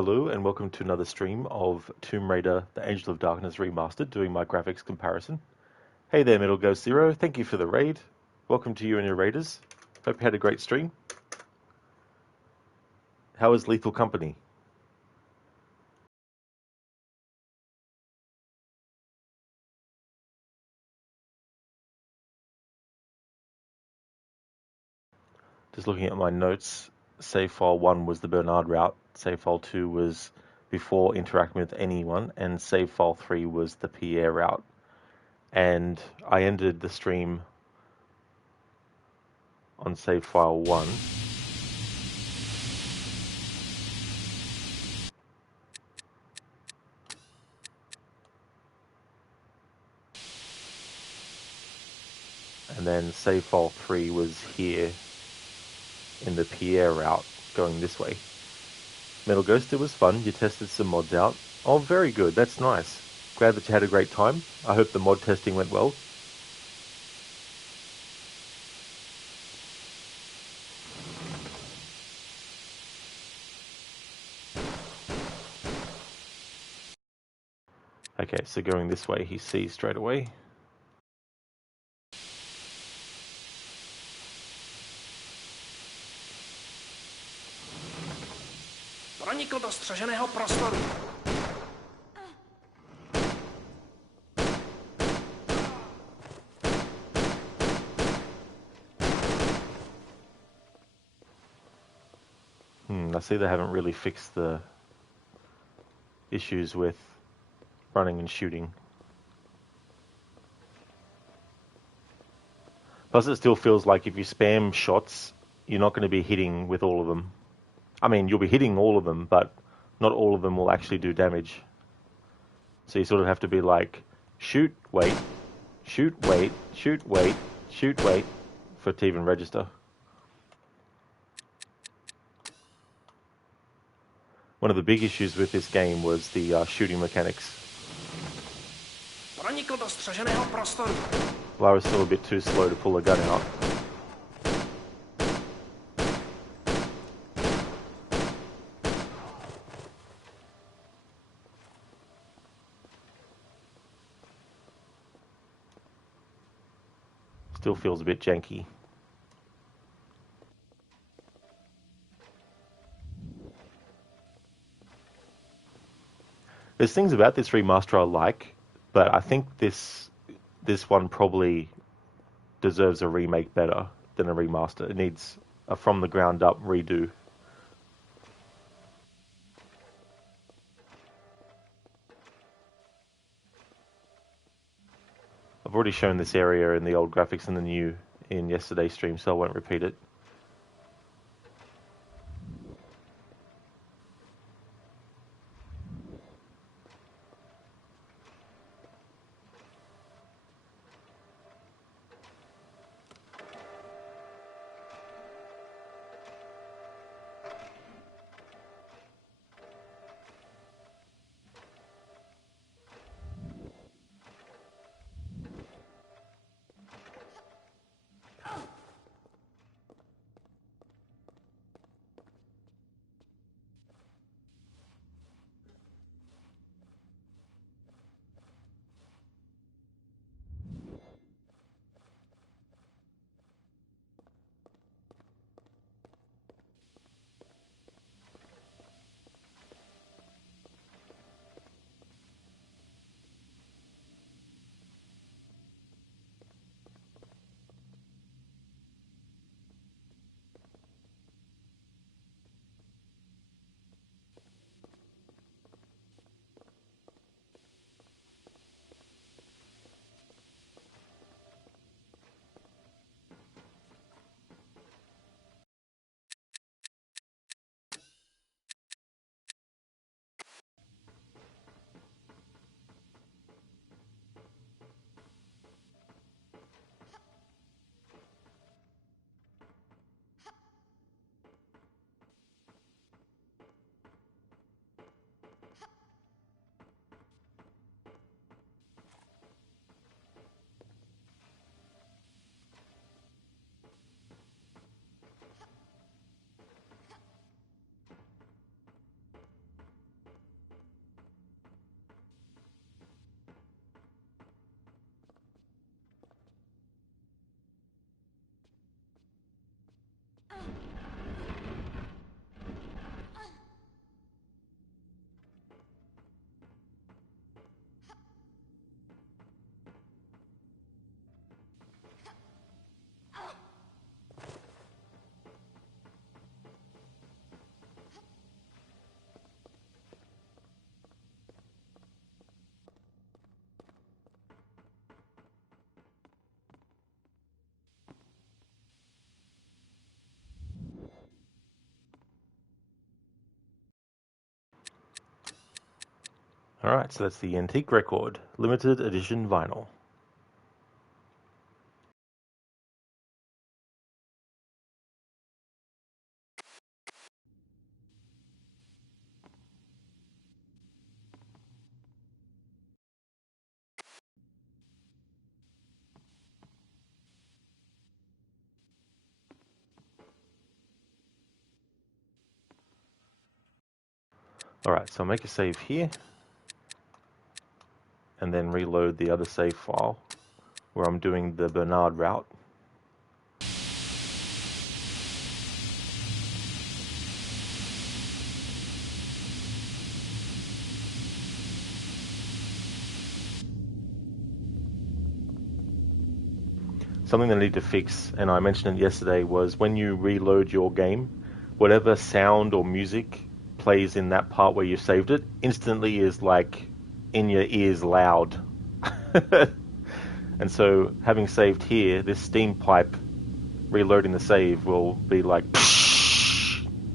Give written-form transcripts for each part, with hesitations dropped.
Hello and welcome to another stream of Tomb Raider: The Angel of Darkness Remastered, doing my graphics comparison. Hey there, Middle Ghost Zero. Thank you for the raid. Welcome to you and your raiders. Hope you had a great stream. How is Lethal Company? Just looking at my notes, save file 1 was the Bernard route, save file 2 was before interacting with anyone, and save file 3 was the Pierre route. And I ended the stream on save file 1. And then save file 3 was here in the Pierre route, going this way. Metal Ghost, it was fun. You tested some mods out. Oh, very good. That's nice. Glad that you had a great time. I hope the mod testing went well. Okay, so going this way, he sees straight away. Pronikl do střeženého prostoru. I see they haven't really fixed the issues with running and shooting. Plus, it still feels like if you spam shots, you're not going to be hitting with all of them. I mean, you'll be hitting all of them, but not all of them will actually do damage. So you sort of have to be like, shoot, wait, shoot, wait, shoot, wait, shoot, wait, for it to even register. One of the big issues with this game was the shooting mechanics. Pronikl do střeženého prostoru. Lara's still a bit too slow to pull a gun out. Still feels a bit janky. There's things about this remaster I like, but I think this one probably deserves a remake better than a remaster. It needs a from the ground up redo. I've already shown this area in the old graphics and the new in yesterday's stream, so I won't repeat it. Alright, so that's the Antique Record, limited edition vinyl. Alright, so I'll make a save here, and then reload the other save file, where I'm doing the Bernard route. Something that I need to fix, and I mentioned it yesterday, was when you reload your game, whatever sound or music plays in that part where you saved it instantly is like in your ears loud. And so having saved here, this steam pipe reloading the save will be like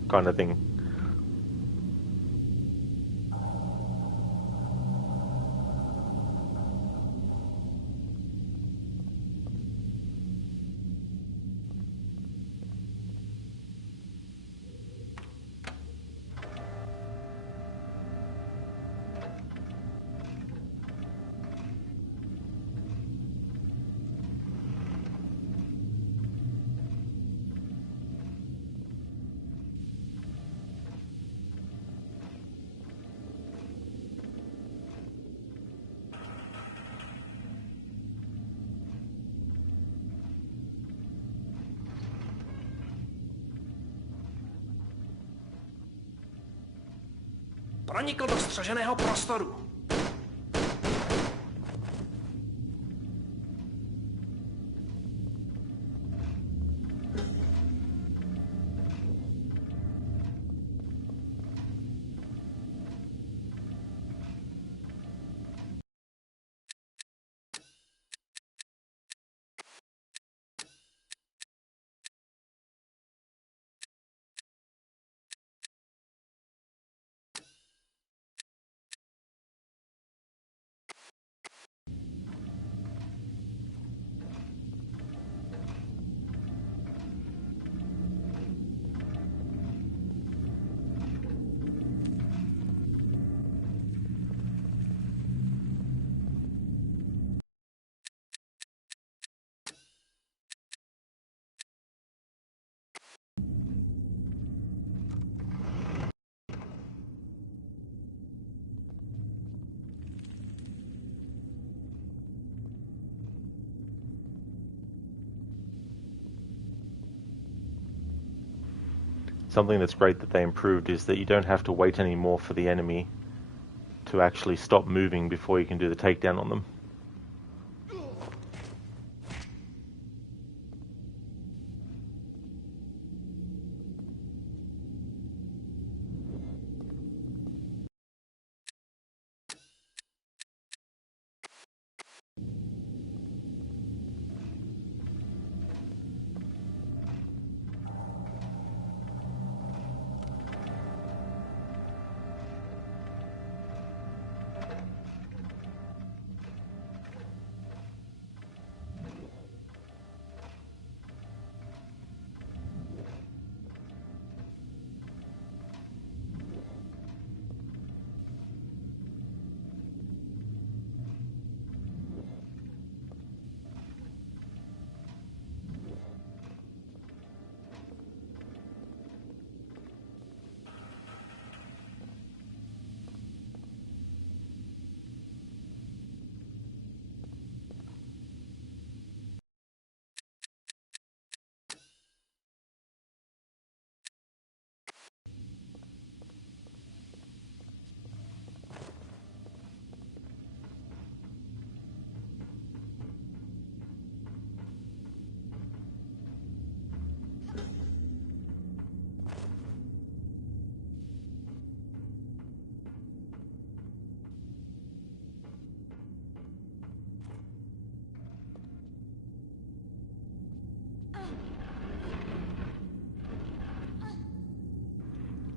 kind of thing. Pronikl do střeženého prostoru. Something that's great that they improved is that you don't have to wait anymore for the enemy to actually stop moving before you can do the takedown on them.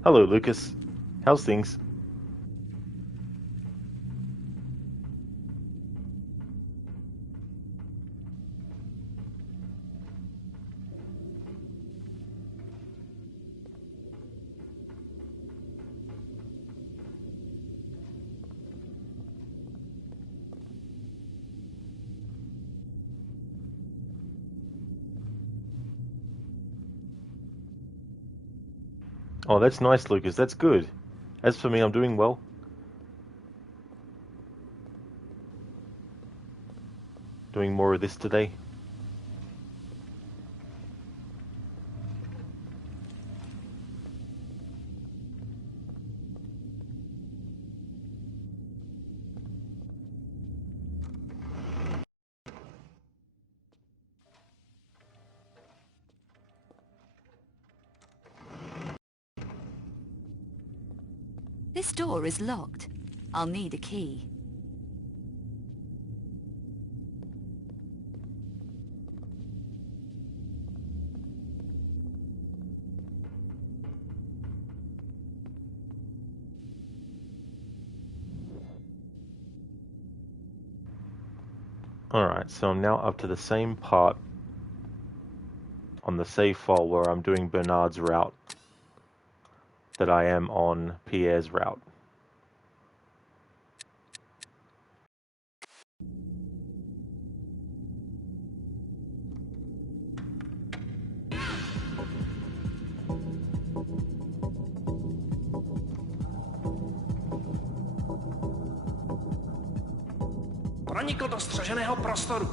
Hello, Lucas. How's things? Oh, that's nice, Lucas. That's good. As for me, I'm doing well. Doing more of this today. This door is locked. I'll need a key. Alright, so I'm now up to the same part on the save file where I'm doing Bernard's route that I am on Pierre's route. Pronikl do střeženého prostoru.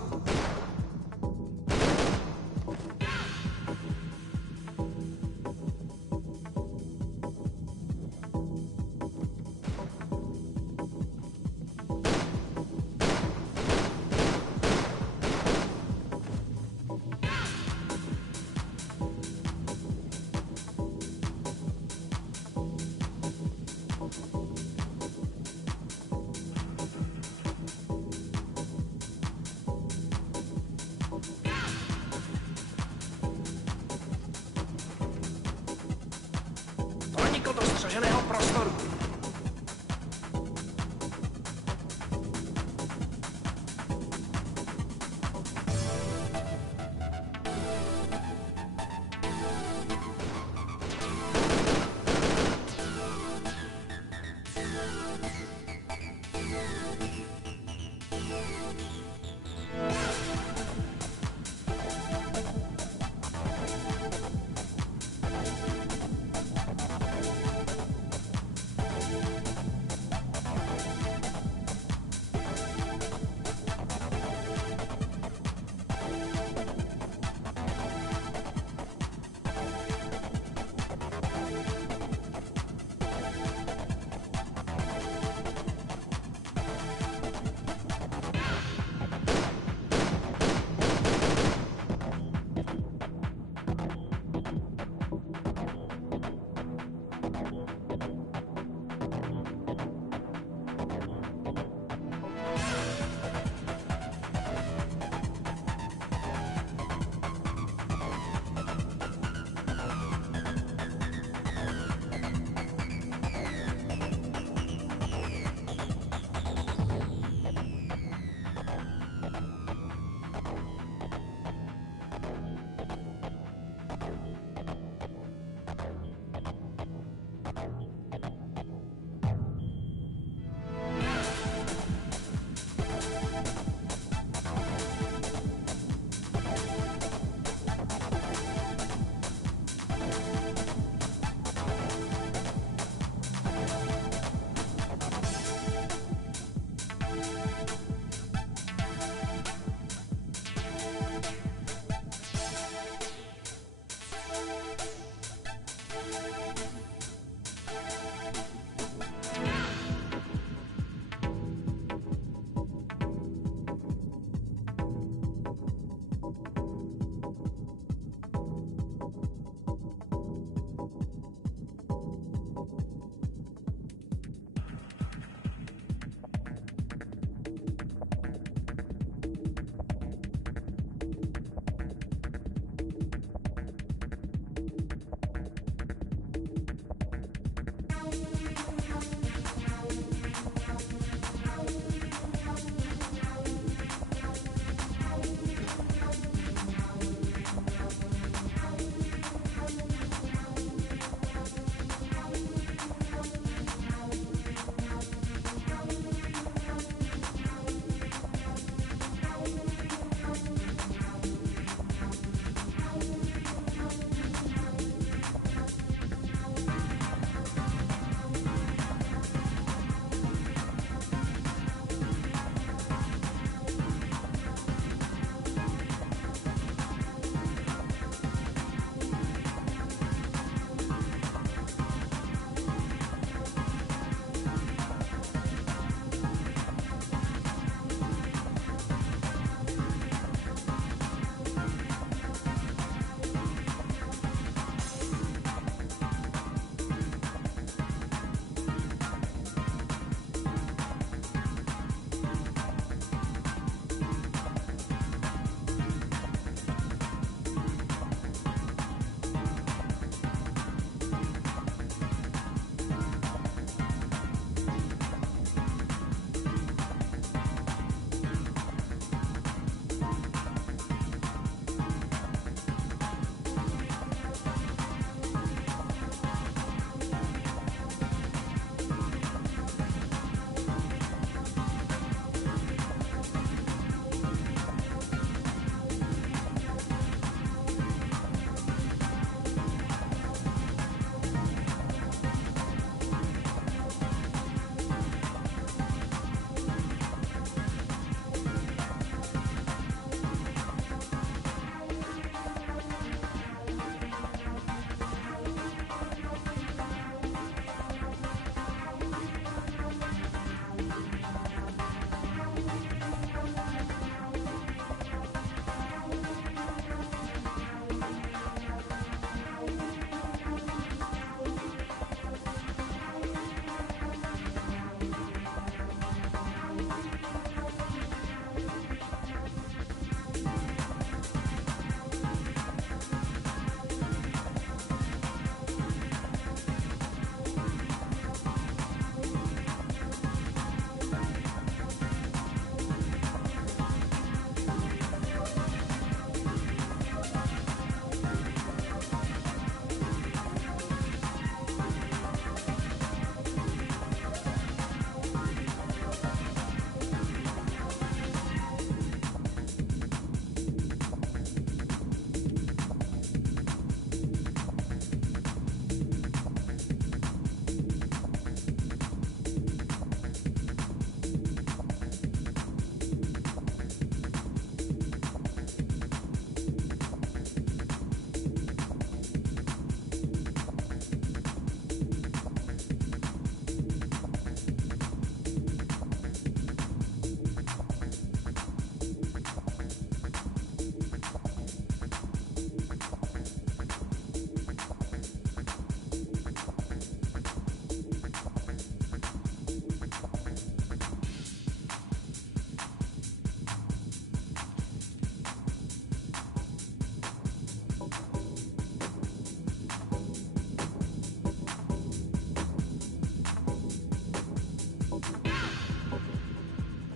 Pronikl do střeženého prostoru.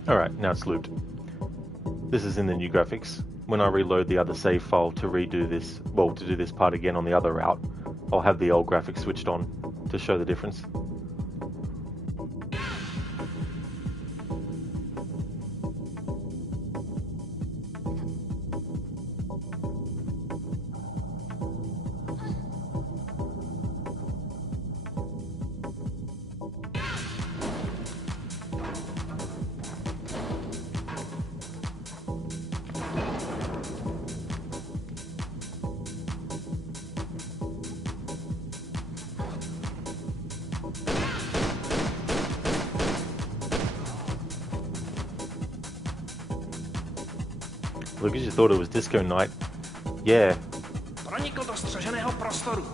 Alright, now it's looped. This is in the new graphics. When I reload the other save file to redo this, well, to do this part again on the other route, I'll have the old graphics switched on to show the difference. Lucas, you thought it was disco night? Yeah. Pronikl do střeženého prostoru.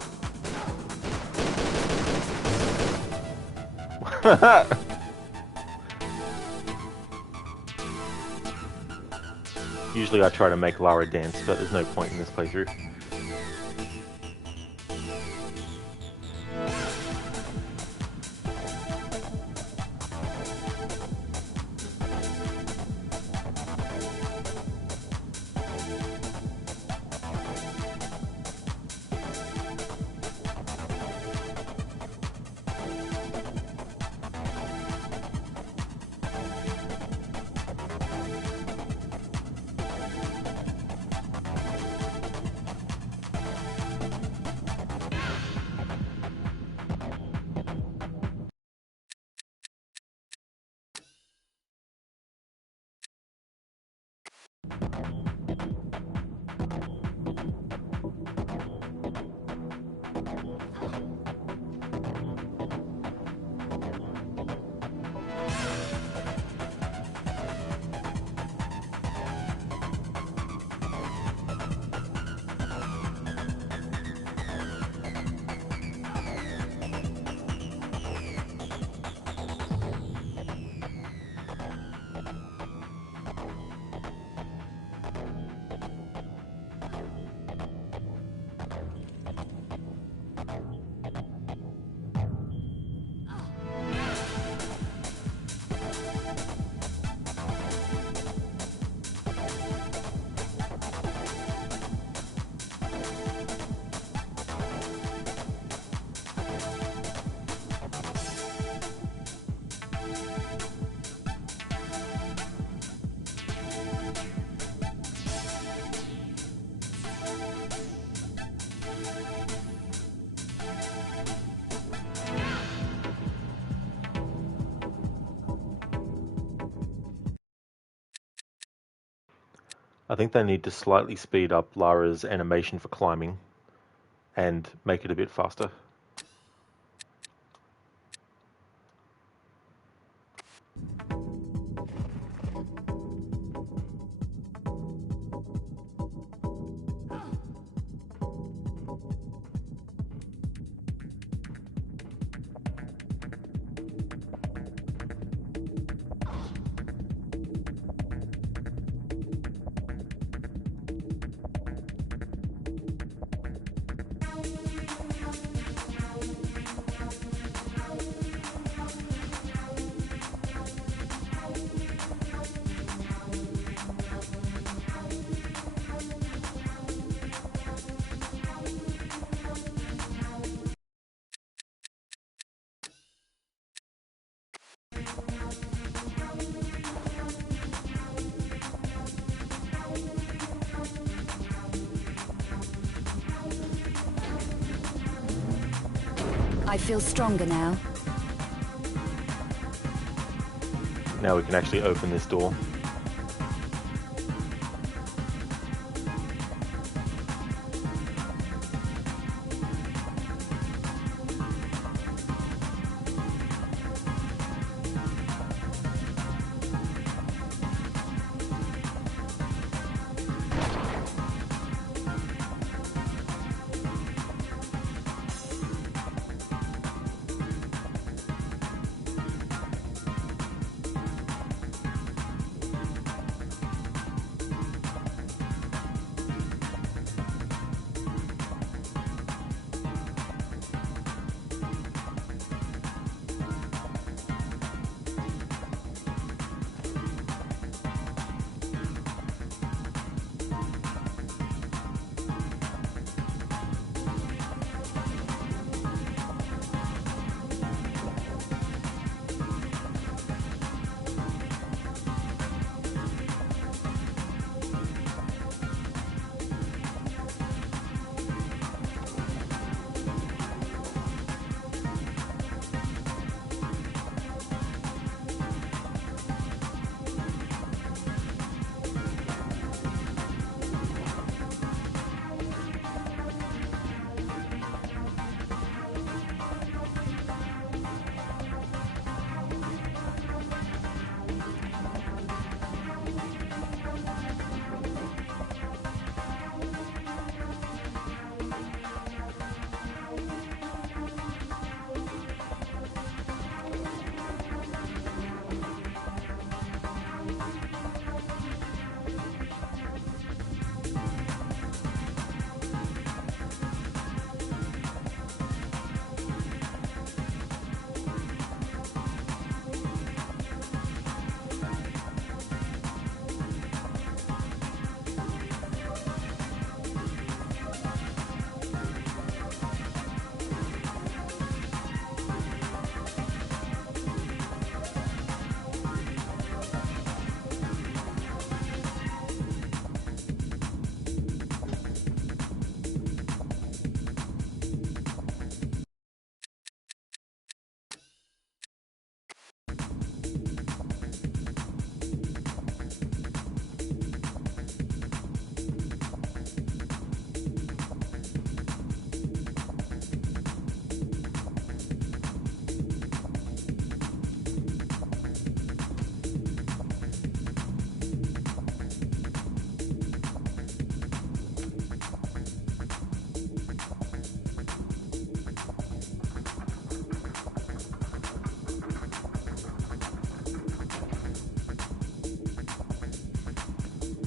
Usually I try to make Lara dance, but there's no point in this playthrough. I think they need to slightly speed up Lara's animation for climbing and make it a bit faster. I feel stronger now. Now we can actually open this door.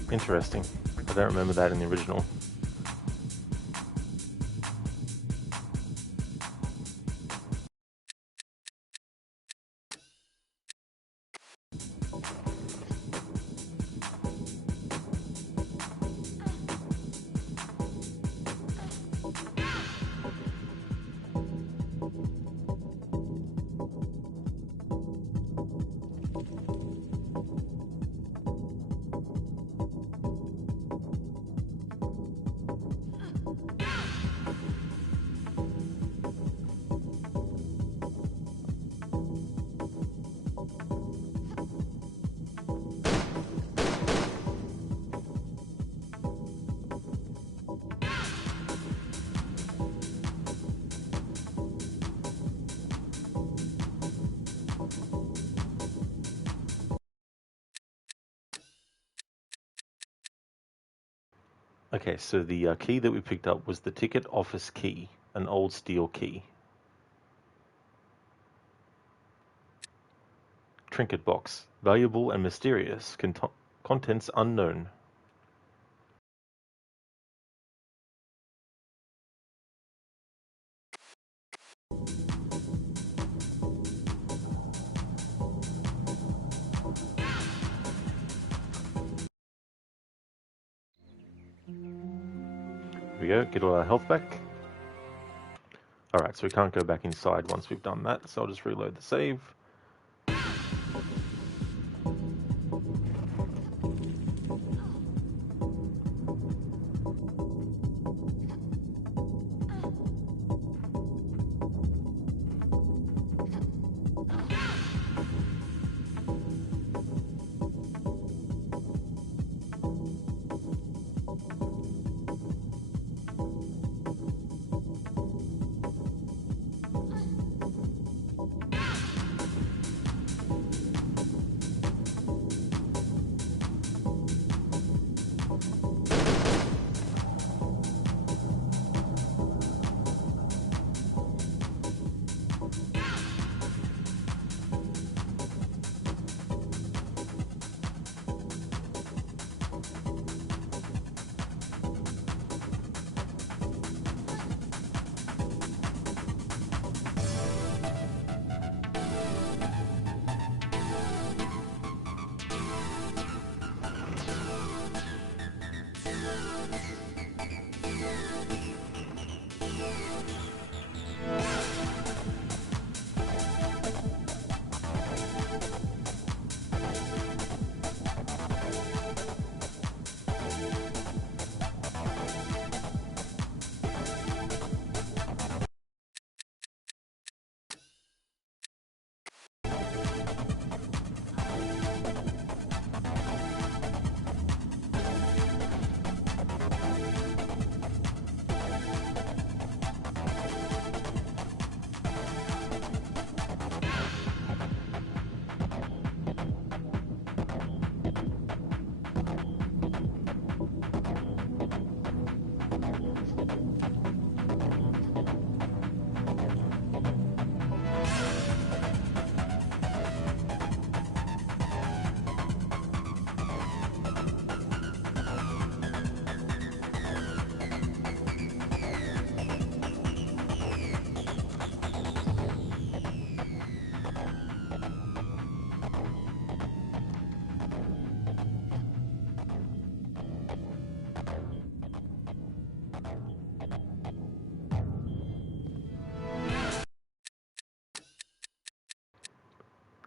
Interesting. I don't remember that in the original. Okay, so the key that we picked up was the ticket office key, an old steel key. Trinket box, valuable and mysterious, contents unknown. Here we go, get all our health back. Alright, so we can't go back inside once we've done that, so I'll just reload the save.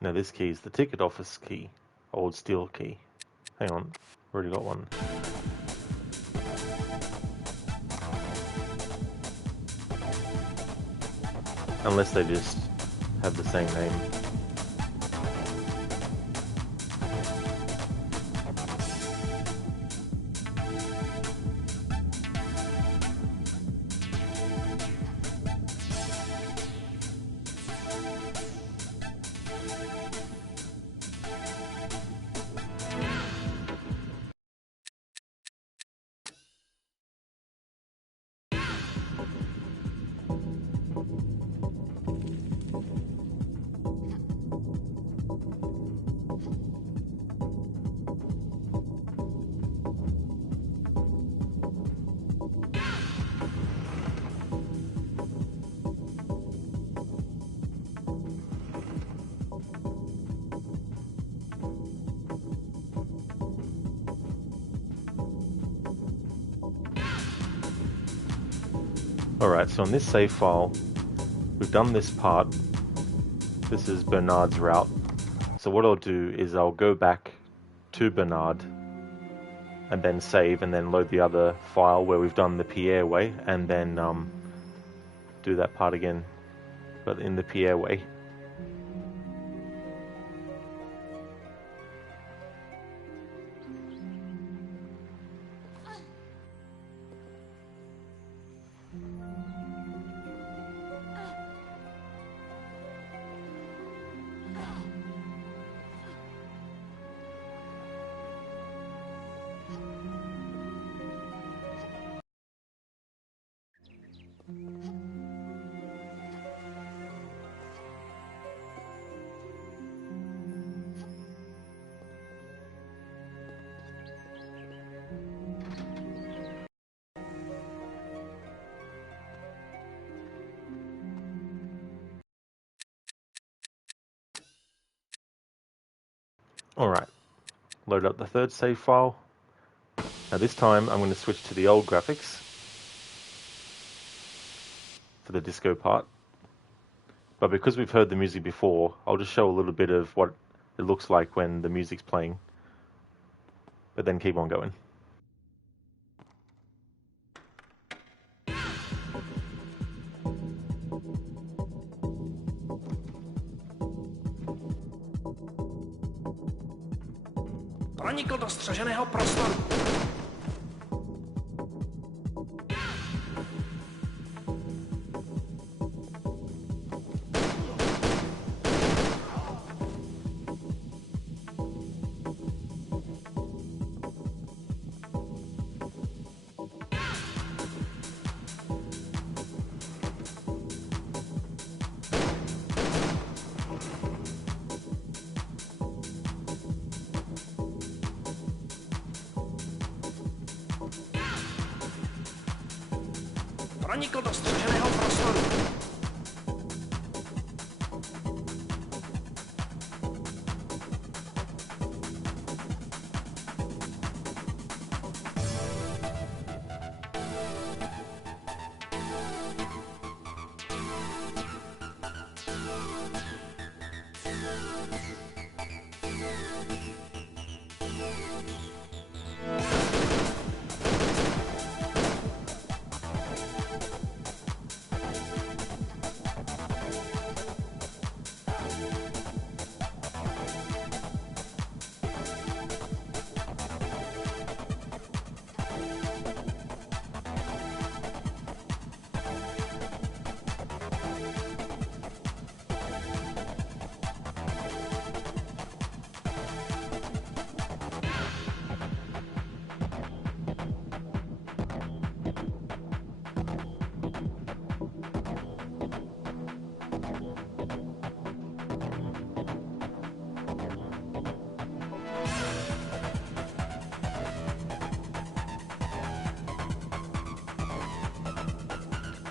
Now this key is the ticket office key, old steel key. Hang on, already got one. Unless they just have the same name. Alright, so on this save file, we've done this part. This is Bernard's route. So what I'll do is I'll go back to Bernard and then save and then load the other file where we've done the Pierre way and then do that part again, but in the Pierre way. Alright, load up the third save file. Now this time I'm going to switch to the old graphics for the disco part. But because we've heard the music before, I'll just show a little bit of what it looks like when the music's playing. But then keep on going. Pronikl do střeženého prostoru. Pronikl do střeženého prostoru.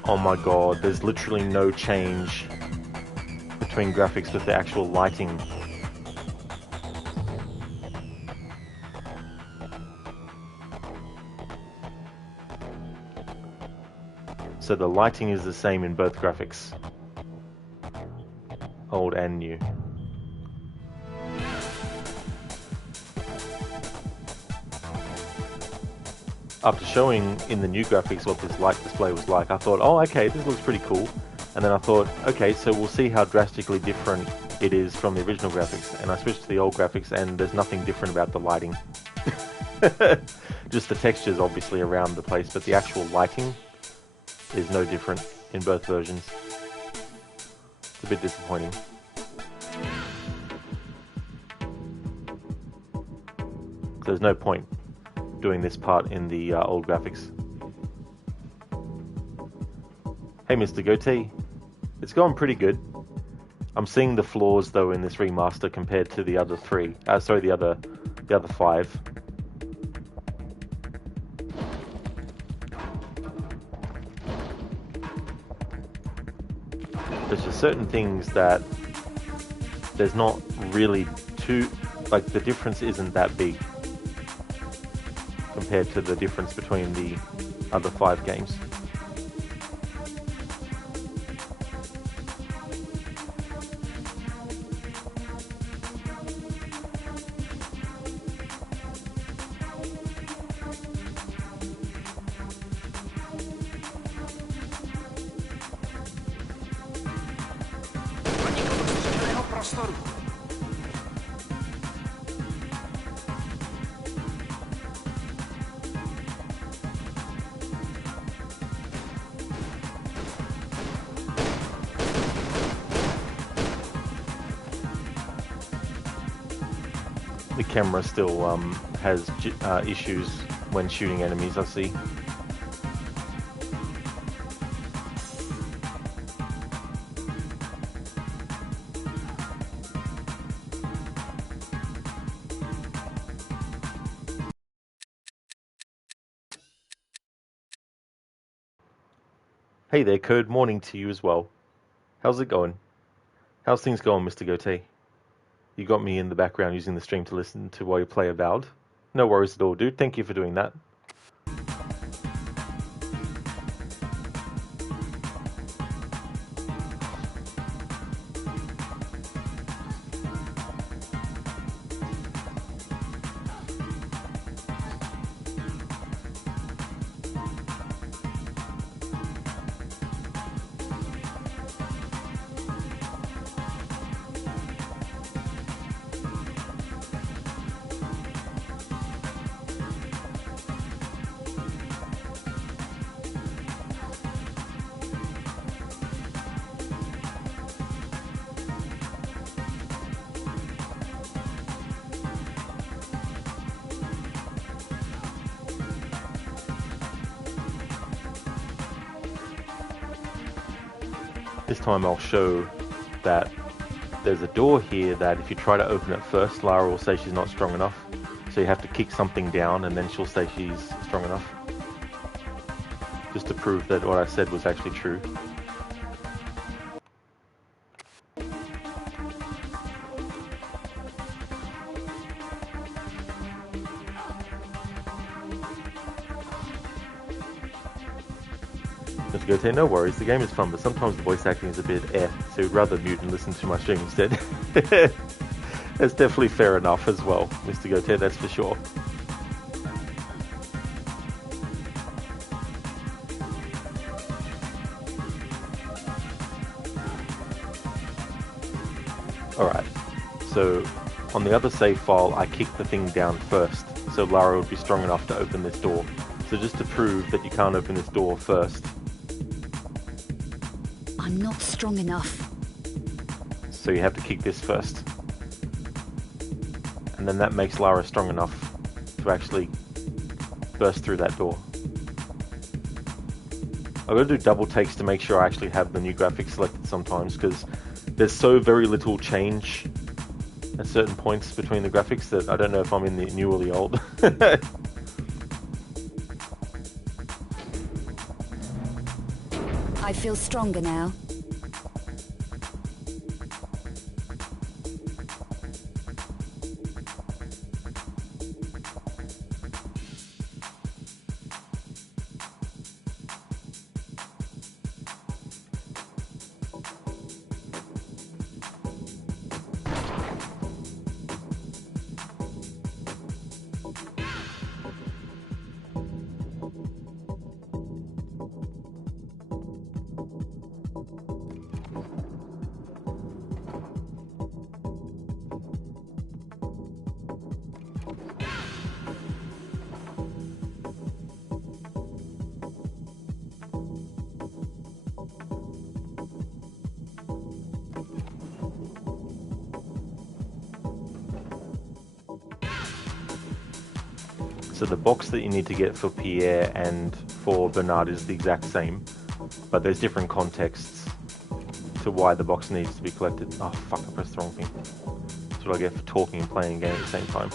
Oh my god, there's literally no change between graphics with the actual lighting. So the lighting is the same in both graphics, old and new. After showing in the new graphics what this light display was like, I thought, oh okay, this looks pretty cool. And then I thought, okay, so we'll see how drastically different it is from the original graphics. And I switched to the old graphics and there's nothing different about the lighting. Just the textures obviously around the place, but the actual lighting is no different in both versions. It's a bit disappointing. There's no point doing this part in the old graphics. Hey Mr. Goatee, it's gone pretty good. I'm seeing the flaws though in this remaster compared to the other three. The other five. There's just certain things that there's not really the difference isn't that big compared to the difference between the other 5 games. prostoru. The camera still has issues when shooting enemies, I see. Hey there, Code. Morning to you as well. How's it going? How's things going, Mr. Gote? You got me in the background using the stream to listen to while you play Avowed. No worries at all, dude. Thank you for doing that. This time I'll show that there's a door here that if you try to open it first, Lara will say she's not strong enough. So you have to kick something down and then she'll say she's strong enough. Just to prove that what I said was actually true. Go say no worries, the game is fun, but sometimes the voice acting is a bit so you'd rather mute and listen to my stream instead. That's definitely fair enough as well, Mr. Gote, that's for sure. Alright, so on the other save file I kicked the thing down first, so Lara would be strong enough to open this door. So just to prove that you can't open this door first, I'm not strong enough. so you have to kick this first. And then that makes Lara strong enough to actually burst through that door. I've got to do double takes to make sure I actually have the new graphics selected sometimes, because there's so very little change at certain points between the graphics that I don't know if I'm in the new or the old. I feel stronger now. So the box that you need to get for Pierre and for Bernard is the exact same, but there's different contexts to why the box needs to be collected. Oh fuck, I pressed the wrong thing. That's what I get for talking and playing a game at the same time.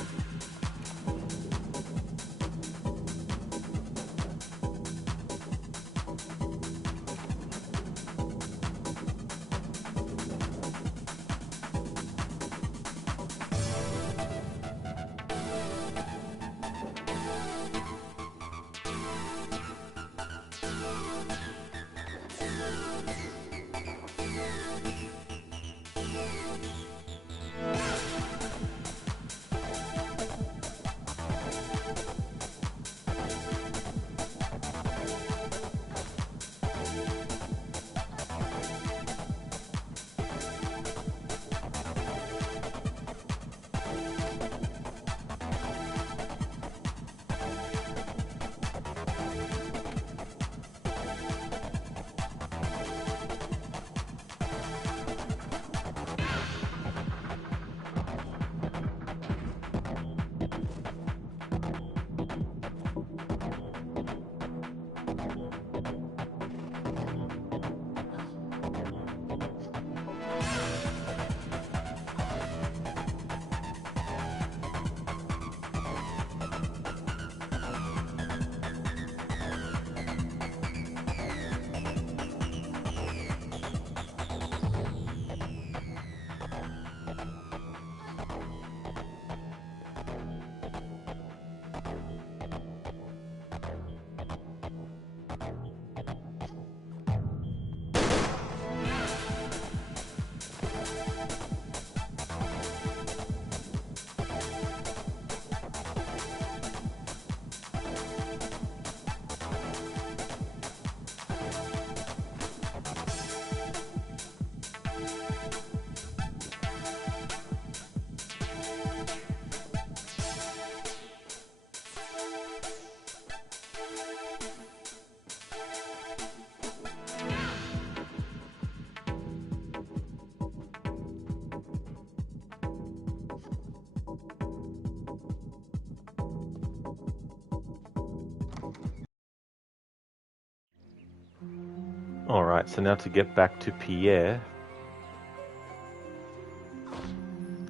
Alright, so now to get back to Pierre.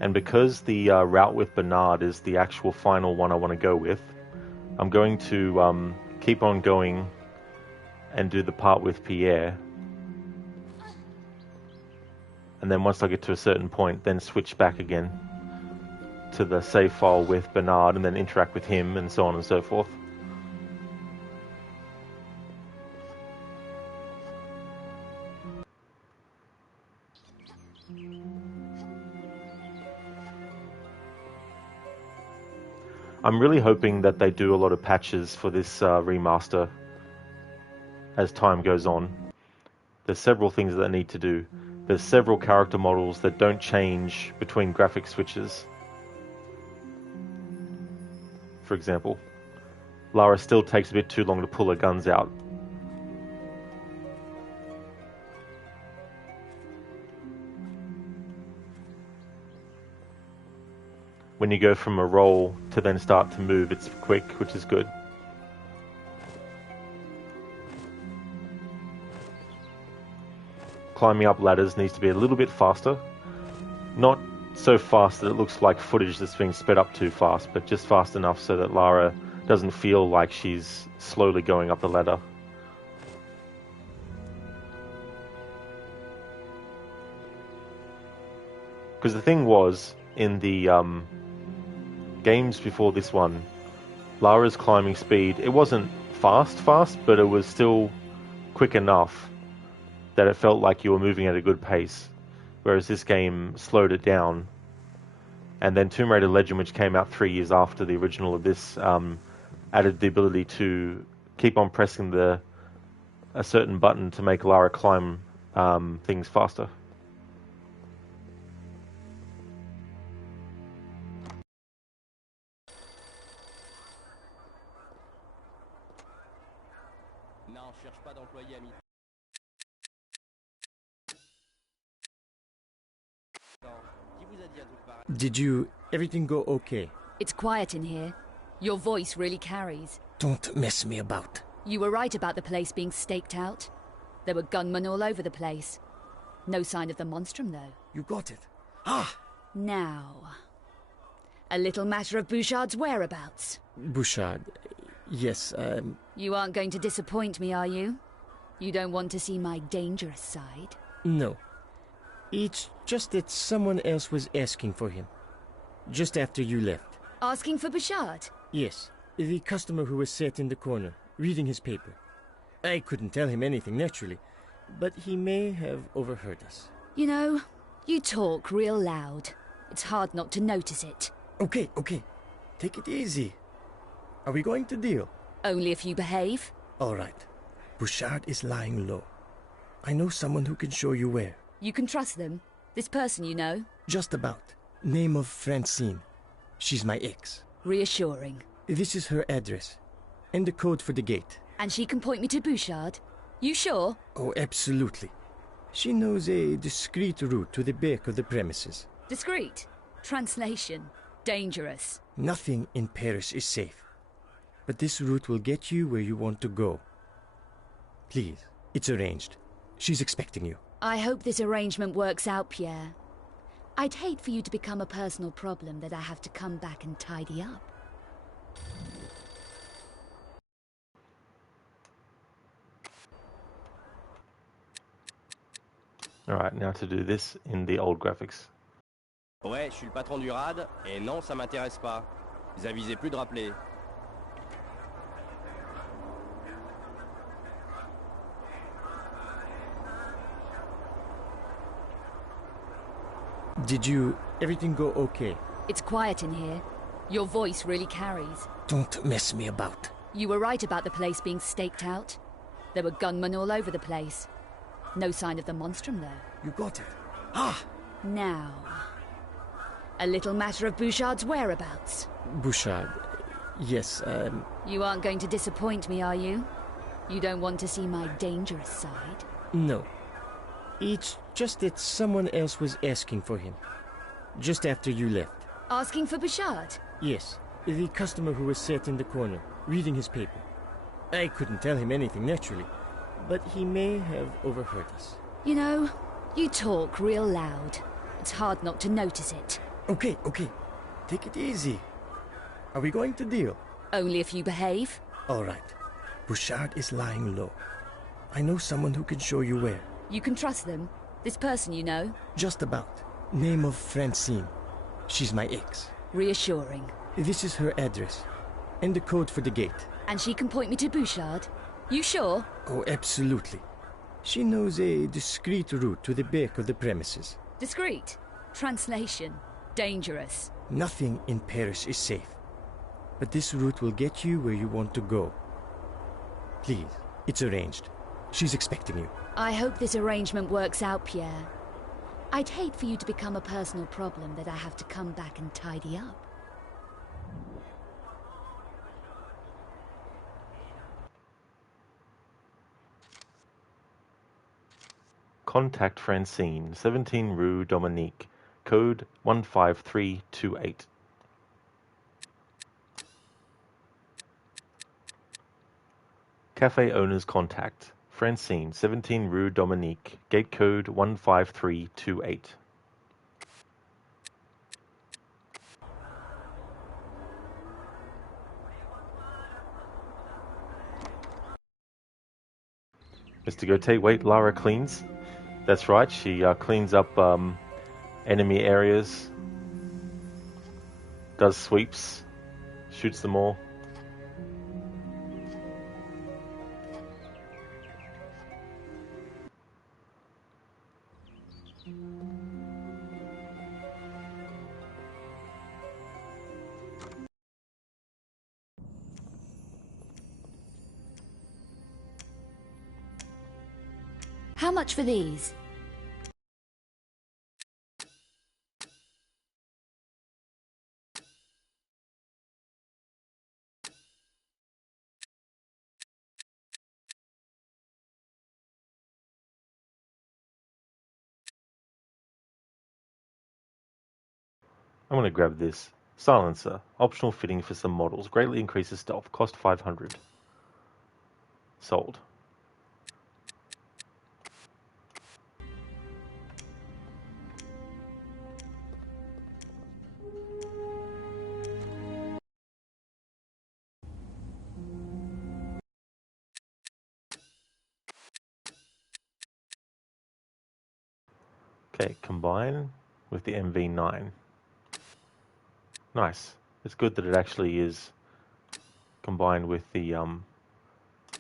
And because the route with Bernard is the actual final one I want to go with, I'm going to keep on going and do the part with Pierre. And then once I get to a certain point, then switch back again to the save file with Bernard and then interact with him and so on and so forth. I'm really hoping that they do a lot of patches for this remaster as time goes on. There's several things that they need to do. There's several character models that don't change between graphic switches. For example, Lara still takes a bit too long to pull her guns out. When you go from a roll to then start to move, it's quick, which is good. Climbing up ladders needs to be a little bit faster. Not so fast that it looks like footage that's being sped up too fast, but just fast enough so that Lara doesn't feel like she's slowly going up the ladder. Because the thing was, in the games before this one, Lara's climbing speed, it wasn't fast, but it was still quick enough that it felt like you were moving at a good pace. Whereas this game slowed it down. And then Tomb Raider Legend, which came out 3 years after the original of this, added the ability to keep on pressing a certain button to make Lara climb things faster. Did everything go okay? It's quiet in here. Your voice really carries. Don't mess me about. You were right about the place being staked out. There were gunmen all over the place. No sign of the monstrum, though. You got it. Ah! Now, a little matter of Bouchard's whereabouts. Bouchard, yes, You aren't going to disappoint me, are you? You don't want to see my dangerous side? No. It's just that someone else was asking for him. Just after you left. Asking for Bouchard? Yes. The customer who was sat in the corner, reading his paper. I couldn't tell him anything, naturally. But he may have overheard us. You know, you talk real loud. It's hard not to notice it. Okay. Take it easy. Are we going to deal? Only if you behave. All right. Bouchard is lying low. I know someone who can show you where. You can trust them? This person you know? Just about. Name of Francine. She's my ex. Reassuring. This is her address. And the code for the gate. And she can point me to Bouchard? You sure? Oh, absolutely. She knows a discreet route to the back of the premises. Discreet? Translation. Dangerous. Nothing in Paris is safe. But this route will get you where you want to go. Please, it's arranged. She's expecting you. I hope this arrangement works out, Pierre. I'd hate for you to become a personal problem that I have to come back and tidy up. Alright, now to do this in the old graphics. Ouais, je suis le patron du RAD, et non, ça m'intéresse pas. Vous avisez plus de rappeler. Everything go okay? It's quiet in here. Your voice really carries. Don't mess me about. You were right about the place being staked out. There were gunmen all over the place. No sign of the monstrum, though. You got it. Ah! Now, a little matter of Bouchard's whereabouts. Bouchard. Yes, You aren't going to disappoint me, are you? You don't want to see my dangerous side? no. It's just that someone else was asking for him. Just after you left. Asking for Bouchard? Yes, the customer who was sat in the corner, reading his paper. I couldn't tell him anything, naturally, but he may have overheard us. You know, you talk real loud. It's hard not to notice it. Okay. Take it easy. Are we going to deal? Only if you behave. All right. Bouchard is lying low. I know someone who can show you where. You can trust them. This person you know. Just about. Name of Francine. She's my ex. Reassuring. This is her address. And the code for the gate. And she can point me to Bouchard? You sure? Oh, absolutely. She knows a discreet route to the back of the premises. Discreet. Translation. Dangerous. Nothing in Paris is safe. But this route will get you where you want to go. Please, it's arranged. She's expecting you. I hope this arrangement works out, Pierre. I'd hate for you to become a personal problem that I have to come back and tidy up. Contact Francine, 17 Rue Dominique, code 15328. Cafe owners contact. Francine, 17 Rue Dominique, gate code 15328. Mr. Gote, wait, Lara cleans. That's right, she cleans up enemy areas, does sweeps, shoots them all. How much for these? I'm going to grab this. Silencer. Optional fitting for some models. Greatly increases stealth. Cost 500. Sold. Okay, combine with the MV9. Nice. It's good that it actually is combined with the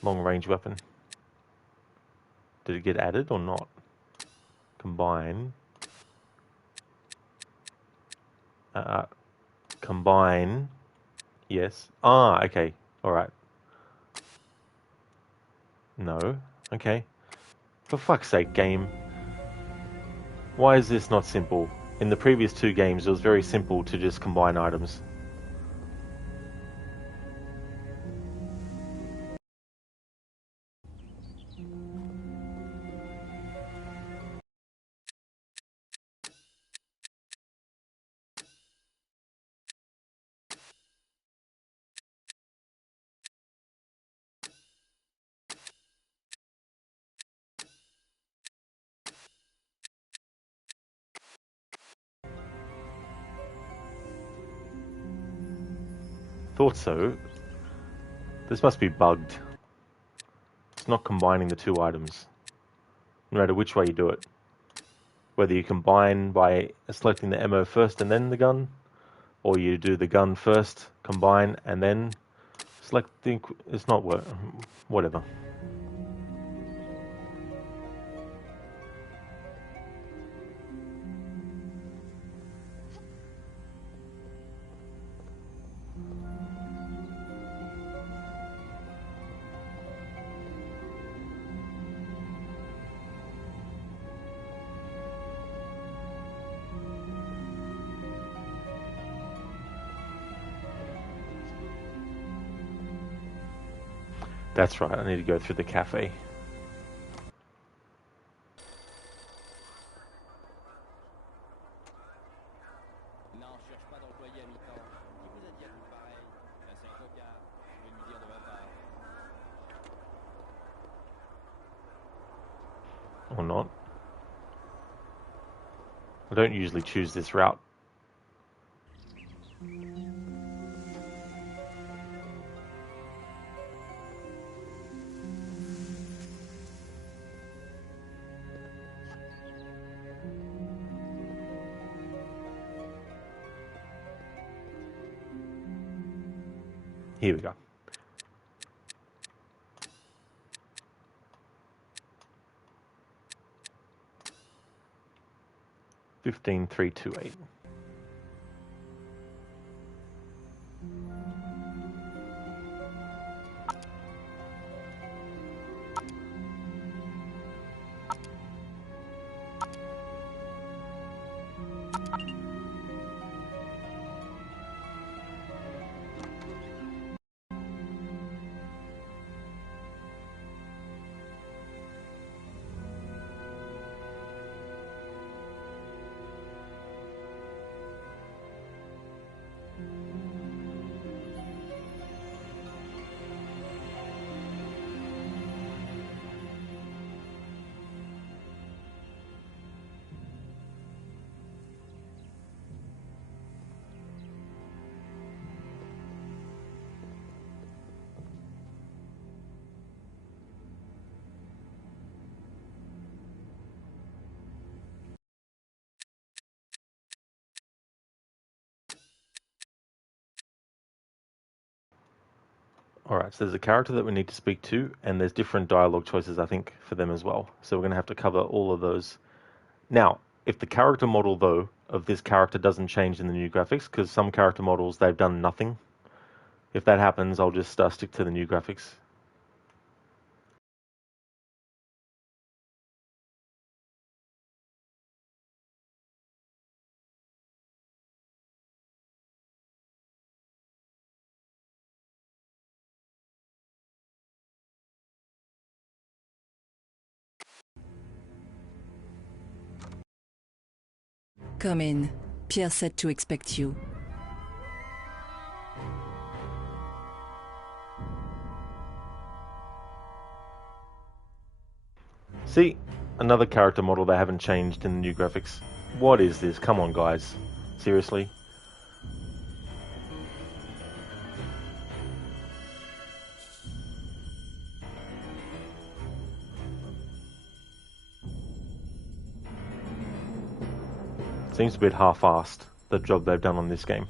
long-range weapon. Did it get added or not? Combine. Combine. Yes. Ah, okay. Alright. No. Okay. For fuck's sake, game. Why is this not simple? In the previous two games, it was very simple to just combine items. thought so. This must be bugged. It's not combining the two items, no matter which way you do it. Whether you combine by selecting the ammo first and then the gun, or you do the gun first, combine, and then select the... It's not work. Whatever. That's right, I need to go through the cafe. Non, je cherche pas d'employé à mi-temps. Qui vous a dit à tout pareil? Ben, c'est un tocard. Je vais lui dire de ma part. Or not. I don't usually choose this route. Here we go. $15,328. Alright, so there's a character that we need to speak to, and there's different dialogue choices, I think, for them as well. So we're going to have to cover all of those. Now, if the character model, though, of this character doesn't change in the new graphics, because some character models, they've done nothing. If that happens, I'll just stick to the new graphics. Come in. Pierre said to expect you. See, another character model they haven't changed in the new graphics. What is this? Come on, guys. Seriously? Seems a bit half-assed, the job they've done on this game.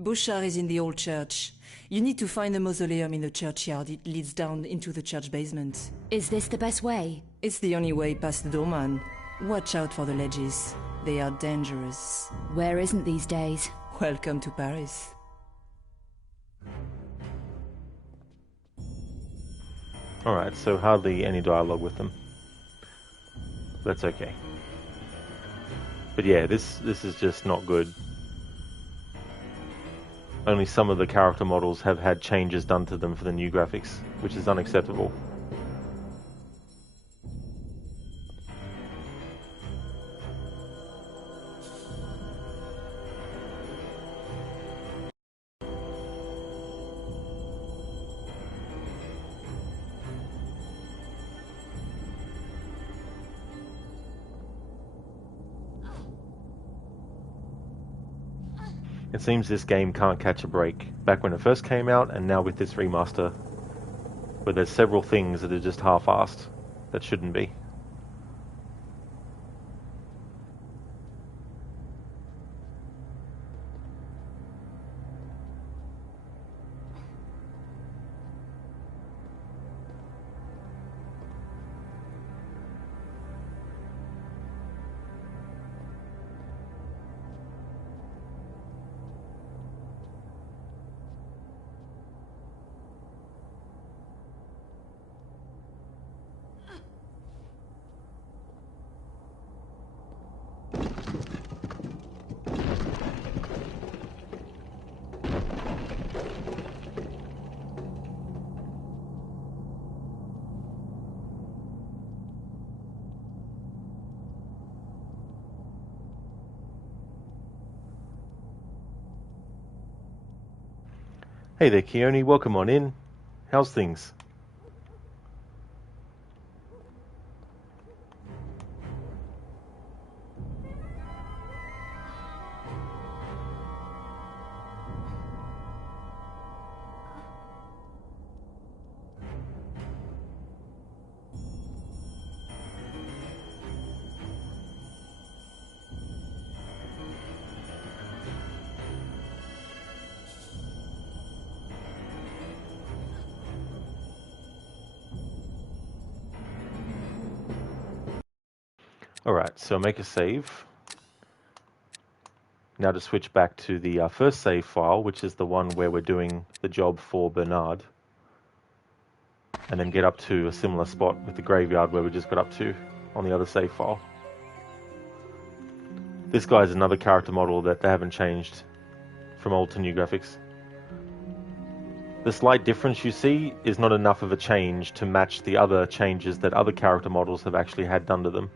Bouchard is in the old church. You need to find the mausoleum in the churchyard. It leads down into the church basement. Is this the best way? It's the only way past the doorman. Watch out for the ledges. They are dangerous. Where isn't these days? Welcome to Paris. Alright, so hardly any dialogue with them. That's okay. But yeah, this is just not good. Only some of the character models have had changes done to them for the new graphics, which is unacceptable. It seems this game can't catch a break, back when it first came out and now with this remaster, where there's several things that are just half-assed that shouldn't be. Hey there, Keone, welcome on in. How's things? Alright, so make a save. Now to switch back to the first save file, which is the one where we're doing the job for Bernard. And then get up to a similar spot with the graveyard where we just got up to on the other save file. This guy is another character model that they haven't changed from old to new graphics. The slight difference you see is not enough of a change to match the other changes that other character models have actually had done to them.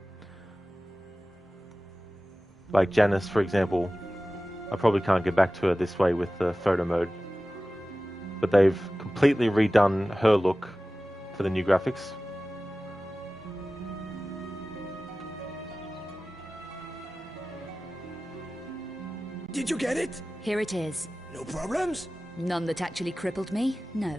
Like Janice, for example, I probably can't get back to her this way with the photo mode. But they've completely redone her look for the new graphics. Did you get it? Here it is. No problems? None that actually crippled me? No.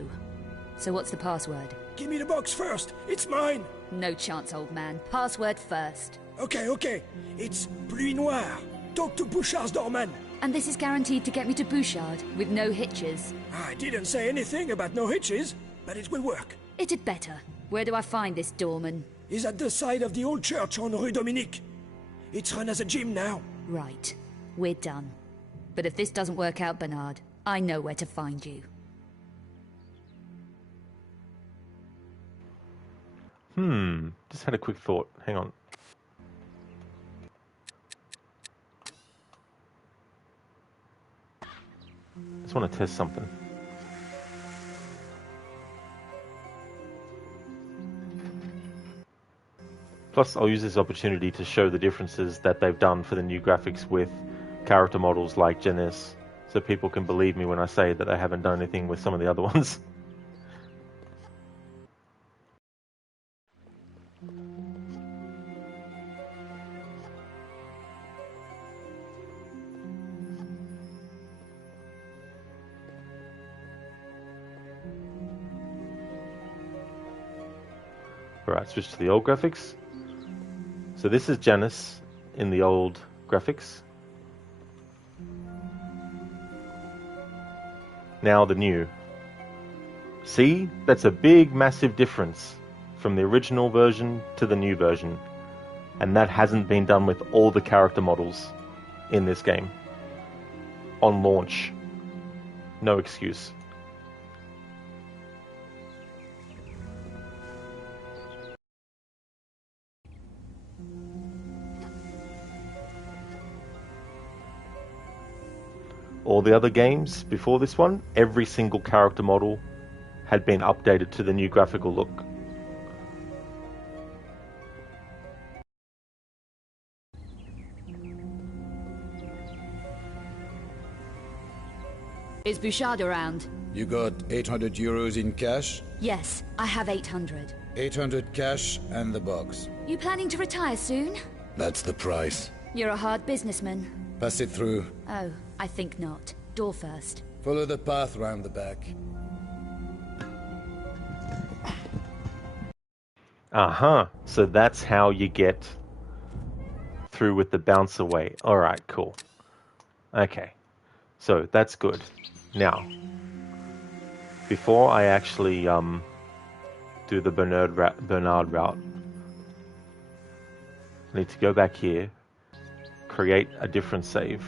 So what's the password? Give me the box first. It's mine. No chance, old man. Password first. Okay. It's Pluie Noire. Talk to Bouchard's doorman. And this is guaranteed to get me to Bouchard, with no hitches. I didn't say anything about no hitches, but it will work. It'd better. Where do I find this doorman? He's at the side of the old church on Rue Dominique. It's run as a gym now. Right. We're done. But if this doesn't work out, Bernard, I know where to find you. Just had a quick thought. Hang on. Just want to test something. Plus, I'll use this opportunity to show the differences that they've done for the new graphics with character models like Janice, so people can believe me when I say that I haven't done anything with some of the other ones. Alright, switch to the old graphics. So this is Janice in the old graphics. now the new. See? That's a big, massive difference from the original version to the new version. And that hasn't been done with all the character models in this game. On launch. No excuse. All the other games before this one, every single character model had been updated to the new graphical look. Is Bouchard around? You got 800 euros in cash? Yes, I have 800. 800 cash and the box. You planning to retire soon? That's the price. You're a hard businessman. Pass it through. Oh, I think not. Door first. Follow the path round the back. Uh-huh. So that's how you get through with the bounce away. Alright, cool. Okay. So that's good. Now, before I actually do the Bernard route, I need to go back here, create a different save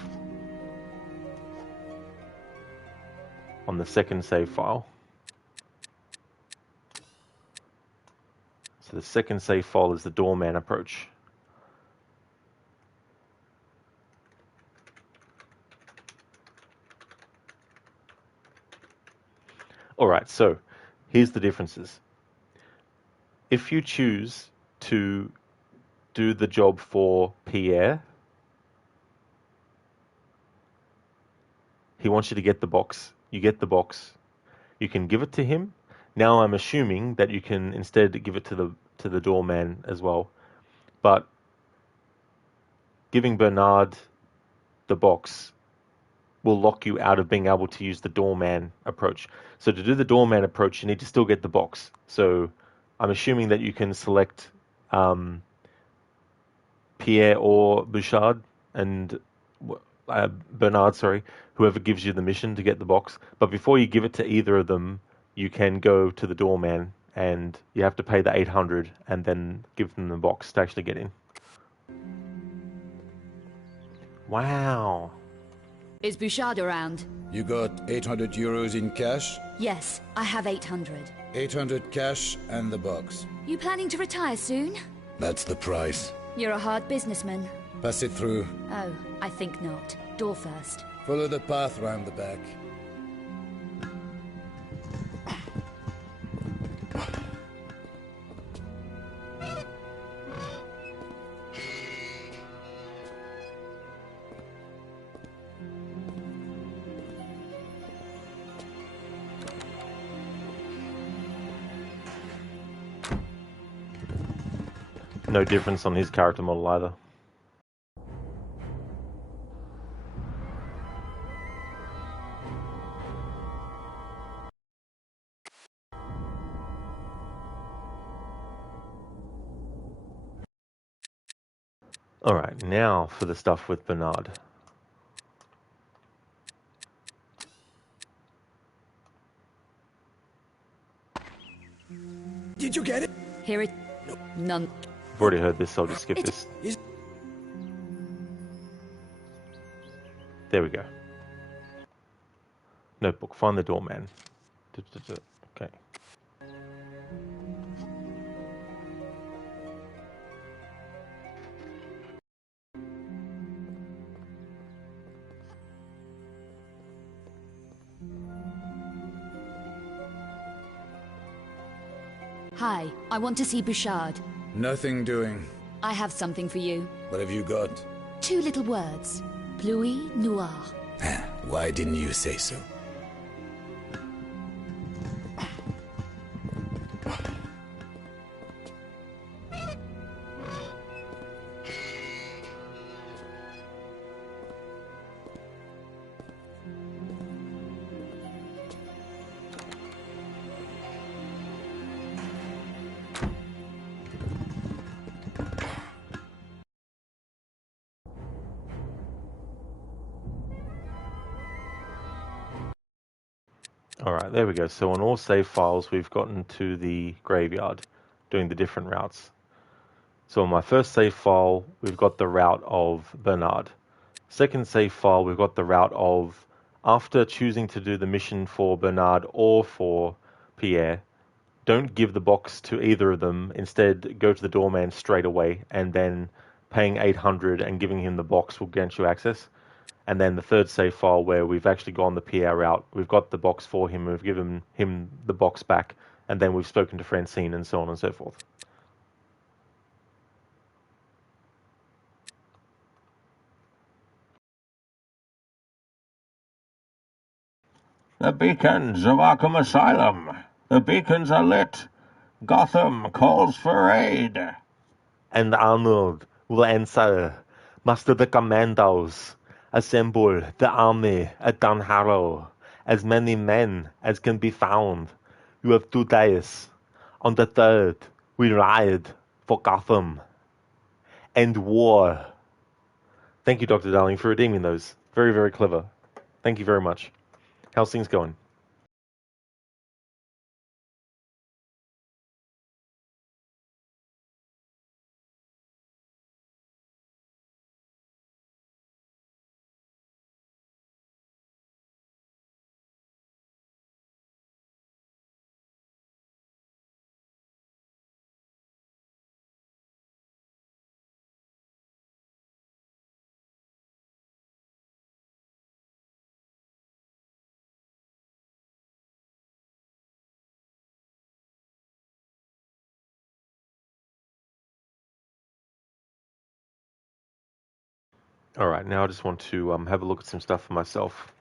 on the second save file. So the second save file is the doorman approach. Alright, so here's the differences. If you choose to do the job for Pierre, he wants you to get the box. You get the box. You can give it to him. Now I'm assuming that you can instead give it to the doorman as well. But giving Bernard the box will lock you out of being able to use the doorman approach. So to do the doorman approach, you need to still get the box. So I'm assuming that you can select Pierre or Bouchard and Bernard, sorry, whoever gives you the mission to get the box. But before you give it to either of them, you can go to the doorman and you have to pay the 800 and then give them the box to actually get in. Wow. Is Bouchard around? You got 800 euros in cash? Yes, I have 800. 800 cash and the box. You planning to retire soon? That's the price. You're a hard businessman. Pass it through. Oh, I think not. Door first. Follow the path round the back. No difference on his character model either. Alright, now for the stuff with Bernard. Did you get it? Hear it? None. I've already heard this, so I'll just skip this. There we go. Notebook, find the doorman. Okay. Hi, I want to see Bouchard. Nothing doing. I have something for you. What have you got? 2 little words. Pluie noire. Why didn't you say so? Alright, there we go. So on all save files, we've gotten to the graveyard, doing the different routes. So on my first save file, we've got the route of Bernard. Second save file, we've got the route of, after choosing to do the mission for Bernard or for Pierre, don't give the box to either of them. Instead, go to the doorman straight away, and then paying 800 and giving him the box will grant you access. And then the third save file where we've actually gone the Pierre route, we've got the box for him, we've given him the box back, and then we've spoken to Francine and so on and so forth. The beacons of Arkham Asylum. The beacons are lit. Gotham calls for aid. And Arnold will answer. Muster the commandos. Assemble the army at Down Harrow. As many men as can be found. You have 2 days. On the 3rd, we ride for Gotham. End war. Thank you, Dr. Darling, for redeeming those. Very, very clever. Thank you very much. How's things going? Alright, now I just want to have a look at some stuff for myself.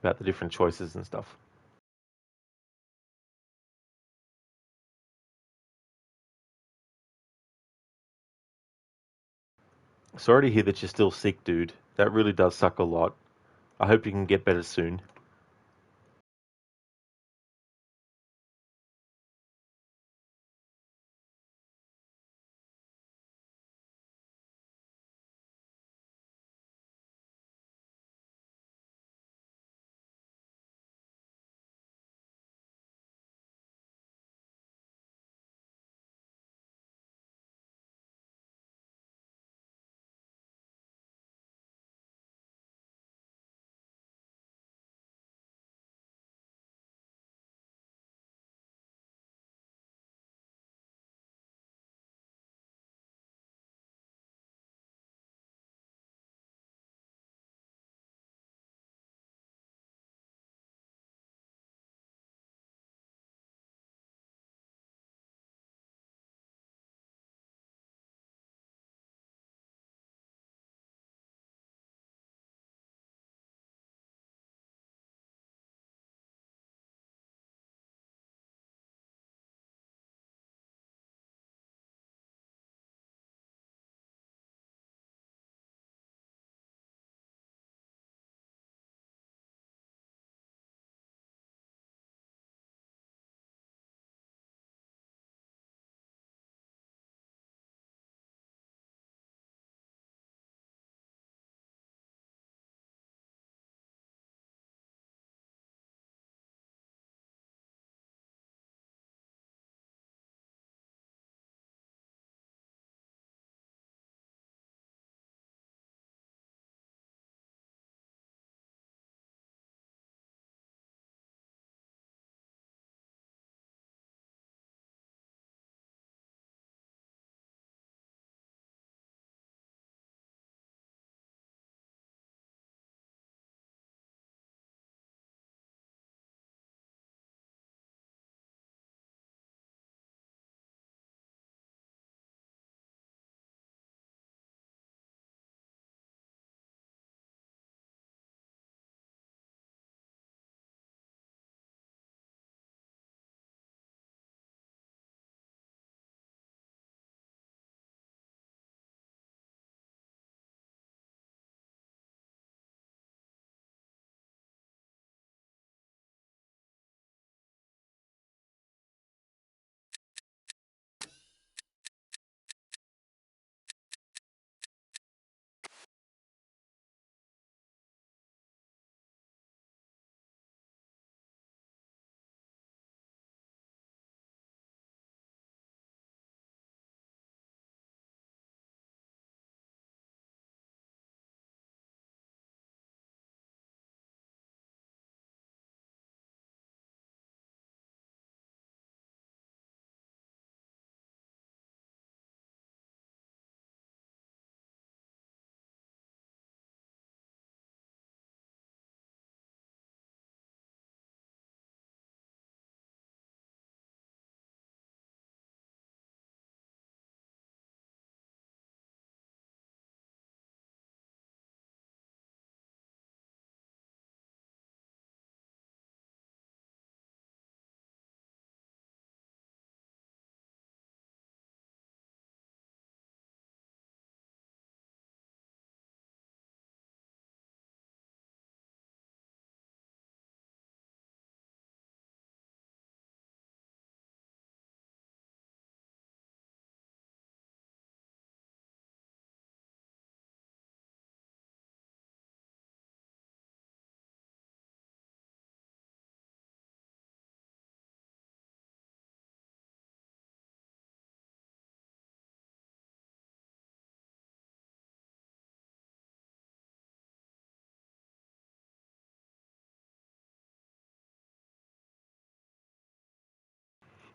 About the different choices and stuff. Sorry to hear that you're still sick, dude. That really does suck a lot. I hope you can get better soon.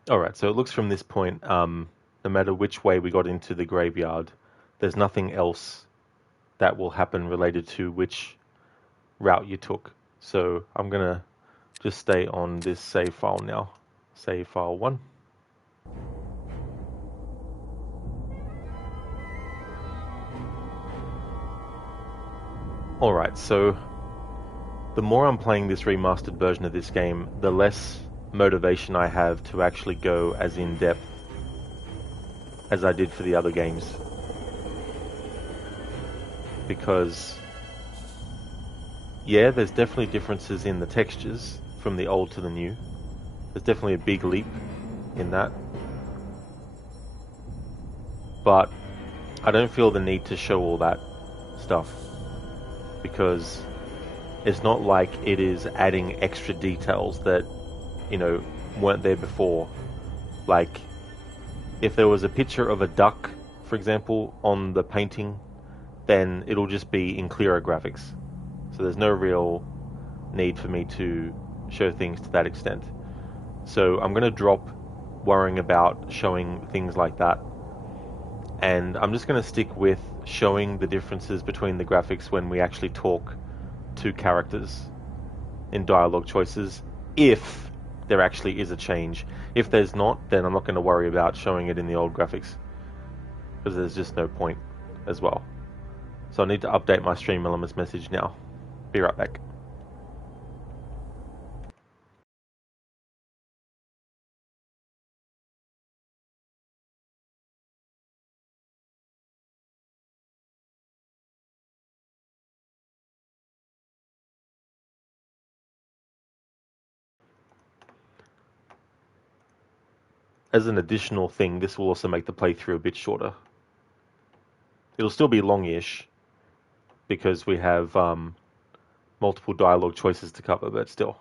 Alright, so it looks from this point, no matter which way we got into the graveyard, there's nothing else that will happen related to which route you took. So I'm gonna just stay on this save file now. Save file 1. Alright, so the more I'm playing this remastered version of this game, the less motivation I have to actually go as in-depth as I did for the other games. Because, yeah, there's definitely differences in the textures from the old to the new. There's definitely a big leap in that. But I don't feel the need to show all that stuff, because it's not like it is adding extra details that, you know, weren't there before. Like, if there was a picture of a duck, for example, on the painting, then it'll just be in clearer graphics. So there's no real need for me to show things to that extent. So I'm going to drop worrying about showing things like that. And I'm just going to stick with showing the differences between the graphics when we actually talk to characters in dialogue choices, if there actually is a change. If there's not, then I'm not going to worry about showing it in the old graphics, because there's just no point as well. So I need to update my stream elements message now. Be right back. As an additional thing, this will also make the playthrough a bit shorter. It'll still be long-ish, because we have multiple dialogue choices to cover, but still.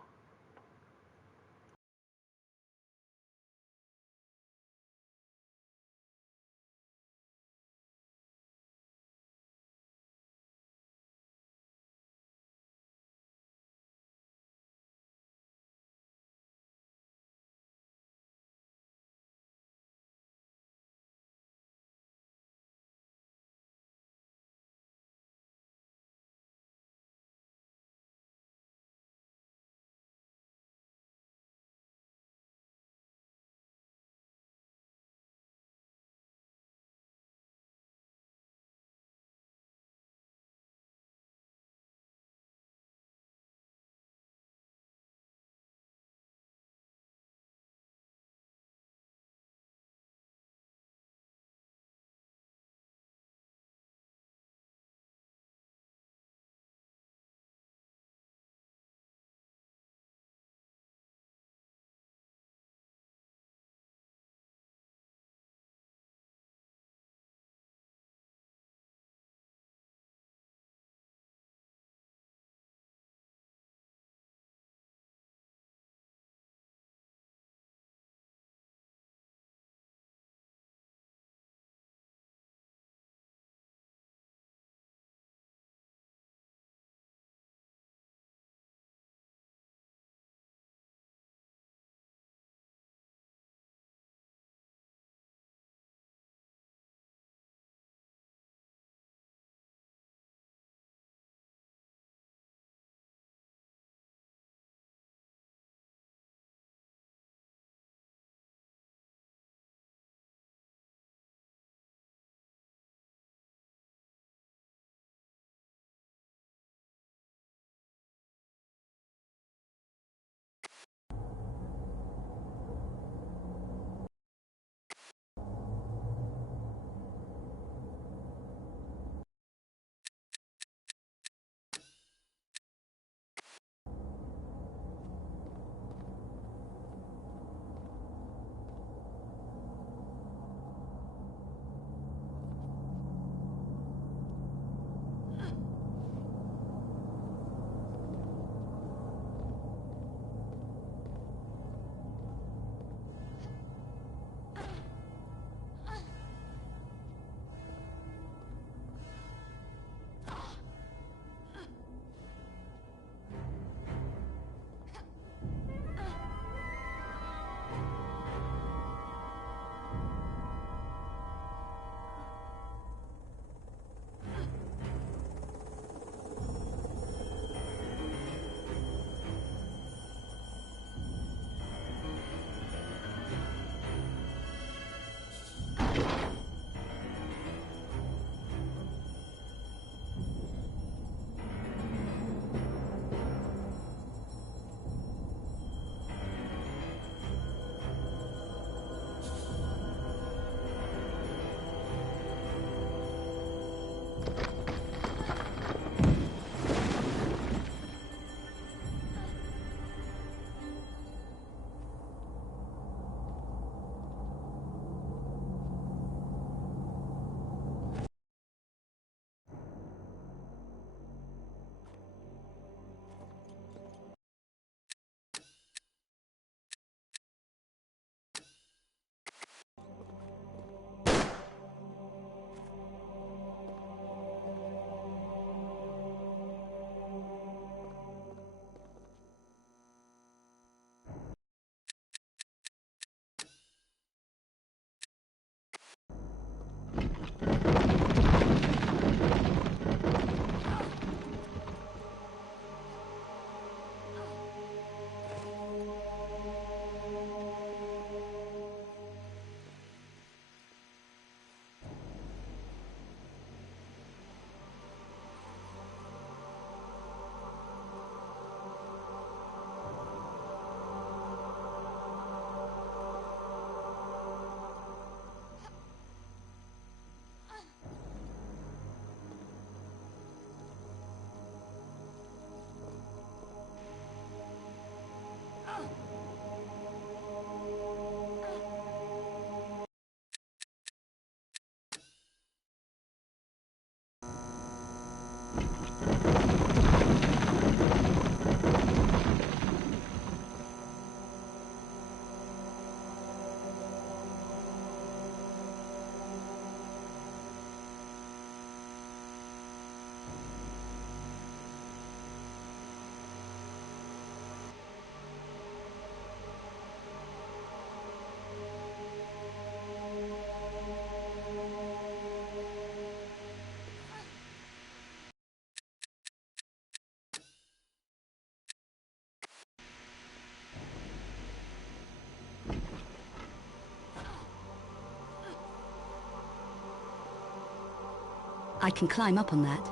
I can climb up on that.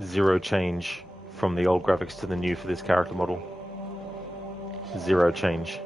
Zero change from the old graphics to the new for this character model. Zero change.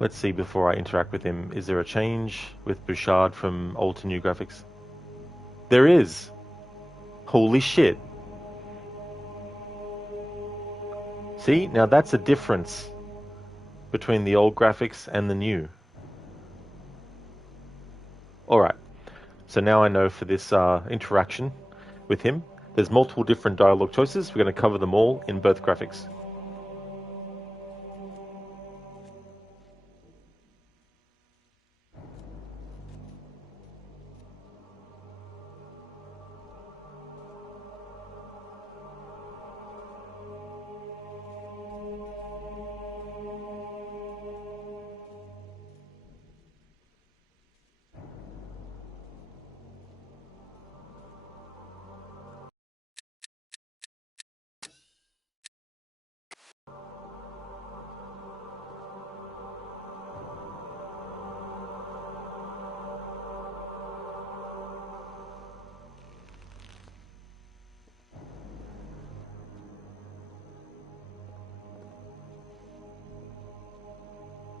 Let's see before I interact with him. Is there a change with Bouchard from old to new graphics? There is! Holy shit! See, now that's a difference between the old graphics and the new. Alright, so now I know for this interaction with him, there's multiple different dialogue choices. We're going to cover them all in both graphics.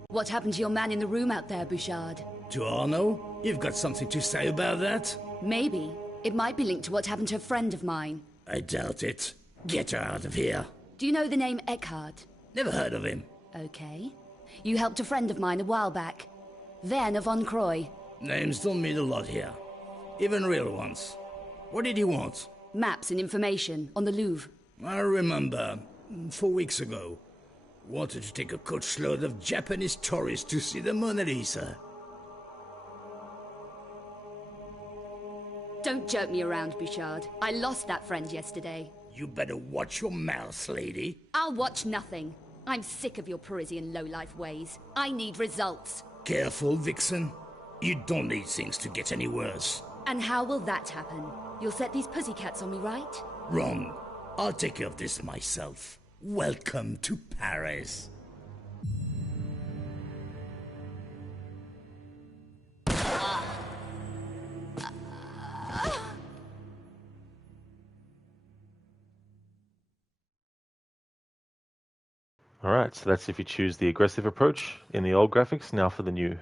What happened to your man in the room out there, Bouchard? To Arno? You've got something to say about that? Maybe. It might be linked to what happened to a friend of mine. I doubt it. Get her out of here. Do you know the name Eckhart? Never heard of him. Okay. You helped a friend of mine a while back. Werner von Croy. Names don't mean a lot here. Even real ones. What did he want? Maps and information on the Louvre. I remember, 4 weeks ago. Wanted to take a coachload of Japanese tourists to see the Mona Lisa. Don't jerk me around, Bouchard. I lost that friend yesterday. You better watch your mouth, lady. I'll watch nothing. I'm sick of your Parisian lowlife ways. I need results. Careful, Vixen. You don't need things to get any worse. And how will that happen? You'll set these pussycats on me, right? Wrong. I'll take care of this myself. Welcome to Paris. Alright, so that's if you choose the aggressive approach in the old graphics, now for the new.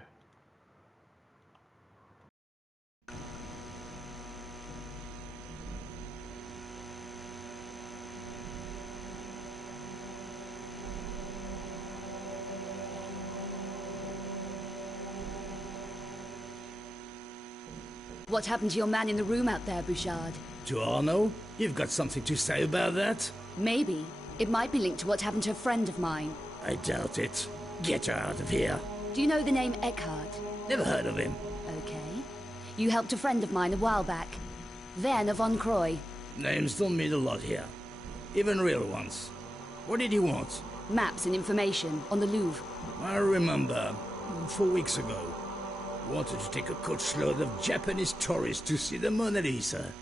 What happened to your man in the room out there, Bouchard? To Arno? You've got something to say about that? Maybe. It might be linked to what happened to a friend of mine. I doubt it. Get her out of here. Do you know the name Eckhart? Never heard of him. Okay. You helped a friend of mine a while back. Werner von Croy. Names don't mean a lot here. Even real ones. What did he want? Maps and information on the Louvre. I remember, 4 weeks ago. Wanted to take a coachload of Japanese tourists to see the Mona Lisa.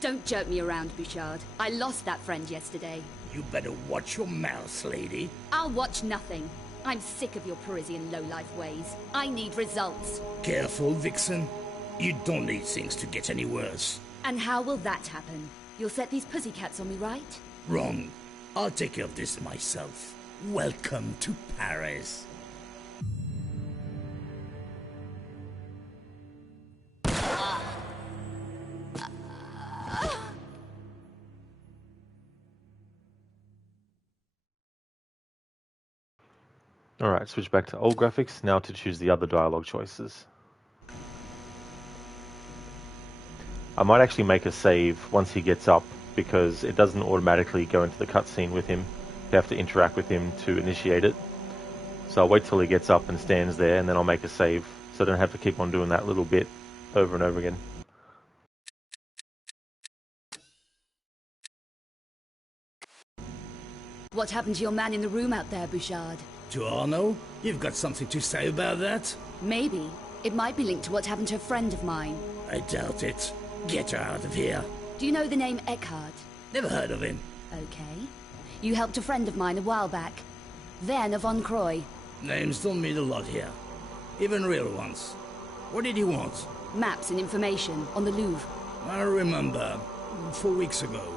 Don't jerk me around, Bouchard. I lost that friend yesterday. You better watch your mouth, lady. I'll watch nothing. I'm sick of your Parisian lowlife ways. I need results. Careful, Vixen. You don't need things to get any worse. And how will that happen? You'll set these pussycats on me, right? Wrong. I'll take care of this myself. Welcome to Paris. Alright, switch back to old graphics, now to choose the other dialogue choices. I might actually make a save once he gets up, because it doesn't automatically go into the cutscene with him. You have to interact with him to initiate it. So I'll wait till he gets up and stands there, and then I'll make a save, so I don't have to keep on doing that little bit over and over again. What happened to your man in the room out there, Bouchard? To Arno? You've got something to say about that? Maybe. It might be linked to what happened to a friend of mine. I doubt it. Get her out of here. Do you know the name Eckhart? Never heard of him. Okay. You helped a friend of mine a while back. Werner von Croy. Names don't mean a lot here. Even real ones. What did he want? Maps and information on the Louvre. I remember, 4 weeks ago.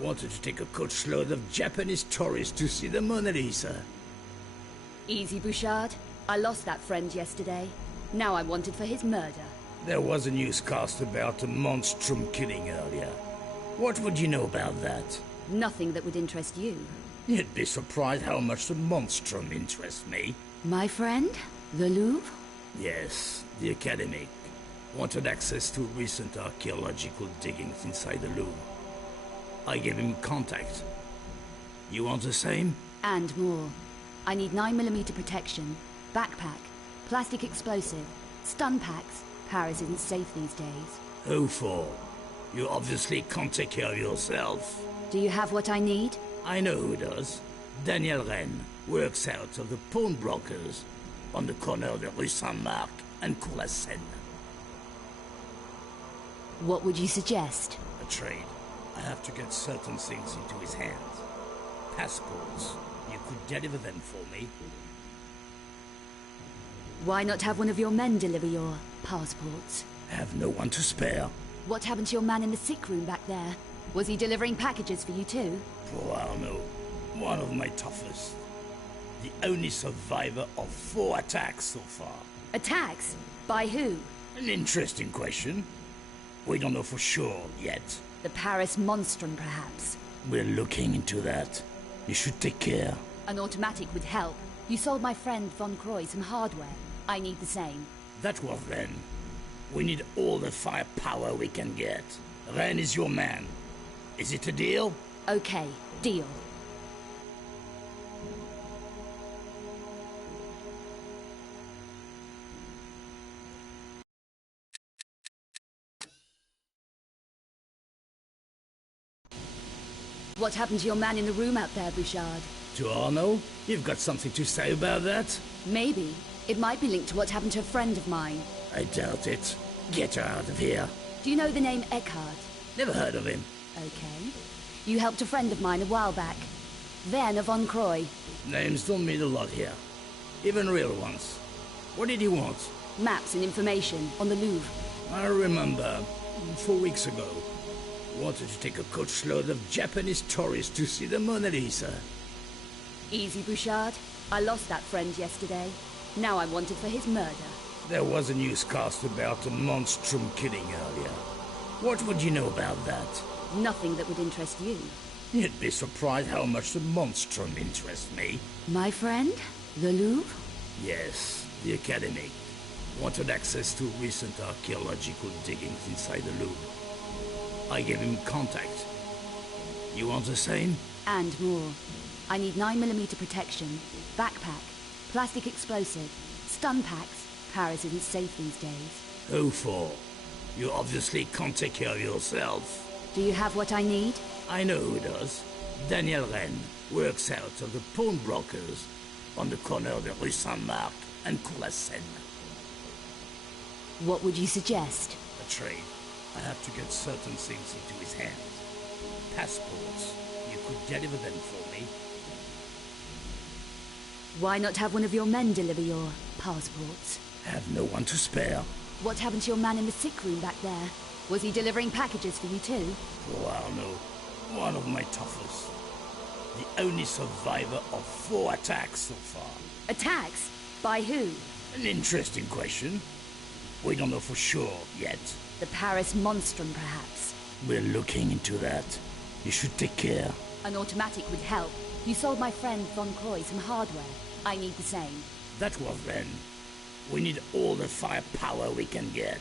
Wanted to take a coachload of Japanese tourists to see the Mona Lisa. Easy, Bouchard. I lost that friend yesterday. Now I'm wanted for his murder. There was a newscast about a monstrum killing earlier. What would you know about that? Nothing that would interest you. You'd be surprised how much the monstrum interests me. My friend? The Louvre? Yes, the academic. Wanted access to recent archaeological diggings inside the Louvre. I gave him contact. You want the same? And more. I need 9mm protection, backpack, plastic explosive, stun packs. Paris isn't safe these days. Who for? You obviously can't take care of yourself. Do you have what I need? I know who does. Daniel Rennes works out of the pawnbrokers on the corner of the Rue Saint-Marc and Cour la Seine. What would you suggest? A trade. I have to get certain things into his hands. Passports. You could deliver them for me. Why not have one of your men deliver your passports? I have no one to spare. What happened to your man in the sick room back there? Was he delivering packages for you too? Poor Arno. One of my toughest. The only survivor of 4 attacks so far. Attacks? By who? An interesting question. We don't know for sure yet. The Paris monstrum, perhaps? We're looking into that. You should take care. An automatic would help. You sold my friend Von Croy some hardware. I need the same. That was then. We need all the firepower we can get. Ren is your man. Is it a deal? Okay, deal. What happened to your man in the room out there, Bouchard? To Arno? You've got something to say about that? Maybe. It might be linked to what happened to a friend of mine. I doubt it. Get her out of here. Do you know the name Eckhart? Never heard of him. Okay. You helped a friend of mine a while back. Werner von Croy. Names don't mean a lot here. Even real ones. What did he want? Maps and information on the Louvre. I remember, 4 weeks ago. Wanted to take a coachload of Japanese tourists to see the Mona Lisa. Easy, Bouchard. I lost that friend yesterday. Now I'm wanted for his murder. There was a newscast about a monstrum killing earlier. What would you know about that? Nothing that would interest you. You'd be surprised how much the monstrum interests me. My friend? The Louvre? Yes, the Academy. Wanted access to recent archaeological diggings inside the Louvre. I gave him contact. You want the same? And more. I need 9mm protection, backpack, plastic explosive, stun packs. Paris isn't safe these days. Who for? You obviously can't take care of yourself. Do you have what I need? I know who does. Daniel Ren works out of the pawnbrokers on the corner of the Rue Saint-Marc and Cour la Seine. What would you suggest? A trade. I have to get certain things into his hands. Passports. You could deliver them for me. Why not have one of your men deliver your passports? Have no one to spare. What happened to your man in the sick room back there? Was he delivering packages for you too? For Arno, one of my toughest. The only survivor of 4 attacks so far. Attacks? By who? An interesting question. We don't know for sure yet. The Paris Monstrum, perhaps. We're looking into that. You should take care. An automatic would help. You sold my friend Von Croy some hardware. I need the same. That was then. We need all the firepower we can get.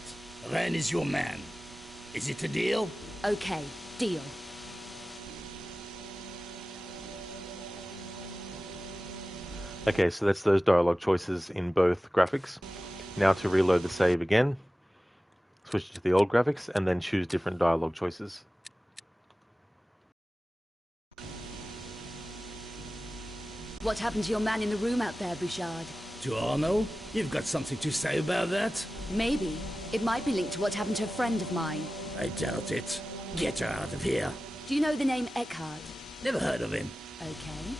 Ren is your man. Is it a deal? Okay, deal. Okay, so that's those dialogue choices in both graphics. Now to reload the save again, switch to the old graphics, and then choose different dialogue choices. What happened to your man in the room out there, Bouchard? To Arno? You've got something to say about that? Maybe. It might be linked to what happened to a friend of mine. I doubt it. Get her out of here. Do you know the name Eckhart? Never heard of him. Okay.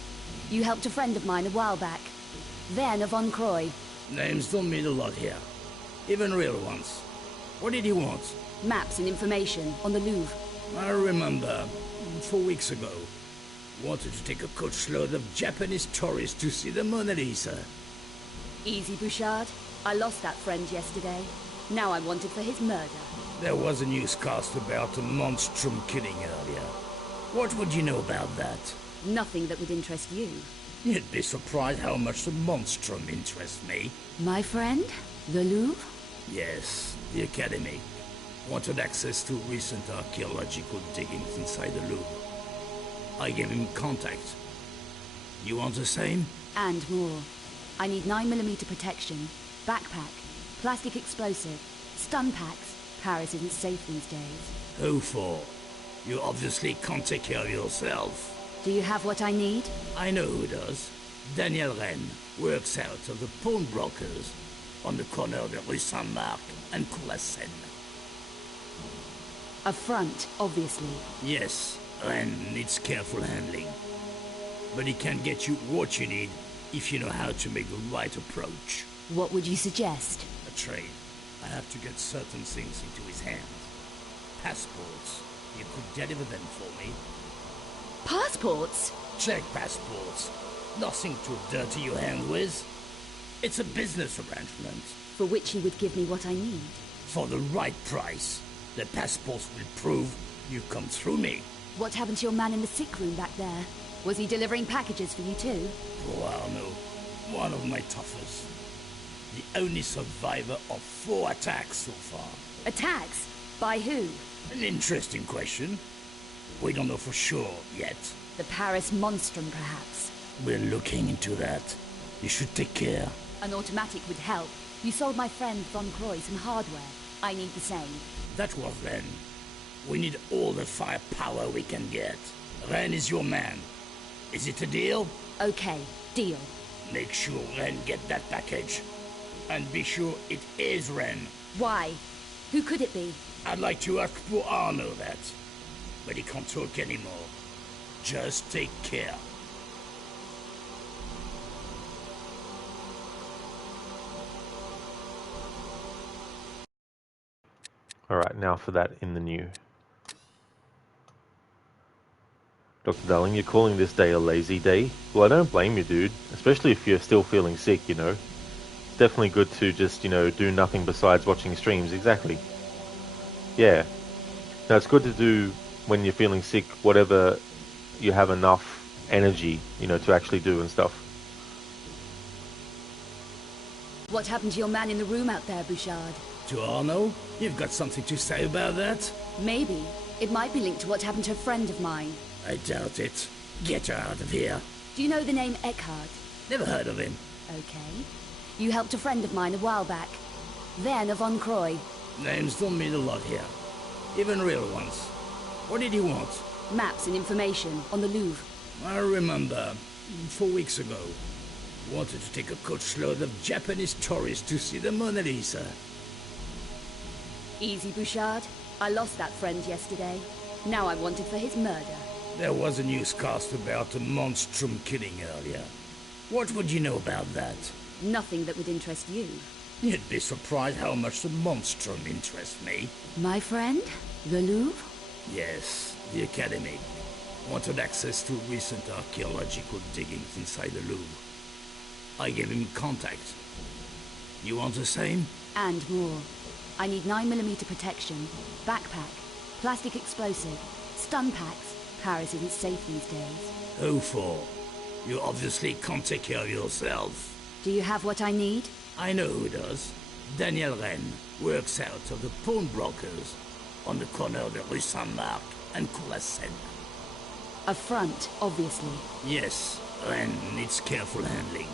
You helped a friend of mine a while back. Werner von Croy. Names don't mean a lot here. Even real ones. What did he want? Maps and information on the Louvre. I remember, 4 weeks ago. Wanted to take a coachload of Japanese tourists to see the Mona Lisa. Easy, Bouchard. I lost that friend yesterday. Now I'm wanted for his murder. There was a newscast about a monstrum killing earlier. What would you know about that? Nothing that would interest you. You'd be surprised how much the monstrum interests me. My friend? The Louvre? Yes, the Academy. Wanted access to recent archaeological diggings inside the Louvre. I gave him contact. You want the same? And more. I need 9mm protection, backpack, plastic explosive, stun packs. Paris isn't safe these days. Who for? You obviously can't take care of yourself. Do you have what I need? I know who does. Daniel Ren works out of the pawnbrokers on the corner of the Rue Saint-Marc and Cour la Seine. A front, obviously. Yes, Ren needs careful handling. But he can get you what you need if you know how to make the right approach. What would you suggest? A trade. I have to get certain things into his hands. Passports. You could deliver them for me. Passports? Check passports. Nothing to dirty your hand with. It's a business arrangement. For which he would give me what I need. For the right price. The passports will prove you come through me. What happened to your man in the sick room back there? Was he delivering packages for you too? Well, no. One of my toughest. The only survivor of 4 attacks so far. Attacks? By who? An interesting question. We don't know for sure yet. The Paris Monstrum, perhaps. We're looking into that. You should take care. An automatic would help. You sold my friend Von Croy some hardware. I need the same. That was then. We need all the firepower we can get. Ren is your man. Is it a deal? Okay, deal. Make sure Ren get that package. And be sure it is Ren. Why? Who could it be? I'd like to ask poor Arno that. But he can't talk anymore. Just take care. Alright, now for that in the new. Dr. Darling, you're calling this day a lazy day? Well, I don't blame you, dude. Especially if you're still feeling sick, you know. It's definitely good to just, you know, do nothing besides watching streams. Exactly. Yeah. Now, it's good to do, when you're feeling sick, whatever you have enough energy, you know, to actually do and stuff. What happened to your man in the room out there, Bouchard? To Arno? You've got something to say about that? Maybe. It might be linked to what happened to a friend of mine. I doubt it. Get her out of here. Do you know the name Eckhart? Never heard of him. Okay. You helped a friend of mine a while back. Then a Von Croy. Names don't mean a lot here. Even real ones. What did he want? Maps and information on the Louvre. I remember, 4 weeks ago, wanted to take a coachload of Japanese tourists to see the Mona Lisa. Easy, Bouchard. I lost that friend yesterday. Now I'm wanted for his murder. There was a newscast about a monstrum killing earlier. What would you know about that? Nothing that would interest you. You'd be surprised how much the monstrum interests me. My friend? The Louvre? Yes, the Academy. Wanted access to recent archaeological diggings inside the Louvre. I gave him contact. You want the same? And more. I need 9mm protection, backpack, plastic explosive, stun packs. Paris isn't safe these days. Who for? You obviously can't take care of yourself. Do you have what I need? I know who does. Daniel Ren works out of the pawnbrokers on the corner of the Rue Saint-Marc and Cour la Seine. A front, obviously. Yes, Ren needs careful handling.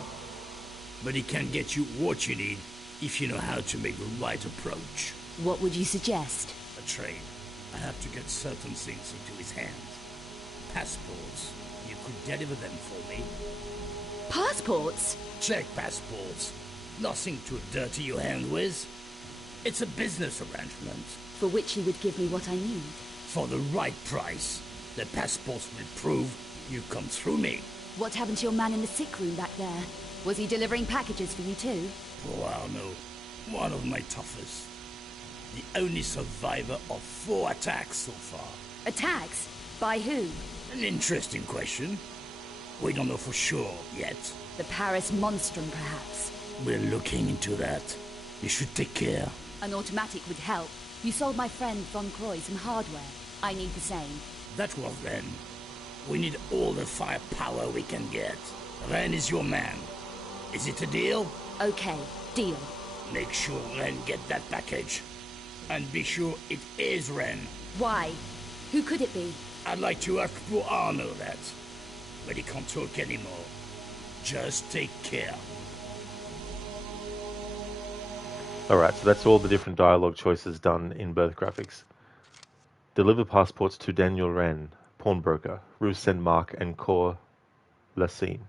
But he can get you what you need if you know how to make the right approach. What would you suggest? A trade. I have to get certain things into his hands. Passports. You could deliver them for me. Passports? Check passports. Nothing to dirty your hand with. It's a business arrangement. For which he would give me what I need. For the right price. The passports will prove you come through me. What happened to your man in the sick room back there? Was he delivering packages for you too? Poor Arno. One of my toughest. The only survivor of 4 attacks so far. Attacks? By who? An interesting question. We don't know for sure yet. The Paris Monstrum, perhaps. We're looking into that. You should take care. An automatic would help. You sold my friend Von Croy some hardware. I need the same. That was then. We need all the firepower we can get. Ren is your man. Is it a deal? Okay, deal. Make sure Ren get that package. And be sure it is Ren. Why? Who could it be? I'd like to ask poor Arno that. But he can't talk anymore. Just take care. Alright, so that's all the different dialogue choices done in Birth Graphics. Deliver passports to Daniel Ren, pawnbroker, Rue Saint-Marc and Cour la Seine.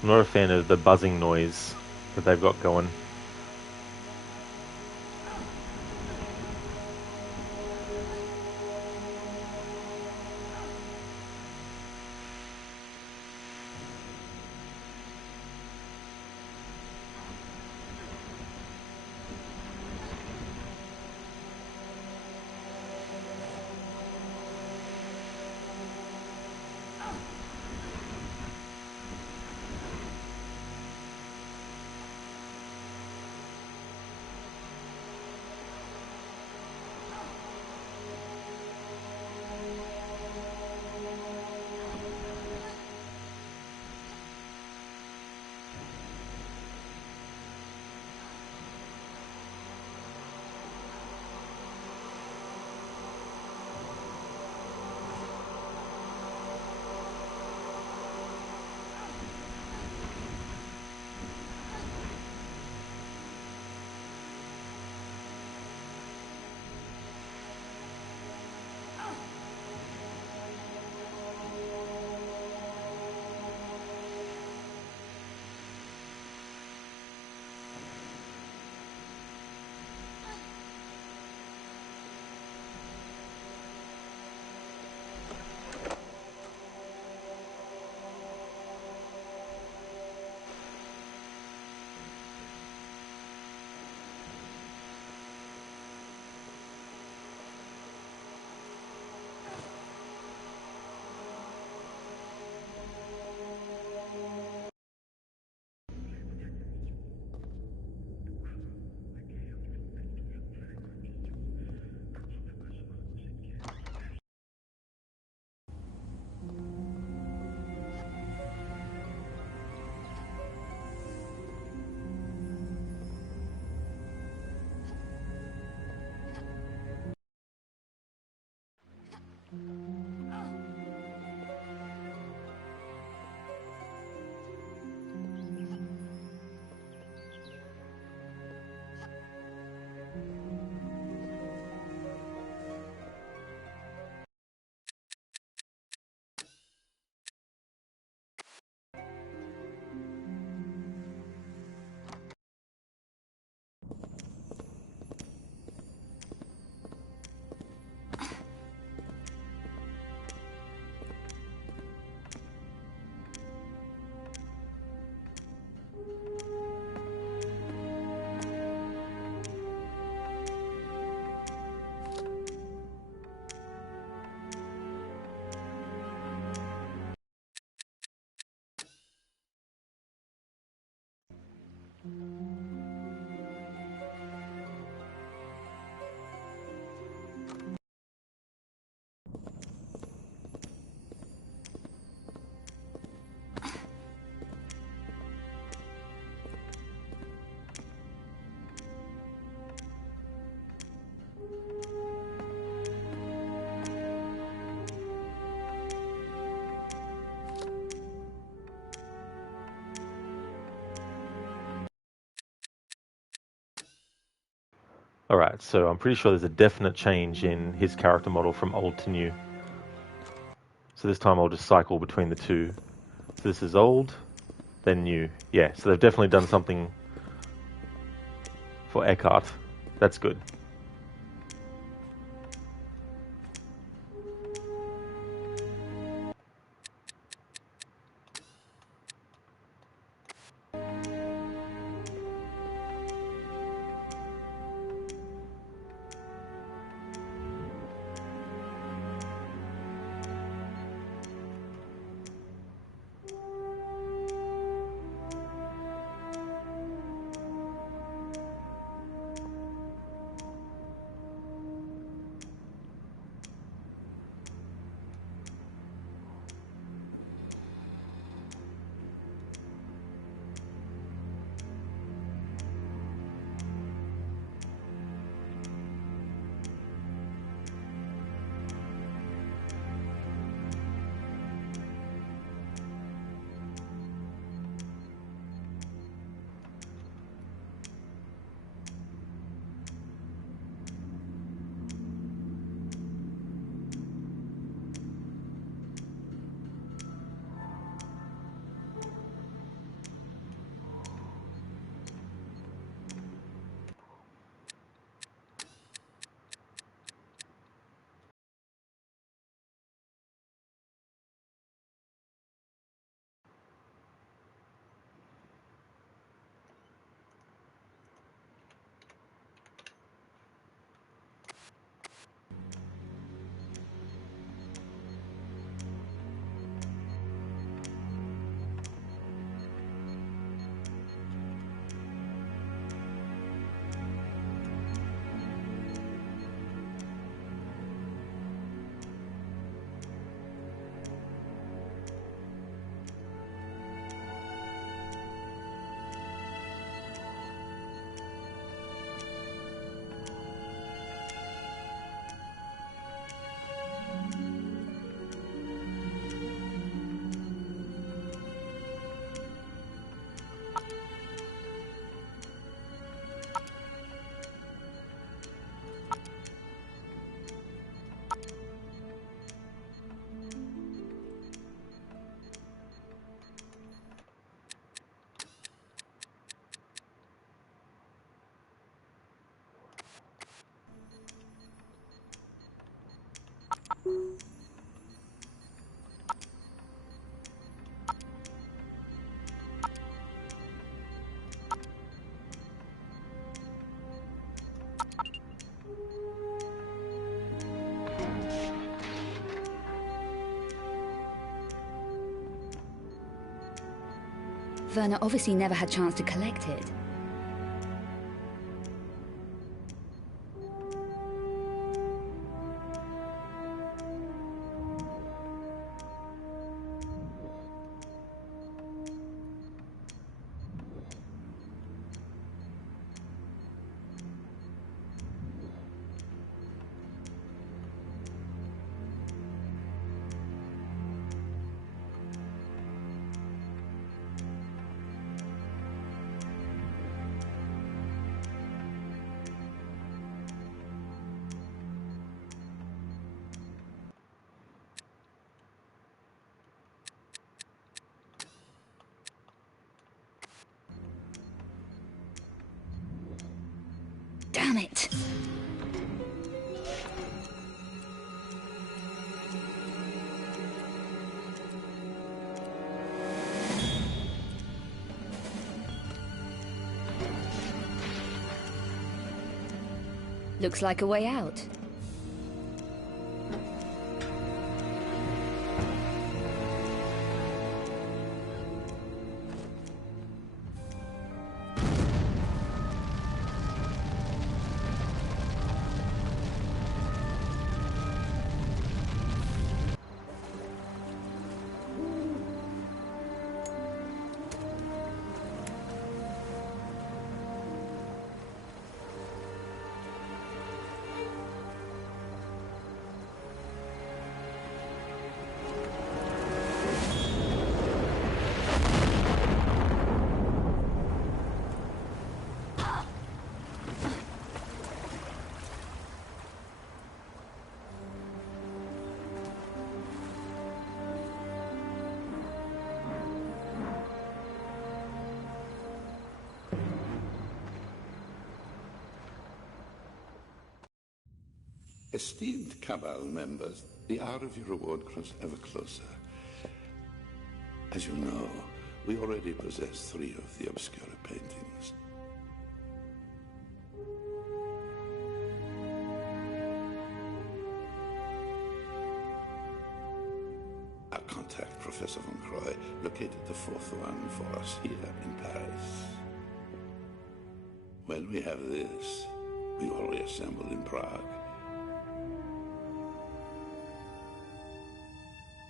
I'm not a fan of the buzzing noise that they've got going. Alright, so I'm pretty sure there's a definite change in his character model from old to new. So this time I'll just cycle between the two. So this is old, then new. Yeah, so they've definitely done something for Eckhart. That's good. Werner obviously never had chance to collect it. Damn it! Looks like a way out. Esteemed Cabal members, the hour of your reward grows ever closer. As you know, we already possess 3 of the Obscura paintings. Our contact, Professor von Croy, located the 4th one for us here in Paris. When we have this, we will reassemble in Prague.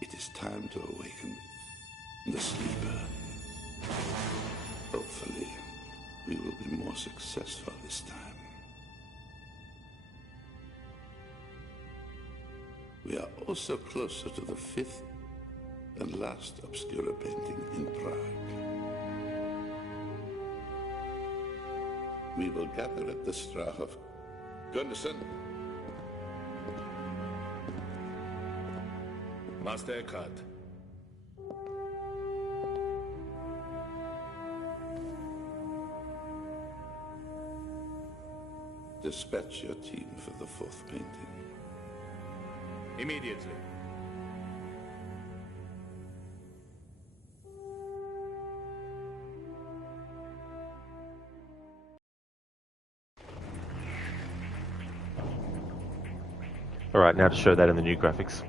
It is time to awaken the sleeper. Hopefully, we will be more successful this time. We are also closer to the 5th and last Obscura painting in Prague. We will gather at the Strahov. Gunderson? Master Eckhart. Dispatch your team for the 4th painting. Immediately. Alright, now to show that in the new graphics.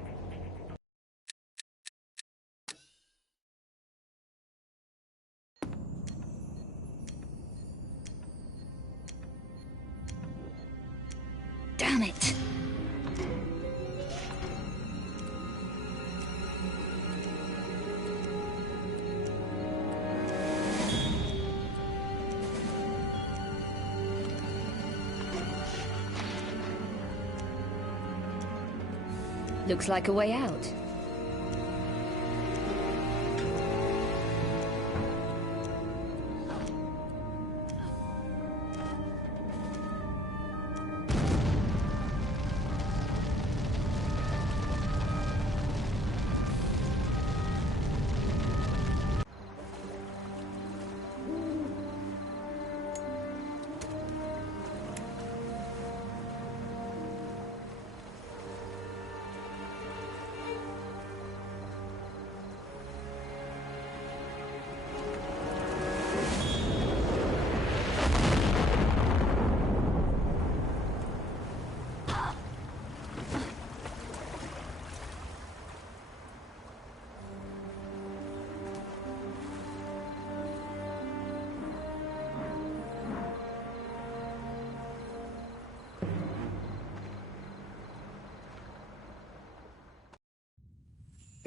Damn it! Looks like a way out.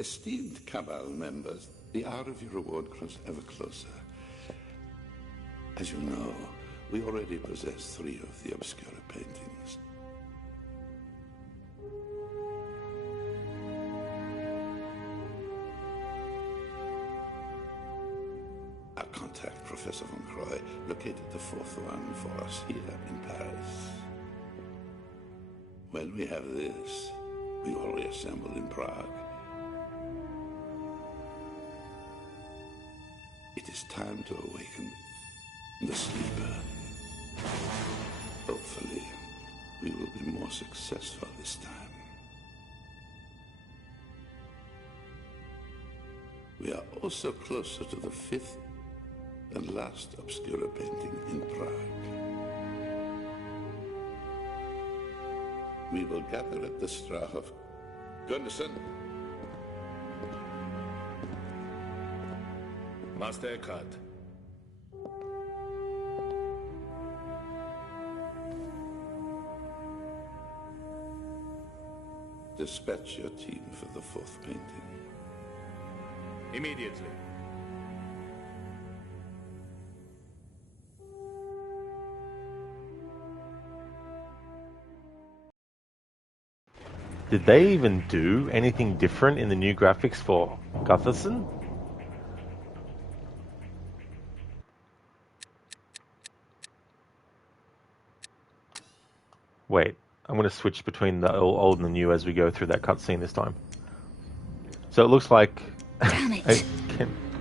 Esteemed Cabal members, the hour of your reward grows ever closer. As you know, we already possess 3 of the Obscura paintings. Our contact, Professor Von Croy, located the 4th one for us here in Paris. When we have this, we will reassemble in Prague. It is time to awaken the sleeper. Hopefully, we will be more successful this time. We are also closer to the 5th and last Obscura painting in Prague. We will gather at the Strahov. Gunderson. Master Eckhart. Dispatch your team for the 4th painting. Immediately. Did they even do anything different in the new graphics for Gutherson? Wait, I'm going to switch between the old and the new as we go through that cutscene this time. So it looks like... Damn it!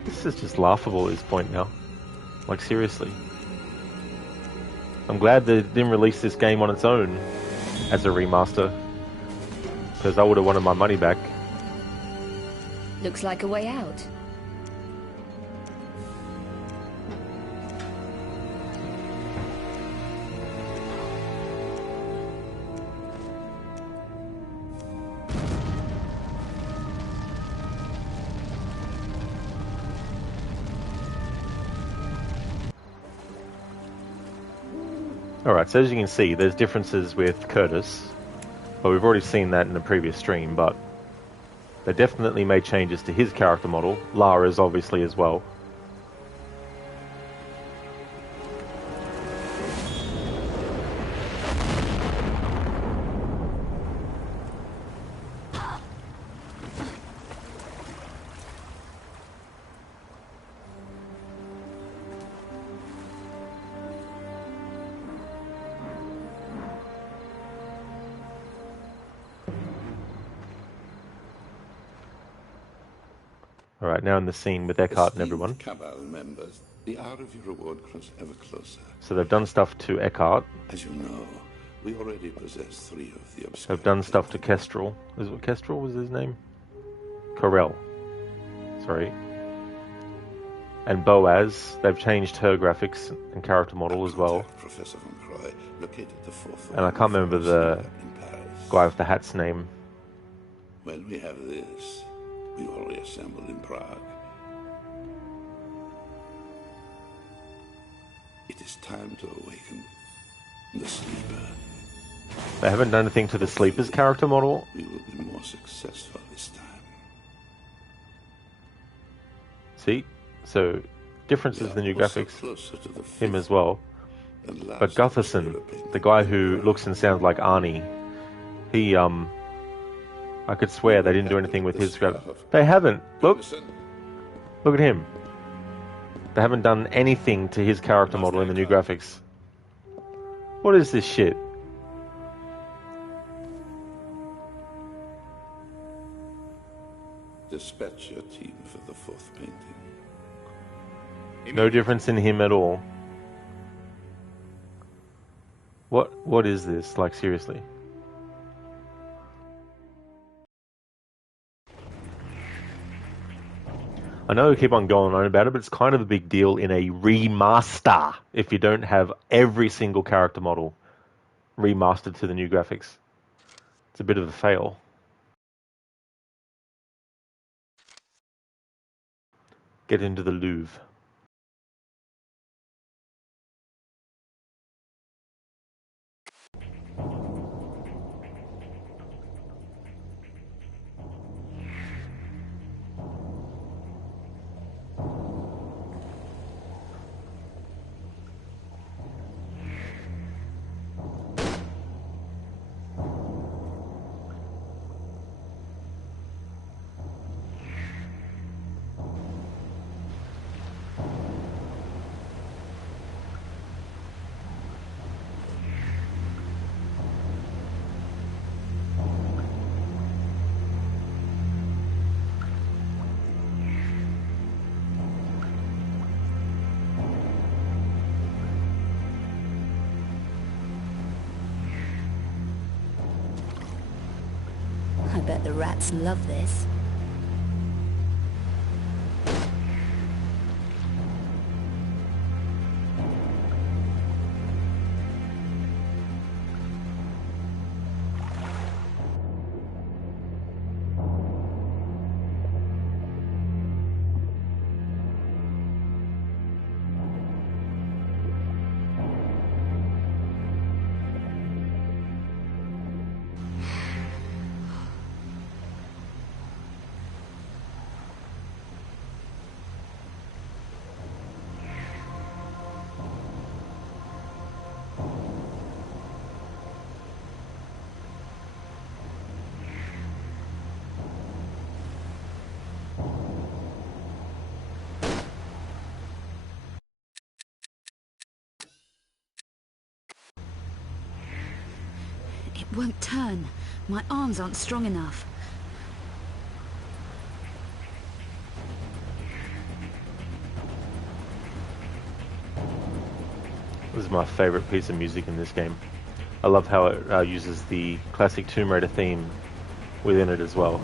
This is just laughable at this point now. Like, seriously. I'm glad they didn't release this game on its own as a remaster, because I would have wanted my money back. Looks like a way out. Alright, so as you can see, there's differences with Curtis, but we've already seen that in the previous stream, but they definitely made changes to his character model, Lara's obviously as well. Alright, now in the scene with Eckhart and everyone. Cabal members, the hour of your reward grows ever closer. So they've done stuff to Eckhart. As you know, we already possess 3 of the Obscura. They've done stuff to Kestrel. Is it Kestrel was his name? Corel. Sorry. And Boaz, they've changed her graphics and character model as well. Professor Von Croy located the 4th And I can't remember the guy with the hat's name. When we have this, we will reassemble in Prague. It is time to awaken the sleeper. They haven't done anything to the Sleeper's character model. We will be more successful this time. See? So, differences in the new graphics. Him as well. But Gutherson, the guy who looks and sounds like Arnie, he, I could swear they didn't do anything with his graphics. They haven't. Look. Look at him. They haven't done anything to his character model in the new graphics. What is this shit? Dispatch your team for the 4th painting. No difference in him at all. What is this? Like, seriously. I know we keep on going on about it, but it's kind of a big deal in a remaster if you don't have every single character model remastered to the new graphics. It's a bit of a fail. Get into the Louvre. Bet the rats love this. It won't turn. My arms aren't strong enough. This is my favourite piece of music in this game. I love how it uses the classic Tomb Raider theme within it as well.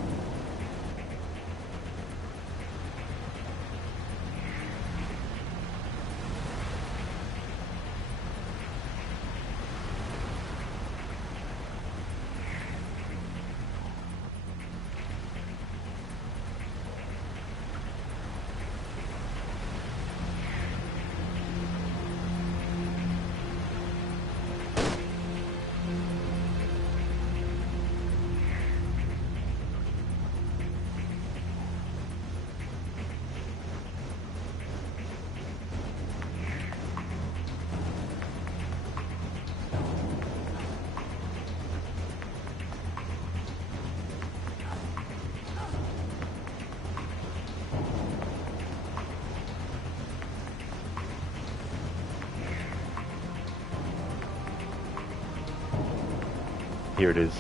Here it is.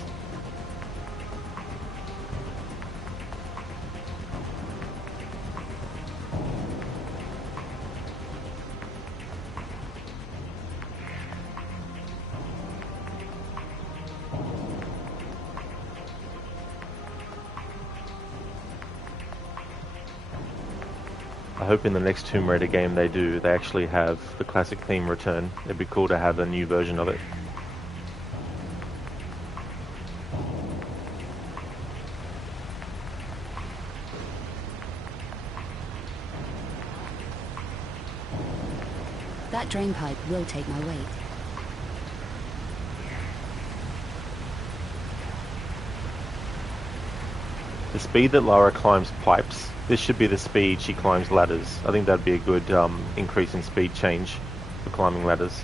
I hope in the next Tomb Raider game they actually have the classic theme return. It'd be cool to have a new version of it. That drain pipe will take my weight. The speed that Lara climbs pipes, this should be the speed she climbs ladders. I think that'd be a good increase in speed change for climbing ladders.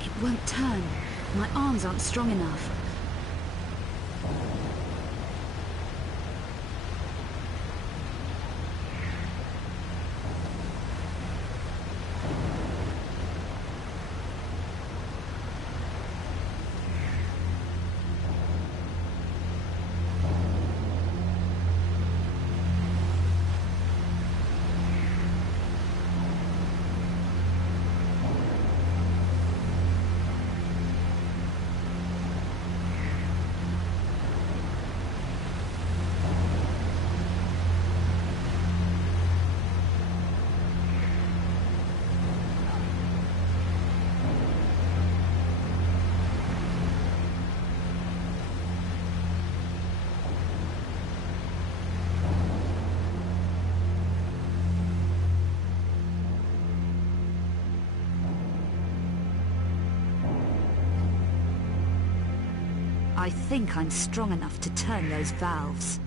It won't turn. My arms aren't strong enough. I think I'm strong enough to turn those valves.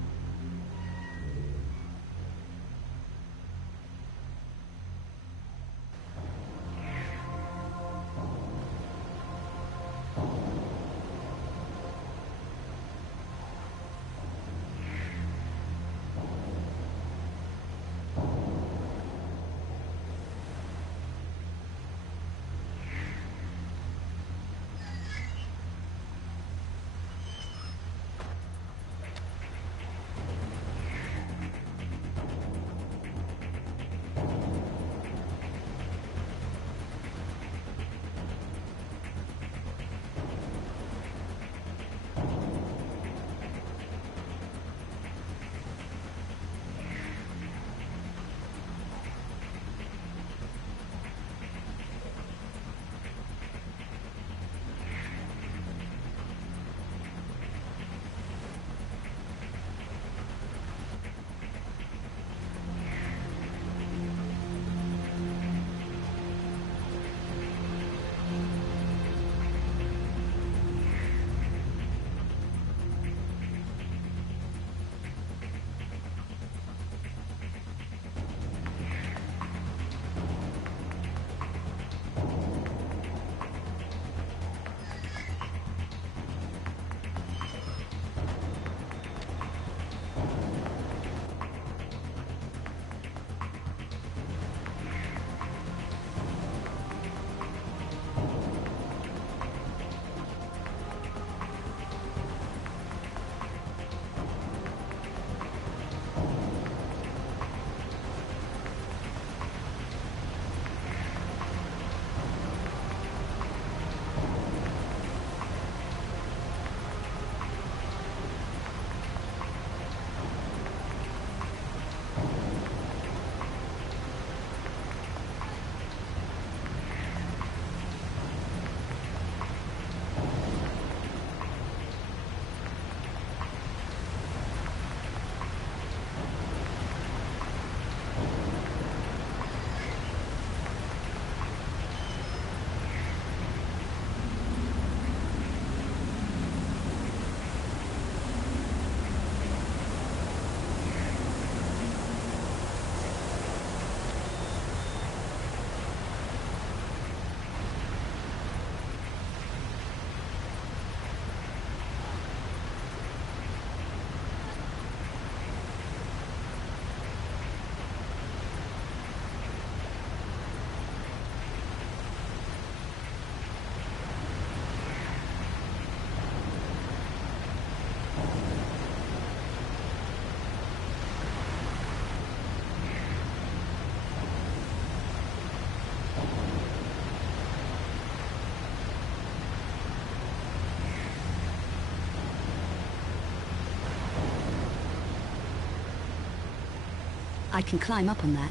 I can climb up on that.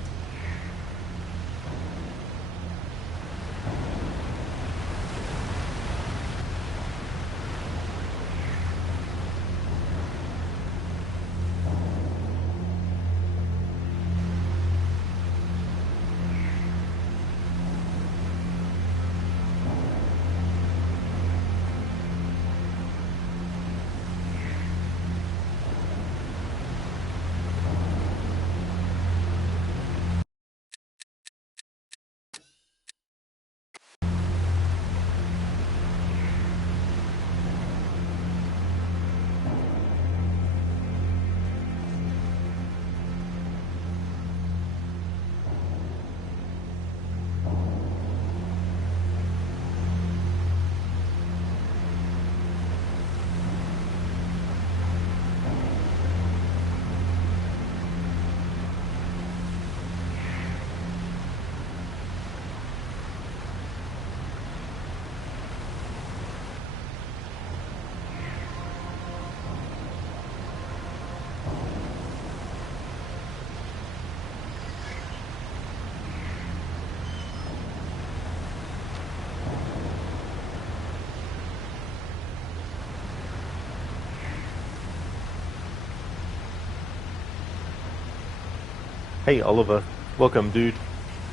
Hey Oliver, welcome dude.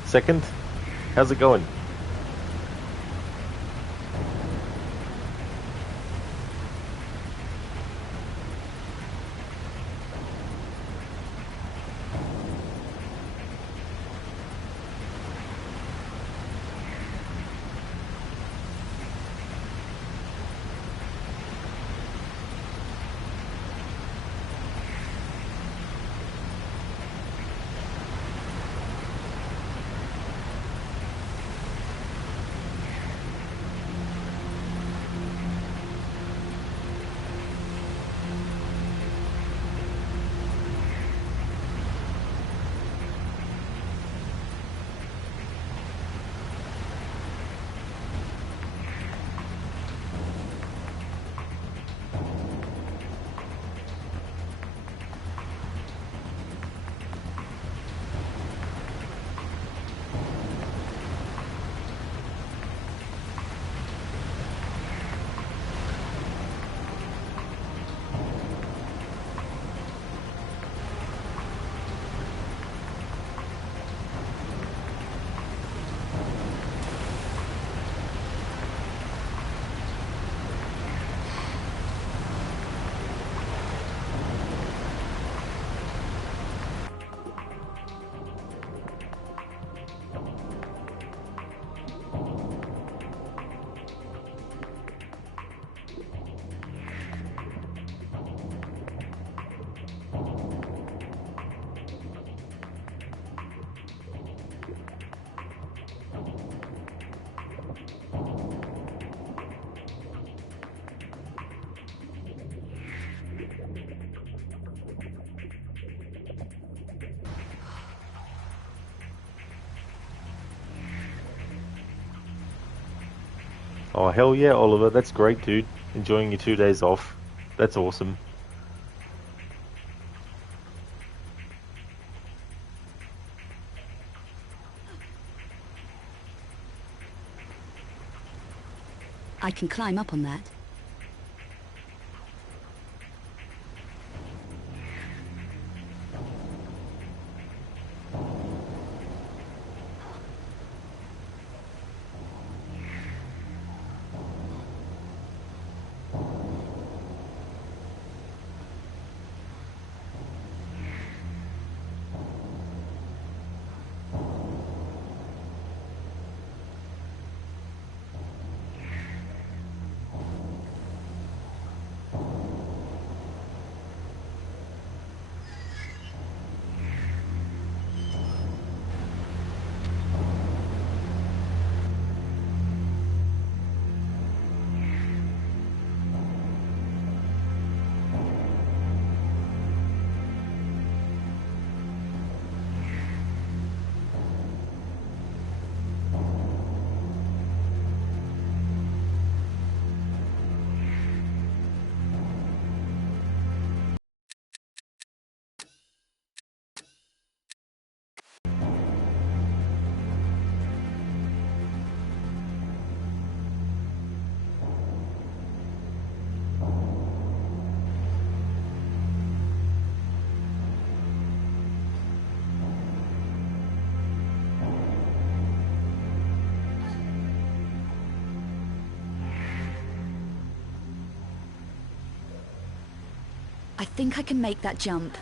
Second, how's it going? Oh hell yeah, Oliver, that's great dude. Enjoying your 2 days off. That's awesome. I can climb up on that. think I can make that jump.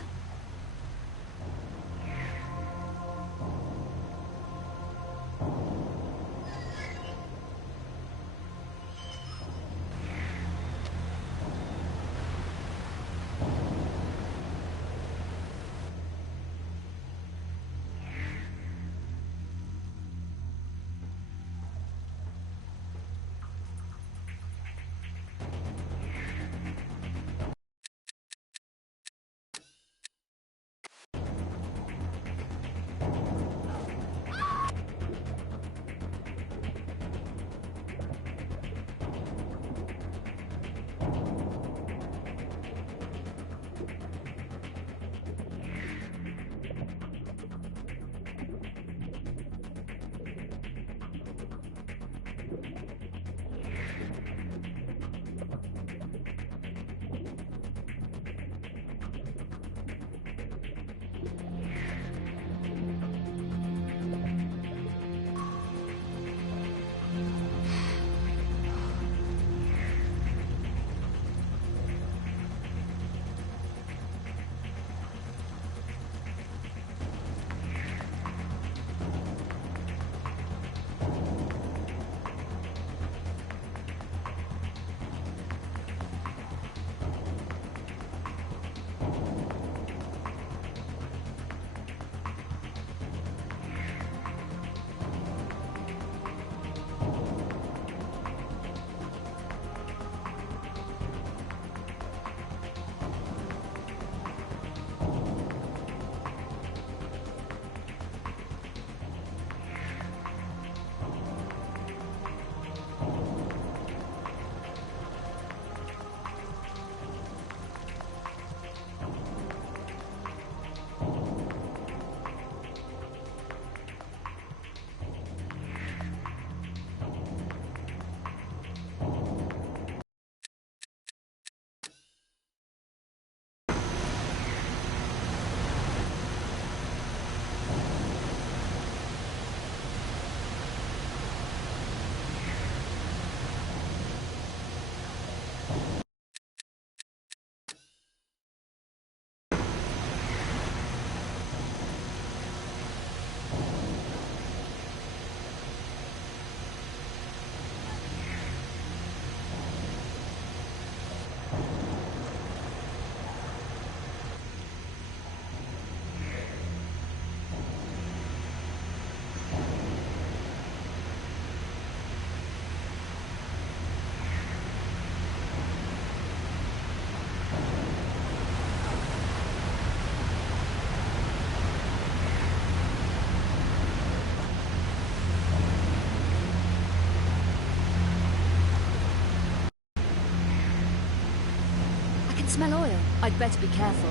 Smell oil. I'd better be careful.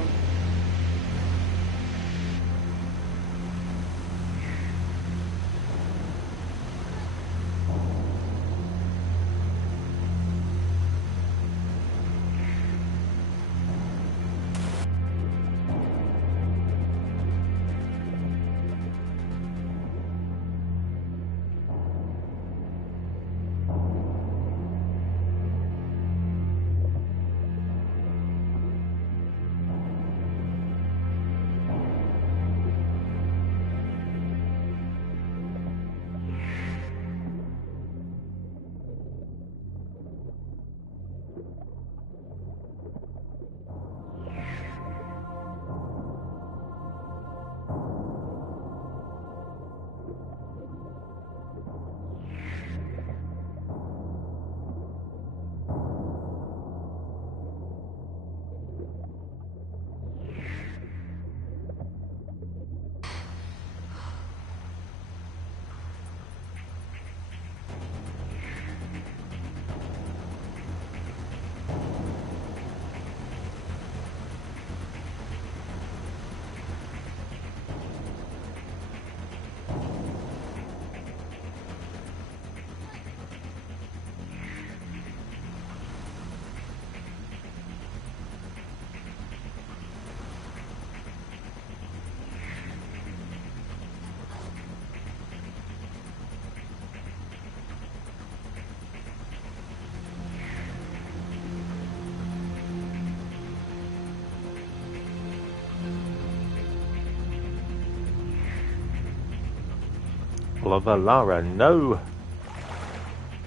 Blubber Lara, no!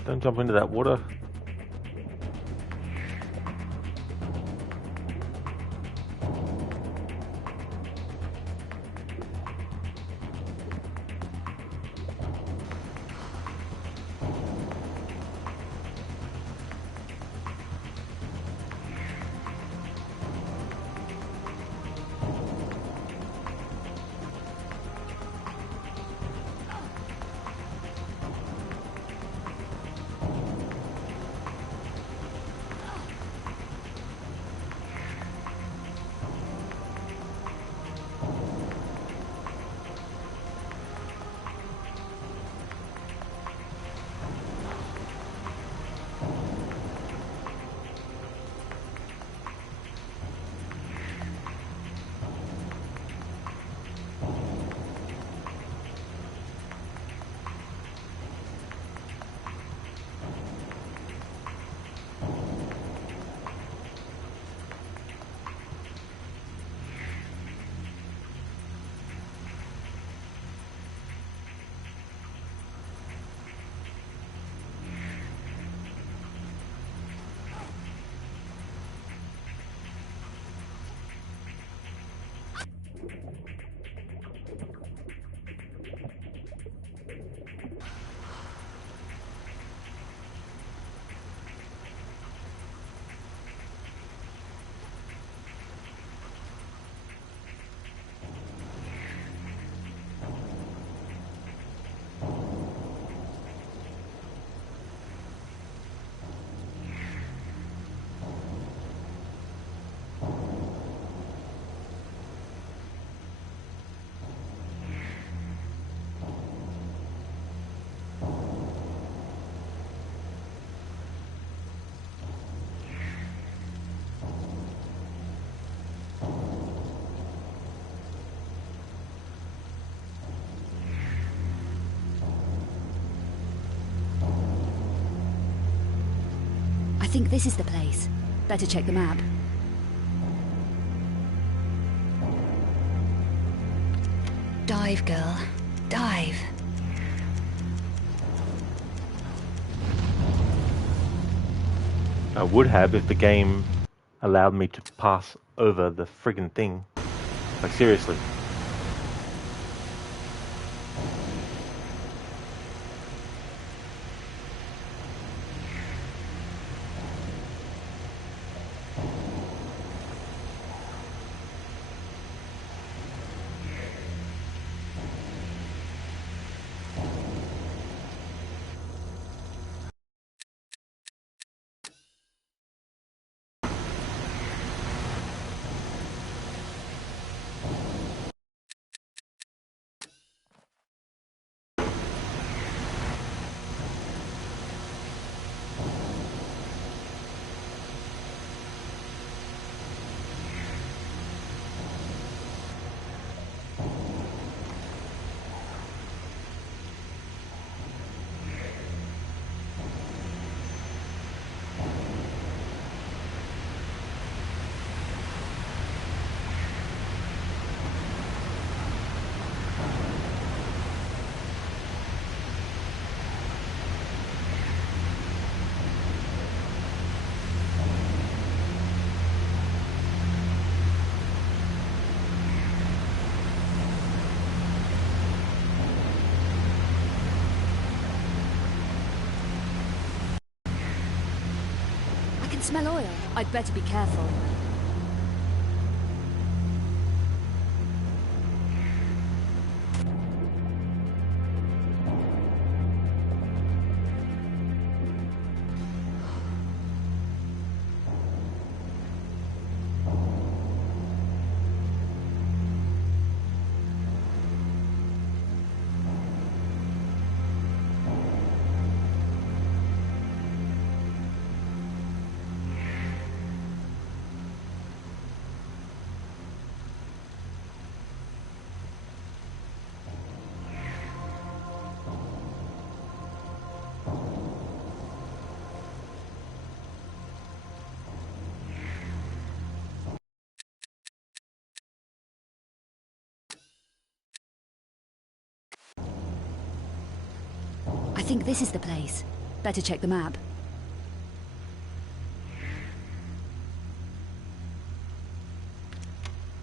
Don't jump into that water. I think this is the place. Better check the map. Dive, girl. Dive. I would have if the game allowed me to pass over the friggin' thing. Like, seriously. I can smell oil. I'd better be careful. think this is the place. Better check the map.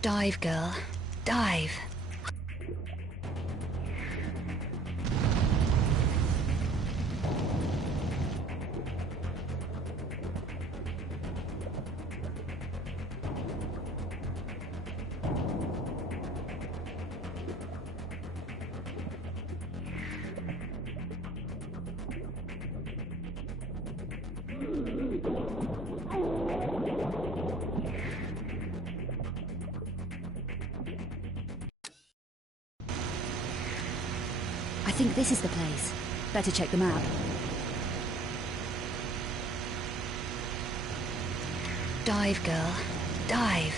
Dive, girl. Dive. I think this is the place. Better check the map. Dive, girl. Dive.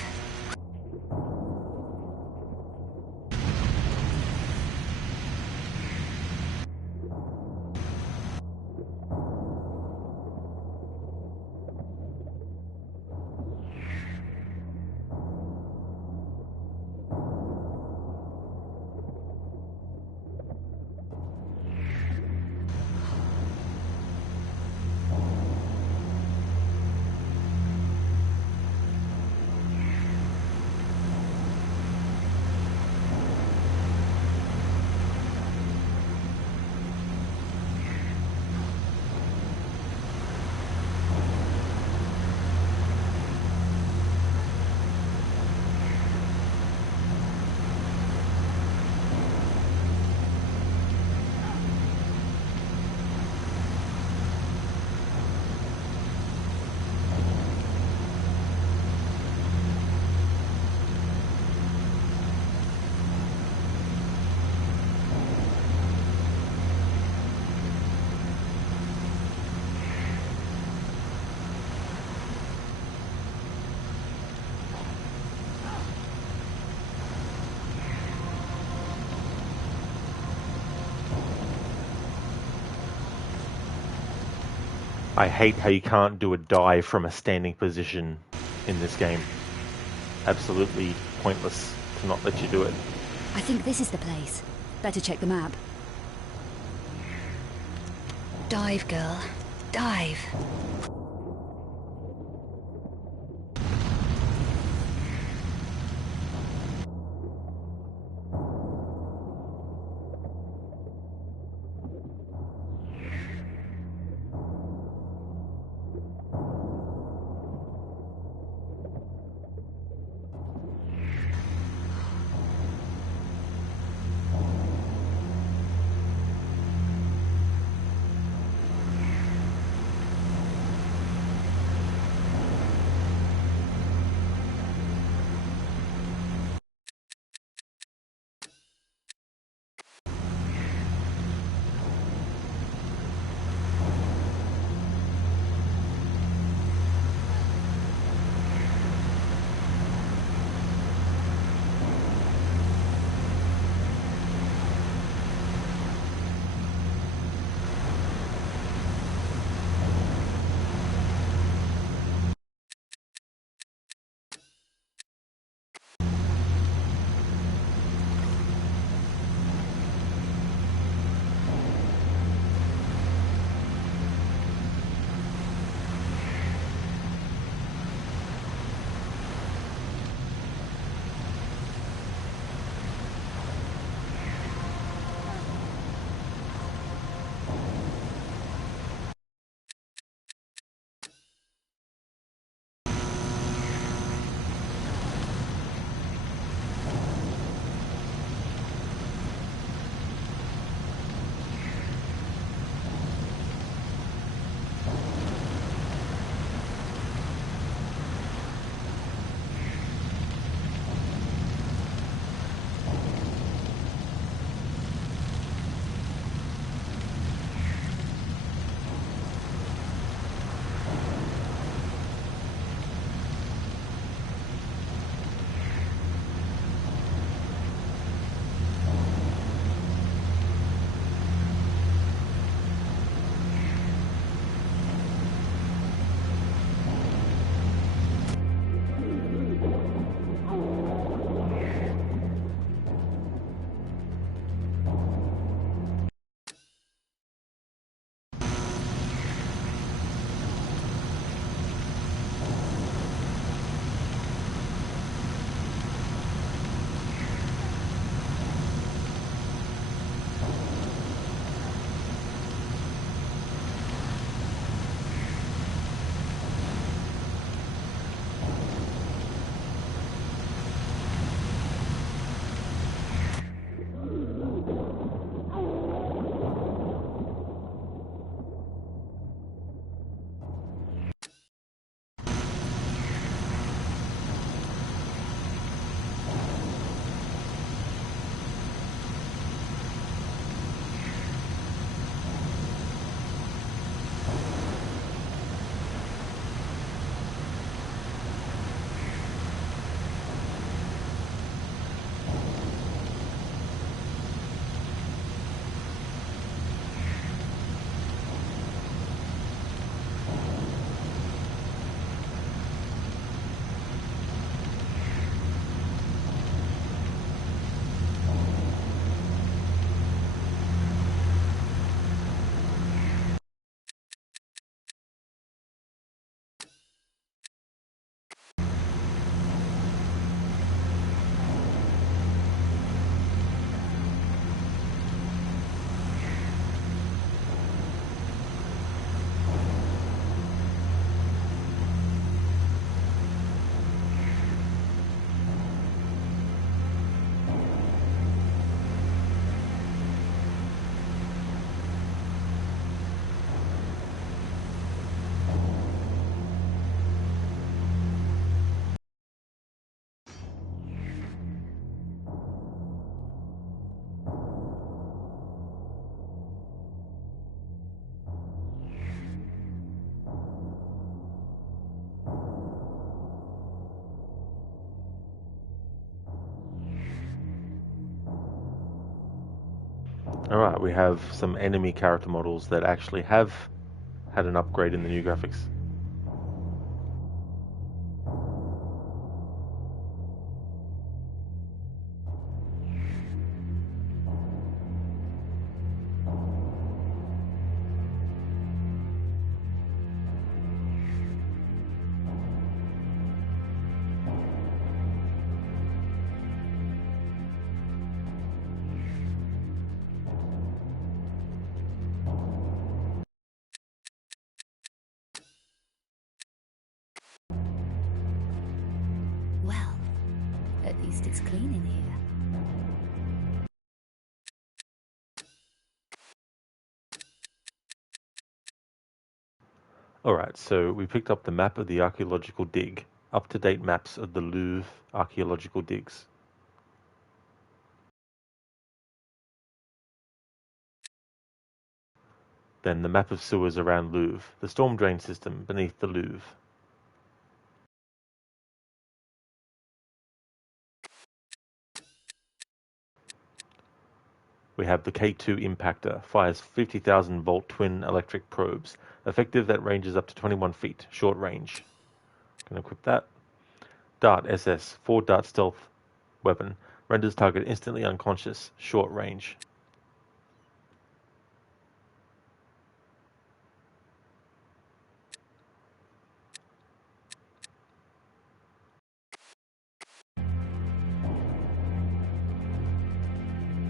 I hate how you can't do a dive from a standing position in this game. Absolutely pointless to not let you do it. I think this is the place. Better check the map. Dive, girl. Dive. Alright, we have some enemy character models that actually have had an upgrade in the new graphics. Well, at least it's clean in here. Alright, so we picked up the map of the archaeological dig. Up-to-date maps of the Louvre archaeological digs. Then the map of sewers around Louvre, the storm drain system beneath the Louvre. We have the K2 impactor, fires 50,000 volt twin electric probes, effective that ranges up to 21 feet, short range. Can equip that. Dart SS, 4 dart stealth weapon, renders target instantly unconscious, short range.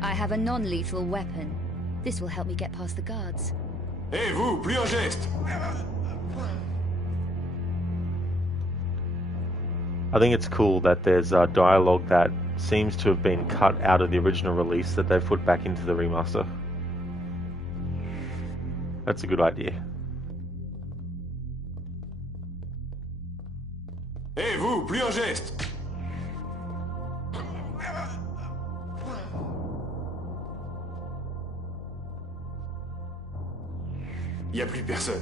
I have a non-lethal weapon. This will help me get past the guards. Hé, vous, plus un geste! I think it's cool that there's dialogue that seems to have been cut out of the original release that they've put back into the remaster. That's a good idea. Hé, vous, plus un geste! Y a plus personne.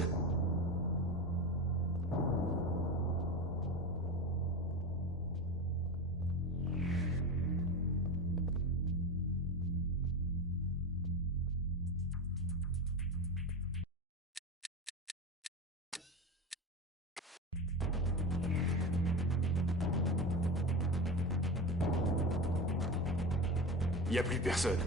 Y a plus personne.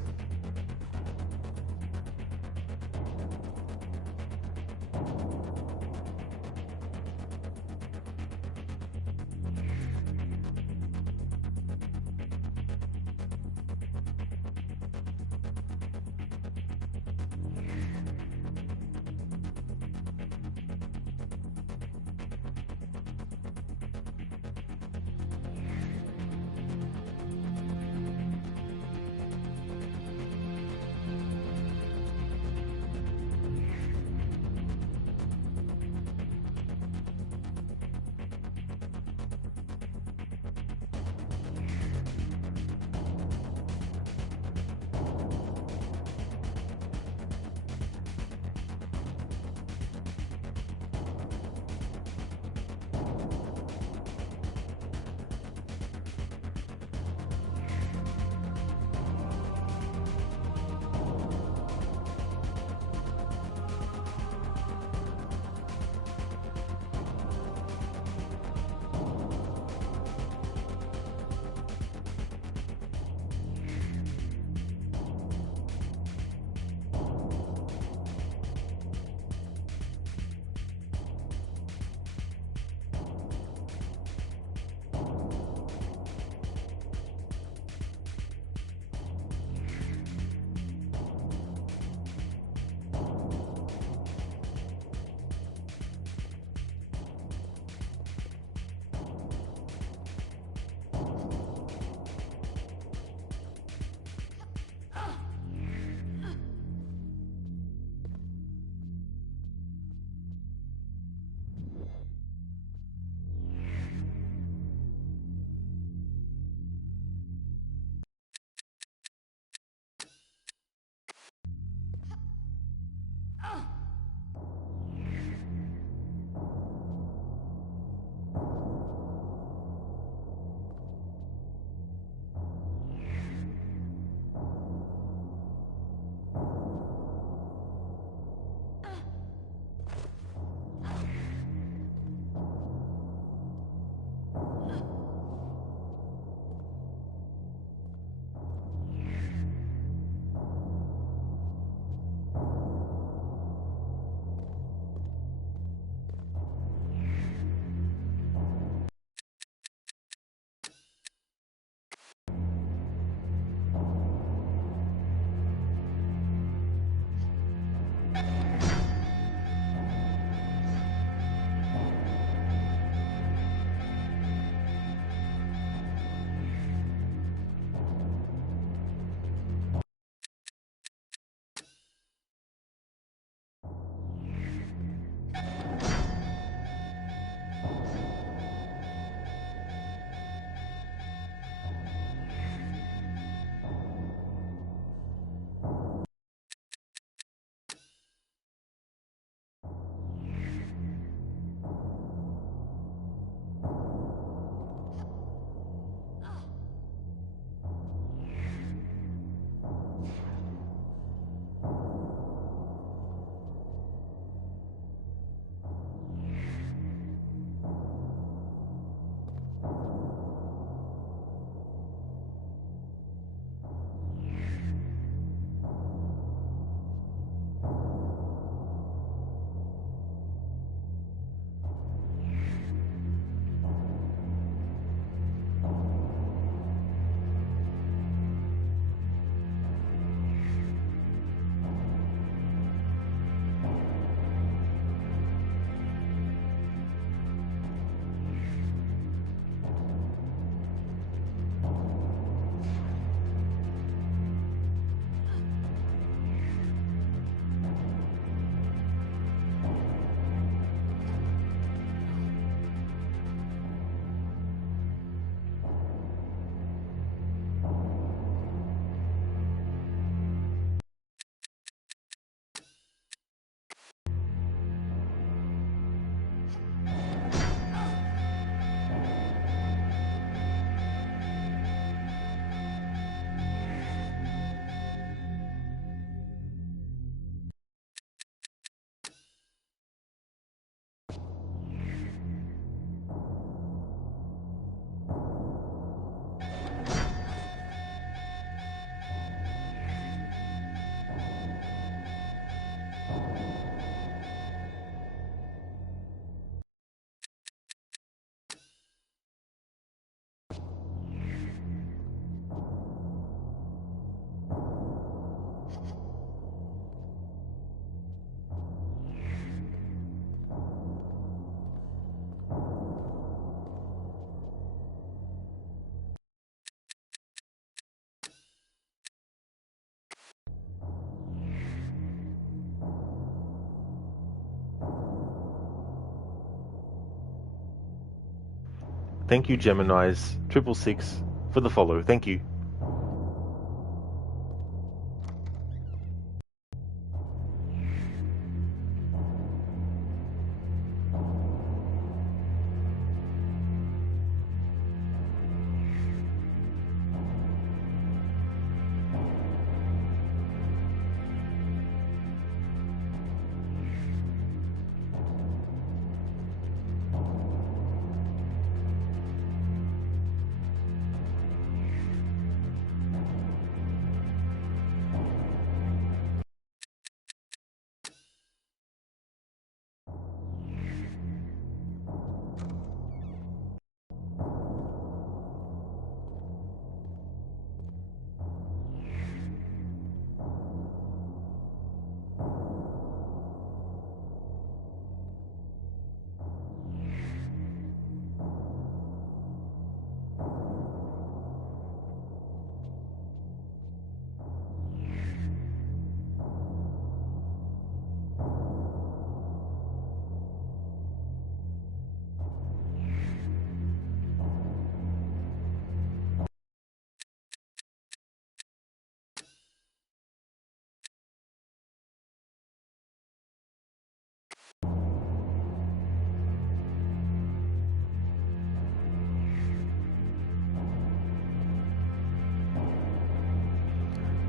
Thank you, Gemini's 666 for the follow. Thank you.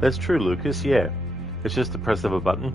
That's true, Lucas, yeah. It's just the press of a button.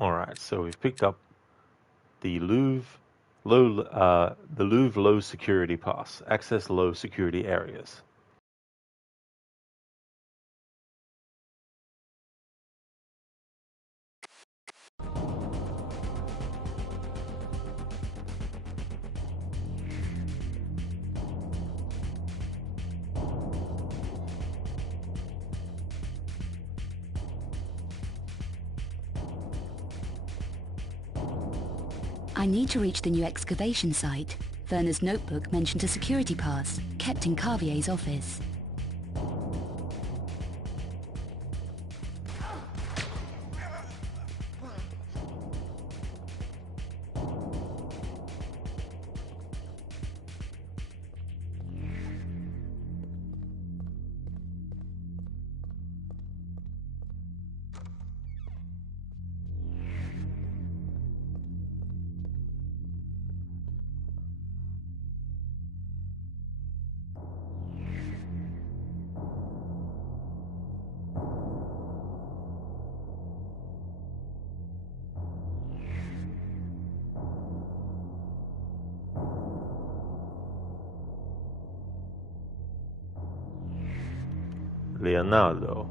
Alright, so we've picked up the Louvre low security pass. Access low security areas. I need to reach the new excavation site. Werner's notebook mentioned a security pass, kept in Carvier's office. Leonardo.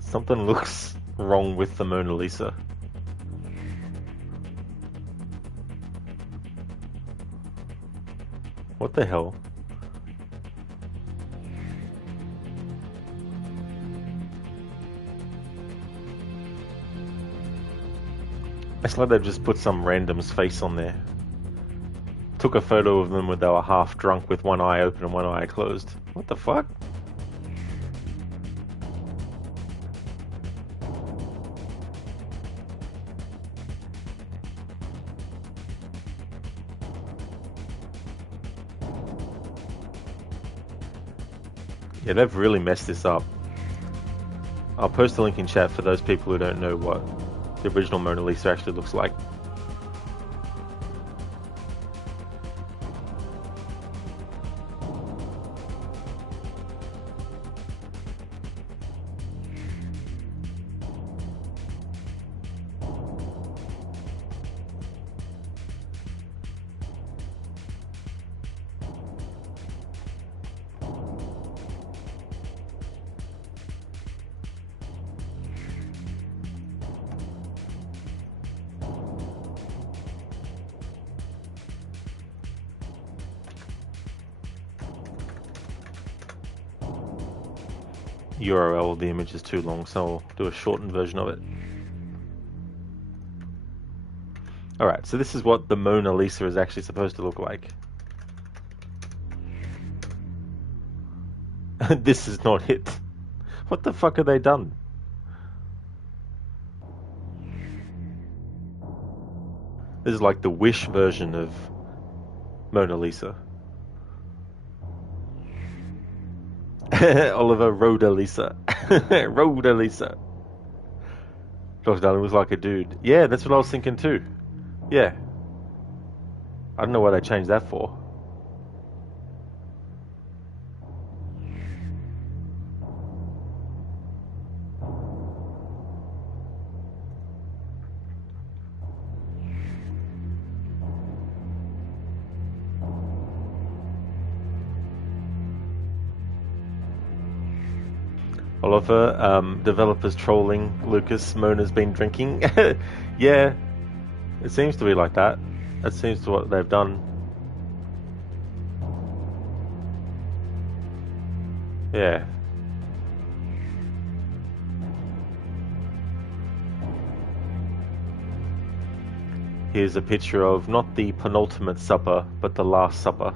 Something looks wrong with the Mona Lisa. What the hell? It's like they've just put some random's face on there. Took a photo of them when they were half drunk with one eye open and one eye closed. What the fuck? Yeah, they've really messed this up. I'll post a link in chat for those people who don't know what the original Mona Lisa actually looks like. URL of the image is too long, so I'll do a shortened version of it. Alright, so this is what the Mona Lisa is actually supposed to look like. This is not it. What the fuck have they done? This is like the Wish version of Mona Lisa. Oliver Roda-Lisa. Roda-Lisa. Josh Darling was like a dude. Yeah, that's what I was thinking too. Yeah. I don't know why they changed that for. Oliver, developers trolling Lucas. Mona's been drinking. Yeah, it seems to be like that. That seems to what they've done. Yeah. Here's a picture of not the penultimate supper, but the Last Supper.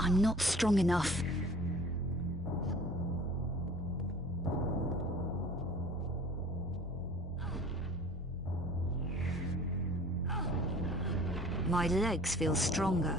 I'm not strong enough. My legs feel stronger.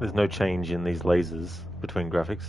There's no change in these lasers between graphics.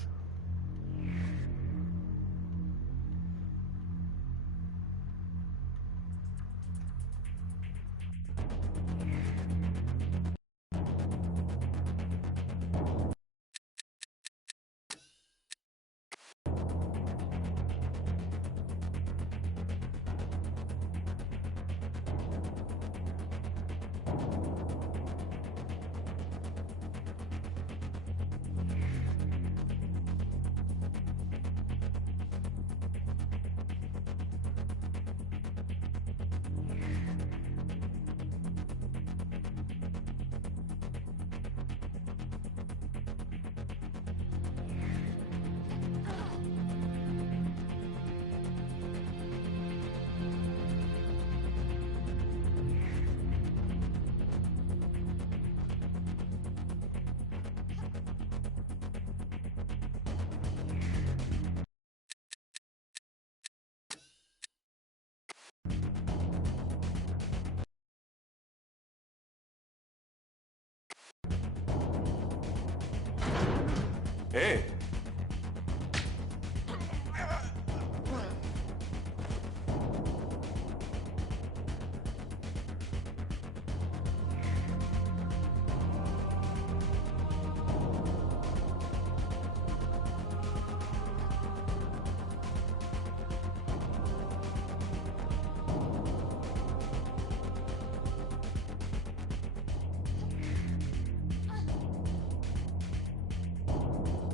Hé!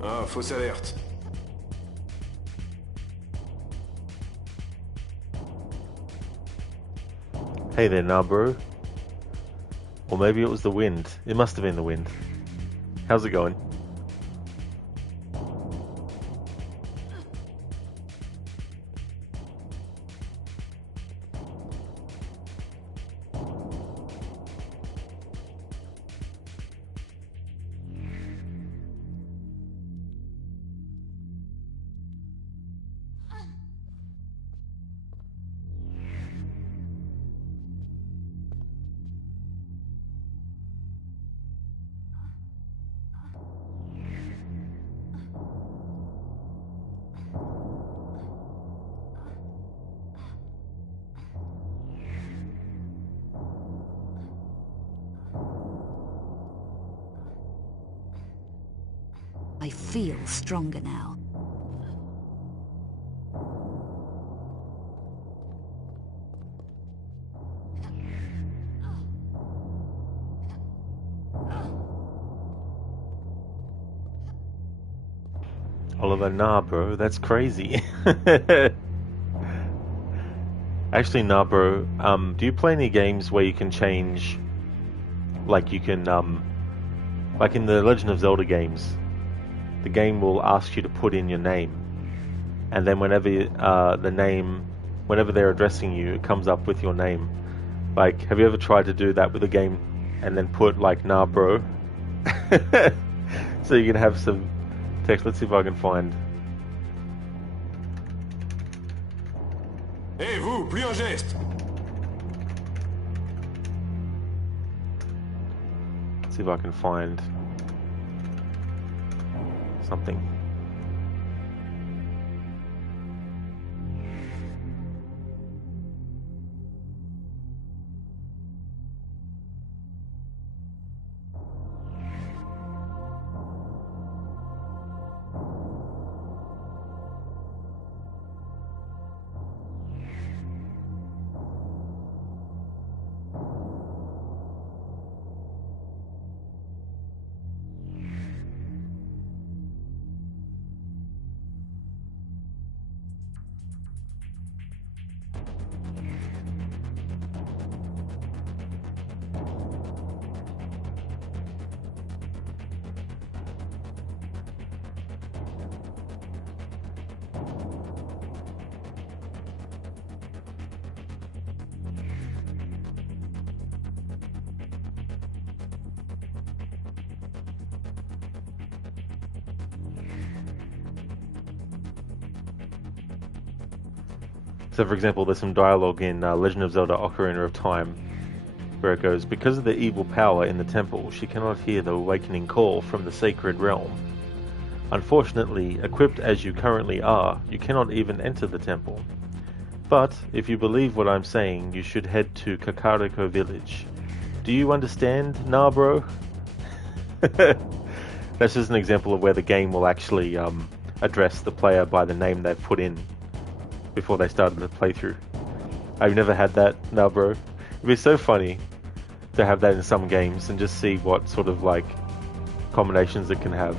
Ah, fausse alerte. Hey there, nah, bro. Or maybe it was the wind. It must have been the wind. How's it going? I feel stronger now. Oliver, nah, bro, that's crazy. Actually, nah, bro. Do you play any games where you can change, like you can Like in the Legend of Zelda games, the game will ask you to put in your name, and then whenever whenever they're addressing you, it comes up with your name. Like, have you ever tried to do that with a game and then put like "nah, bro," so you can have some text? Let's see if I can find. Hé, vous, plus un geste! Let's see if I can find something. So, for example, there's some dialogue in Legend of Zelda Ocarina of Time where it goes, because of the evil power in the temple, she cannot hear the awakening call from the sacred realm. Unfortunately, equipped as you currently are, you cannot even enter the temple. But, if you believe what I'm saying, you should head to Kakariko village. Do you understand, nah bro? That's just an example of where the game will actually address the player by the name they've put in before they started the playthrough. I've never had that, nah bro. It'd be so funny to have that in some games and just see what sort of like combinations it can have.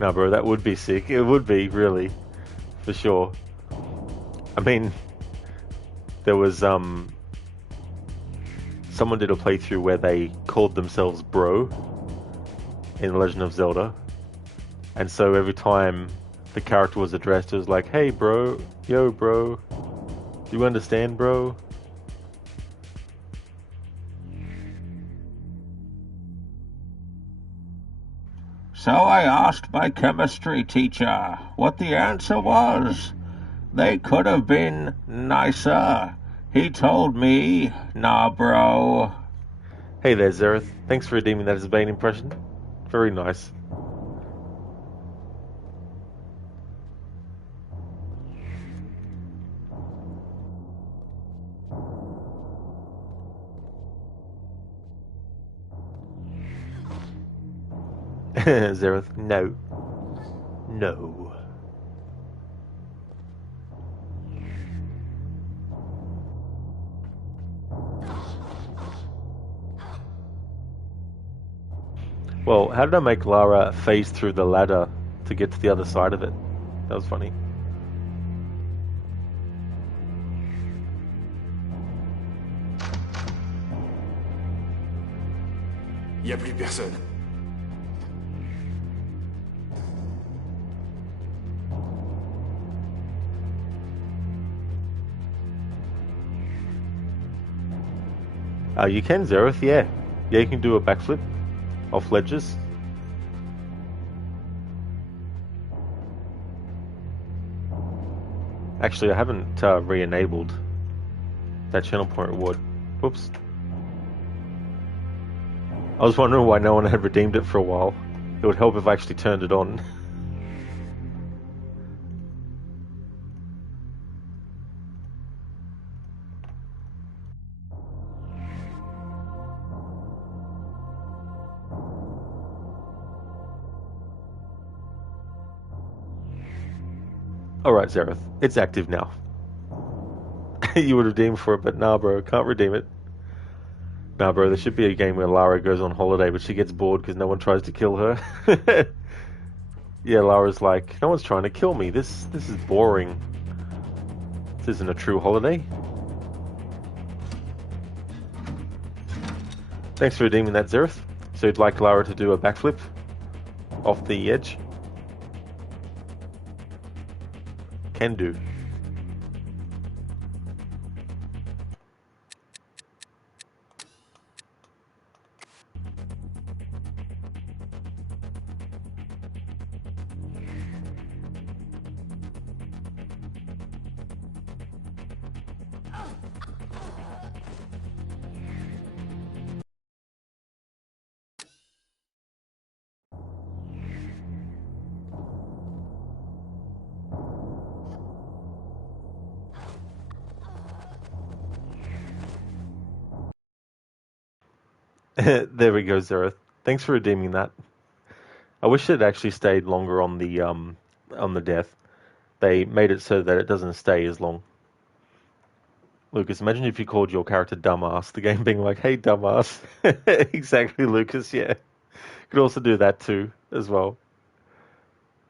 No, bro, that would be sick. It would be, really. For sure. I mean, there was, someone did a playthrough where they called themselves Bro in Legend of Zelda. And so every time the character was addressed, it was like, hey, bro, yo, bro, do you understand, bro? So I asked my chemistry teacher what the answer was. They could have been nicer. He told me, nah, bro. Hey there, Zereth. Thanks for redeeming that as a Bane impression. Very nice. Zereth, no. No. Well, how did I make Lara phase through the ladder to get to the other side of it? That was funny. Y a plus personne. You can, Zereth, yeah. Yeah, you can do a backflip off ledges. Actually, I haven't re-enabled that channel point reward. Whoops. I was wondering why no one had redeemed it for a while. It would help if I actually turned it on. Alright, Zereth. It's active now. You would redeem for it, but nah, bro. Can't redeem it. Nah, bro, there should be a game where Lara goes on holiday, but she gets bored because no one tries to kill her. Yeah, Lara's like, no one's trying to kill me. This is boring. This isn't a true holiday. Thanks for redeeming that, Zereth. So you'd like Lara to do a backflip off the edge? Can do. There we go, Zereth. Thanks for redeeming that. I wish it actually stayed longer on the death. They made it so that it doesn't stay as long. Lucas, imagine if you called your character Dumbass, the game being like, hey, Dumbass. Exactly, Lucas, yeah. Could also do that too, as well.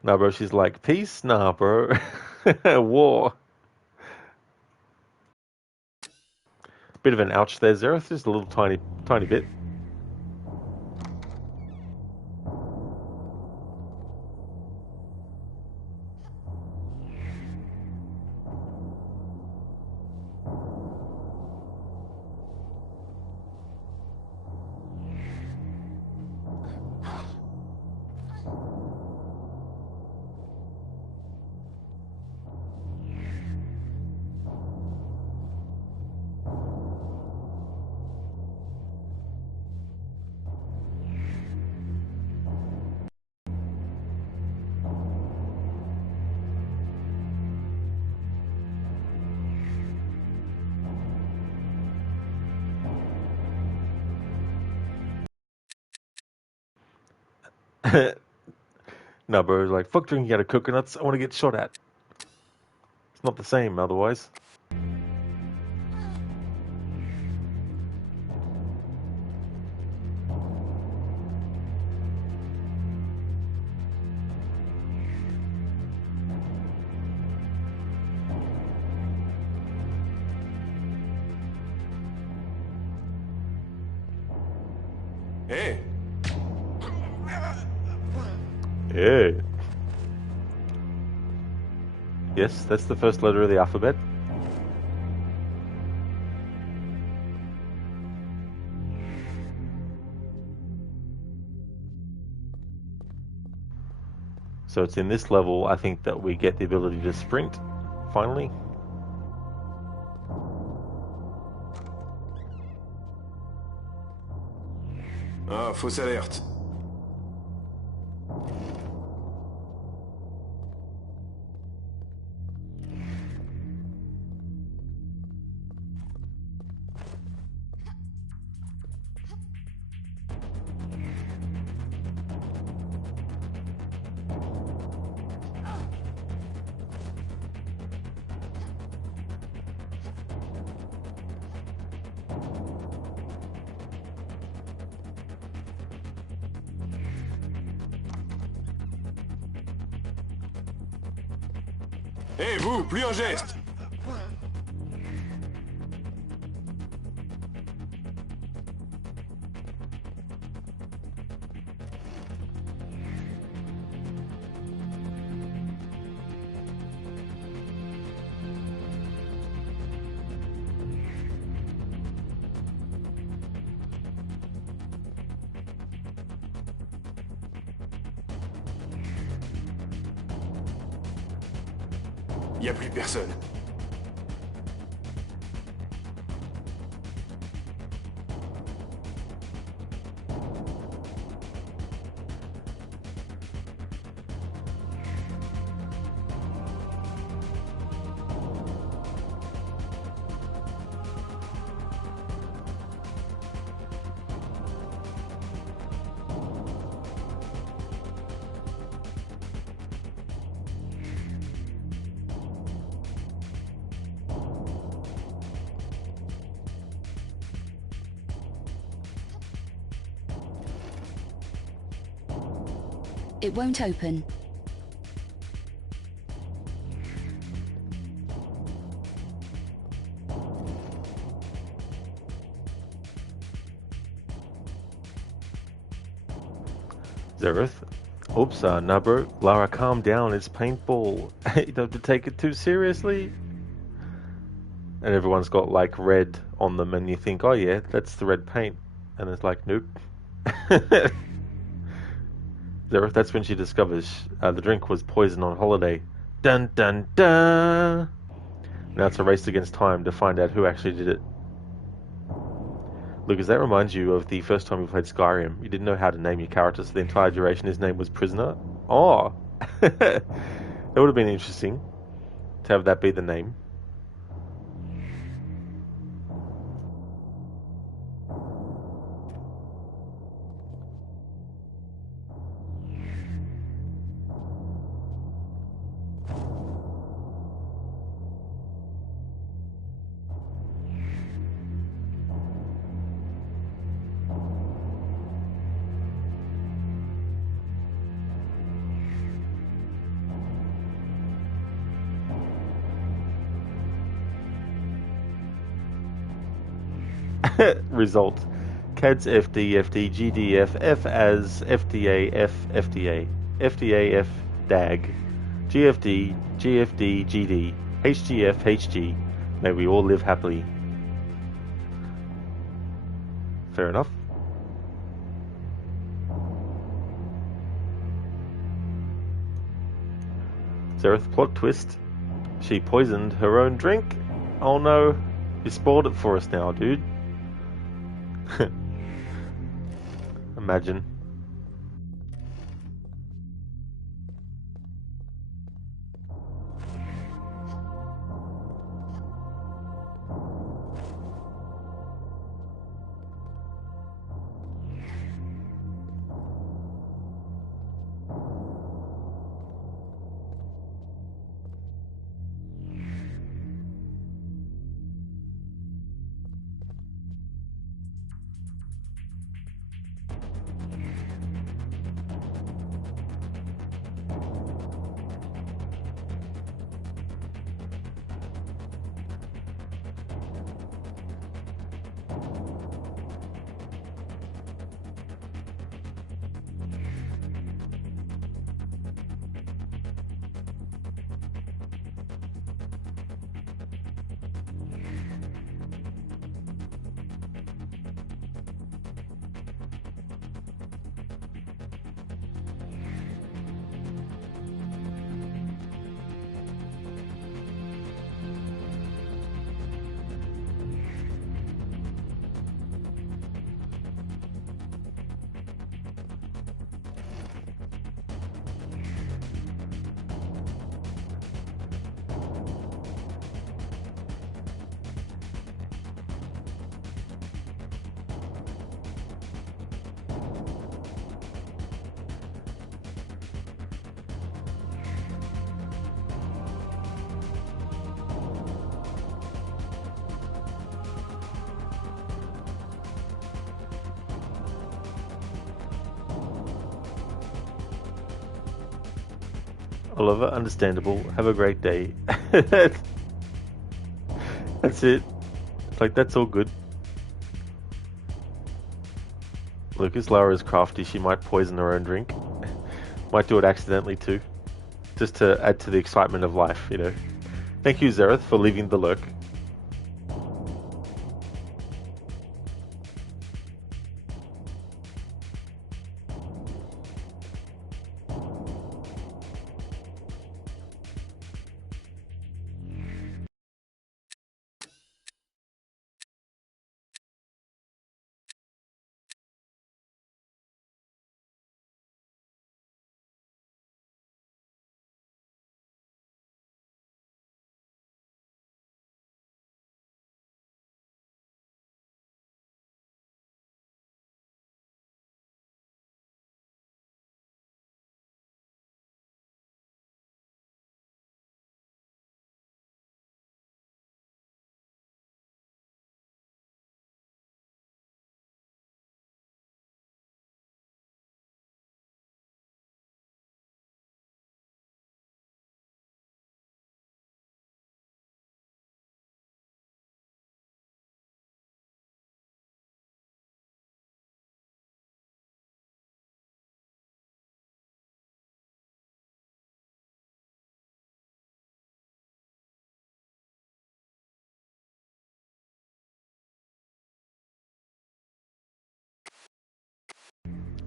Nah, bro, she's like, peace? Nah, bro. War. Bit of an ouch there, Zereth. Just a little tiny bit. No, bro, like, fuck drinking out of coconuts. I want to get shot at. It's not the same otherwise. Hey! Yeah. Yes, that's the first letter of the alphabet. So it's in this level, I think, that we get the ability to sprint, finally. Ah, fausse alerte. Hé, vous, plus un geste! Y a plus personne. It won't open. Zareth. Oops, nah bro. Lara, calm down, it's paintball. You don't have to take it too seriously. And everyone's got like red on them and you think, oh yeah, that's the red paint. And it's like, nope. Zareth, that's when she discovers the drink was poison on holiday. Dun dun dun! Now it's a race against time to find out who actually did it. Lucas, that reminds you of the first time you played Skyrim. You didn't know how to name your character, so the entire duration his name was Prisoner. Oh! That would have been interesting to have that be the name. Result. CADS FD FD GDF F as FDA F FDA FDA F DAG GFD GFD GD HGF HG. May we all live happily. Fair enough. Zareth plot twist. She poisoned her own drink. Oh no. You spoiled it for us now, dude. Imagine. Oliver, understandable. Have a great day. That's it. Like, that's all good. Lucas, Lara's crafty. She might poison her own drink. Might do it accidentally too. Just to add to the excitement of life, you know. Thank you, Zareth, for leaving the lurk.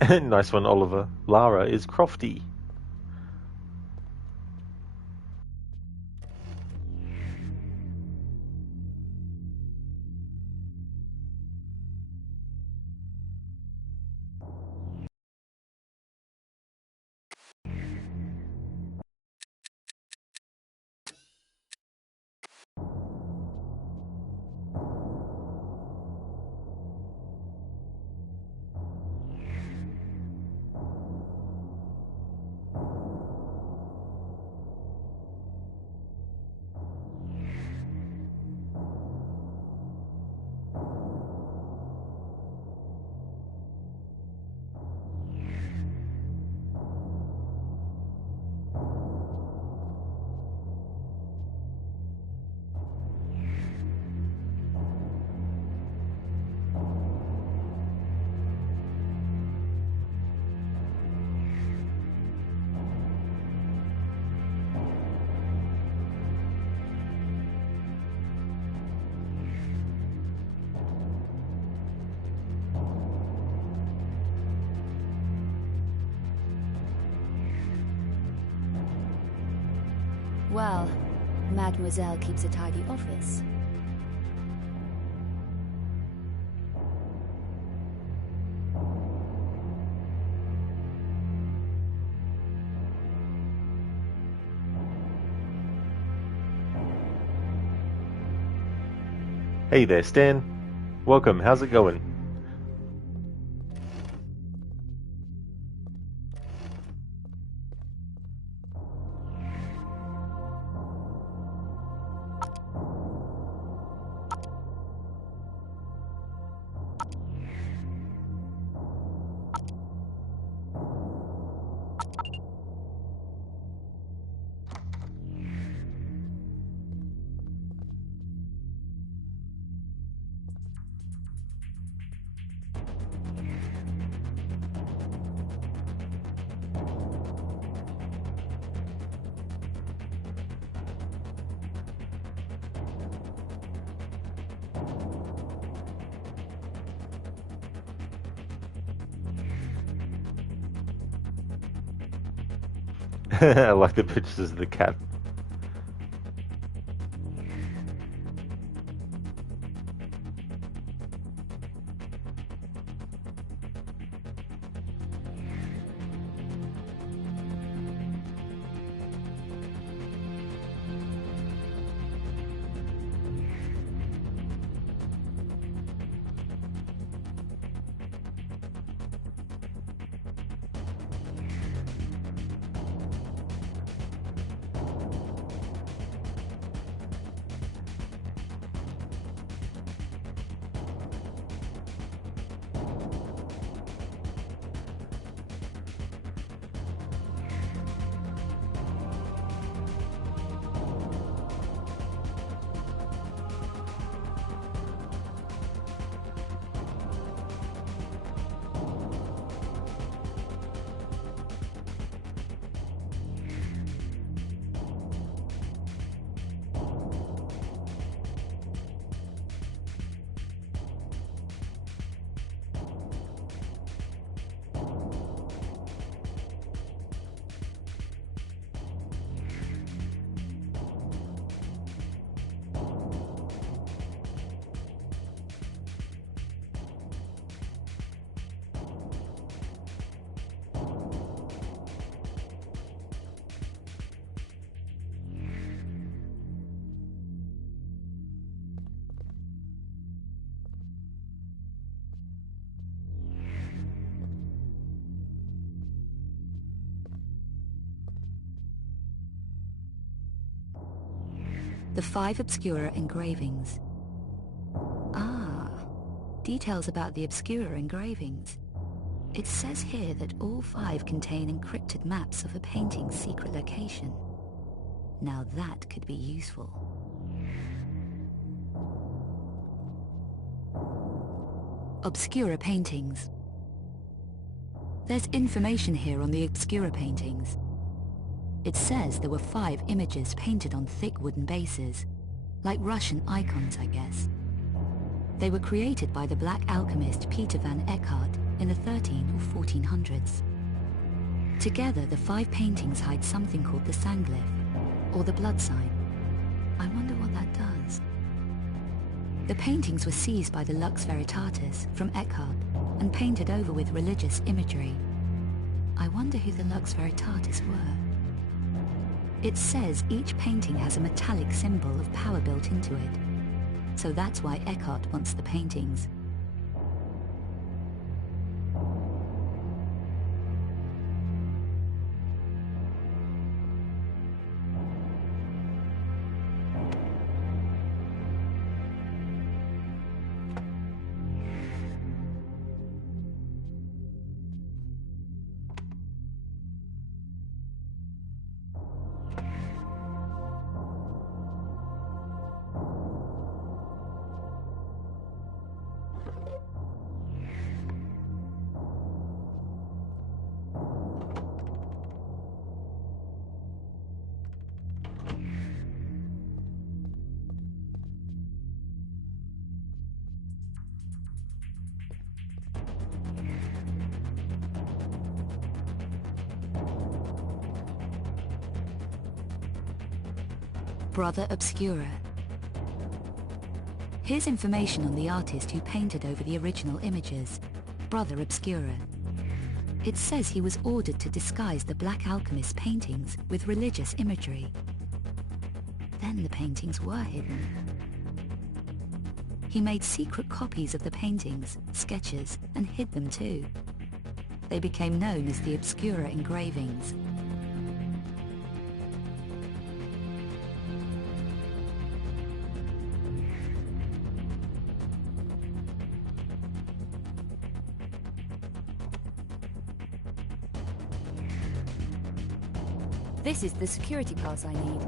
Nice one, Oliver. Lara is Crofty. Well, Mademoiselle keeps a tidy office. Hey there, Stan. Welcome, how's it going? I like the pictures of the cat. The 5 Obscura engravings. Ah, details about the Obscura engravings. It says here that all 5 contain encrypted maps of a painting's secret location. Now that could be useful. Obscura paintings. There's information here on the Obscura paintings. It says there were 5 images painted on thick wooden bases, like Russian icons, I guess. They were created by the black alchemist Peter van Eckhart in the 13 or 1400s. Together, the 5 paintings hide something called the sanglyph, or the blood sign. I wonder what that does. The paintings were seized by the Lux Veritatis from Eckhart and painted over with religious imagery. I wonder who the Lux Veritatis were. It says each painting has a metallic symbol of power built into it. So that's why Eckhart wants the paintings. Brother Obscura. Here's information on the artist who painted over the original images, Brother Obscura. It says he was ordered to disguise the Black Alchemist's paintings with religious imagery. Then the paintings were hidden. He made secret copies of the paintings, sketches, and hid them too. They became known as the Obscura engravings. This is the security pass I need.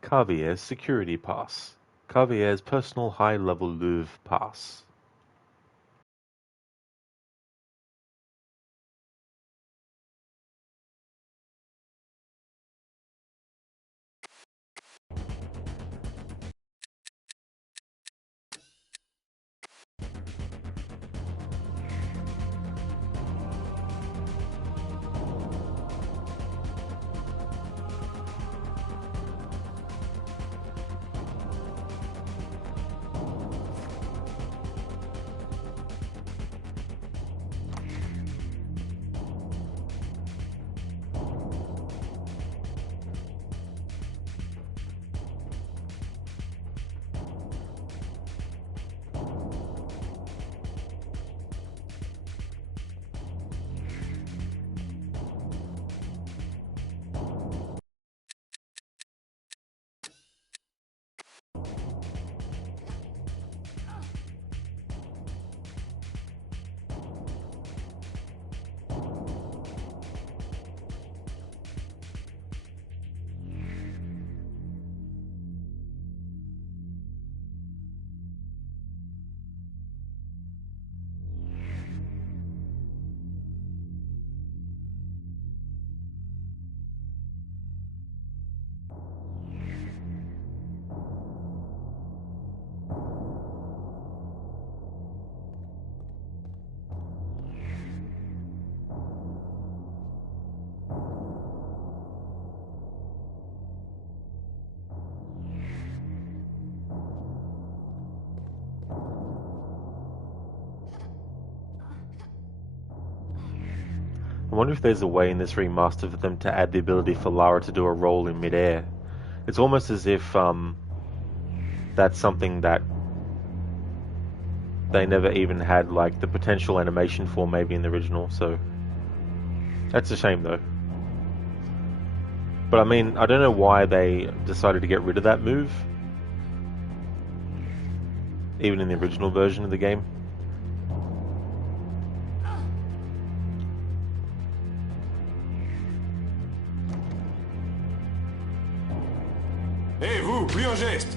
Carvier's security pass. Carvier's personal high-level Louvre pass. I wonder if there's a way in this remaster for them to add the ability for Lara to do a roll in midair. It's almost as if that's something that they never even had like the potential animation for maybe in the original, so that's a shame though. But I mean, I don't know why they decided to get rid of that move, even in the original version of the game. Hé, vous, plus un geste!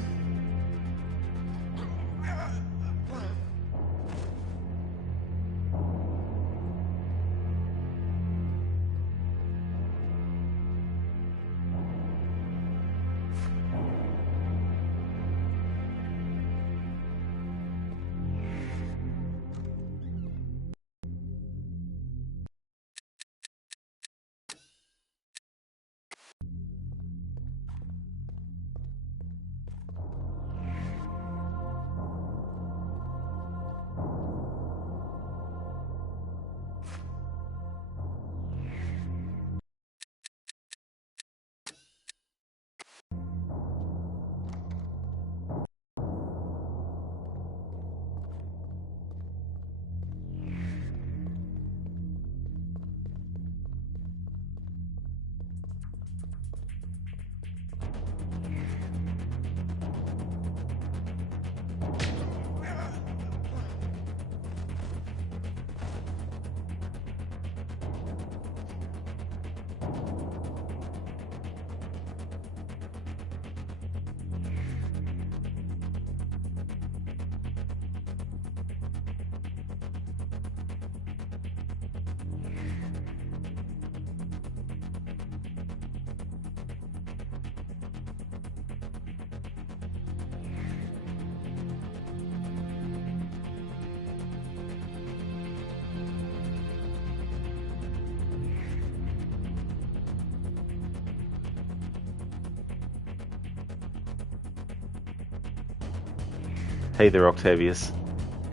Hey there, Octavius.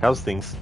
How's things?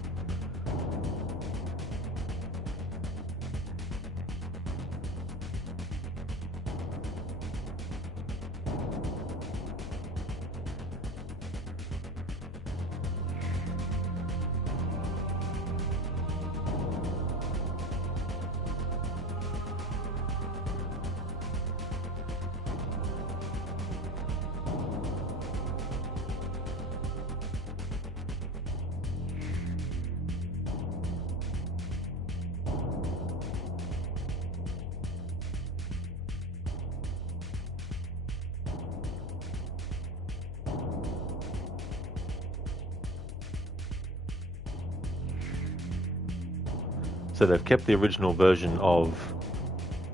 So they've kept the original version of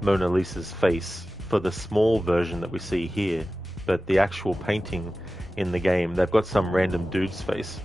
Mona Lisa's face for the small version that we see here, but the actual painting in the game, they've got some random dude's face.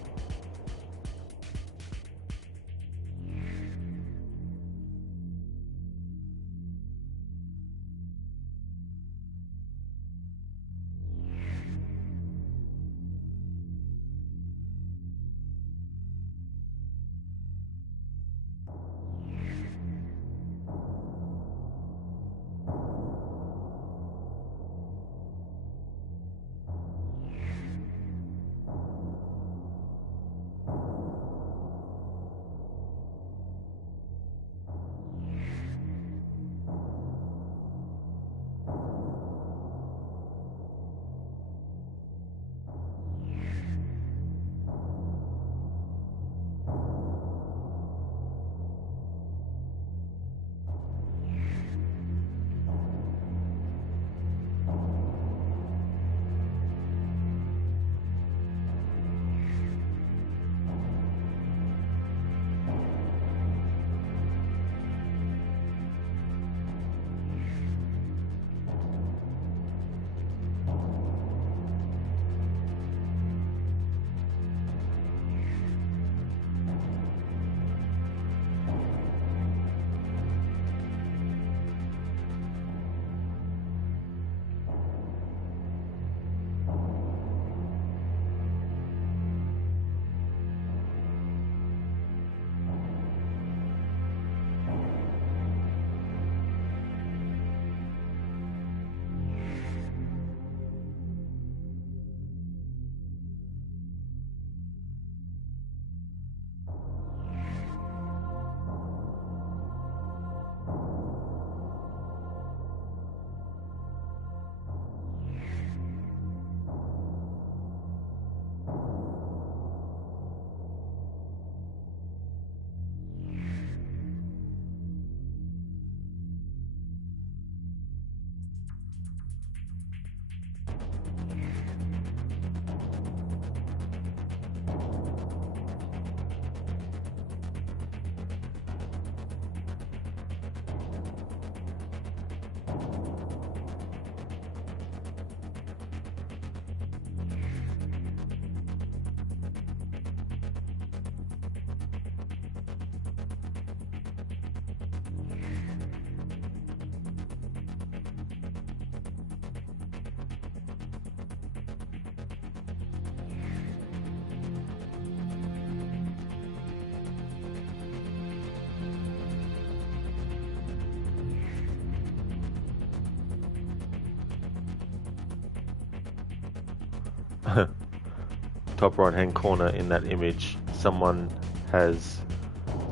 Top right hand corner in that image, someone has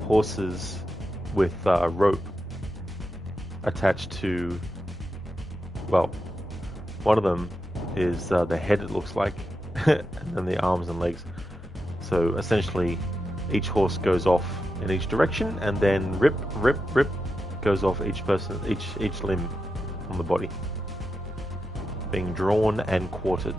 horses with rope attached to, well, one of them is the head, it looks like, and then the arms and legs. So essentially each horse goes off in each direction, and then rip goes off each person, each limb on the body, being drawn and quartered.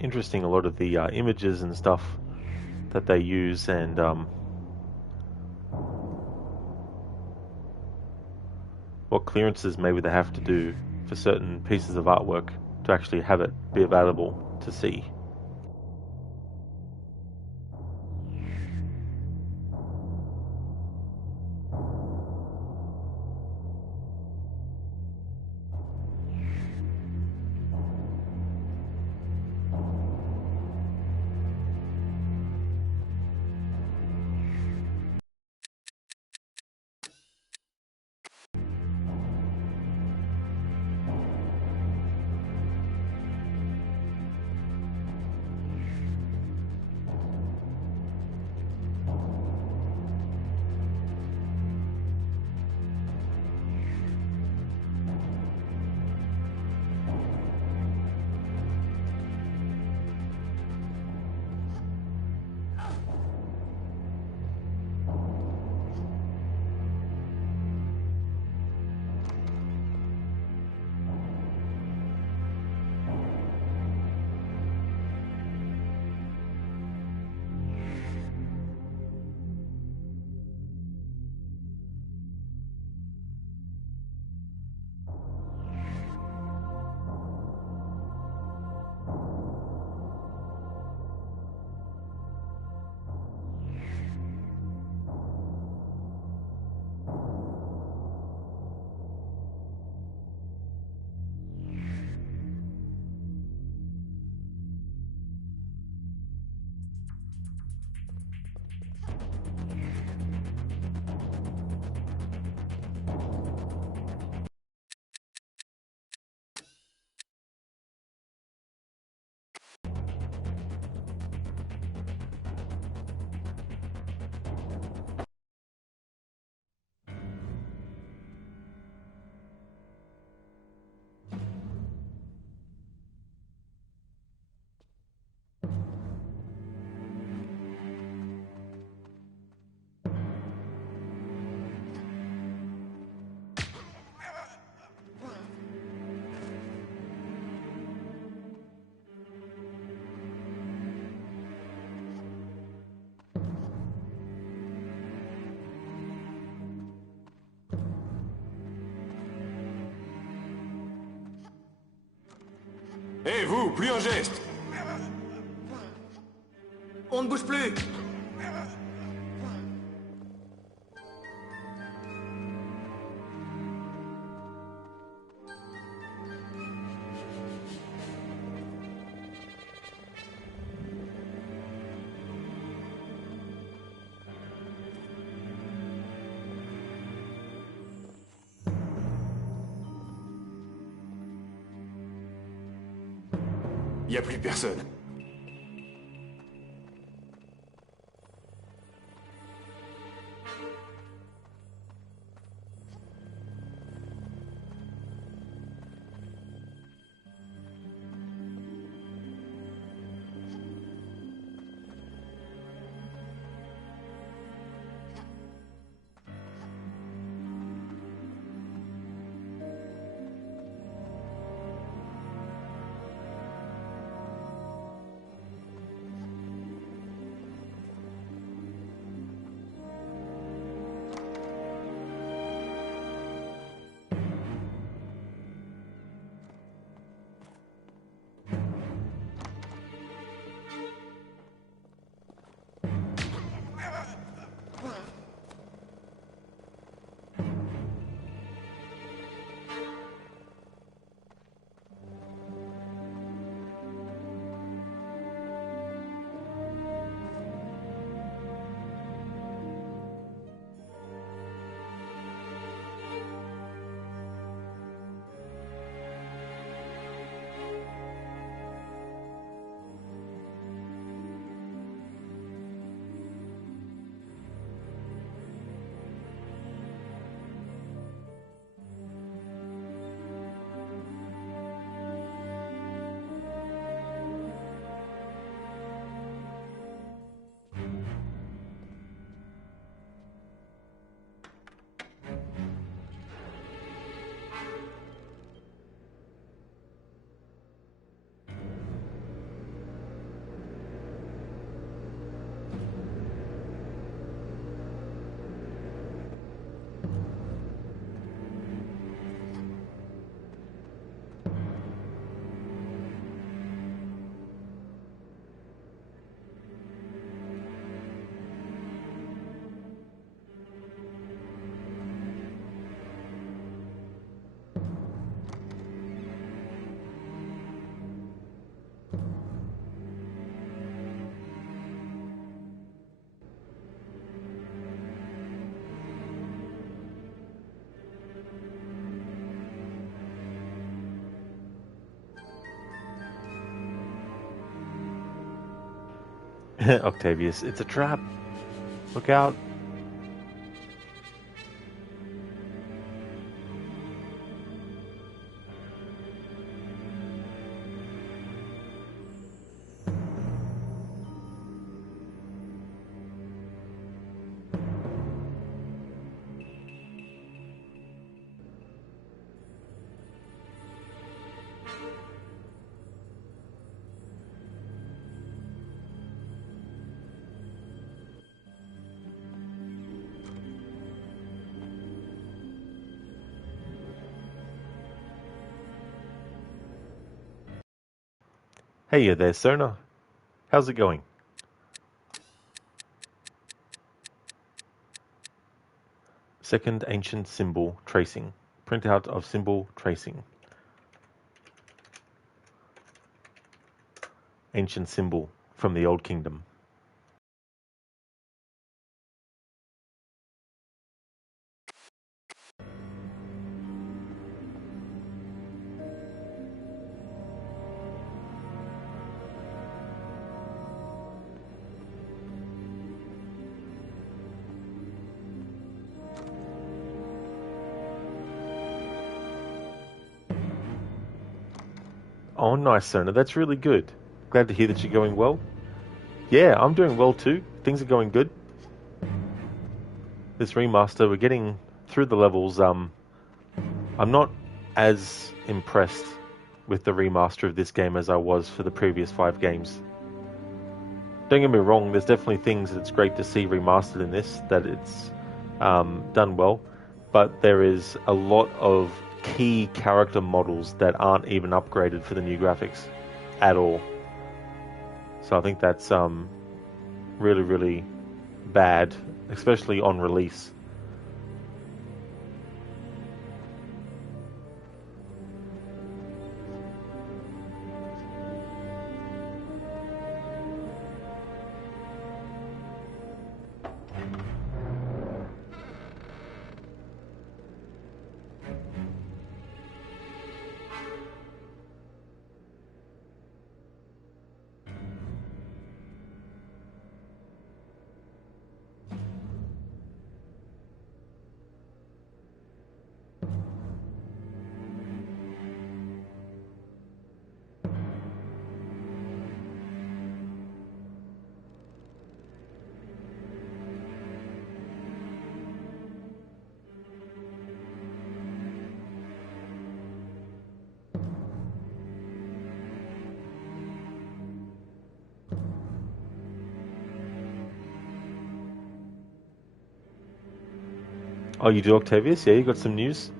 interesting, a lot of the images and stuff that they use, and what clearances maybe they have to do for certain pieces of artwork to actually have it be available to see. Hé, vous, plus un geste! On ne bouge plus! Y a plus personne. Octavius, it's a trap. Look out. Hey there, Sona. How's it going? Second ancient symbol tracing. Printout of symbol tracing. Ancient symbol from the Old Kingdom. Oh, nice, Sona. That's really good. Glad to hear that you're going well. Yeah, I'm doing well too. Things are going good. This remaster, we're getting through the levels. I'm not as impressed with the remaster of this game as I was for the previous 5 games. Don't get me wrong, there's definitely things that's great to see remastered in this, that it's done well, but there is a lot of key character models that aren't even upgraded for the new graphics at all. So I think that's really, really bad, especially on release. Oh, you do, Octavius? Yeah, you got some news?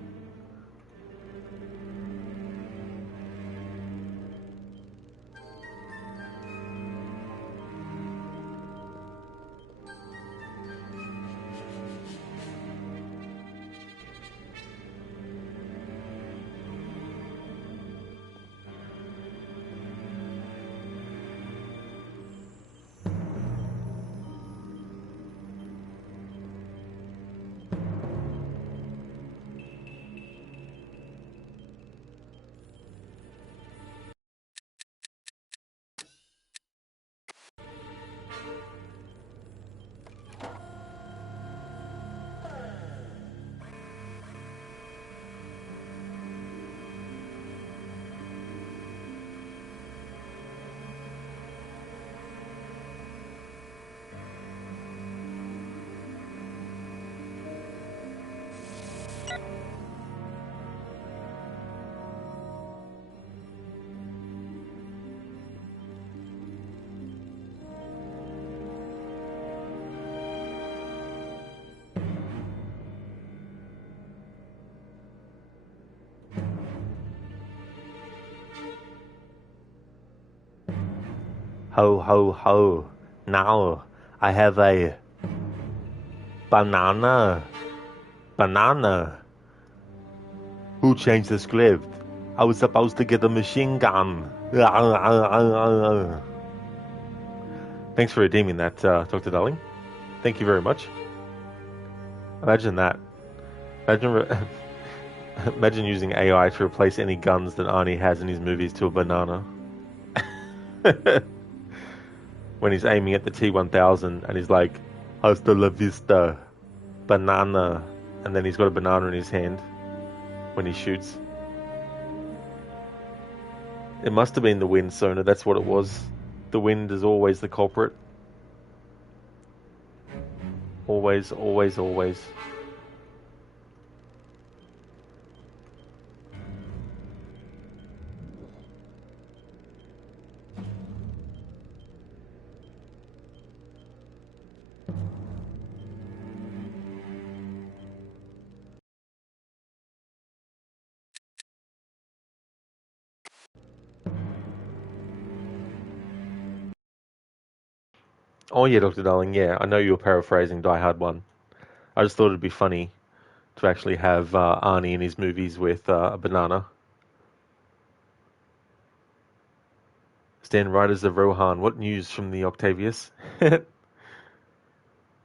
Ho, ho, ho. Now I have a banana. Banana. Who changed the script? I was supposed to get a machine gun. Thanks for redeeming that, Dr. Darling. Thank you very much. Imagine that. Imagine using AI to replace any guns that Arnie has in his movies to a banana. when he's aiming at the T-1000 and he's like, "Hasta la vista, banana," and then he's got a banana in his hand when he shoots. It must have been the wind, Sona. That's what it was. The wind is always the culprit. Always, always, always. Oh yeah, Dr. Darling, yeah. I know you were paraphrasing Die Hard 1. I just thought it'd be funny to actually have Arnie in his movies with a banana. Stand Riders of Rohan. What news from the Octavius?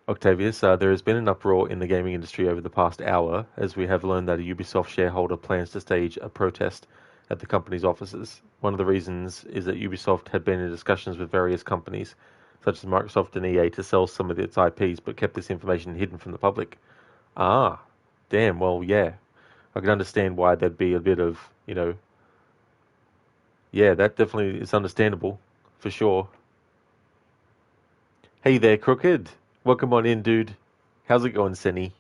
Octavius, there has been an uproar in the gaming industry over the past hour as we have learned that a Ubisoft shareholder plans to stage a protest at the company's offices. One of the reasons is that Ubisoft had been in discussions with various companies, such as Microsoft and EA, to sell some of its IPs, but kept this information hidden from the public. Ah, damn, well, yeah. I can understand why there'd be a bit of, yeah, that definitely is understandable, for sure. Hey there, Crooked. Welcome on in, dude. How's it going, Senny?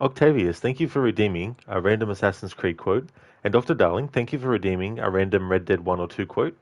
Octavius, thank you for redeeming a random Assassin's Creed quote. And Dr. Darling, thank you for redeeming a random Red Dead 1 or 2 quote.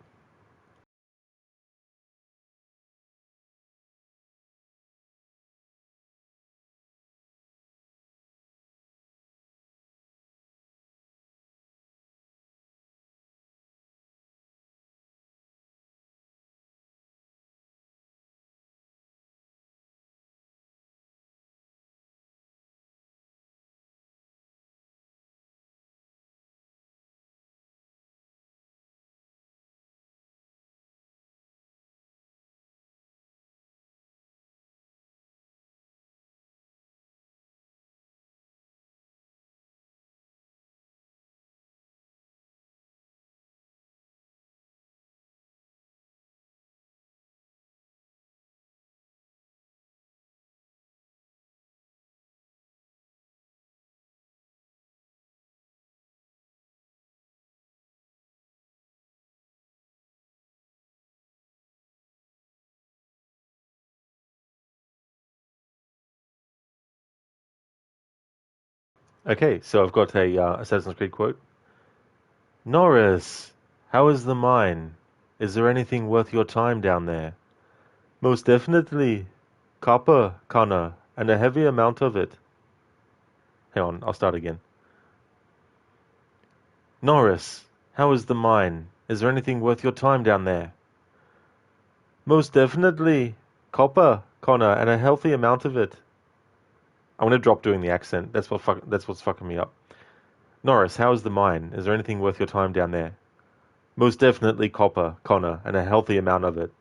Okay, so I've got a Assassin's Creed quote. Norris, how is the mine? Is there anything worth your time down there? Most definitely. Copper, Connor, and a heavy amount of it. Hang on, I'll start again. Norris, how is the mine? Is there anything worth your time down there? Most definitely. Copper, Connor, and a healthy amount of it. I'm going to drop doing the accent. That's what's fucking me up. Norris, how is the mine? Is there anything worth your time down there? Most definitely copper, Connor, and a healthy amount of it.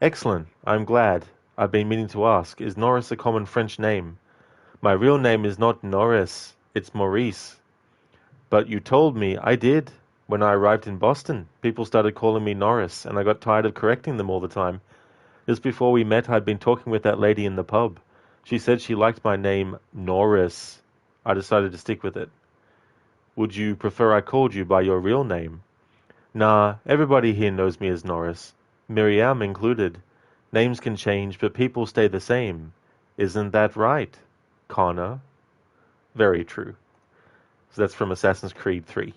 Excellent. I'm glad. I've been meaning to ask, is Norris a common French name? My real name is not Norris. It's Maurice. But you told me I did. When I arrived in Boston, people started calling me Norris, and I got tired of correcting them all the time. Just before we met, I'd been talking with that lady in the pub. She said she liked my name, Norris. I decided to stick with it. Would you prefer I called you by your real name? Nah, everybody here knows me as Norris. Miriam included. Names can change, but people stay the same. Isn't that right, Connor? Very true. So that's from Assassin's Creed 3.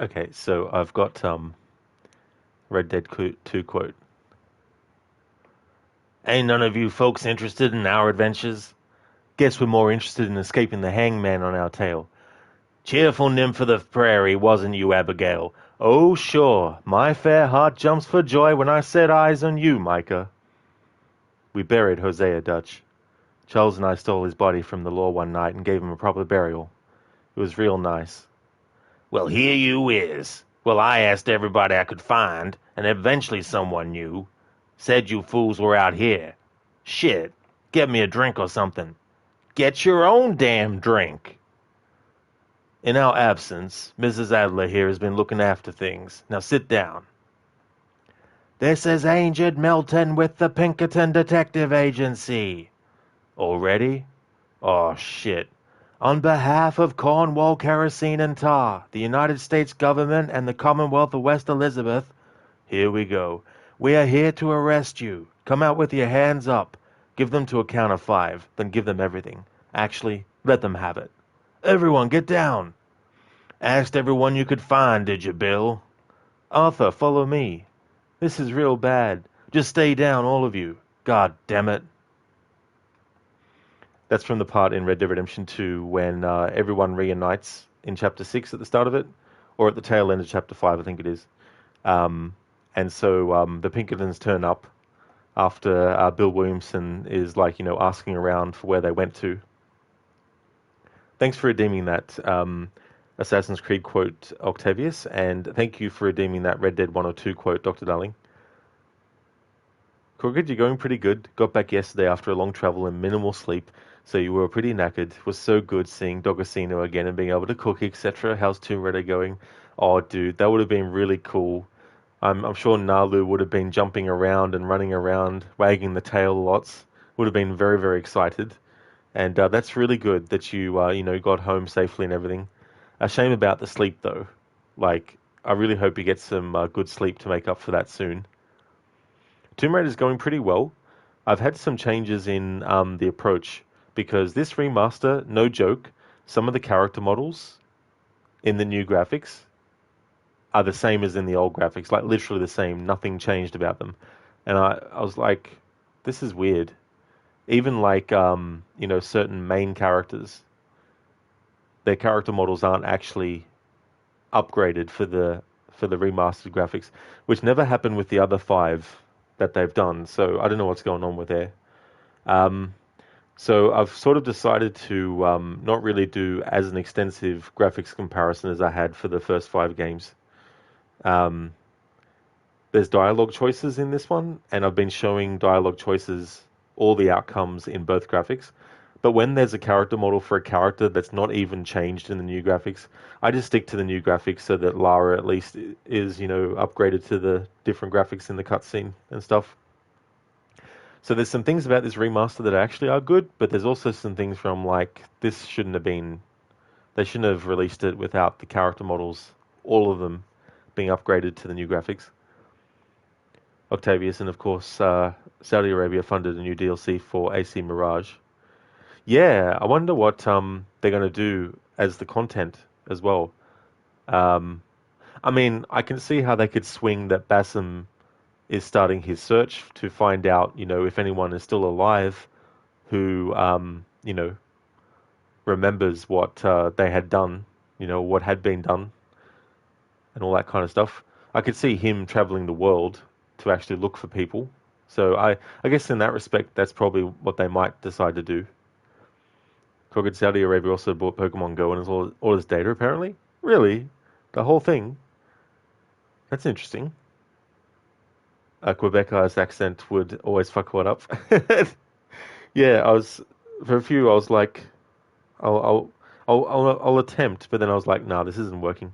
Okay, so I've got Red Dead 2 quote. Ain't none of you folks interested in our adventures? Guess we're more interested in escaping the hangman on our tail. Cheerful nymph of the prairie, wasn't you, Abigail? Oh, sure, my fair heart jumps for joy when I set eyes on you, Micah. We buried Hosea Dutch. Charles and I stole his body from the law one night and gave him a proper burial. It was real nice. Well, here you is. Well, I asked everybody I could find, and eventually someone knew. Said you fools were out here. Shit, get me a drink or something. Get your own damn drink. In our absence, Mrs. Adler here has been looking after things. Now sit down. This is Agent Milton with the Pinkerton Detective Agency. Already? Oh, shit. On behalf of Cornwall Kerosene and Tar, the United States government, and the Commonwealth of West Elizabeth, here we go. We are here to arrest you. Come out with your hands up. Give them to a count of 5, then give them everything. Actually, let them have it. Everyone, get down. Asked everyone you could find, did you, Bill? Arthur, follow me. This is real bad. Just stay down, all of you. God damn it. That's from the part in Red Dead Redemption 2 when everyone reunites in Chapter 6 at the start of it, or at the tail end of Chapter 5, I think it is. And so the Pinkertons turn up after Bill Williamson is, like, you know, asking around for where they went to Thanks for redeeming that Assassin's Creed quote, Octavius, and thank you for redeeming that Red Dead 1 or 2 quote, Dr. Darling. Crooked, you're going pretty good. Got back yesterday after a long travel and minimal sleep, so you were pretty knackered. It was so good seeing Dogosino again and being able to cook, etc. How's Tomb Raider going? Oh, dude, that would have been really cool. I'm sure Nalu would have been jumping around and running around, wagging the tail lots. Would have been very, very excited. And that's really good that you, got home safely and everything. A shame about the sleep, though. Like, I really hope you get some good sleep to make up for that soon. Tomb Raider is going pretty well. I've had some changes in the approach because this remaster, no joke, some of the character models in the new graphics are the same as in the old graphics, like literally the same. Nothing changed about them. And I was like, this is weird. Even like, certain main characters, their character models aren't actually upgraded for the remastered graphics, which never happened with the other 5 that they've done. So I don't know what's going on with there. So I've sort of decided to not really do as an extensive graphics comparison as I had for the first 5 games. There's dialogue choices in this one, and I've been showing dialogue choices, all the outcomes in both graphics. But when there's a character model for a character that's not even changed in the new graphics, I just stick to the new graphics so that Lara at least is, upgraded to the different graphics in the cutscene and stuff. So there's some things about this remaster that actually are good, but there's also some things where I'm like, this shouldn't have been, they shouldn't have released it without the character models, all of them, being upgraded to the new graphics. Octavius, and of course, Saudi Arabia funded a new DLC for AC Mirage. Yeah, I wonder what they're going to do as the content as well. I mean, I can see how they could swing that Basim is starting his search to find out, if anyone is still alive who, remembers what they had done, what had been done, and all that kind of stuff. I could see him traveling the world to actually look for people. So I guess in that respect, that's probably what they might decide to do. Crooked Saudi Arabia also bought Pokemon Go and has all this data, apparently. Really? The whole thing? That's interesting. A Quebecized accent would always fuck one up. Yeah, for a few, I was like, I'll attempt, but then I was like, nah, this isn't working.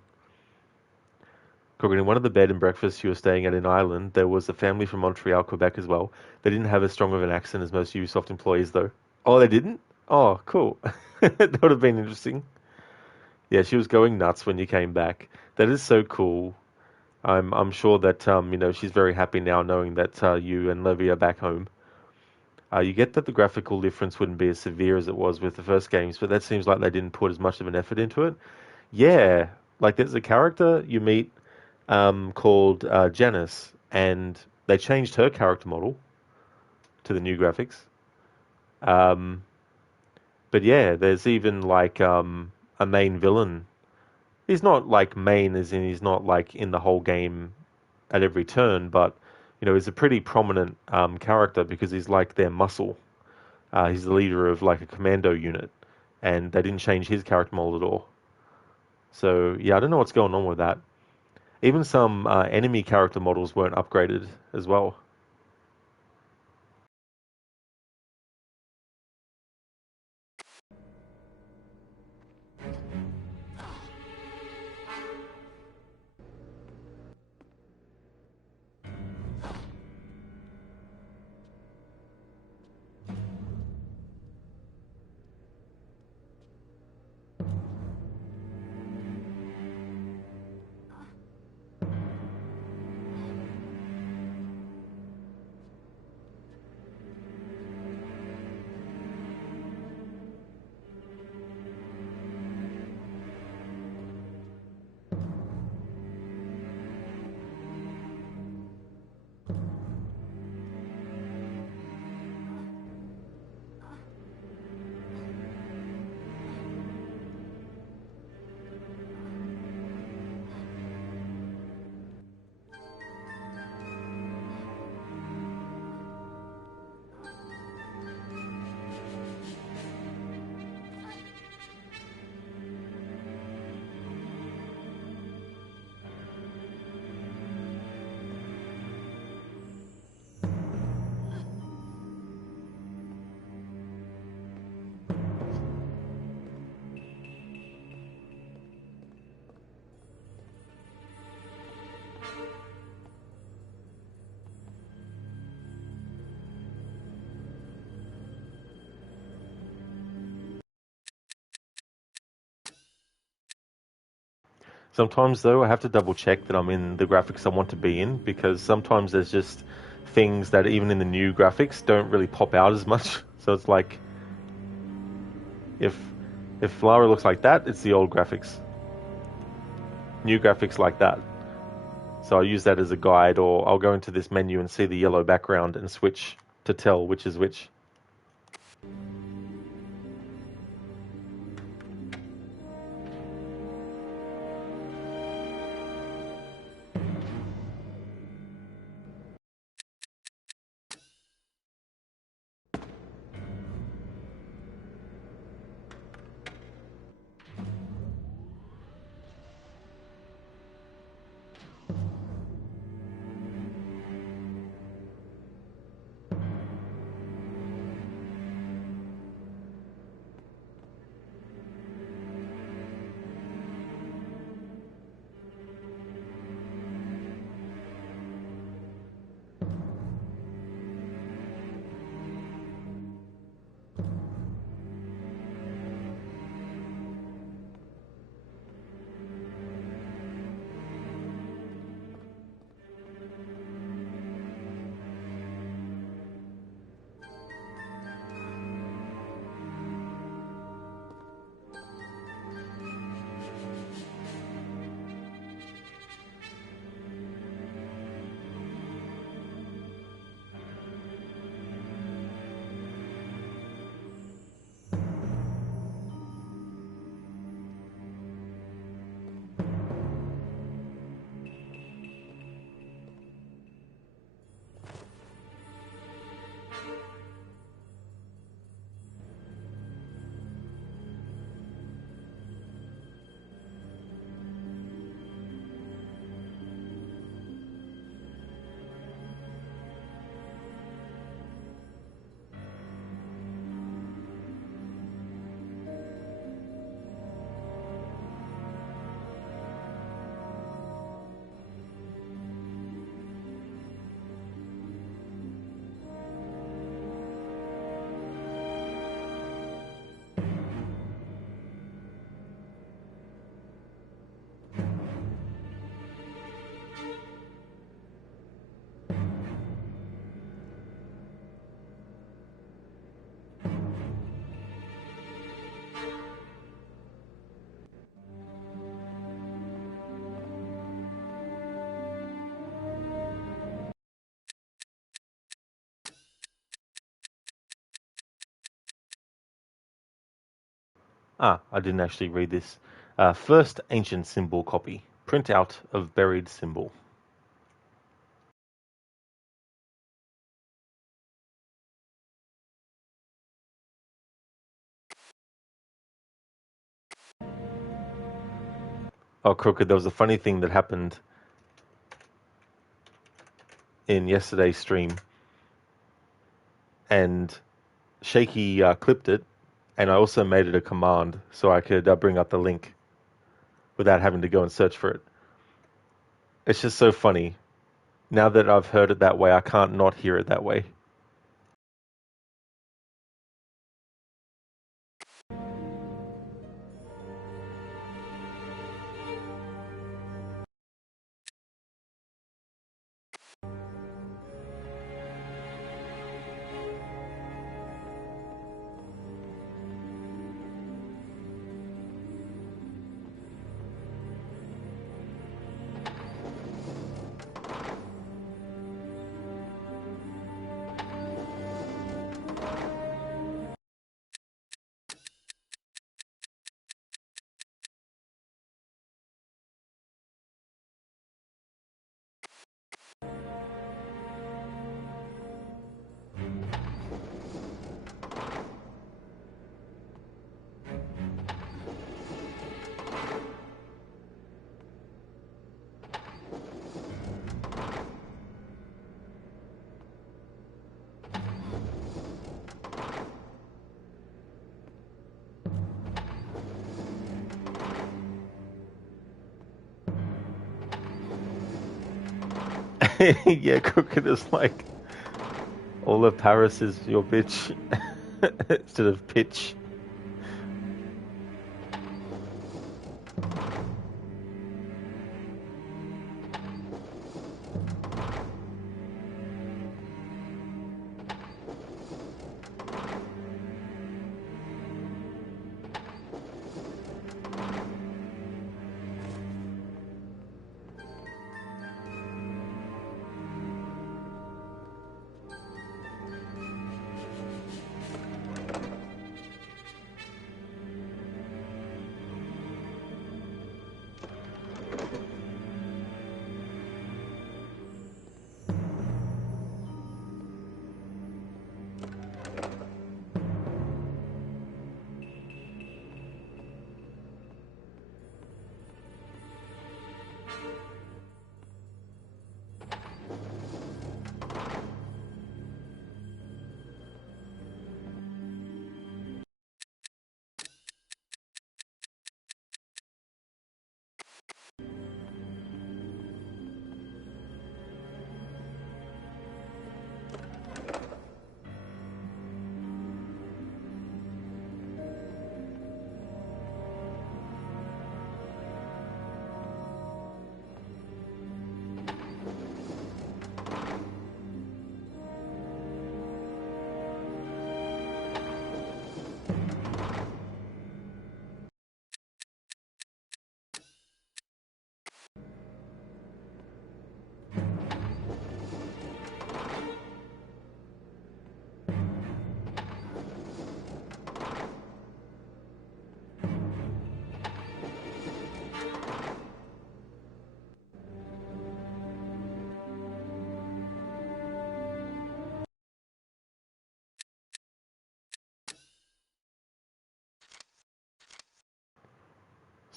In one of the bed and breakfasts you were staying at in Ireland, there was a family from Montreal, Quebec as well. They didn't have as strong of an accent as most Ubisoft employees, though. Oh, they didn't? Oh, cool. That would have been interesting. Yeah, she was going nuts when you came back. That is so cool. I'm sure that she's very happy now knowing that you and Levy are back home. You get that the graphical difference wouldn't be as severe as it was with the first games, but that seems like they didn't put as much of an effort into it. Yeah, like there's a character you meet called Janice, and they changed her character model to the new graphics. But yeah, there's even like a main villain. He's not like main as in he's not like in the whole game at every turn, but he's a pretty prominent character because he's like their muscle. He's the leader of like a commando unit, and they didn't change his character model at all. So yeah, I don't know what's going on with that. Even some enemy character models weren't upgraded as well. Sometimes, though, I have to double check that I'm in the graphics I want to be in, because sometimes there's just things that even in the new graphics don't really pop out as much. So it's like, if Lara looks like that, it's the old graphics. New graphics like that. So I'll use that as a guide, or I'll go into this menu and see the yellow background and switch to tell which is which. Ah, I didn't actually read this. First ancient symbol copy. Printout of buried symbol. Oh, Crooked, there was a funny thing that happened in yesterday's stream. And Shaky clipped it, and I also made it a command so I could bring up the link without having to go and search for it. It's just so funny. Now that I've heard it that way, I can't not hear it that way. Yeah, Crooked is like, all of Paris is your bitch instead of pitch.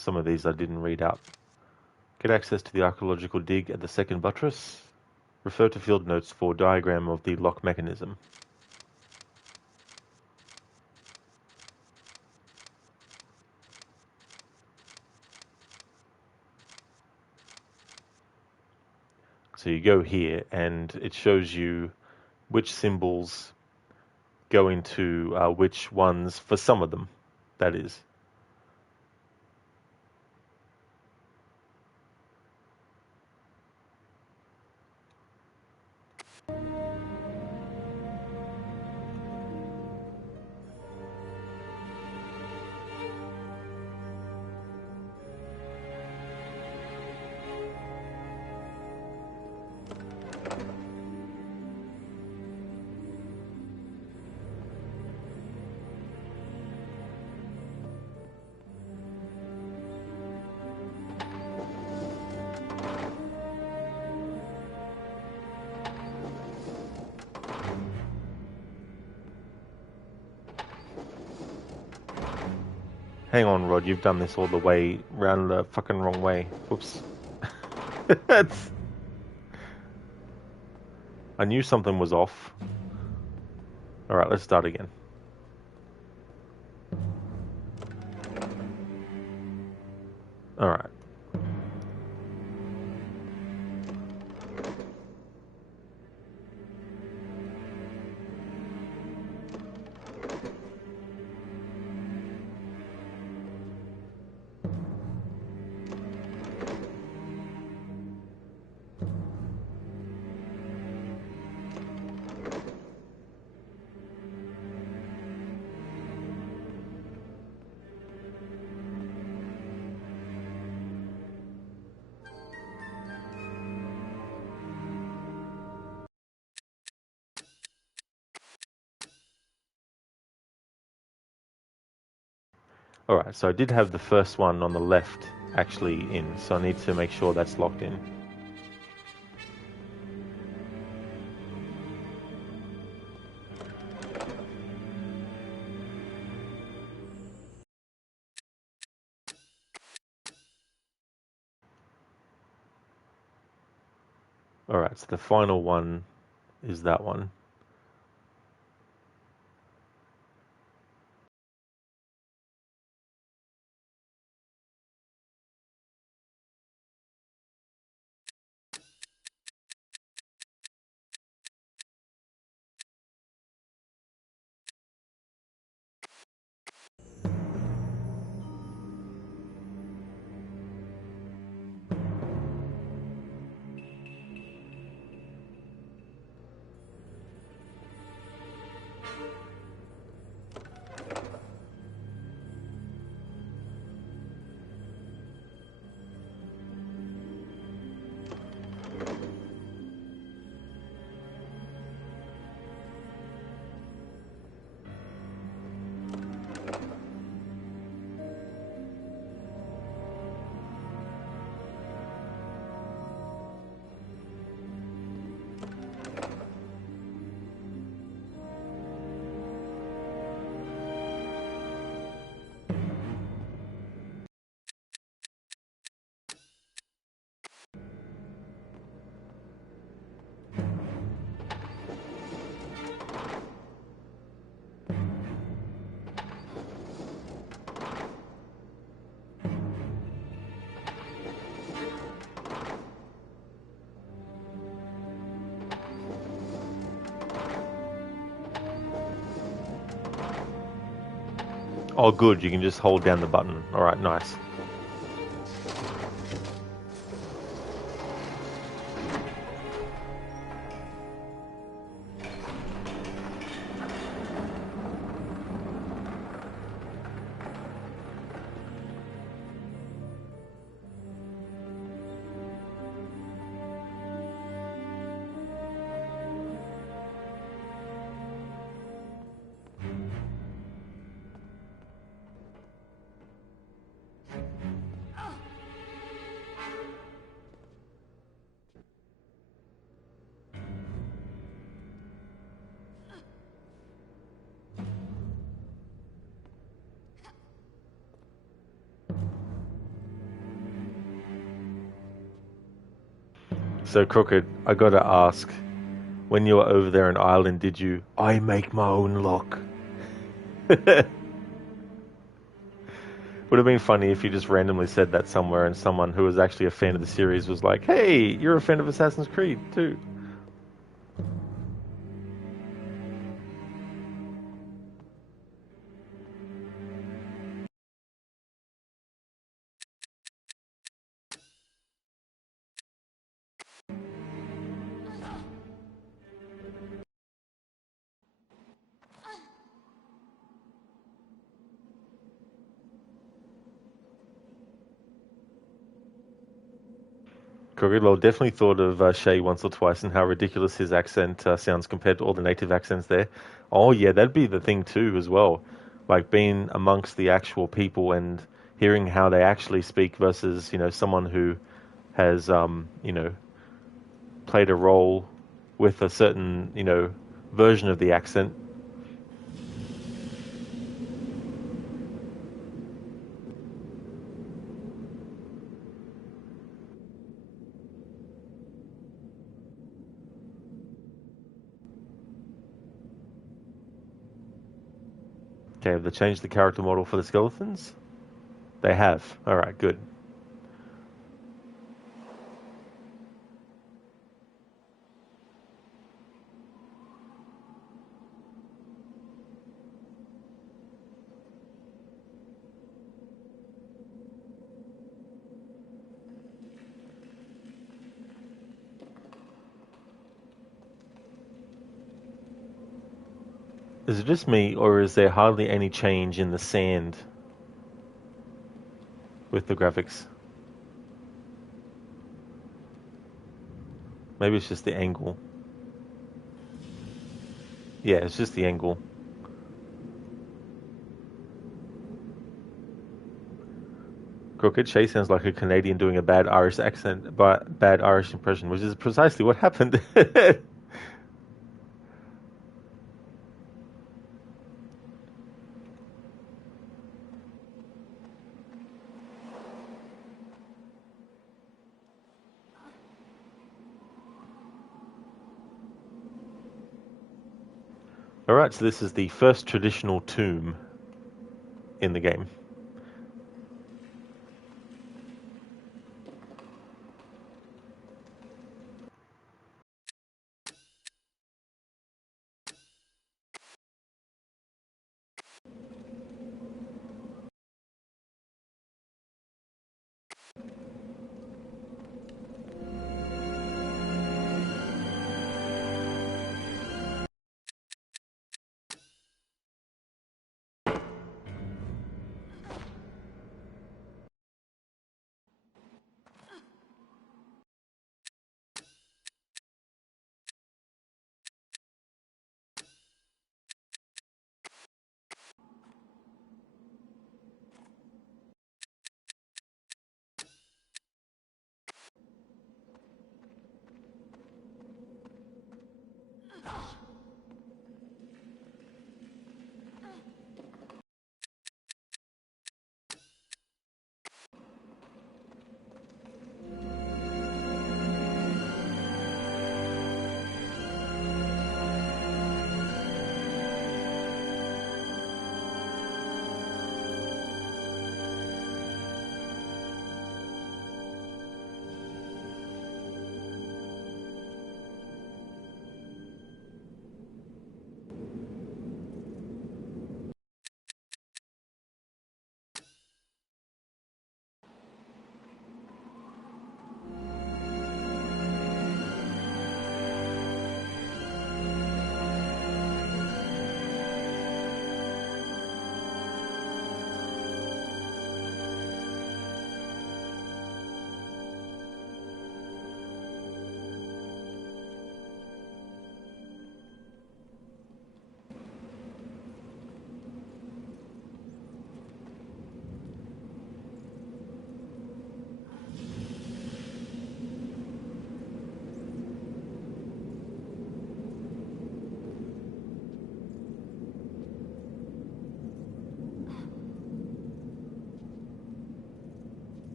Some of these I didn't read out. Get access to the archaeological dig at the second buttress. Refer to field notes for diagram of the lock mechanism. So you go here and it shows you which symbols go into which ones, for some of them, that is. Hang on, Rod, you've done this all the way round the fucking wrong way. Whoops. I knew something was off. Alright, let's start again. Alright. Alright, so I did have the first one on the left actually in, so I need to make sure that's locked in. Alright, so the final one is that one. Oh good, you can just hold down the button. Alright, nice. So, Crooked, I gotta ask, when you were over there in Ireland, did you, I make my own luck? Would have been funny if you just randomly said that somewhere and someone who was actually a fan of the series was like, hey, you're a fan of Assassin's Creed too. Well, definitely thought of Shay once or twice and how ridiculous his accent sounds compared to all the native accents there. Oh yeah, that'd be the thing too as well. Like being amongst the actual people and hearing how they actually speak versus, someone who has, played a role with a certain, version of the accent. Okay, have they changed the character model for the skeletons? They have. Alright, good. Is it just me, or is there hardly any change in the sand with the graphics? Maybe it's just the angle. Yeah, it's just the angle. Crooked Shay sounds like a Canadian doing a bad Irish accent, but bad Irish impression, which is precisely what happened. Alright, so this is the first traditional tomb in the game.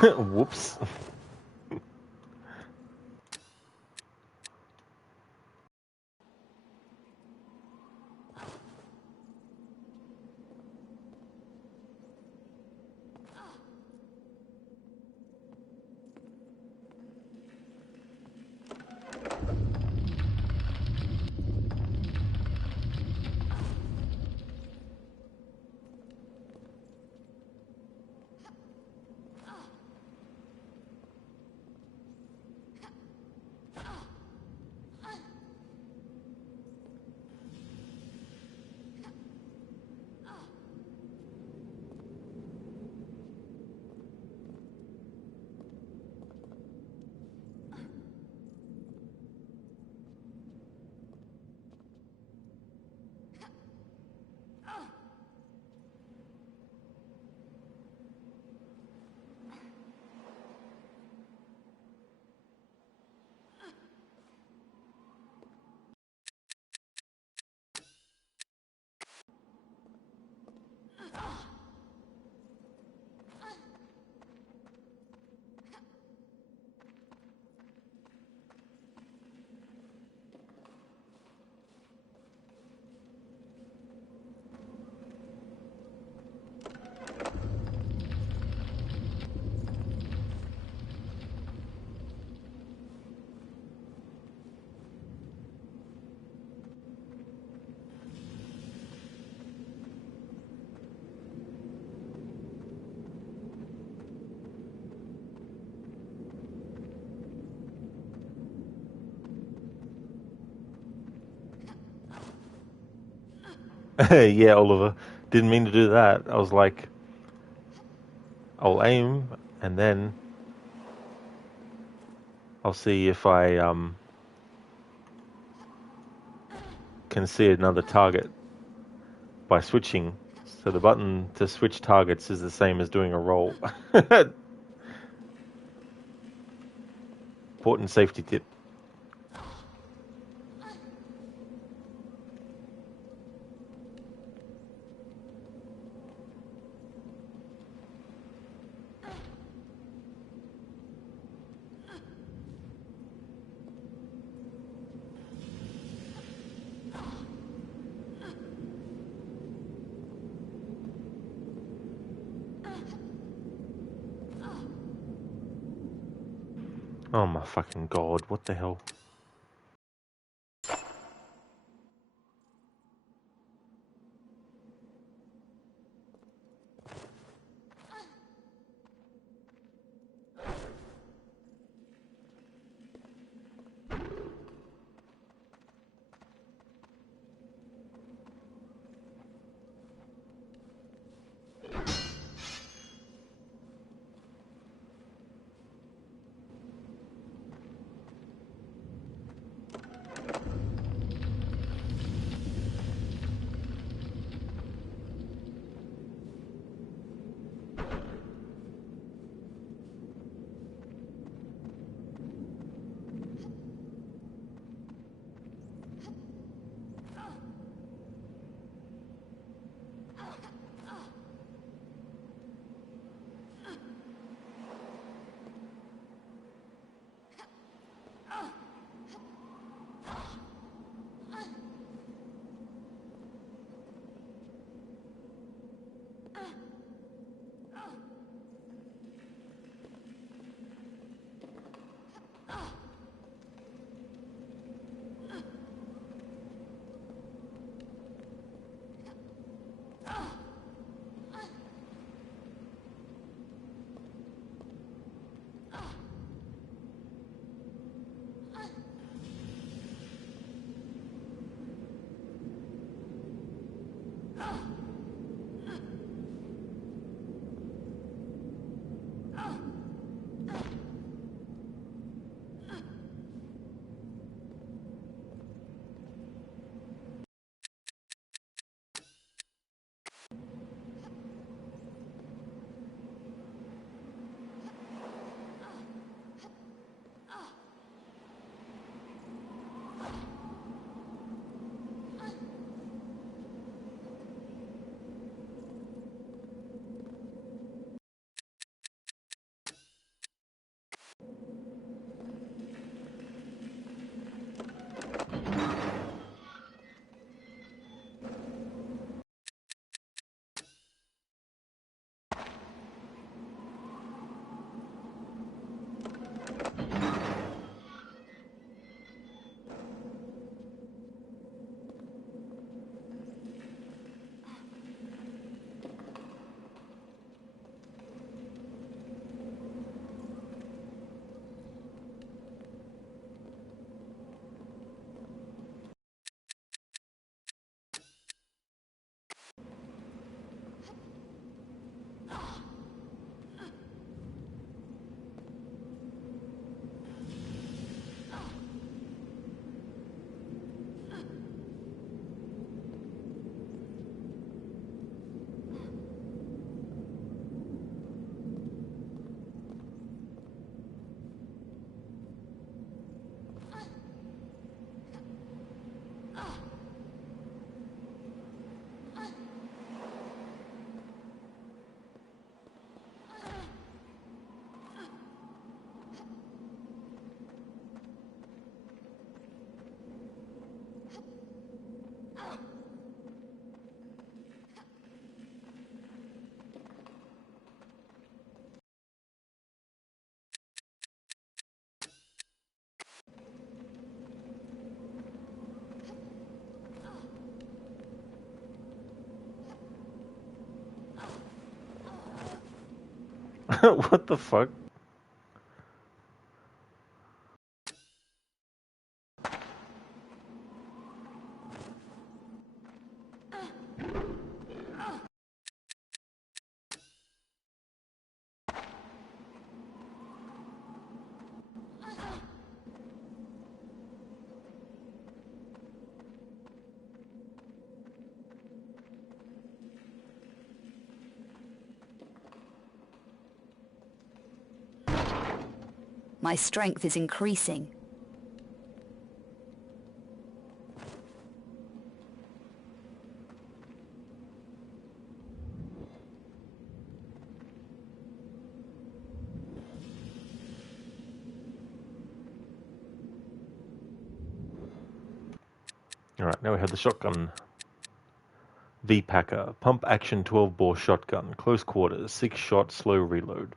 Whoops. Yeah, Oliver. Didn't mean to do that. I was like, I'll aim and then I'll see if I can see another target by switching. So the button to switch targets is the same as doing a roll. Important safety tip. Oh my fucking god, what the hell? What the fuck? My strength is increasing. Alright, now we have the shotgun. V-Packer, pump action 12-bore shotgun, close quarters, 6-shot, slow reload.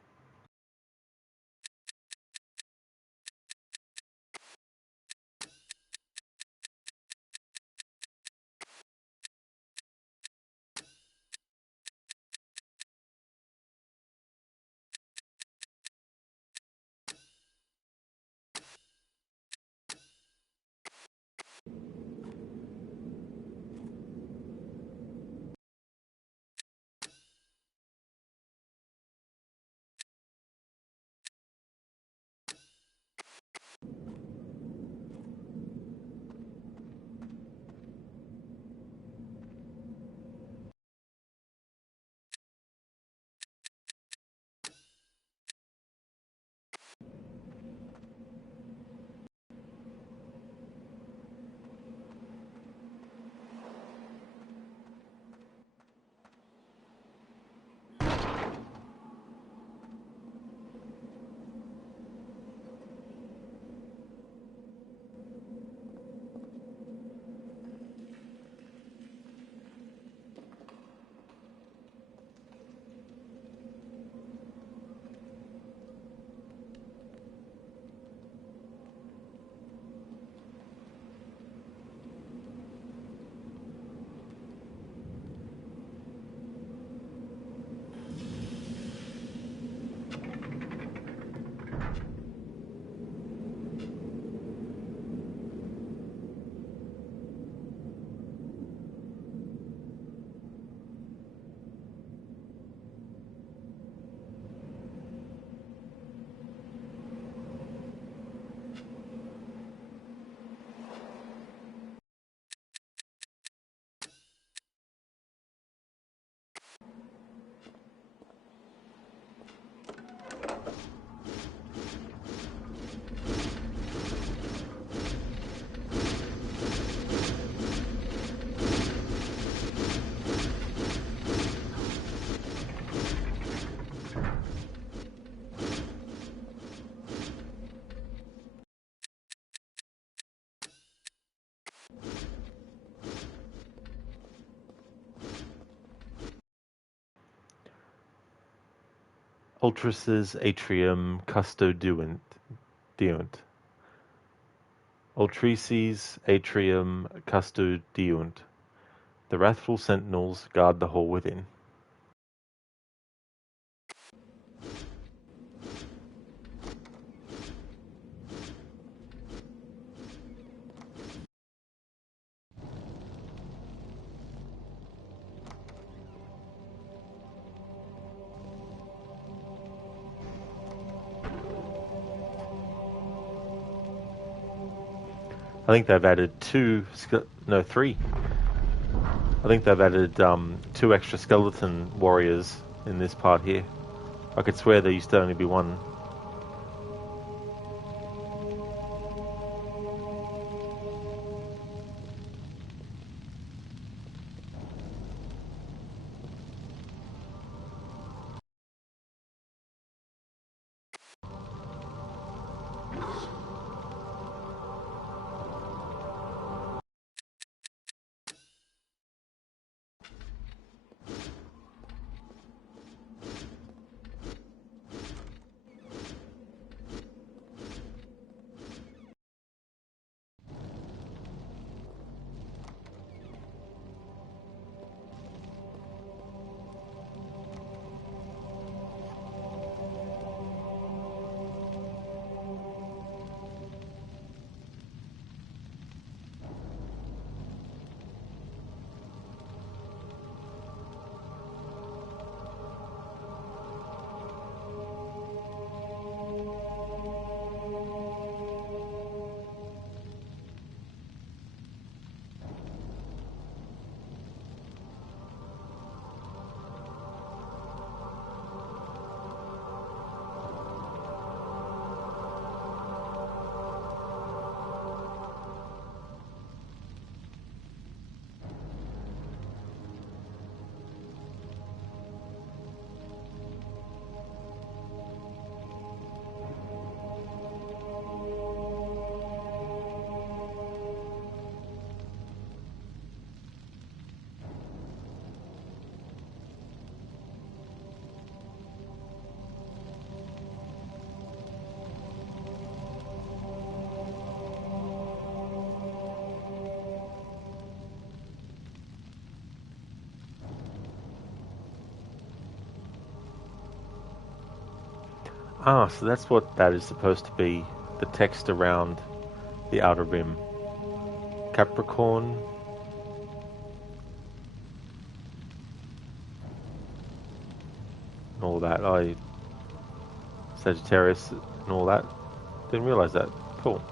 Ultras' Atrium Custodiunt. Ultrices Atrium Custodiunt. The wrathful sentinels guard the hall within. I think they've added three. I think they've added 2 extra skeleton warriors in this part here. I could swear there used to only be 1. Ah, so that's what that is supposed to be. The text around the outer rim. Capricorn. And all that. Sagittarius and all that. Didn't realise that. Cool.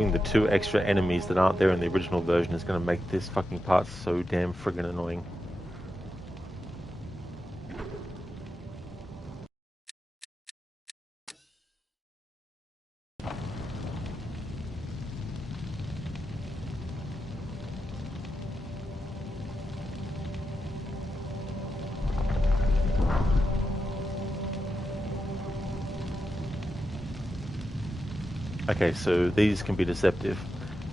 having the 2 extra enemies that aren't there in the original version is going to make this fucking part so damn friggin' annoying. Okay, so these can be deceptive.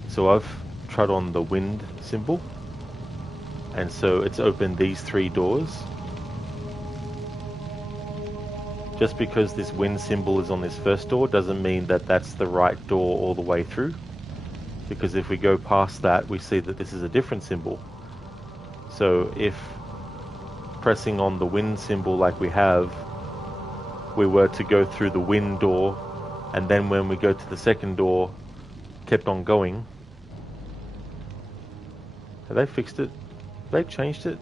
So I've tried on the wind symbol, and so it's opened these 3 doors. Just because this wind symbol is on this first door doesn't mean that that's the right door all the way through. Because if we go past that, we see that this is a different symbol. So if pressing on the wind symbol like we have, we were to go through the wind door, and then when we go to the second door, kept on going. Have they fixed it? Have they changed it?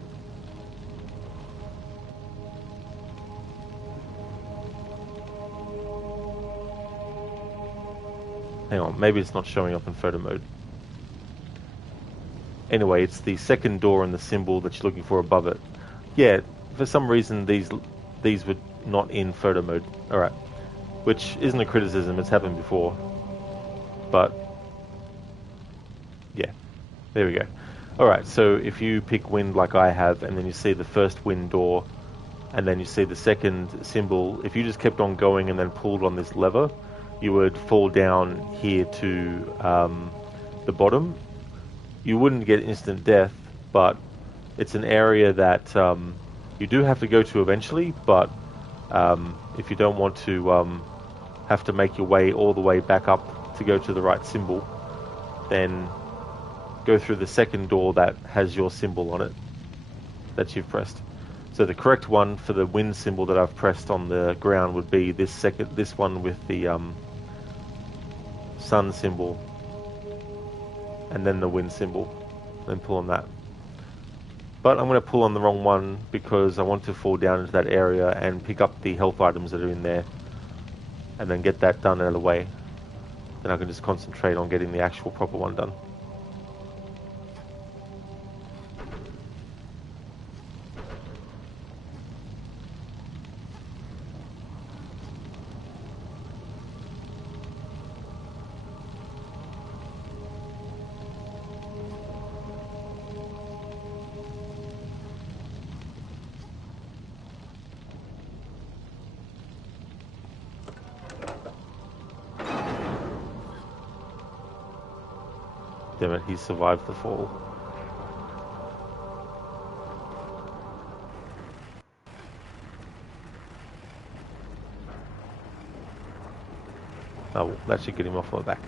Hang on, maybe it's not showing up in photo mode. Anyway, it's the second door and the symbol that you're looking for above it. Yeah, for some reason these were not in photo mode. Alright. Which isn't a criticism, it's happened before. But yeah, there we go. Alright, so if you pick wind like I have, and then you see the first wind door, and then you see the second symbol, if you just kept on going and then pulled on this lever, you would fall down here to the bottom. You wouldn't get instant death, but it's an area that you do have to go to eventually, but if you don't want to have to make your way all the way back up to go to the right symbol, then go through the second door that has your symbol on it that you've pressed. So the correct one for the wind symbol that I've pressed on the ground would be this one with the sun symbol, and then the wind symbol, then pull on that. But I'm going to pull on the wrong one because I want to fall down into that area and pick up the health items that are in there, and then get that done out of the way. Then I can just concentrate on getting the actual proper one done. Damn it, he survived the fall. Oh, well, that should get him off my back.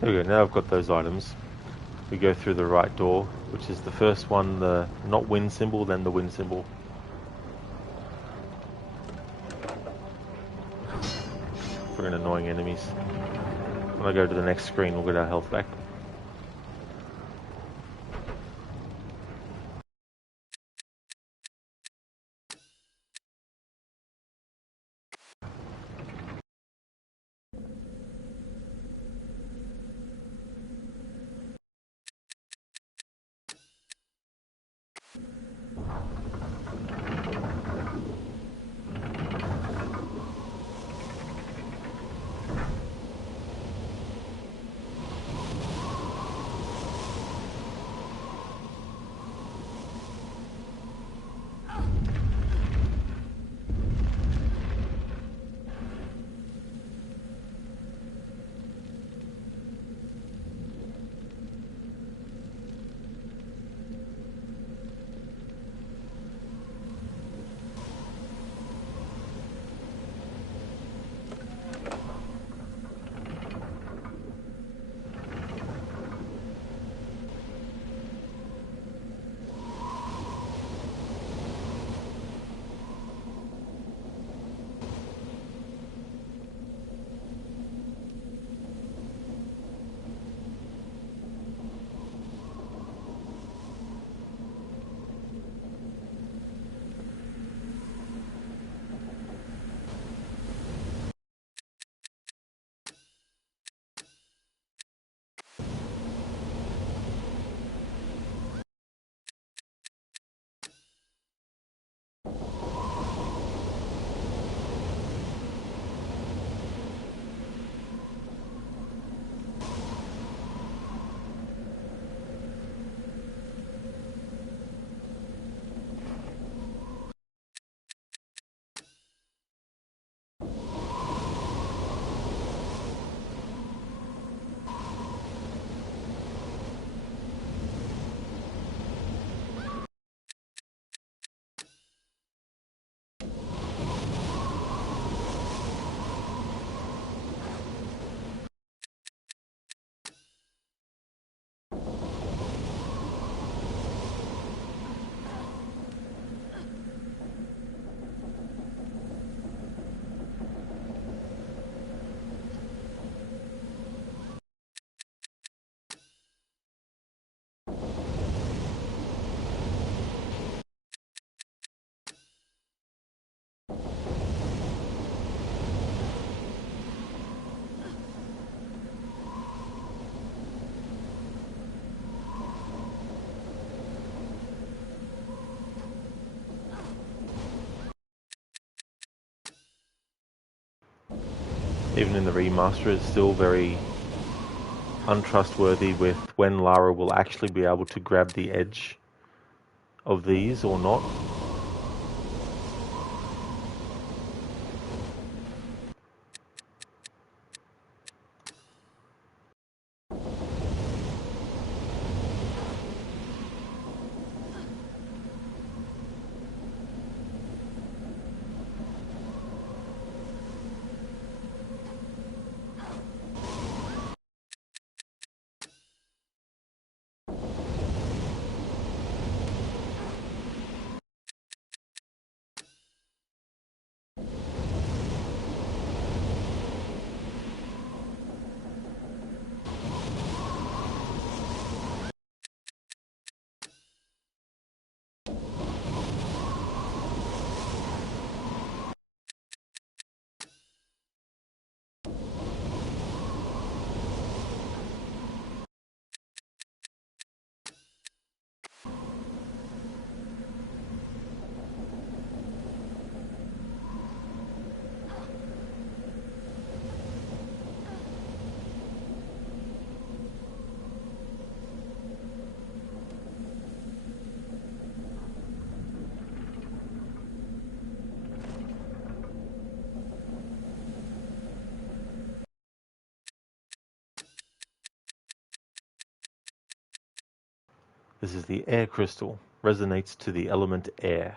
There we go, now I've got those items. We go through the right door, which is the first one, the not wind symbol, then the wind symbol. Friggin' annoying enemies. When I go to the next screen, we'll get our health back. Even in the remaster, it's still very untrustworthy with when Lara will actually be able to grab the edge of these or not. This is the air crystal. Resonates to the element air.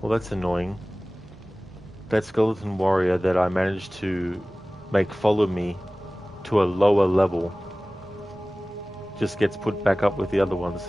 Well, that's annoying. That skeleton warrior that I managed to make follow me to a lower level just gets put back up with the other ones.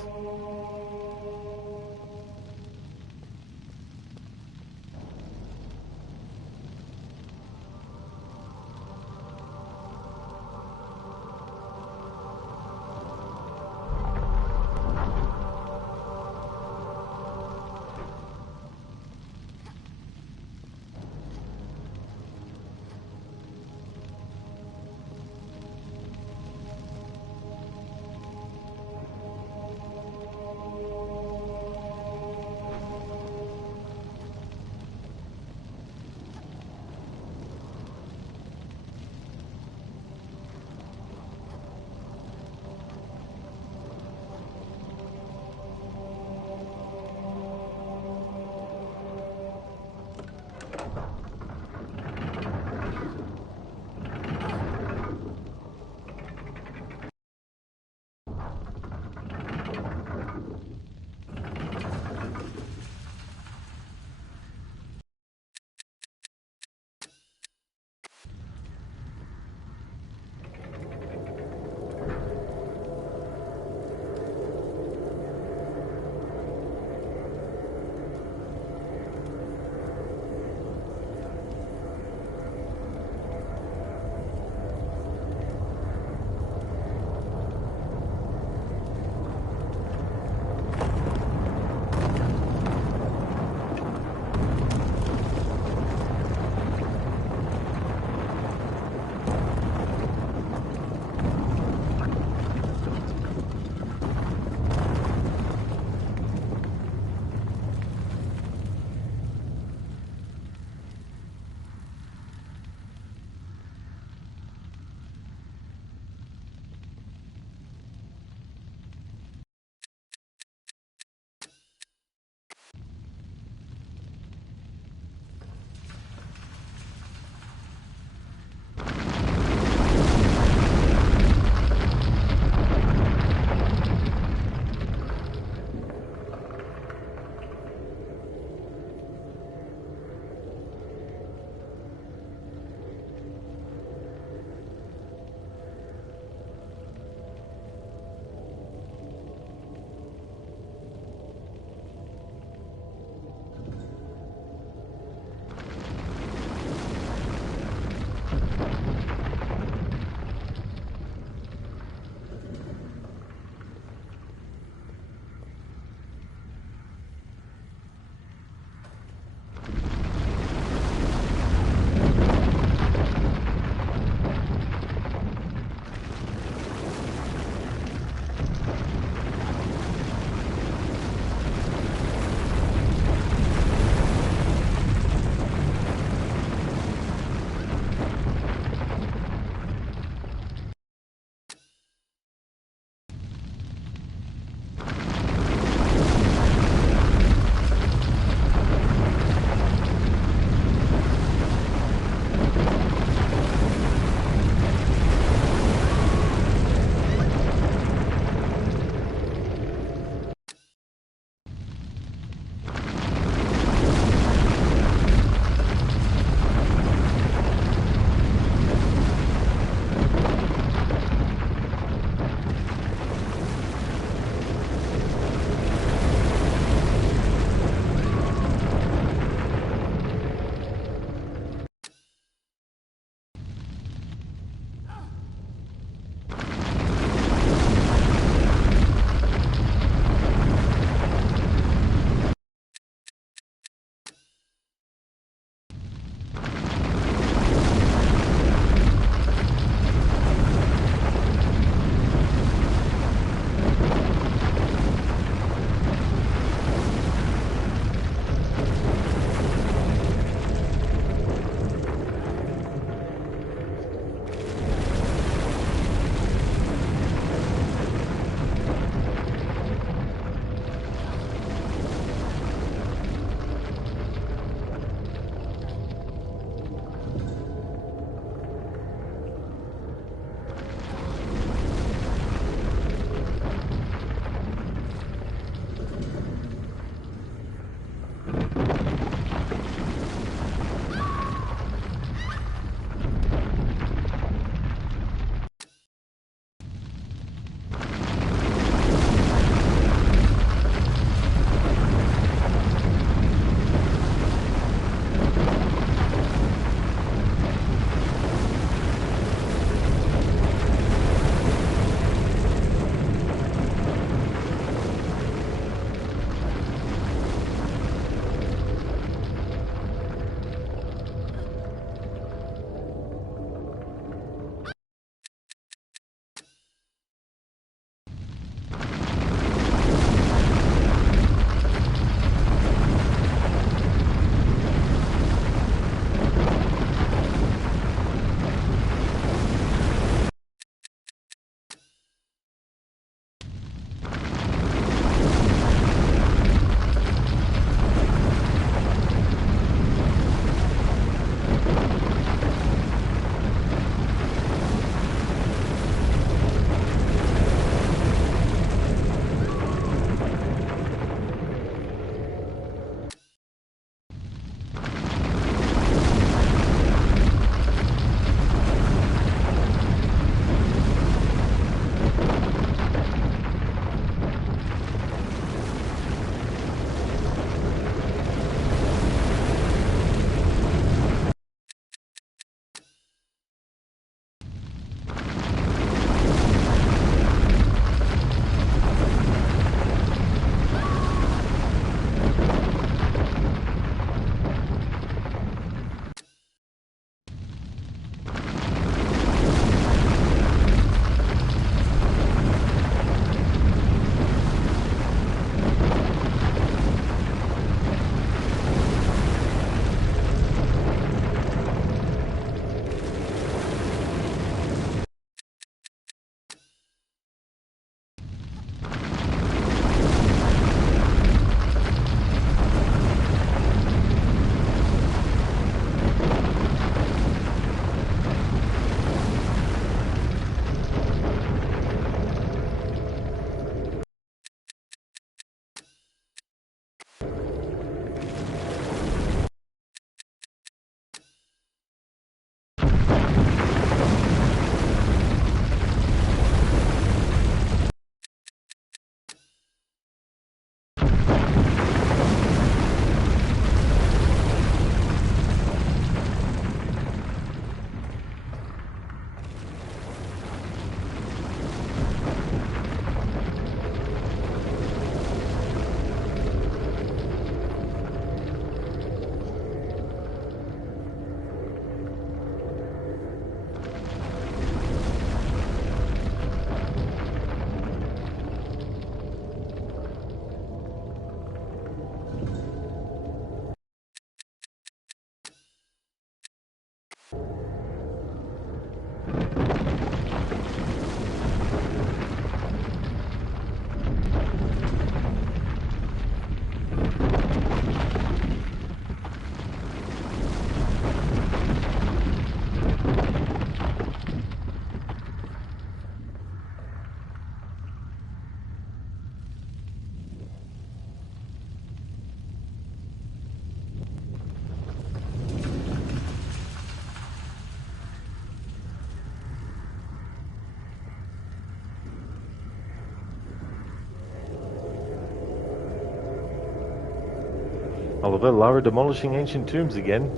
Oliver, Lara demolishing ancient tombs again.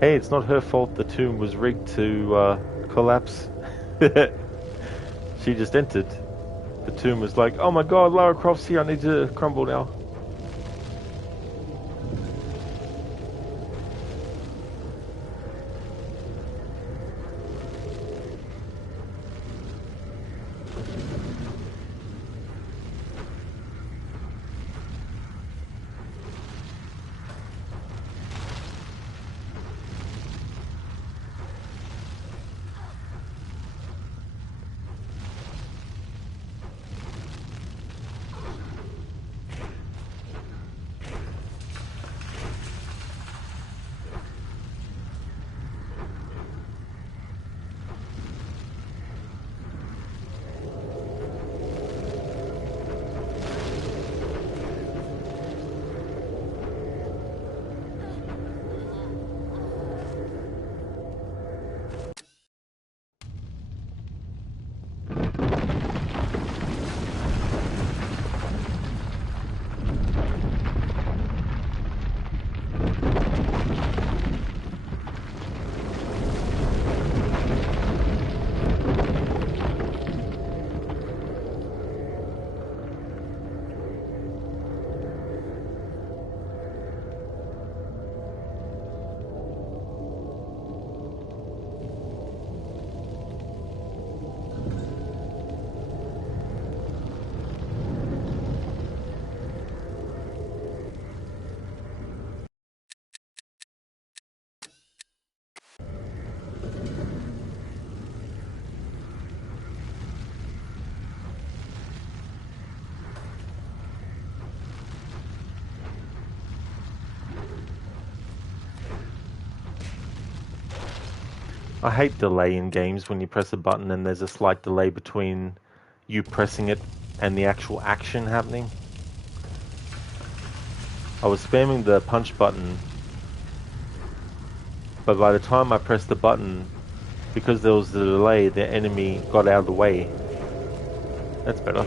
Hey, it's not her fault the tomb was rigged to collapse. She just entered. The tomb was like, oh my god, Lara Croft's here, I need to crumble now. I hate delay in games when you press a button and there's a slight delay between you pressing it and the actual action happening. I was spamming the punch button, but by the time I pressed the button, because there was the delay, the enemy got out of the way. That's better.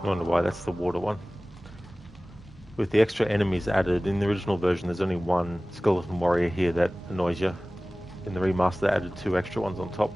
I wonder why that's the water one. With the extra enemies added, in the original version there's only one skeleton warrior here that annoys you. In the remaster, they added 2 extra ones on top.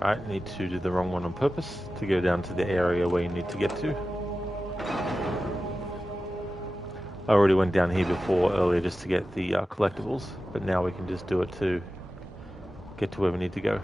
Right, need to do the wrong one on purpose to go down to the area where you need to get to. I already went down here before earlier just to get the collectibles, but now we can just do it to get to where we need to go.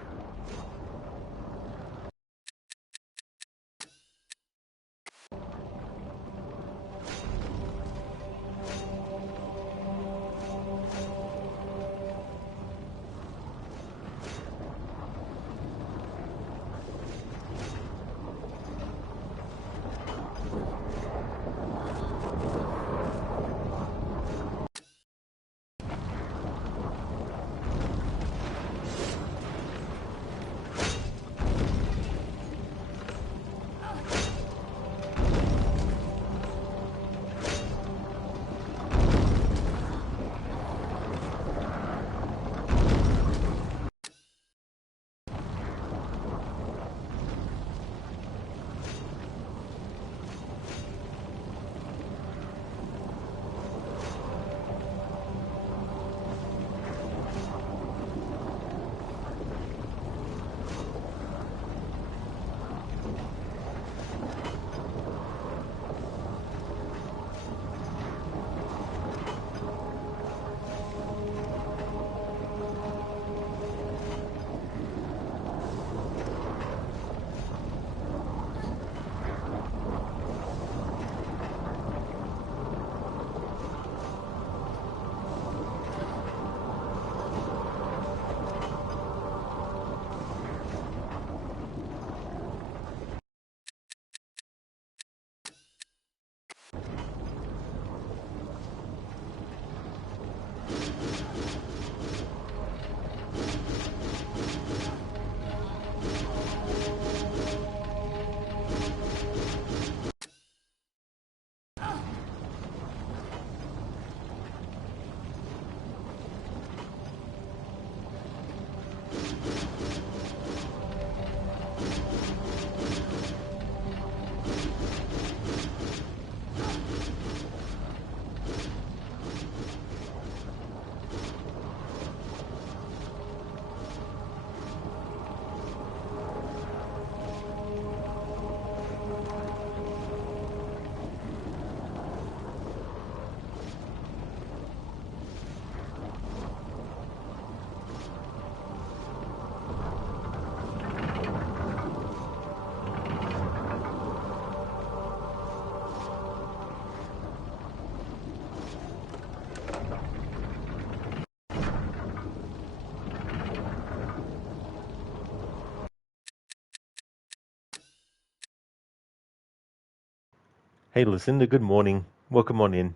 Hey Lucinda, good morning. Welcome on in.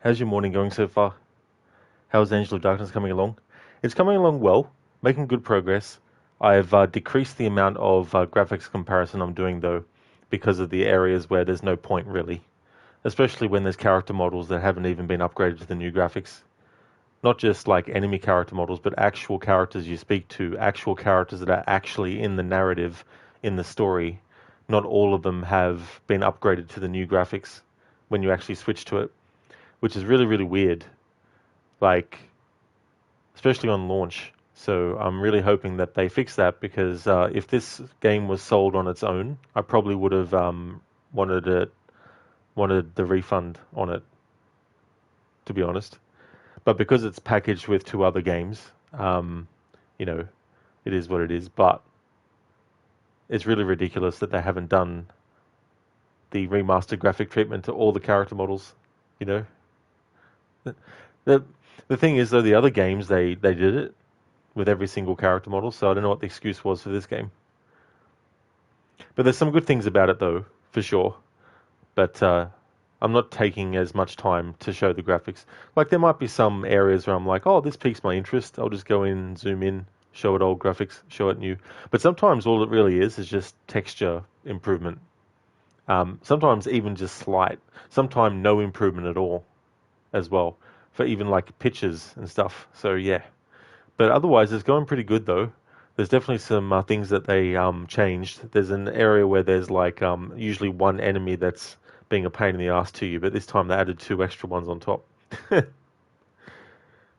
How's your morning going so far? How's Angel of Darkness coming along? It's coming along well, making good progress. I've decreased the amount of graphics comparison I'm doing though, because of the areas where there's no point really. Especially when there's character models that haven't even been upgraded to the new graphics. Not just like enemy character models, but actual characters you speak to, actual characters that are actually in the narrative, in the story. Not all of them have been upgraded to the new graphics when you actually switch to it, which is really, really weird. Like, especially on launch. So I'm really hoping that they fix that because if this game was sold on its own, I probably would have wanted the refund on it, to be honest. But because it's packaged with two other games, you know, it is what it is. But it's really ridiculous that they haven't done the remastered graphic treatment to all the character models, you know. The thing is, though, the other games, they did it with every single character model, so I don't know what the excuse was for this game. But there's some good things about it, though, for sure. But I'm not taking as much time to show the graphics. Like, there might be some areas where I'm like, oh, this piques my interest. I'll just go in, zoom in, show it old graphics, show it new. But sometimes all it really is just texture improvement. Sometimes even just slight. Sometimes no improvement at all as well. For even like pictures and stuff. So yeah. But otherwise, it's going pretty good though. There's definitely some things that they changed. There's an area where there's like usually one enemy that's being a pain in the ass to you, but this time they added two extra ones on top.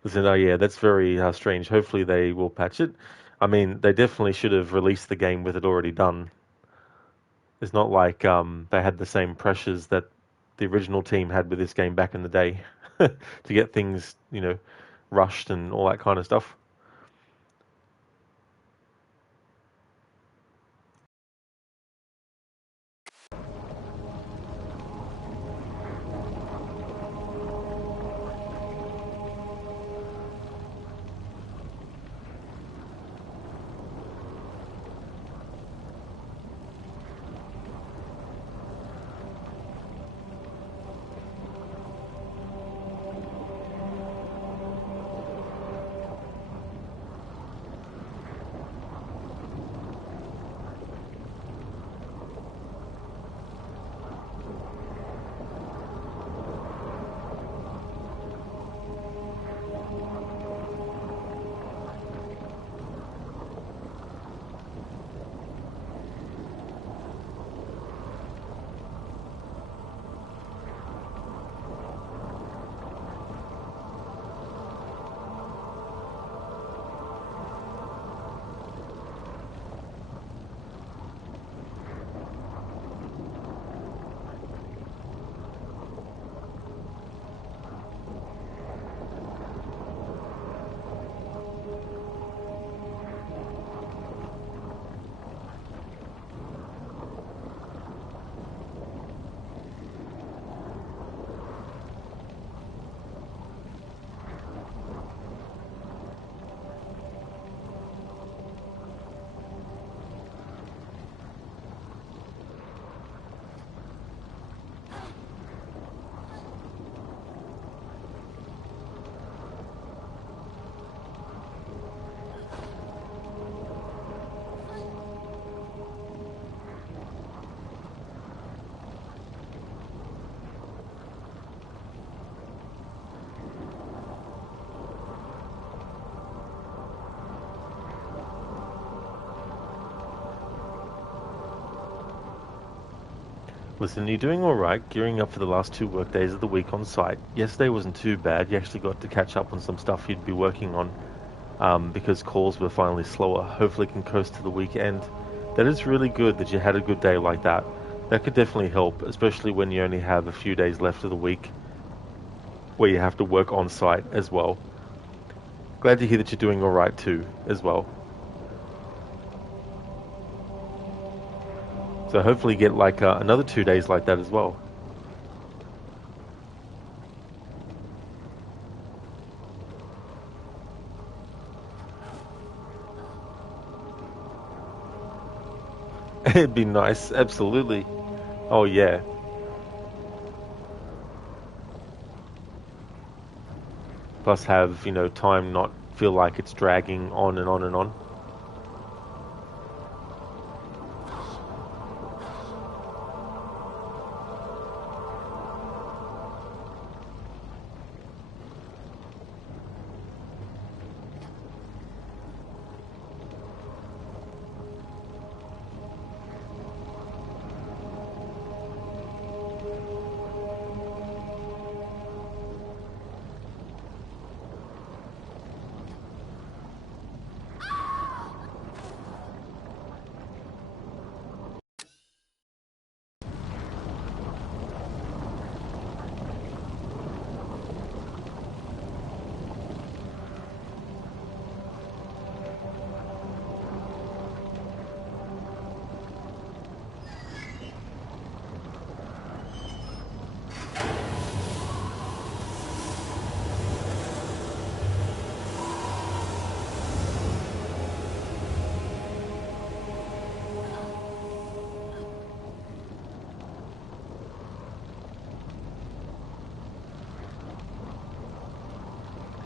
Listen, oh yeah, that's very strange. Hopefully they will patch it. I mean, they definitely should have released the game with it already done. It's not like they had the same pressures that the original team had with this game back in the day to get things, rushed and all that kind of stuff. Listen, you're doing alright, gearing up for the last 2 work days of the week on site. Yesterday wasn't too bad, you actually got to catch up on some stuff you'd be working on because calls were finally slower. Hopefully can coast to the weekend. That is really good that you had a good day like that. That could definitely help, especially when you only have a few days left of the week where you have to work on site as well. Glad to hear that you're doing alright too, as well. So hopefully get like another 2 days like that as well. It'd be nice, absolutely. Oh yeah. Plus have, time not feel like it's dragging on and on and on.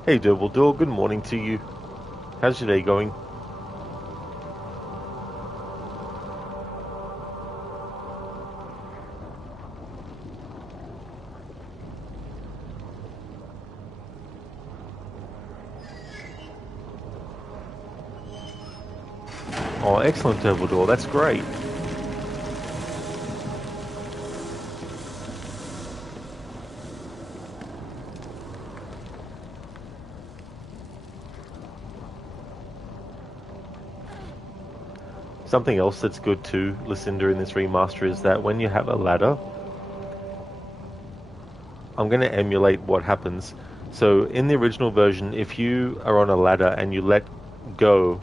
Hey Dumbledore, good morning to you. How's your day going? Oh, excellent Dumbledore, that's great. Something else that's good too, Lucinda, in this remaster is that when you have a ladder, I'm going to emulate what happens. So in the original version, if you are on a ladder and you let go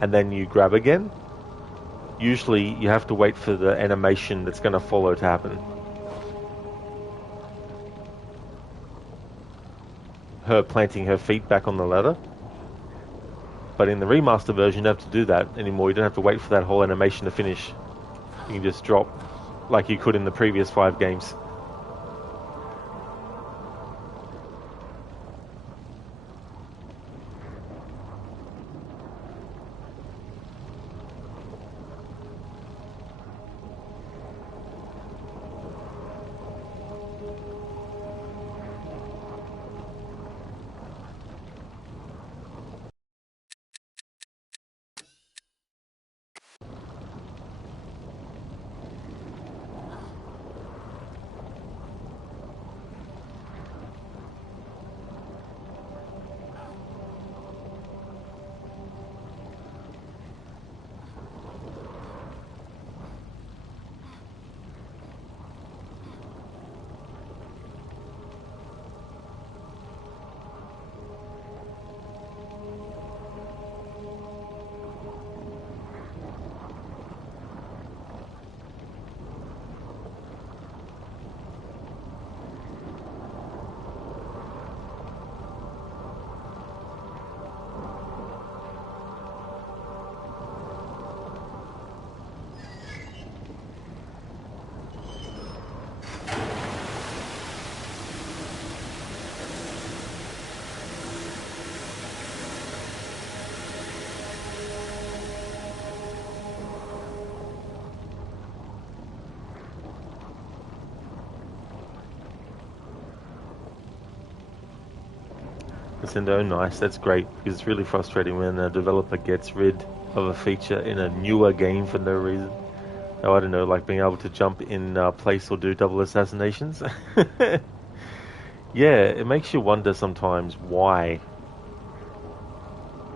and then you grab again, usually you have to wait for the animation that's going to follow to happen. Her planting her feet back on the ladder. But in the remaster version, you don't have to do that anymore. You don't have to wait for that whole animation to finish. You can just drop like you could in the previous 5 games. Nintendo, nice, that's great, because it's really frustrating when a developer gets rid of a feature in a newer game for no reason. Oh, I don't know, like being able to jump in place or do double assassinations. Yeah, it makes you wonder sometimes why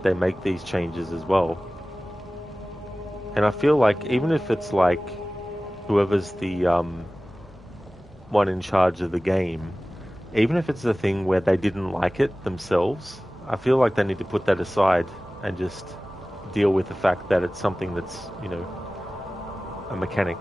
they make these changes as well. And I feel like even if it's like whoever's the one in charge of the game, even if it's a thing where they didn't like it themselves, I feel like they need to put that aside and just deal with the fact that it's something that's, you know, a mechanic.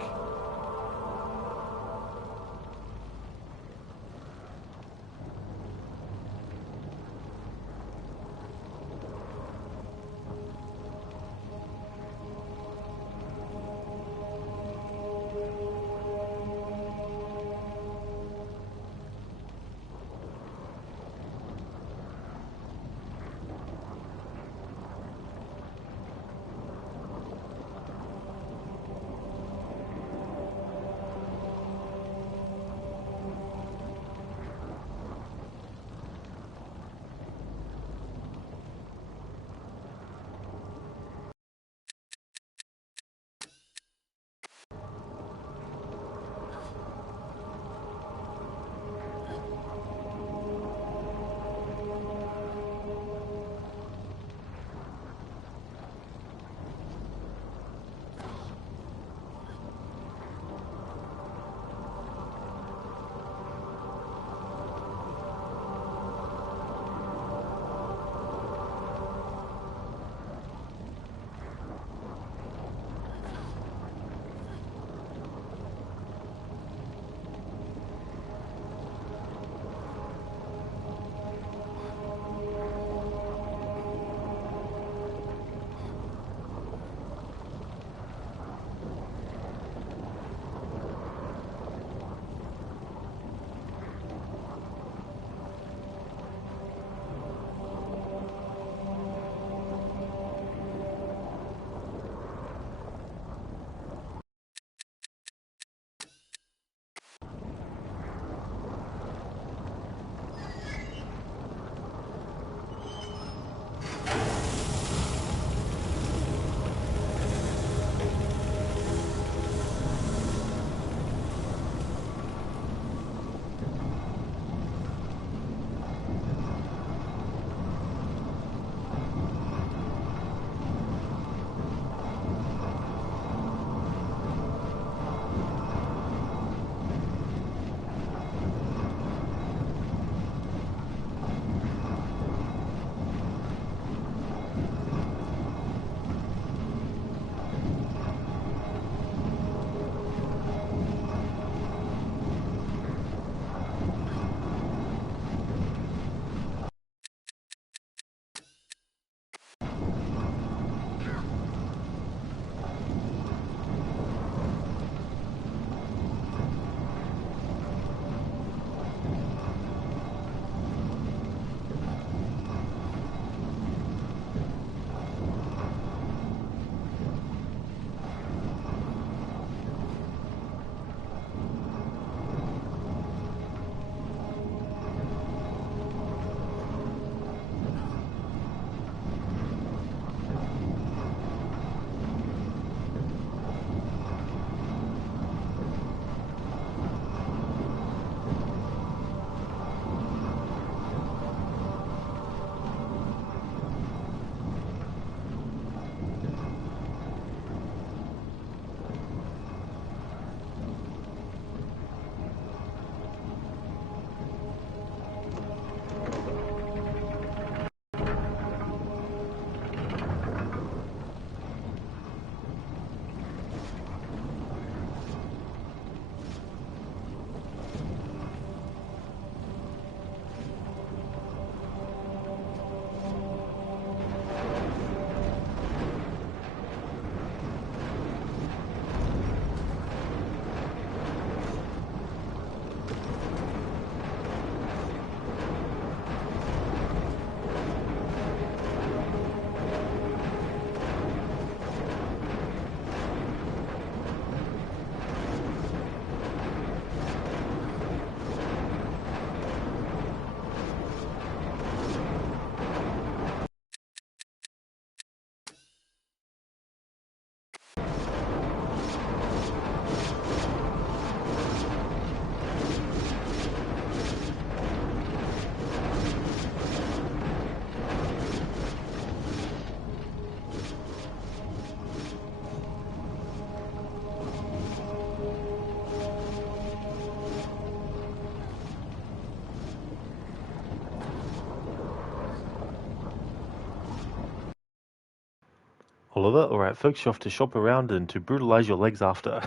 Oliver, alright folks, you're off to shop around and to brutalize your legs after.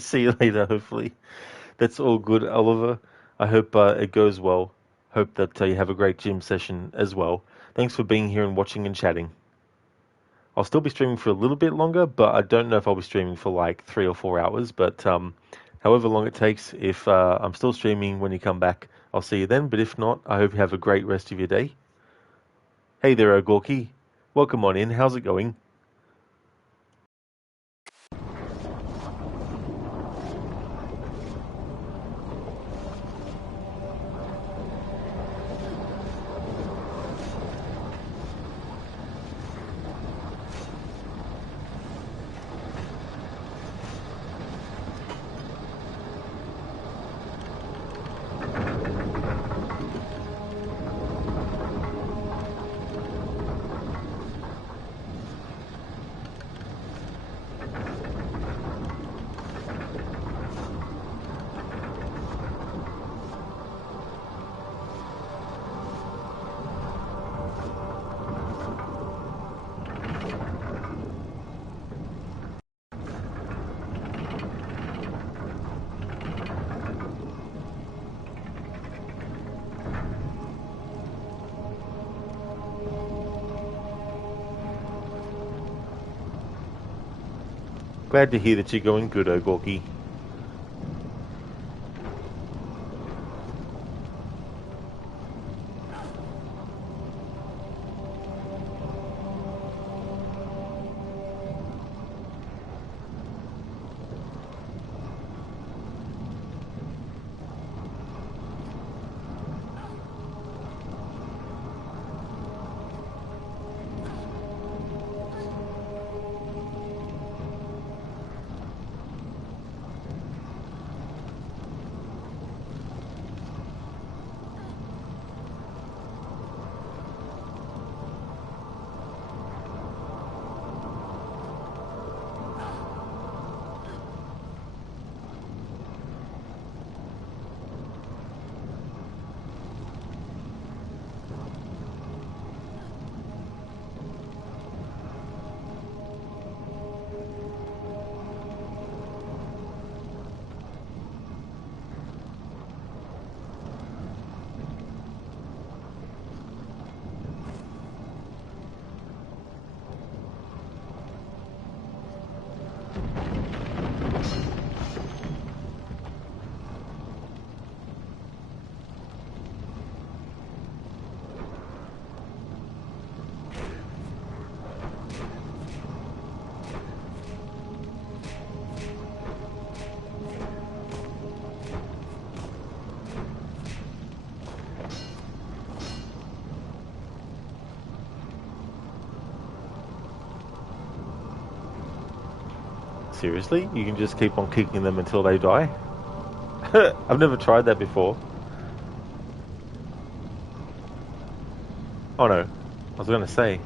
See you later, hopefully. That's all good, Oliver. I hope it goes well. Hope that you have a great gym session as well. Thanks for being here and watching and chatting. I'll still be streaming for a little bit longer, but I don't know if I'll be streaming for like 3 or 4 hours. But however long it takes, if I'm still streaming when you come back, I'll see you then. But if not, I hope you have a great rest of your day. Hey there, Gorky. Welcome on in. How's it going? Glad to hear that you're going good, Gorky. Seriously? You can just keep on kicking them until they die? I've never tried that before. Oh no, I was going to say.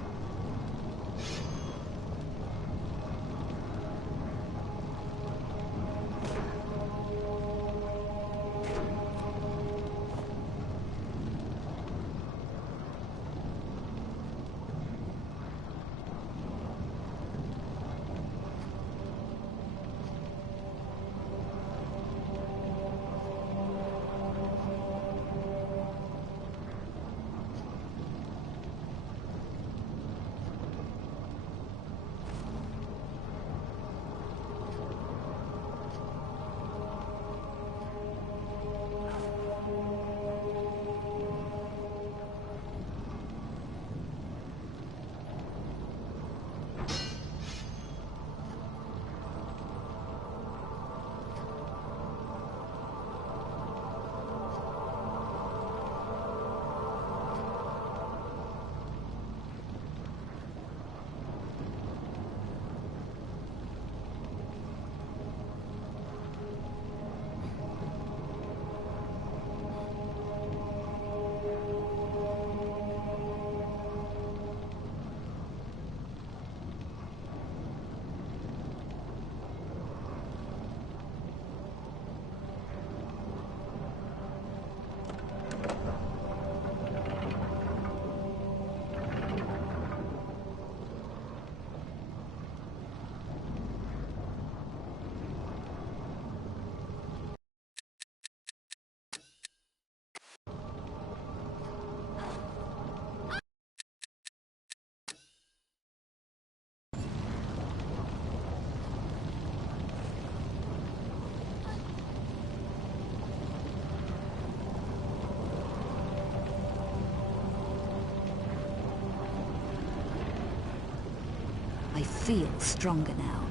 feel stronger now.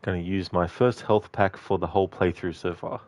Going to use my first health pack for the whole playthrough so far.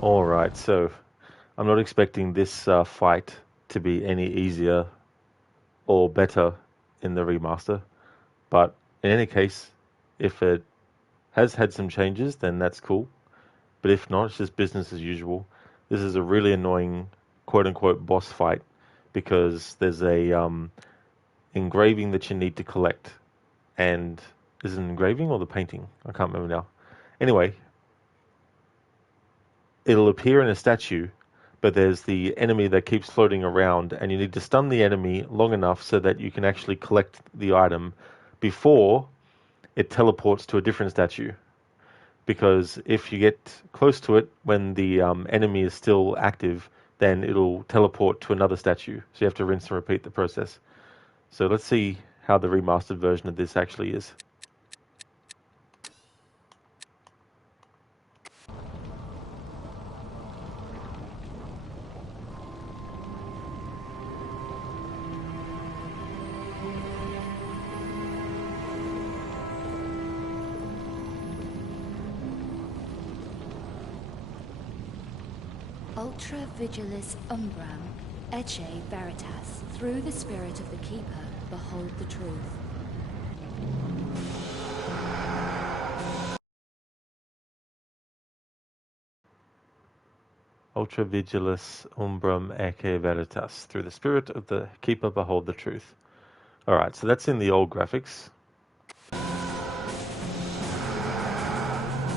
Alright, so I'm not expecting this fight to be any easier or better in the remaster, but in any case, if it has had some changes, then that's cool. But if not, it's just business as usual. This is a really annoying quote-unquote boss fight because there's a engraving that you need to collect. And is it an engraving or the painting? I can't remember now. Anyway, it'll appear in a statue, but there's the enemy that keeps floating around, and you need to stun the enemy long enough so that you can actually collect the item before it teleports to a different statue. Because if you get close to it when the enemy is still active, then it'll teleport to another statue. So you have to rinse and repeat the process. So let's see how the remastered version of this actually is. Ultra Vigilis Umbram, Ecce Veritas. Through the spirit of the Keeper, behold the truth. Ultra Vigilis Umbram Ecce Veritas. Through the spirit of the Keeper, behold the truth. Alright, so that's in the old graphics.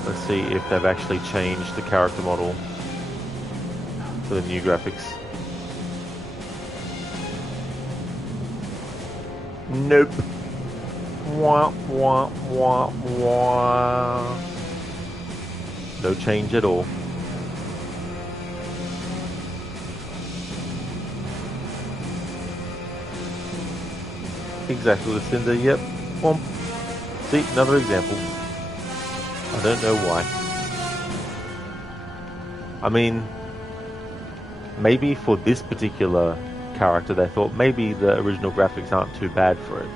Let's see if they've actually changed the character model for the new graphics. Nope. Wah, wah, wah, wah. No change at all. Exactly, Lucinda, yep. Womp. See, another example. I don't know why. I mean, maybe for this particular character they thought maybe the original graphics aren't too bad for it.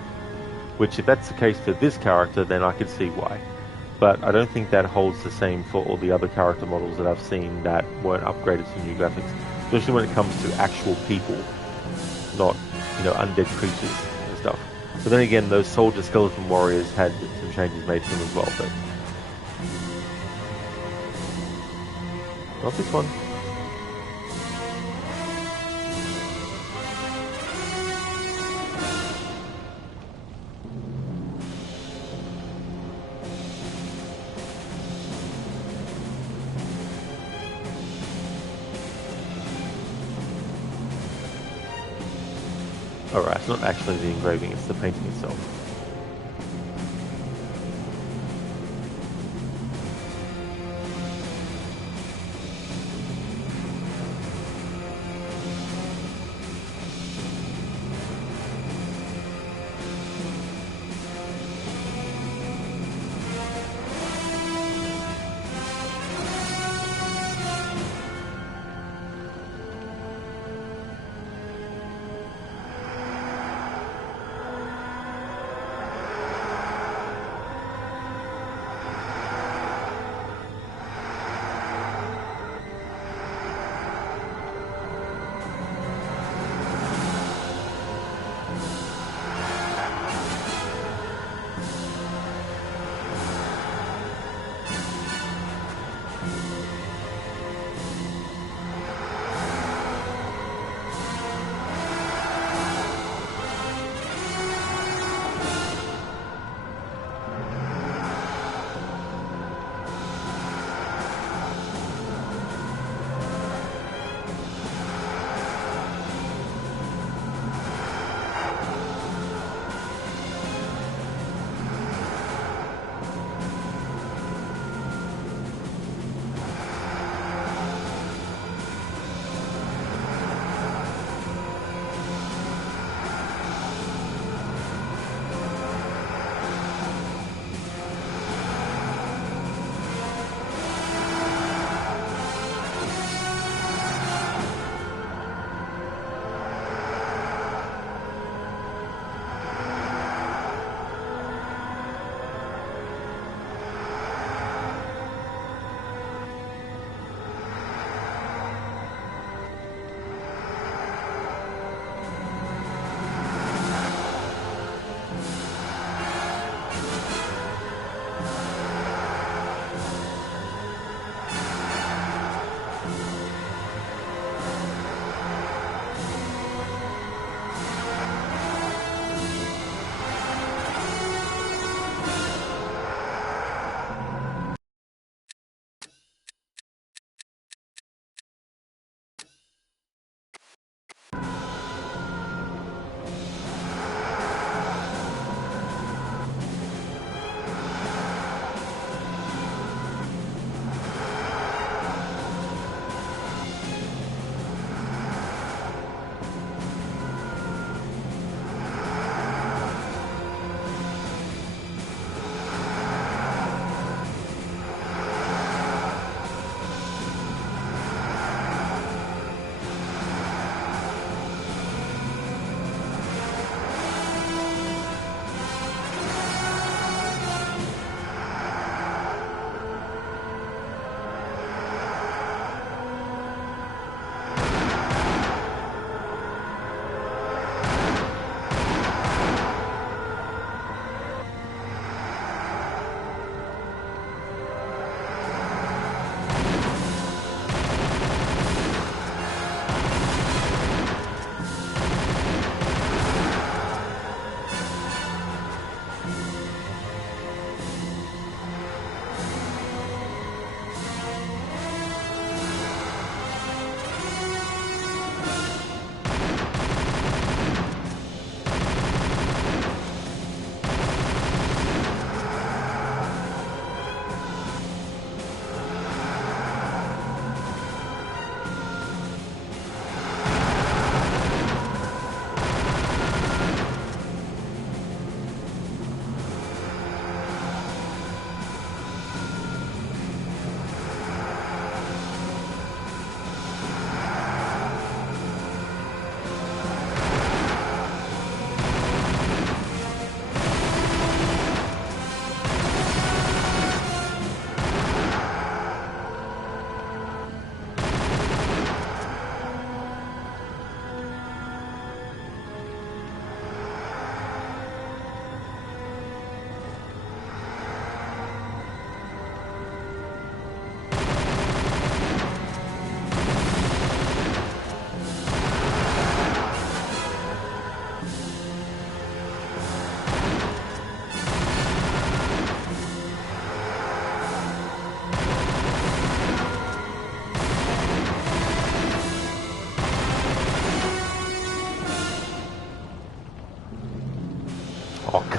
Which, if that's the case for this character, then I could see why. But I don't think that holds the same for all the other character models that I've seen that weren't upgraded to new graphics. Especially when it comes to actual people, not, undead creatures and stuff. But then again, those soldier skeleton warriors had some changes made to them as well, but not this one. Alright, it's not actually the engraving, it's the painting itself.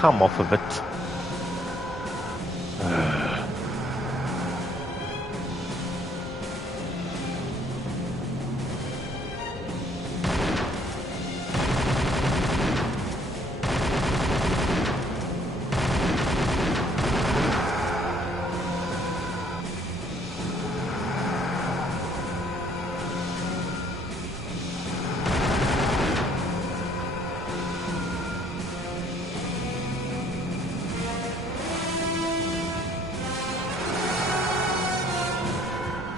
come off of it.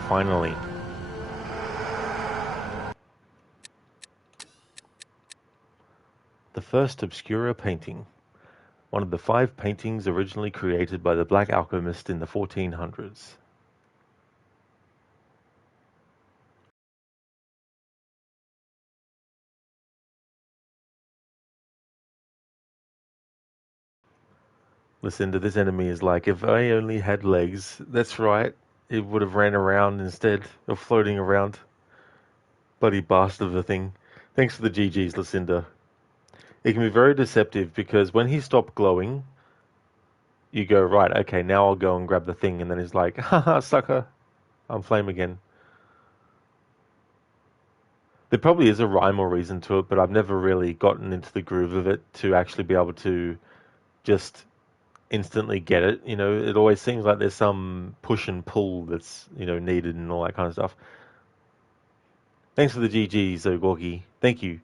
Finally. The first Obscura painting. One of the 5 paintings originally created by the Black Alchemist in the 1400s. Lucinda, this enemy is like, if I only had legs, that's right, it would have ran around instead of floating around. Bloody bastard of a thing. Thanks for the GGs, Lucinda. It can be very deceptive because when he stopped glowing, you go, right, okay, now I'll go and grab the thing, and then he's like, haha, sucker, I'm flame again. There probably is a rhyme or reason to it, but I've never really gotten into the groove of it to actually be able to just instantly get it. You know, it always seems like there's some push and pull that's, you know, needed and all that kind of stuff. Thanks for the GGs, Ogorgi. Thank you.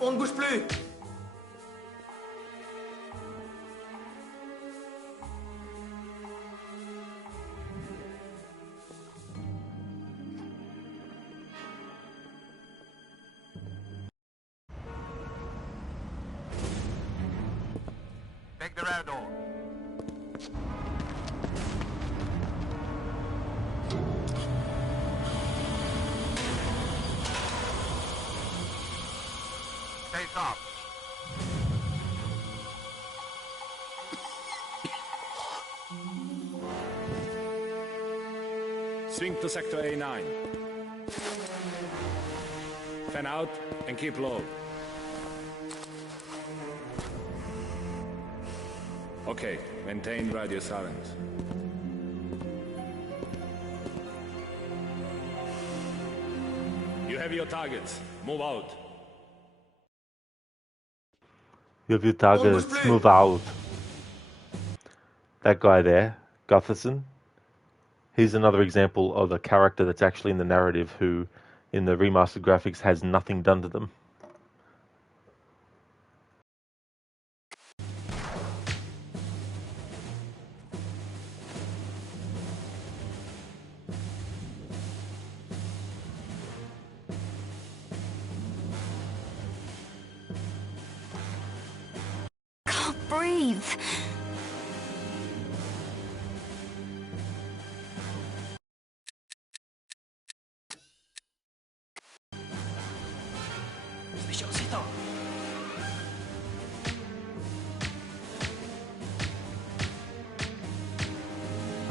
On ne bouge plus! Take the rear door. Stay soft. Swing to sector A9. Fan out and keep low. Okay, maintain radio silence. You have your targets. Move out. You have your targets. Move out. That guy there, Gutherson, Here's another example of a character that's actually in the narrative who, in the remastered graphics, has nothing done to them. Can't breathe.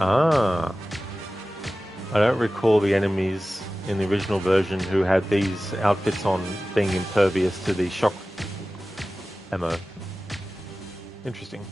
Ah. I don't recall the enemies in the original version who had these outfits on being impervious to the shock ammo. Interesting.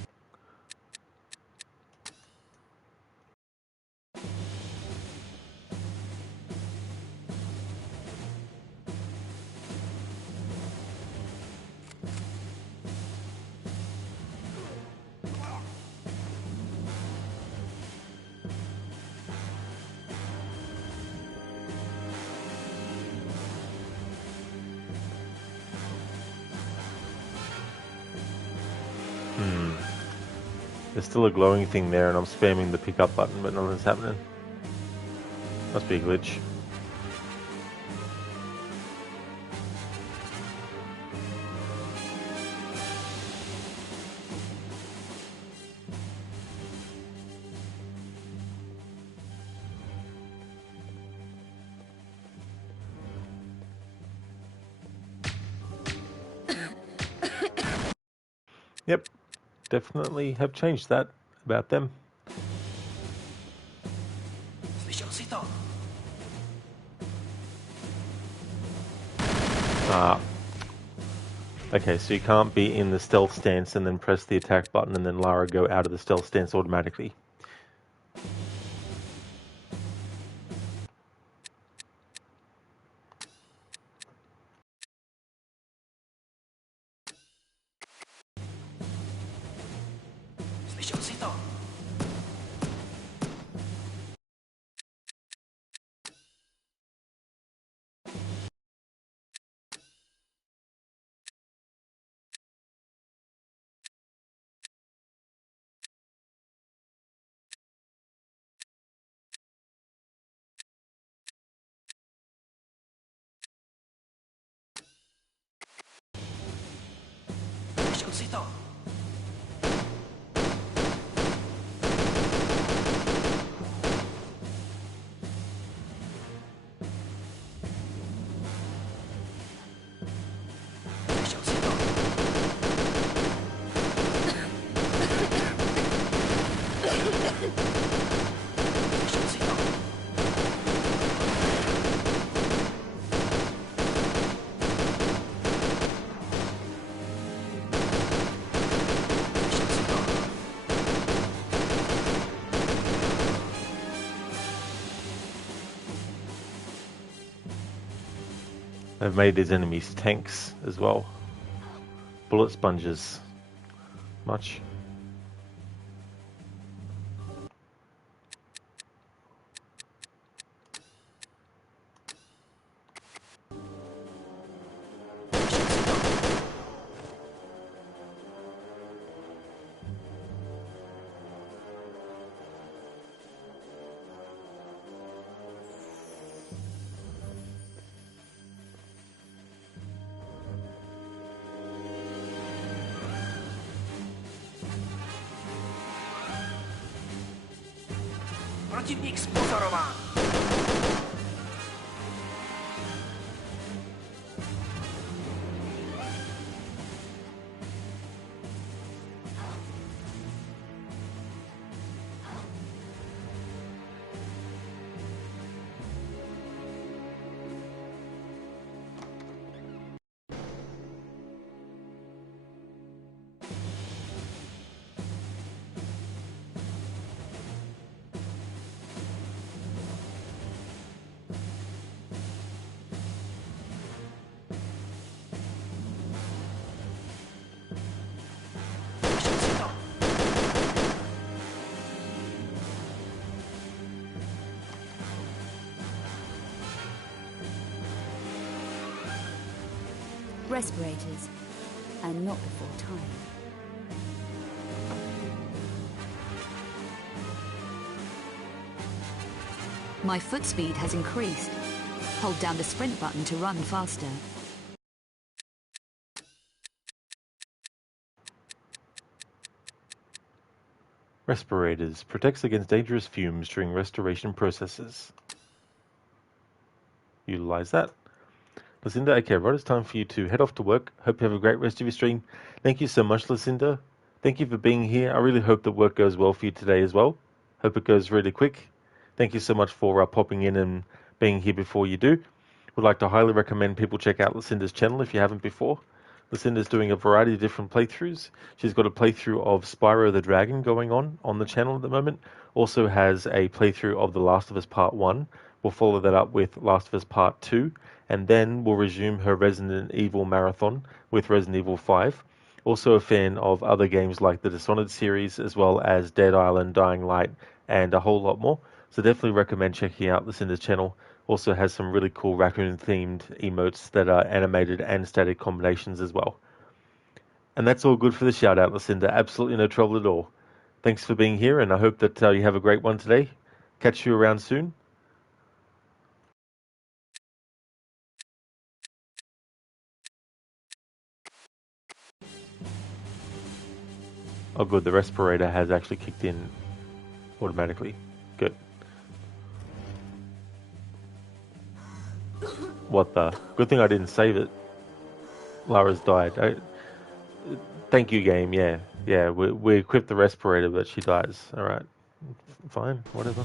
There's still a glowing thing there and I'm spamming the pickup button but nothing's happening. Must be a glitch. Yep, definitely have changed that about them. Ah. Okay, so you can't be in the stealth stance and then press the attack button and then Lara go out of the stealth stance automatically. They've made these enemies tanks as well. Bullet sponges. Much. Protivník spozorován. Respirators, and not before time. My foot speed has increased. Hold down the sprint button to run faster. Respirators. Protects against dangerous fumes during restoration processes. Utilize that. Lucinda, okay, right, it's time for you to head off to work. Hope you have a great rest of your stream. Thank you so much, Lucinda. Thank you for being here. I really hope that work goes well for you today as well. Hope it goes really quick. Thank you so much for popping in and being here before you do. Would like to highly recommend people check out Lucinda's channel if you haven't before. Lucinda's doing a variety of different playthroughs. She's got a playthrough of Spyro the Dragon going on the channel at the moment. Also has a playthrough of The Last of Us Part 1. We'll follow that up with Last of Us Part 2. And then we'll resume her Resident Evil marathon with Resident Evil 5. Also a fan of other games like the Dishonored series, as well as Dead Island, Dying Light, and a whole lot more. So definitely recommend checking out Lucinda's channel. Also has some really cool raccoon-themed emotes that are animated and static combinations as well. And that's all good for the shout-out, Lucinda. Absolutely no trouble at all. Thanks for being here, and I hope that you have a great one today. Catch you around soon. Oh good, the respirator has actually kicked in automatically. Good. What the? Good thing I didn't save it. Lara's died. Thank you, game. Yeah. Yeah, we equipped the respirator, but she dies. Alright. Fine, whatever.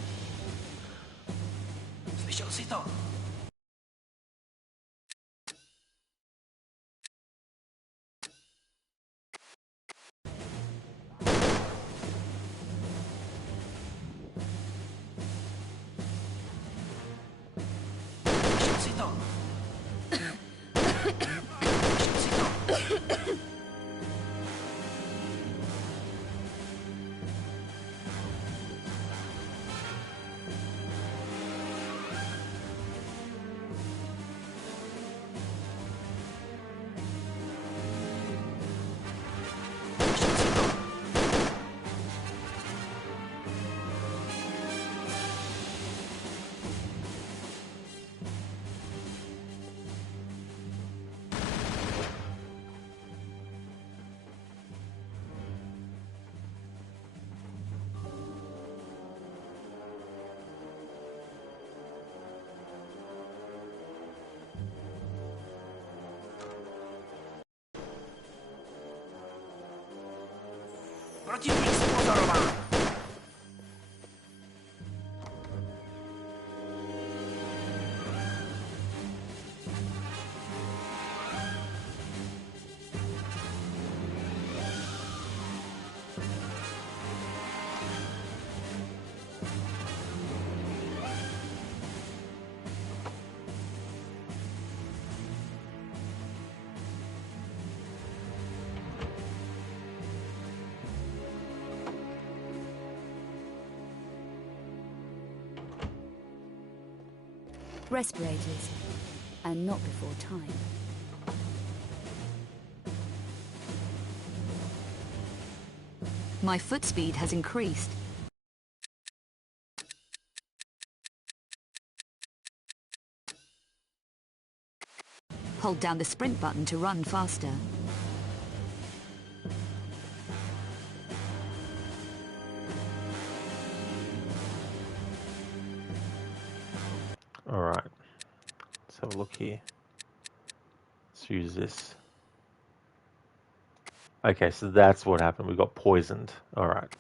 Противник спозорован! Respirators, and not before time. My foot speed has increased. Hold down the sprint button to run faster. Alright. Let's have a look here. Let's use this. Okay, so that's what happened. We got poisoned. Alright.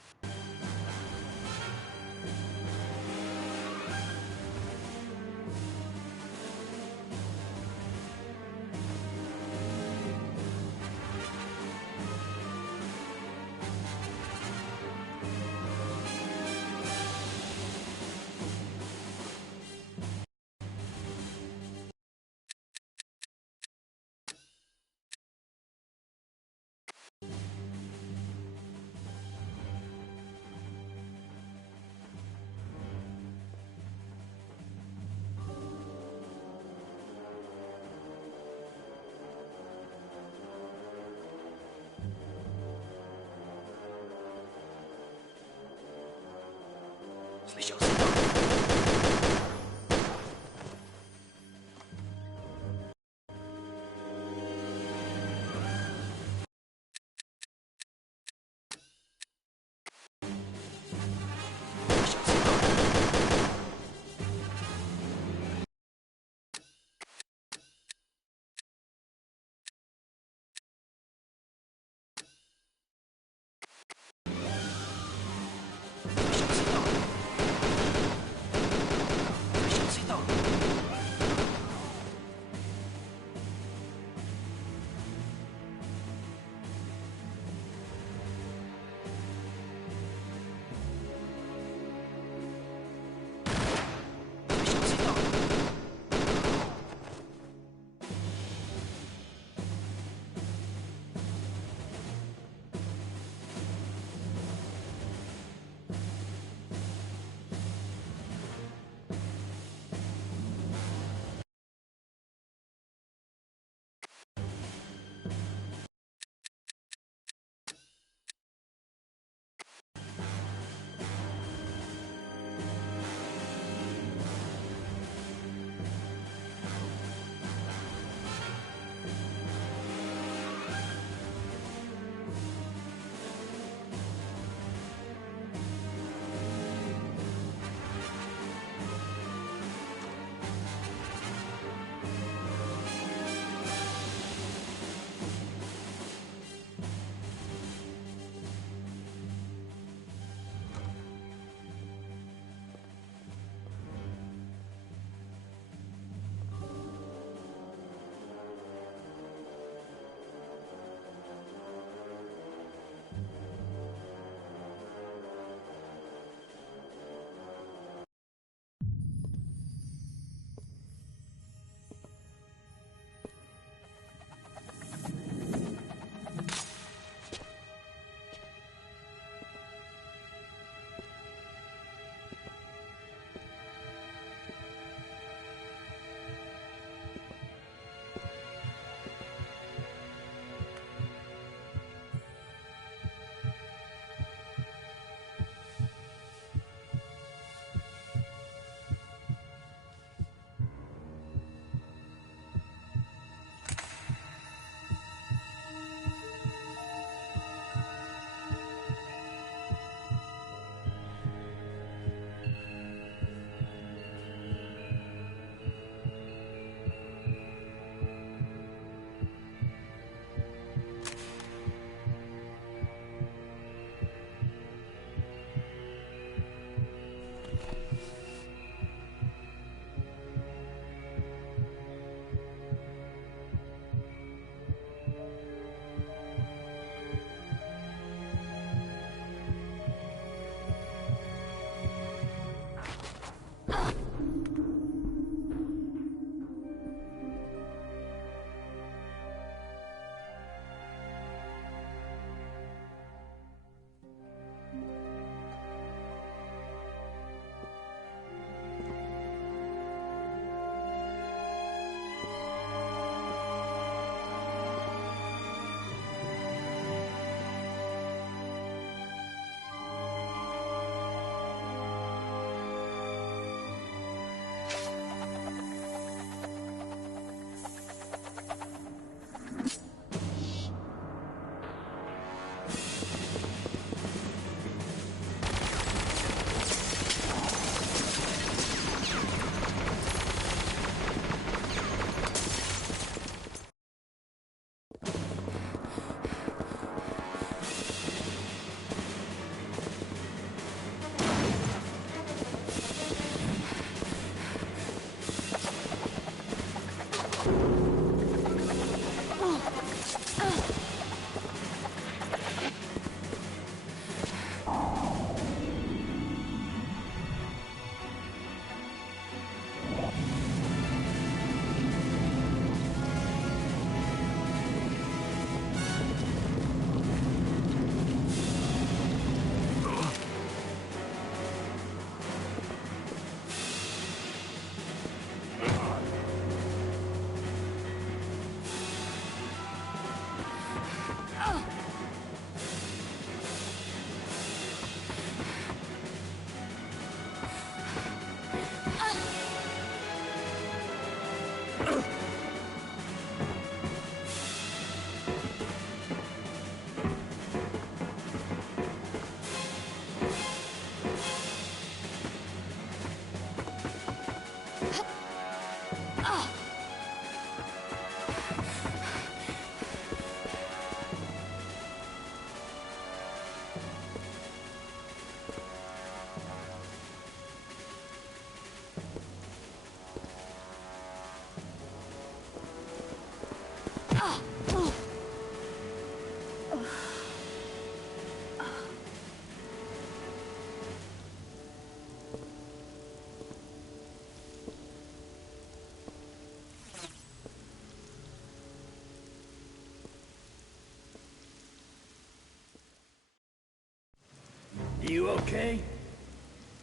You okay?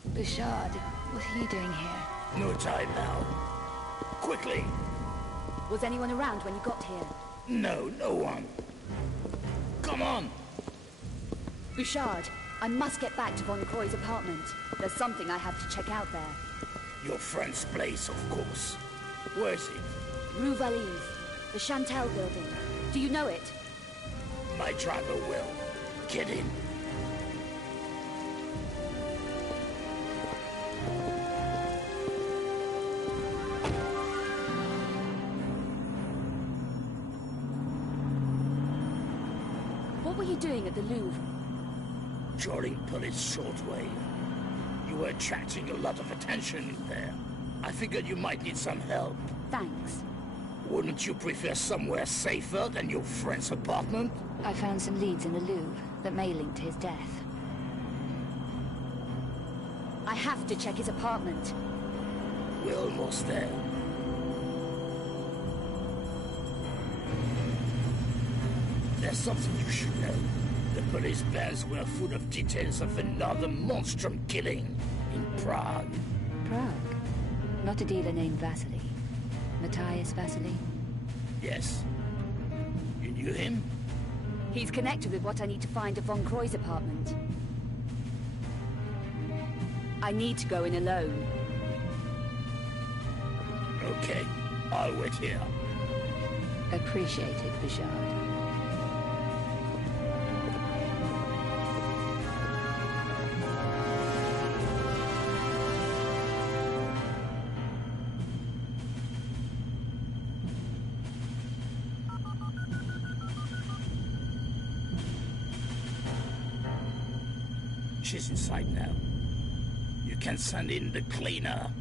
Bouchard, what are you doing here? No time now. Quickly! Was anyone around when you got here? No, no one. Come on! Bouchard, I must get back to Von Croy's apartment. There's something I have to check out there. Your friend's place, of course. Where's it? Rue Valise, the Chantel building. Do you know it? My driver will. Get in. What were you doing at the Louvre? Trawling police shortwave. You were attracting a lot of attention in there. I figured you might need some help. Thanks. Wouldn't you prefer somewhere safer than your friend's apartment? I found some leads in the Louvre that may link to his death. I have to check his apartment. We're almost there. There's something you should know. The police bands were full of details of another monstrum killing in Prague. Prague? Not a dealer named Vasily. Matthias Vasily? Yes. You knew him? He's connected with what I need to find at Von Croy's apartment. I need to go in alone. Okay, I'll wait here. Appreciate it, Bouchard. She's inside now. You can send in the cleaner.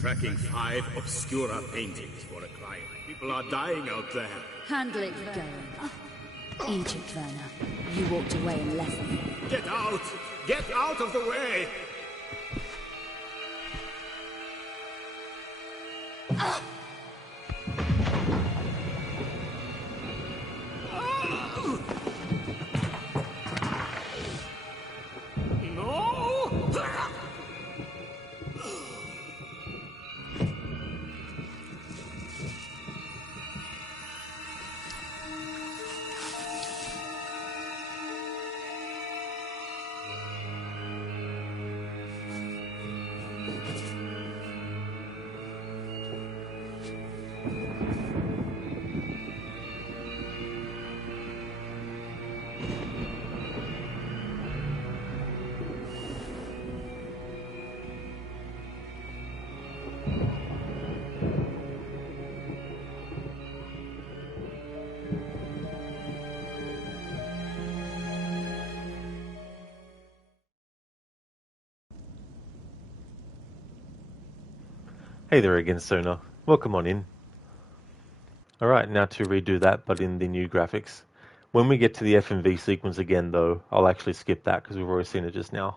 Tracking 5 Obscura paintings for a client. People are dying out there. Handle it, going. Egypt, Werner. You walked away and left me. Get out! Get out of the way! Hey there again, Sona. Welcome on in. Alright, now to redo that, but in the new graphics. When we get to the FMV sequence again, though, I'll actually skip that because we've already seen it just now.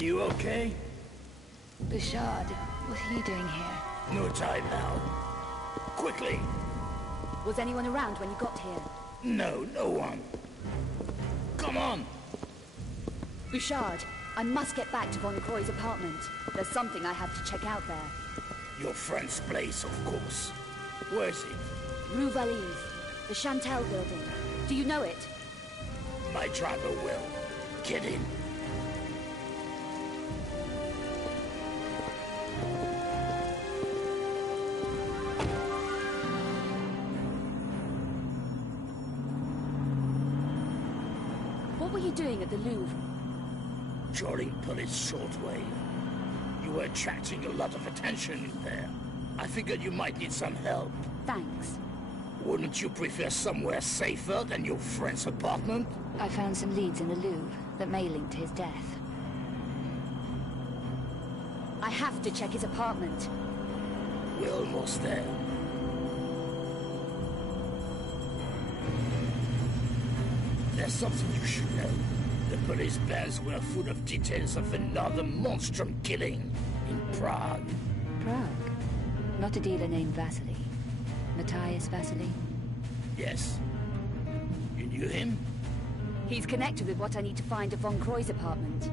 You okay? Bouchard, what are you doing here? No time now. Quickly! Was anyone around when you got here? No, no one. Come on! Bouchard, I must get back to Von Croy's apartment. There's something I have to check out there. Your friend's place, of course. Where's it? Rue Valise, the Chantel building. Do you know it? My driver will. Get in. What were you doing at the Louvre? Trawling police shortwave. You were attracting a lot of attention in there. I figured you might need some help. Thanks. Wouldn't you prefer somewhere safer than your friend's apartment? I found some leads in the Louvre that may link to his death. I have to check his apartment. We're almost there. There's something you should know. The police bands were full of details of another monstrum killing in Prague. Prague? Not a dealer named Vasily. Matthias Vasily? Yes. You knew him? He's connected with what I need to find at Von Croy's apartment.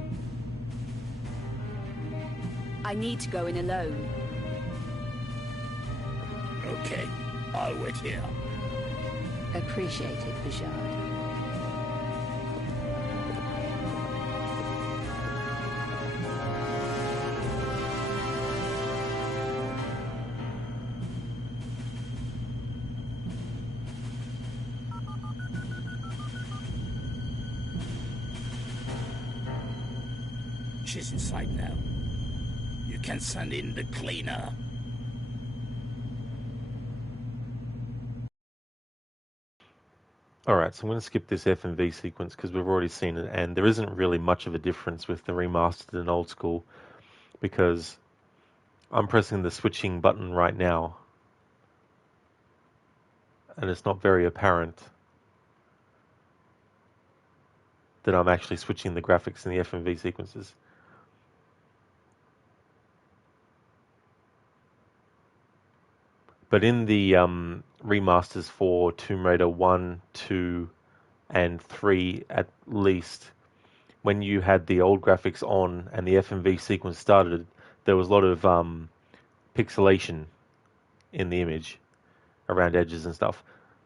I need to go in alone. Okay, I'll wait here. Appreciate it, Bouchard. She's inside now. You can send in the cleaner. Alright, so I'm going to skip this F&V sequence because we've already seen it, and there isn't really much of a difference with the remastered and old school because I'm pressing the switching button right now and it's not very apparent that I'm actually switching the graphics in the F&V sequences. But in the remasters for Tomb Raider 1, 2, and 3 at least, when you had the old graphics on and the F&V sequence started, there was a lot of pixelation in the image around edges and stuff.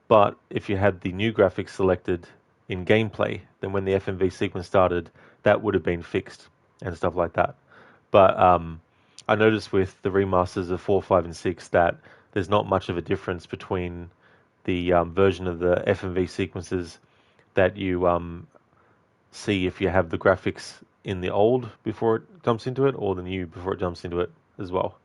But if you had the new graphics selected in gameplay, then when the F&V sequence started, that would have been fixed and stuff like that. But I noticed with the remasters of 4, 5, and 6 that there's not much of a difference between the version of the F&V sequences that you see if you have the graphics in the old before it jumps into it, or the new before it jumps into it as well.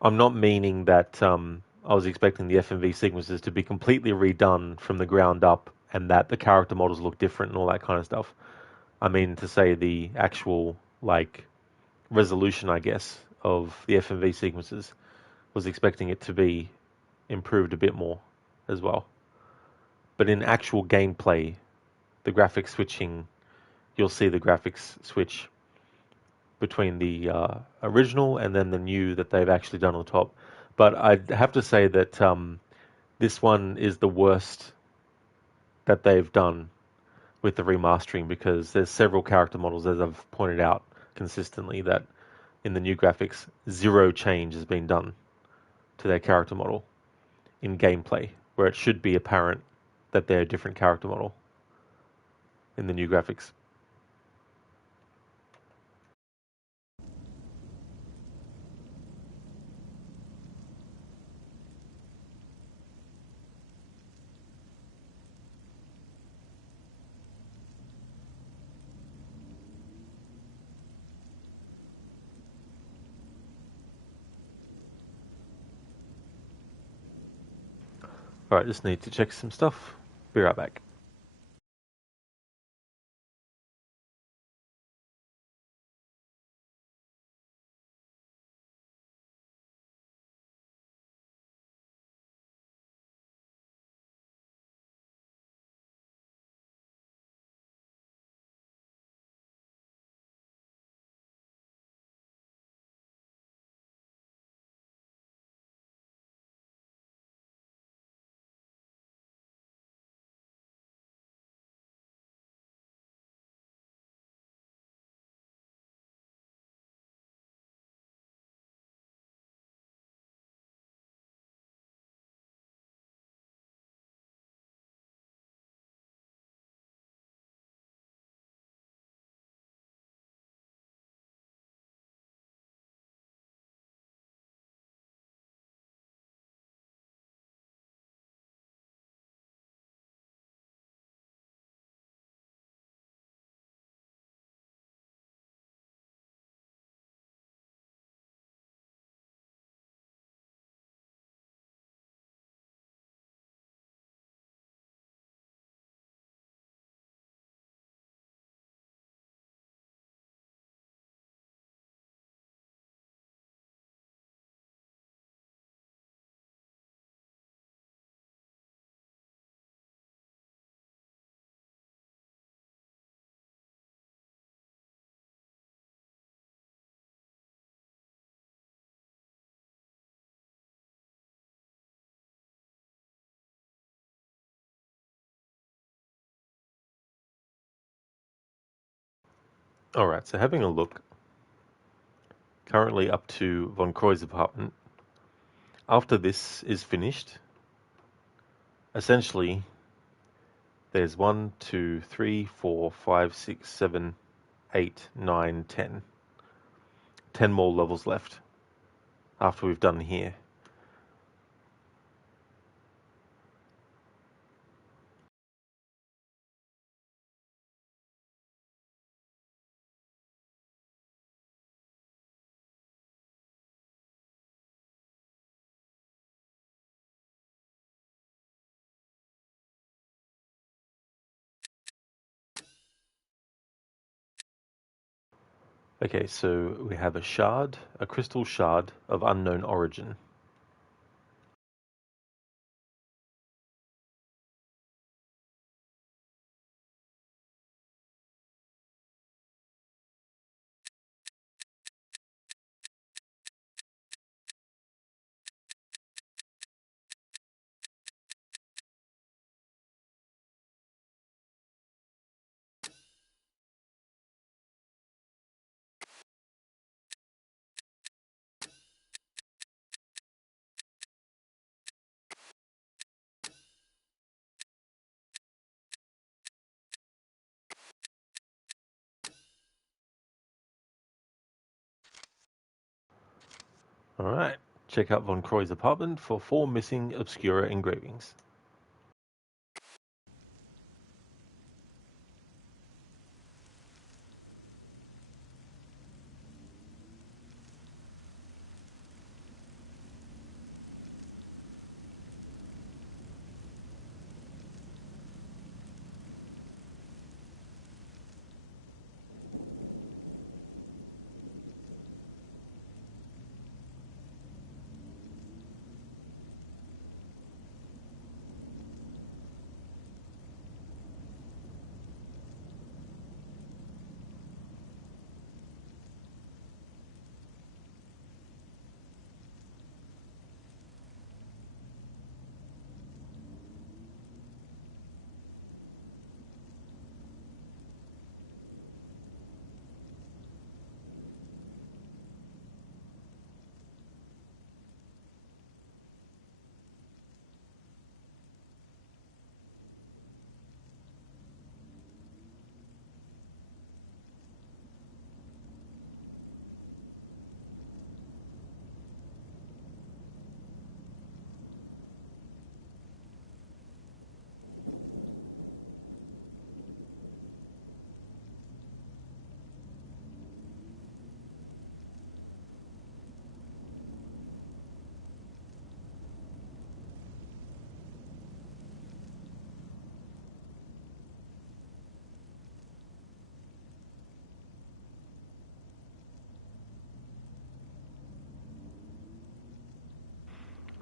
I'm not meaning that I was expecting the F&V sequences to be completely redone from the ground up and that the character models look different and all that kind of stuff. I mean to say the actual resolution, I guess, of the F&V sequences, was expecting it to be improved a bit more as well. But in actual gameplay, the graphics switching, you'll see the graphics switch between the original and then the new that they've actually done on top. But I'd have to say that this one is the worst that they've done with the remastering, because there's several character models, as I've pointed out consistently, that in the new graphics, zero change has been done to their character model in gameplay, where it should be apparent that they're a different character model in the new graphics. Alright, just need to check some stuff. Be right back. Alright, so having a look, currently up to Von Croy's apartment. After this is finished, essentially, there's 1, 2, 3, 4, 5, 6, 7, 8, 9, 10. 10 more levels left after we've done here. Okay, so we have a shard, a crystal shard of unknown origin. Alright, check out Von Croy's apartment for 4 missing Obscura engravings.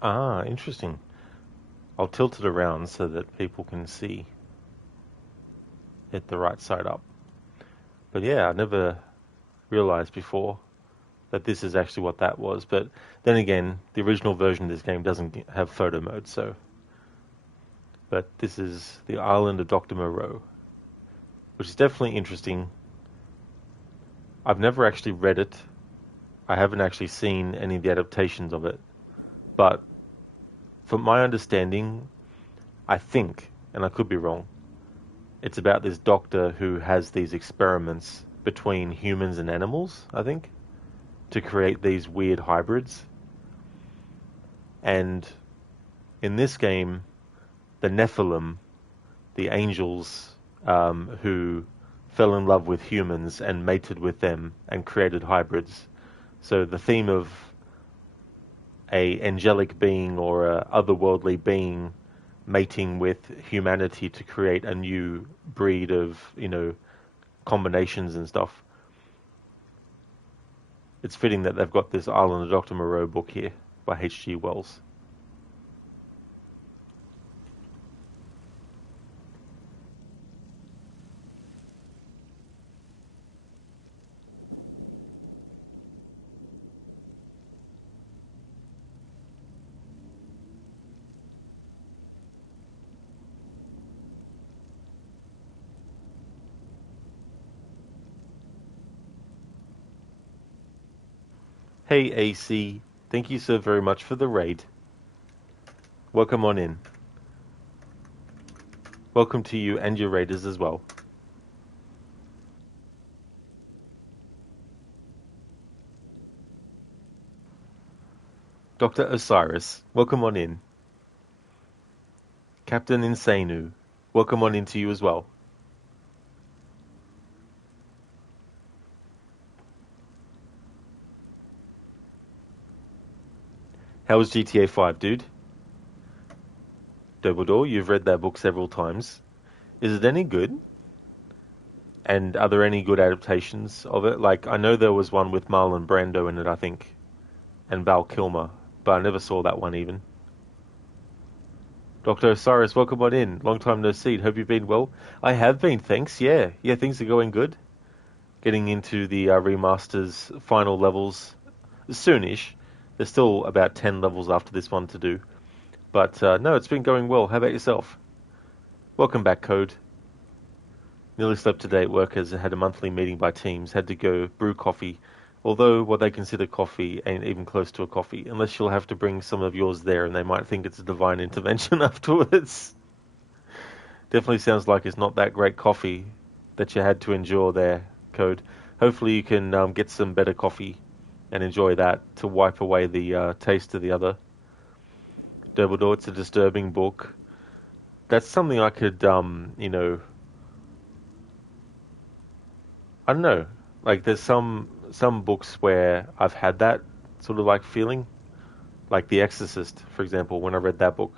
Ah, interesting. I'll tilt it around so that people can see it the right side up. But yeah, I never realized before that this is actually what that was. But then again, the original version of this game doesn't have photo mode, so. But this is the Island of Dr. Moreau, which is definitely interesting. I've never actually read it. I haven't actually seen any of the adaptations of it. But from my understanding, I think, and I could be wrong, it's about this doctor who has these experiments between humans and animals, I think, to create these weird hybrids. And in this game, the Nephilim, the angels who fell in love with humans and mated with them and created hybrids. So the theme of a angelic being or a otherworldly being mating with humanity to create a new breed of, combinations and stuff. It's fitting that they've got this Island of Dr. Moreau book here by H.G. Wells. Hey AC, thank you so very much for the raid. Welcome on in. Welcome to you and your raiders as well. Dr. Osiris, welcome on in. Captain Insanu, welcome on in to you as well. How was GTA 5, dude? Dumbledore, you've read that book several times. Is it any good? And are there any good adaptations of it? Like, I know there was one with Marlon Brando in it, I think, and Val Kilmer, but I never saw that one even. Dr. Osiris, welcome on in. Long time no see. Hope you've been well. I have been, thanks. Yeah, things are going good. Getting into the remasters final levels soonish. There's still about 10 levels after this one to do. But no, it's been going well. How about yourself? Welcome back, Code. Nearly slept today at work as I had a monthly meeting by teams. Had to go brew coffee. Although what they consider coffee ain't even close to a coffee. Unless you'll have to bring some of yours there and they might think it's a divine intervention afterwards. Definitely sounds like it's not that great coffee that you had to endure there, Code. Hopefully you can get some better coffee and enjoy that to wipe away the taste of the other. Dumbledore, it's a disturbing book. That's something I could, I don't know. Like, there's some books where I've had that sort of like feeling. Like The Exorcist, for example, when I read that book.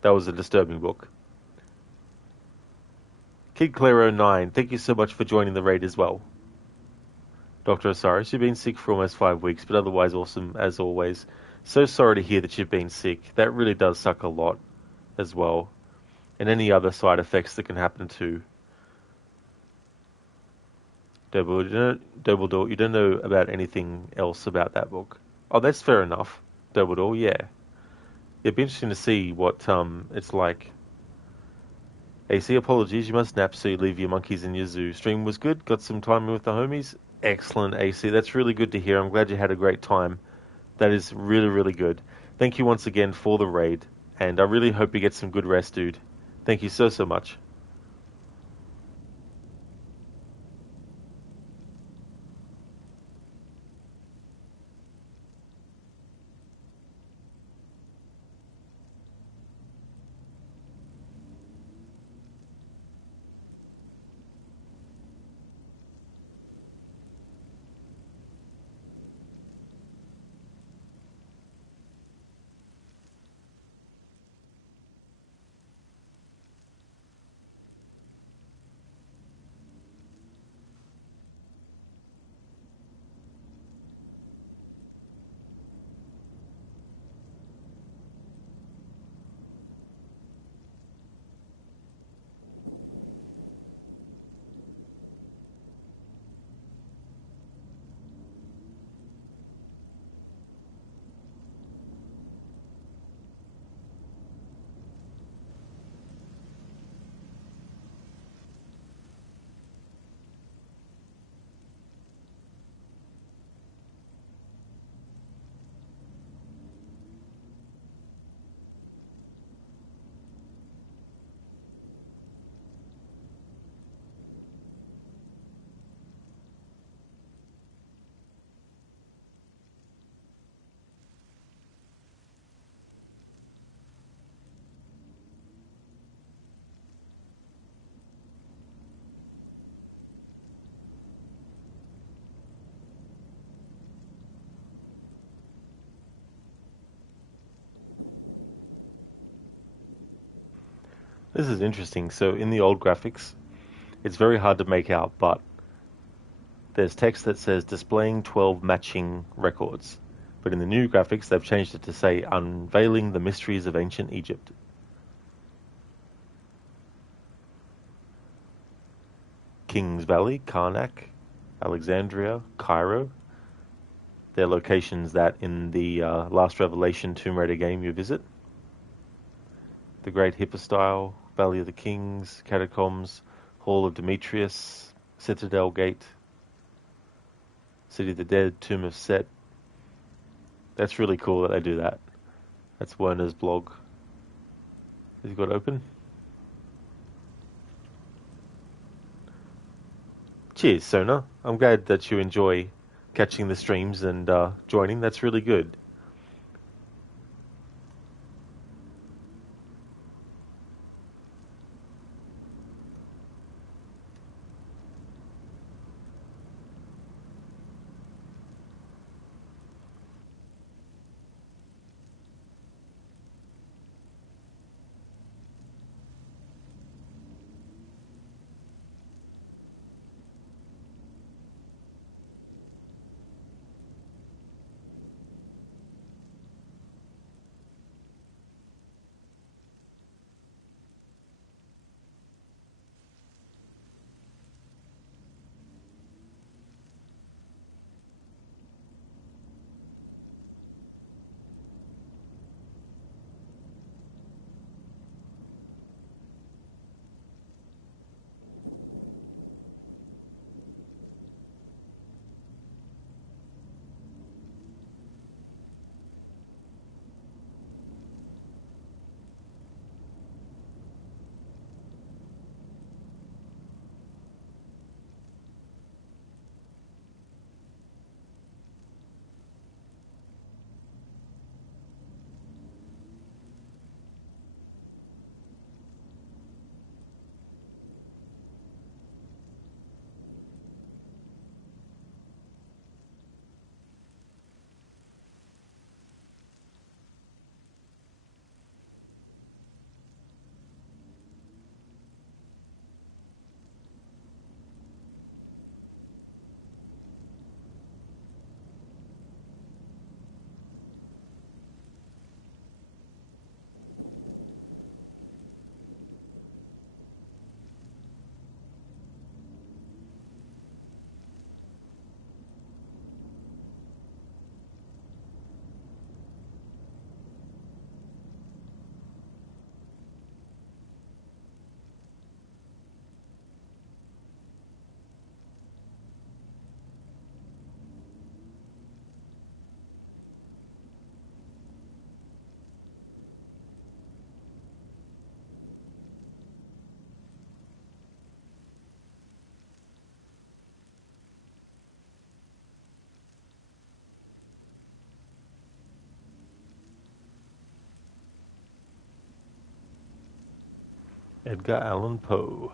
That was a disturbing book. Kid Claire 09, thank you so much for joining the raid as well. Dr. Osiris, you've been sick for almost 5 weeks, but otherwise awesome as always. So sorry to hear that you've been sick. That really does suck a lot as well. And any other side effects that can happen too. Dumbledore, you don't know about anything else about that book. Oh, that's fair enough. Dumbledore, yeah. It'd be interesting to see what it's like. AC, apologies, you must nap so you leave your monkeys in your zoo. Stream was good, got some time with the homies. Excellent, AC, that's really good to hear. I'm glad you had a great time. That is really, really good. Thank you once again for the raid, and I really hope you get some good rest, dude. Thank you so much. This is interesting. So in the old graphics, it's very hard to make out, but there's text that says displaying 12 matching records. But in the new graphics, they've changed it to say unveiling the mysteries of ancient Egypt. Kings Valley, Karnak, Alexandria, Cairo. They're locations that in the Last Revelation Tomb Raider game you visit. The Great Hypostyle, Valley of the Kings, Catacombs, Hall of Demetrius, Citadel Gate, City of the Dead, Tomb of Set. That's really cool that they do that. That's Werner's blog. Has he got open? Cheers, Sona. I'm glad that you enjoy catching the streams and joining. That's really good. Edgar Allan Poe.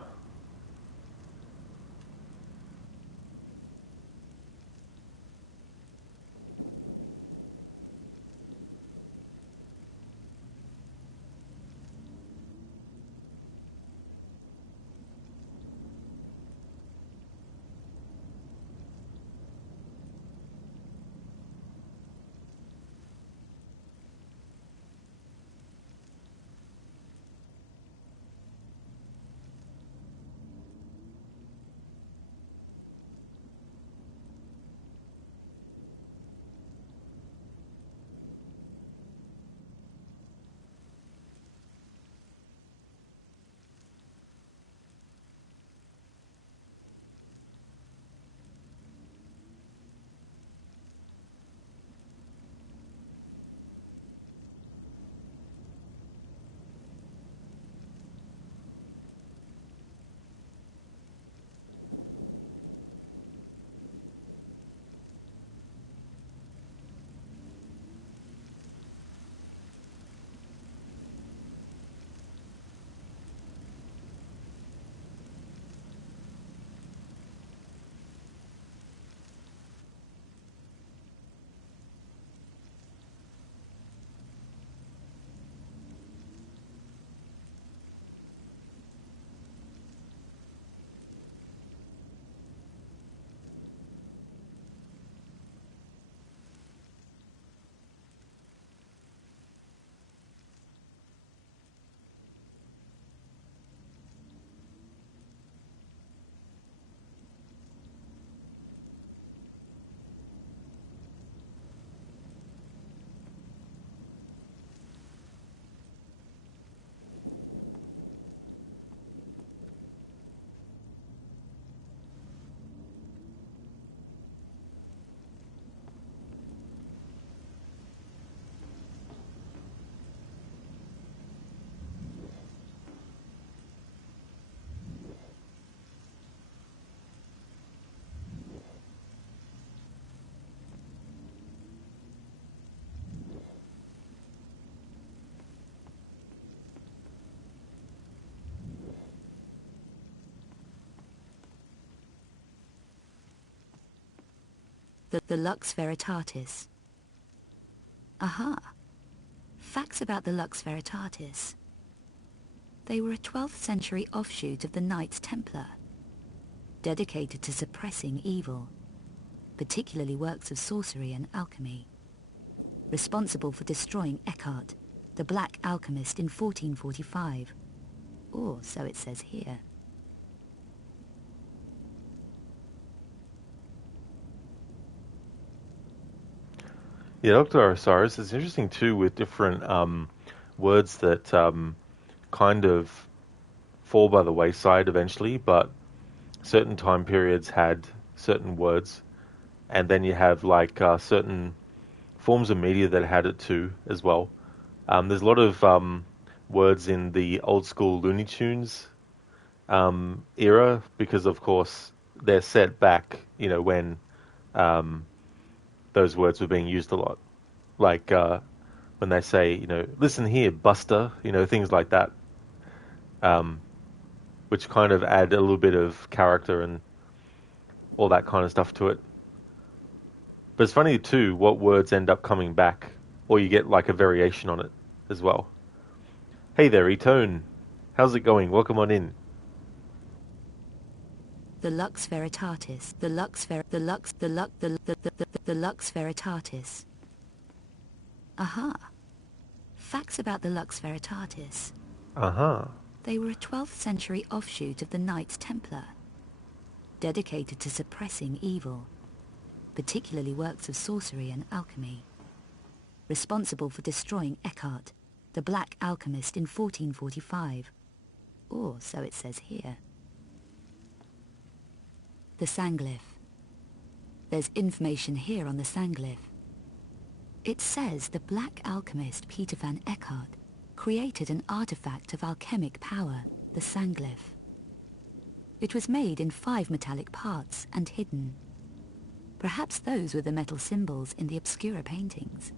The Lux Veritatis. Aha. Facts about the Lux Veritatis. They were a 12th century offshoot of the Knights Templar, dedicated to suppressing evil, particularly works of sorcery and alchemy, responsible for destroying Eckhart, the Black Alchemist, in 1445, or so it says here. Yeah, Dr. Osiris, it's interesting too with different words that kind of fall by the wayside eventually, but certain time periods had certain words, and then you have like certain forms of media that had it too as well. There's a lot of words in the old school Looney Tunes era because, of course, they're set back, when those words were being used a lot. Like when they say, listen here, Buster, things like that, which kind of add a little bit of character and all that kind of stuff to it. But it's funny too what words end up coming back, or you get like a variation on it as well. Hey there, Etone. How's it going? Welcome on in. The Lux Veritatis. The Lux Veritatis. Aha. Facts about the Lux Veritatis. Uh-huh. They were a 12th century offshoot of the Knights Templar, dedicated to suppressing evil, particularly works of sorcery and alchemy, responsible for destroying Eckhart, the Black Alchemist, in 1445, or so it says here. The Sanglyph. There's information here on the Sanglyph. It says the Black Alchemist Peter van Eckhart created an artifact of alchemic power, the Sanglyph. It was made in 5 metallic parts and hidden. Perhaps those were the metal symbols in the Obscura paintings.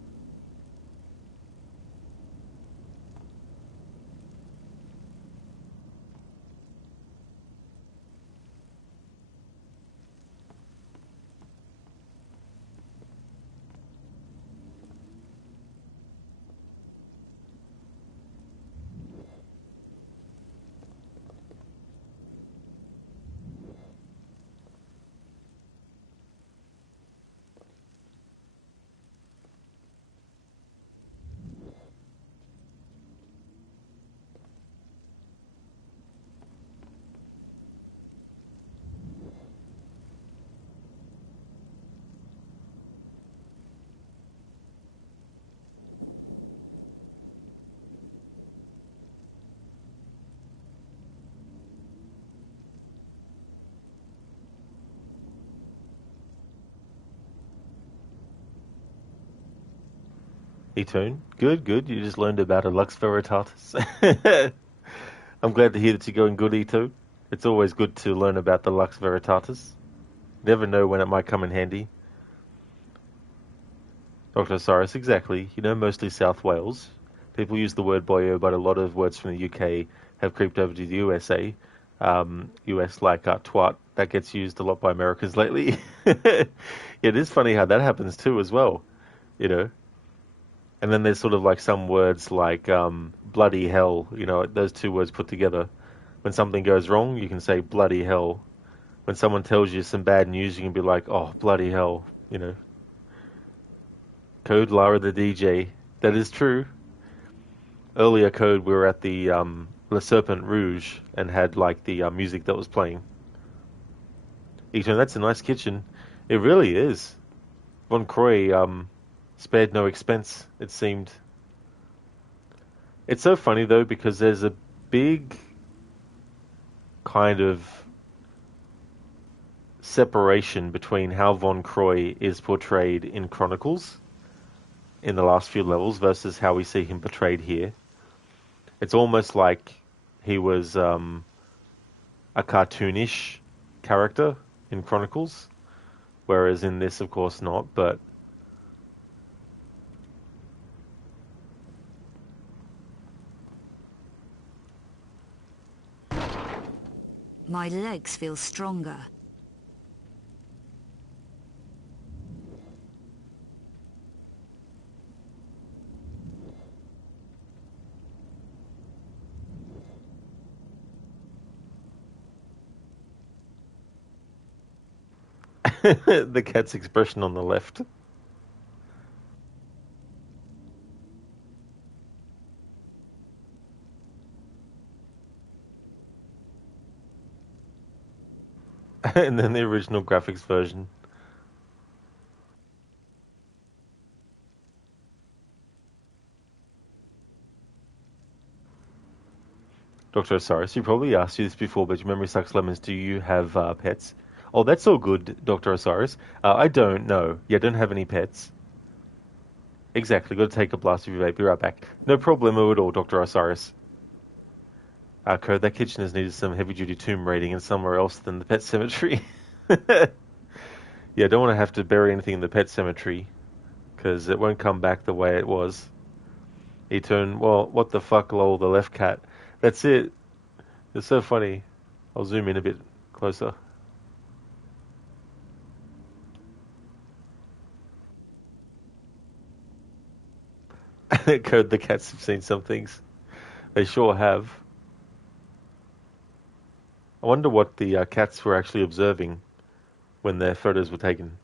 Etone. Good, good. You just learned about a Lux Veritatis. I'm glad to hear that you're going good, Ito. It's always good to learn about the Lux Veritatis. Never know when it might come in handy. Dr. Osiris, exactly. Mostly South Wales. People use the word boyo, but a lot of words from the UK have creeped over to the USA. US like twat. That gets used a lot by Americans lately. It is funny how that happens too as well. And then there's sort of like some words like bloody hell, those two words put together. When something goes wrong, you can say bloody hell. When someone tells you some bad news, you can be like, oh, bloody hell, Code Lara the DJ. That is true. Earlier Code, we were at the Le Serpent Rouge and had like the music that was playing. That's a nice kitchen. It really is. Von Croy spared no expense, it seemed. It's so funny, though, because there's a big kind of separation between how Von Croy is portrayed in Chronicles in the last few levels versus how we see him portrayed here. It's almost like he was a cartoonish character in Chronicles, whereas in this, of course, not, but My legs feel stronger. The cat's expression on the left. And then the original graphics version. Dr. Osiris, you probably asked you this before, but your memory sucks lemons. Do you have pets? Oh, that's all good, Dr. Osiris. I don't know. Yeah, I don't have any pets. Exactly, got to take a blast of your vape. Be right back. No problemo at all, Dr. Osiris. Code, that kitchen has needed some heavy-duty tomb raiding and somewhere else than the pet cemetery. Yeah, I don't want to have to bury anything in the pet cemetery, because it won't come back the way it was. Well, what the fuck, lol, the left cat. That's it. It's so funny. I'll zoom in a bit closer. Code, the cats have seen some things. They sure have. I wonder what the cats were actually observing when their photos were taken.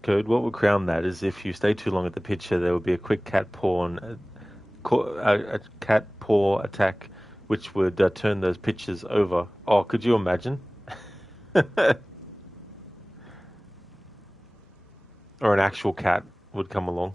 Code, what would crown that is if you stay too long at the picture, there would be a quick cat paw attack, which would turn those pictures over. Oh, could you imagine? Or an actual cat would come along.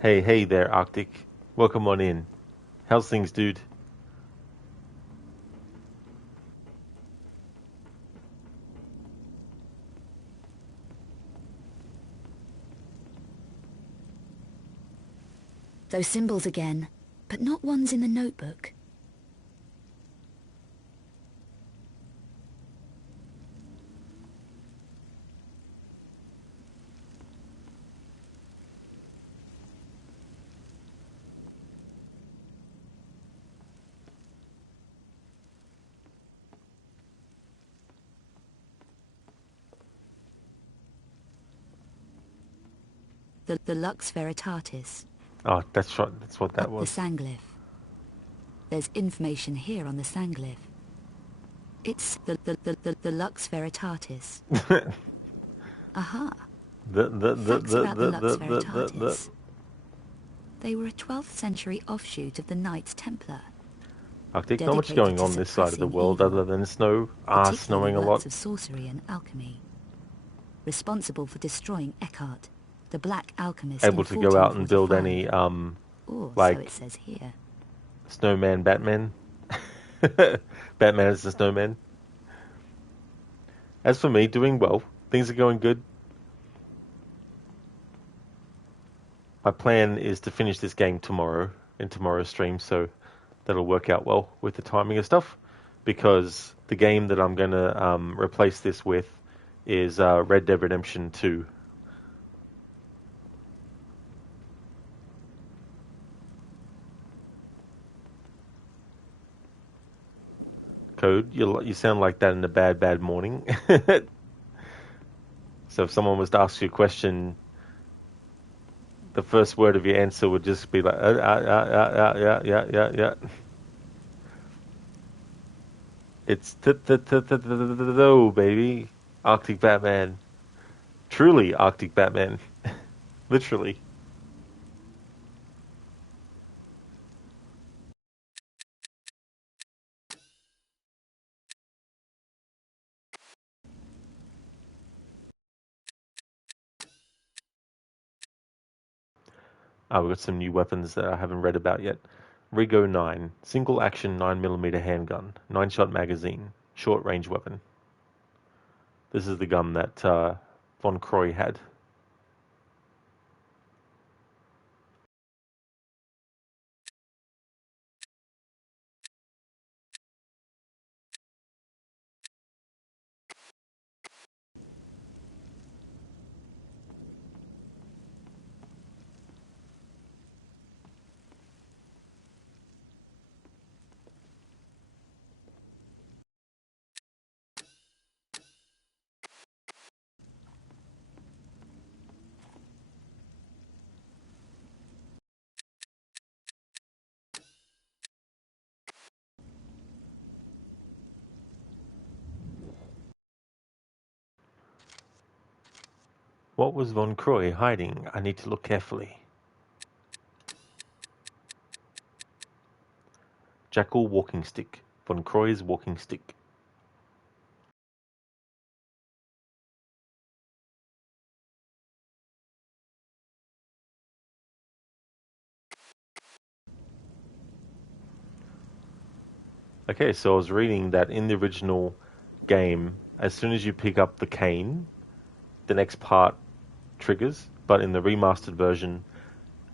Hey there, Arctic. Welcome on in. How's things, dude? Those symbols again, but not ones in the notebook. The Lux Veritatis. Oh, that's right. That's what that Up was. the Sanglyph. There's information here on the Sanglyph. It's the Lux Veritatis. Aha. Facts about the Lux Veritatis. They were a 12th century offshoot of the Knights Templar. Arctic, not much going on this side of the world other than snow. Snowing a lot. Of sorcery and alchemy. Responsible for destroying Eckhart, the black alchemist. Able to go out and build any, like, so it says here. Snowman Batman. Batman is the snowman. As for me, doing well. Things are going good. My plan is to finish this game tomorrow, in tomorrow's stream, so that'll work out well with the timing of stuff, because the game that I'm going to replace this with is Red Dead Redemption 2. Code, you sound like that in a bad morning. So if someone was to ask you a question, the first word of your answer would just be like, yeah. It's baby. Arctic Batman. Truly Arctic Batman. Literally. We've got some new weapons that I haven't read about yet. Rigo 9, single action 9mm handgun, 9-shot magazine, short range weapon. This is the gun that Von Croy had. What was Von Croy hiding? I need to look carefully. Jackal walking stick. Von Croy's walking stick. Okay, so I was reading that in the original game, as soon as you pick up the cane, the next part triggers, but in the remastered version,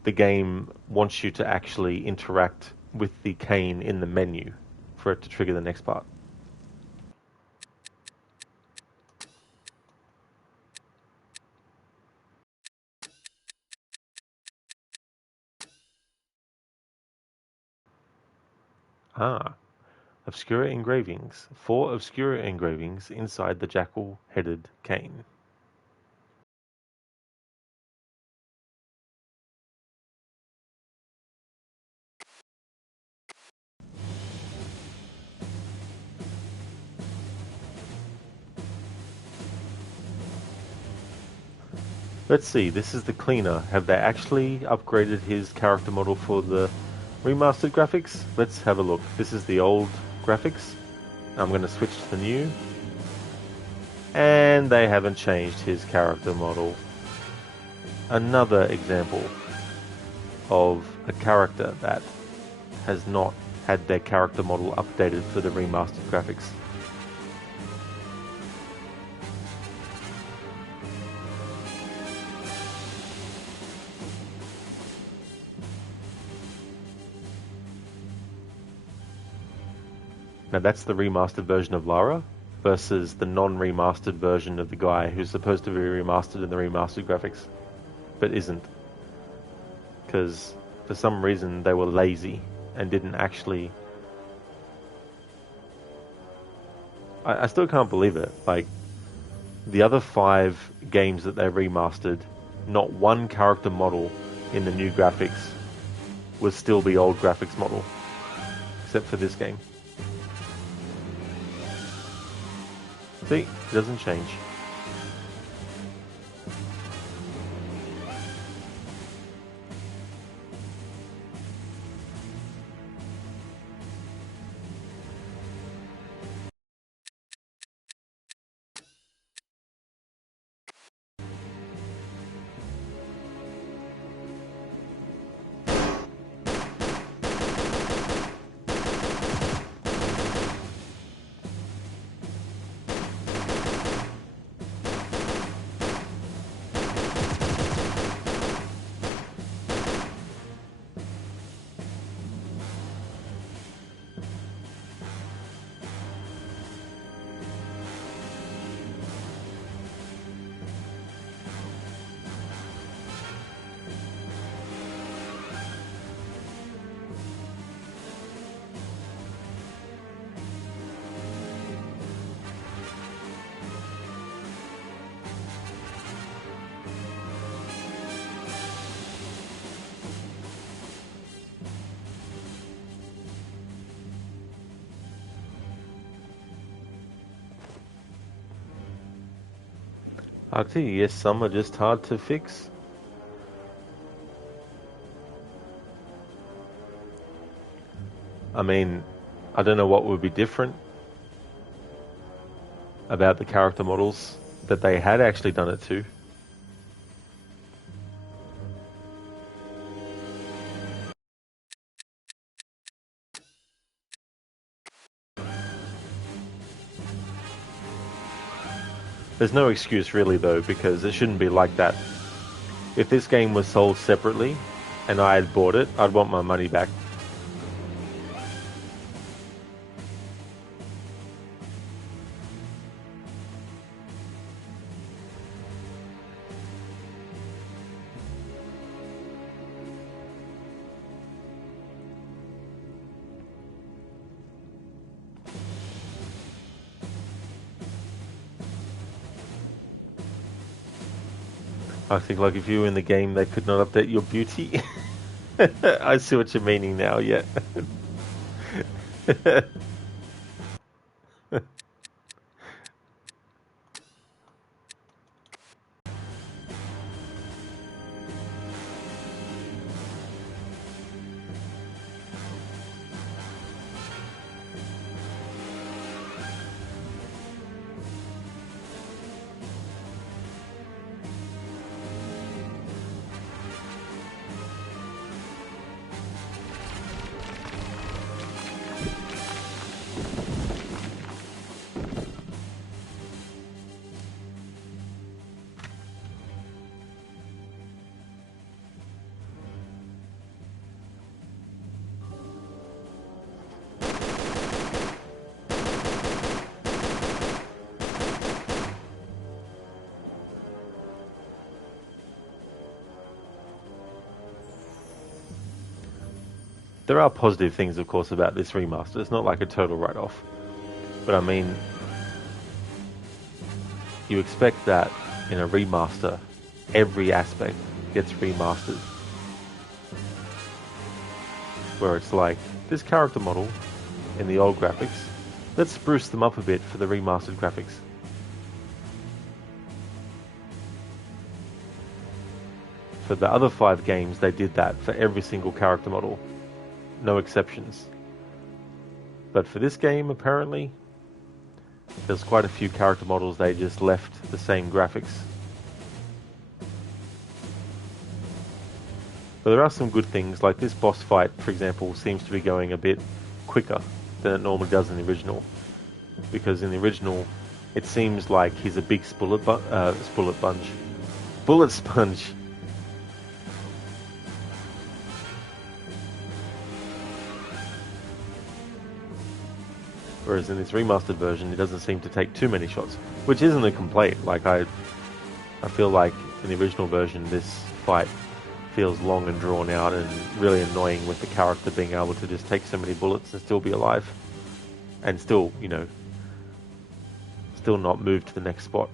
the game wants you to actually interact with the cane in the menu for it to trigger the next part. Obscura engravings. 4 obscura engravings inside the jackal-headed cane. Let's see, this is the cleaner. Have they actually upgraded his character model for the remastered graphics? Let's have a look. This is the old graphics. I'm going to switch to the new. And they haven't changed his character model. Another example of a character that has not had their character model updated for the remastered graphics. Now that's the remastered version of Lara versus the non-remastered version of the guy who's supposed to be remastered in the remastered graphics, but isn't. Because for some reason they were lazy and didn't actually... I still can't believe it. Like, the other 5 games that they remastered not one character model in the new graphics will still be old graphics model, except for this game. See, it doesn't change. Actually, yes, some are just hard to fix. I mean, I don't know what would be different about the character models that they had actually done it to. There's no excuse really though, because it shouldn't be like that. If this game was sold separately and I had bought it, I'd want my money back. I think like if you were in the game they could not update your beauty. I see what you're meaning now, yeah. There are positive things, of course, about this remaster. It's not like a total write-off. But I mean, you expect that in a remaster, every aspect gets remastered. Where it's like, this character model in the old graphics, let's spruce them up a bit for the remastered graphics. For the other 5 games, they did that for every single character model. No exceptions. But for this game, apparently, there's quite a few character models they just left the same graphics. But there are some good things, like this boss fight, for example, seems to be going a bit quicker than it normally does in the original. Because in the original, it seems like he's a big bullet sponge. Whereas in this remastered version, it doesn't seem to take too many shots, which isn't a complaint. Like I feel like in the original version, this fight feels long and drawn out and really annoying with the character being able to just take so many bullets and still be alive. And still, you know, still not move to the next spot.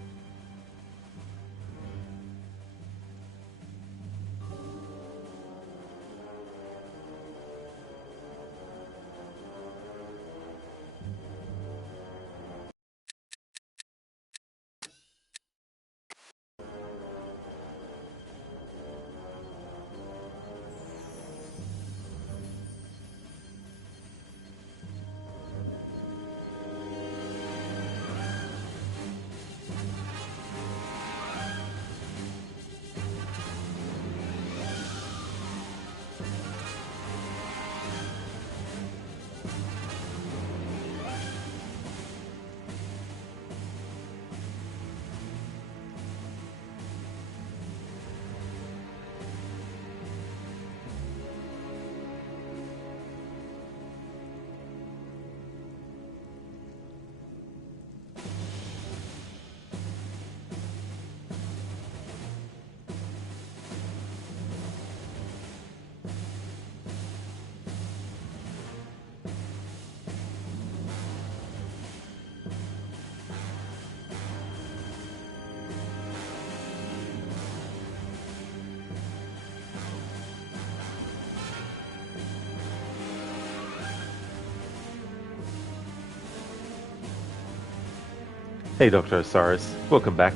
Hey Dr. Osiris, welcome back.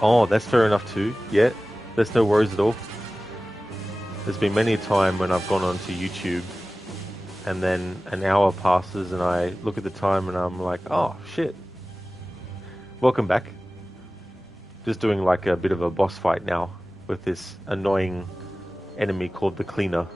Oh, that's fair enough too. Yeah, there's no worries at all. There's been many a time when I've gone onto YouTube and then an hour passes and I look at the time and I'm like, oh shit. Welcome back. Just doing like a bit of a boss fight now with this annoying enemy called the Cleaner.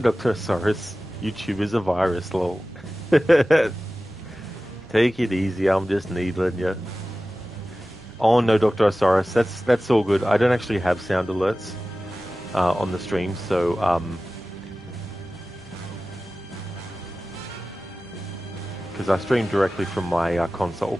Dr. Osiris, YouTube is a virus, lol. Take it easy, I'm just needling you. Oh no, Dr. Osiris, that's all good. I don't actually have sound alerts on the stream, so because I stream directly from my console.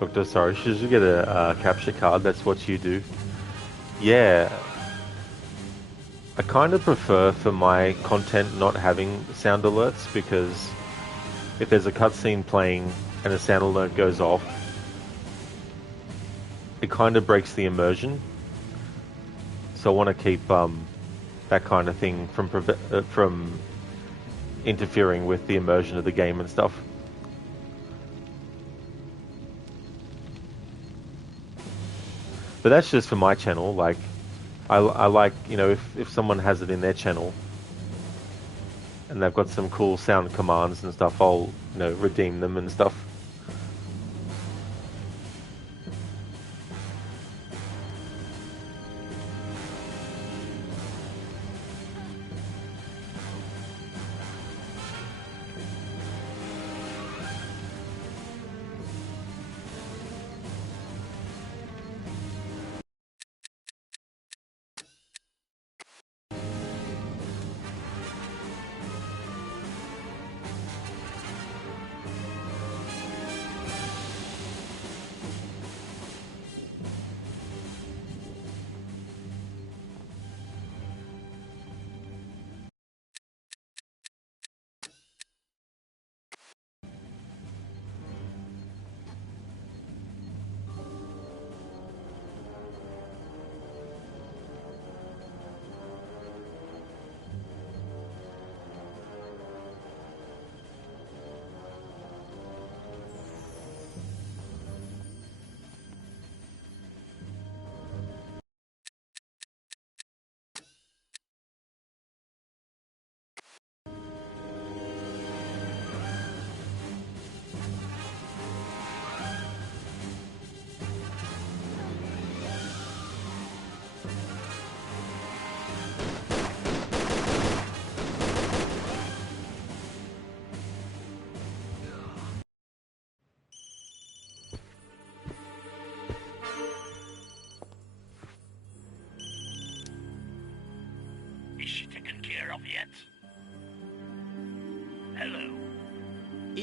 Dr. Sorry, should you get a capture card? That's what you do. Yeah. I kind of prefer for my content not having sound alerts because if there's a cutscene playing and a sound alert goes off, it kind of breaks the immersion. So I want to keep that kind of thing from interfering with the immersion of the game and stuff. But that's just for my channel. Like, I like, you know, if someone has it in their channel and they've got some cool sound commands and stuff, I'll, you know, redeem them and stuff.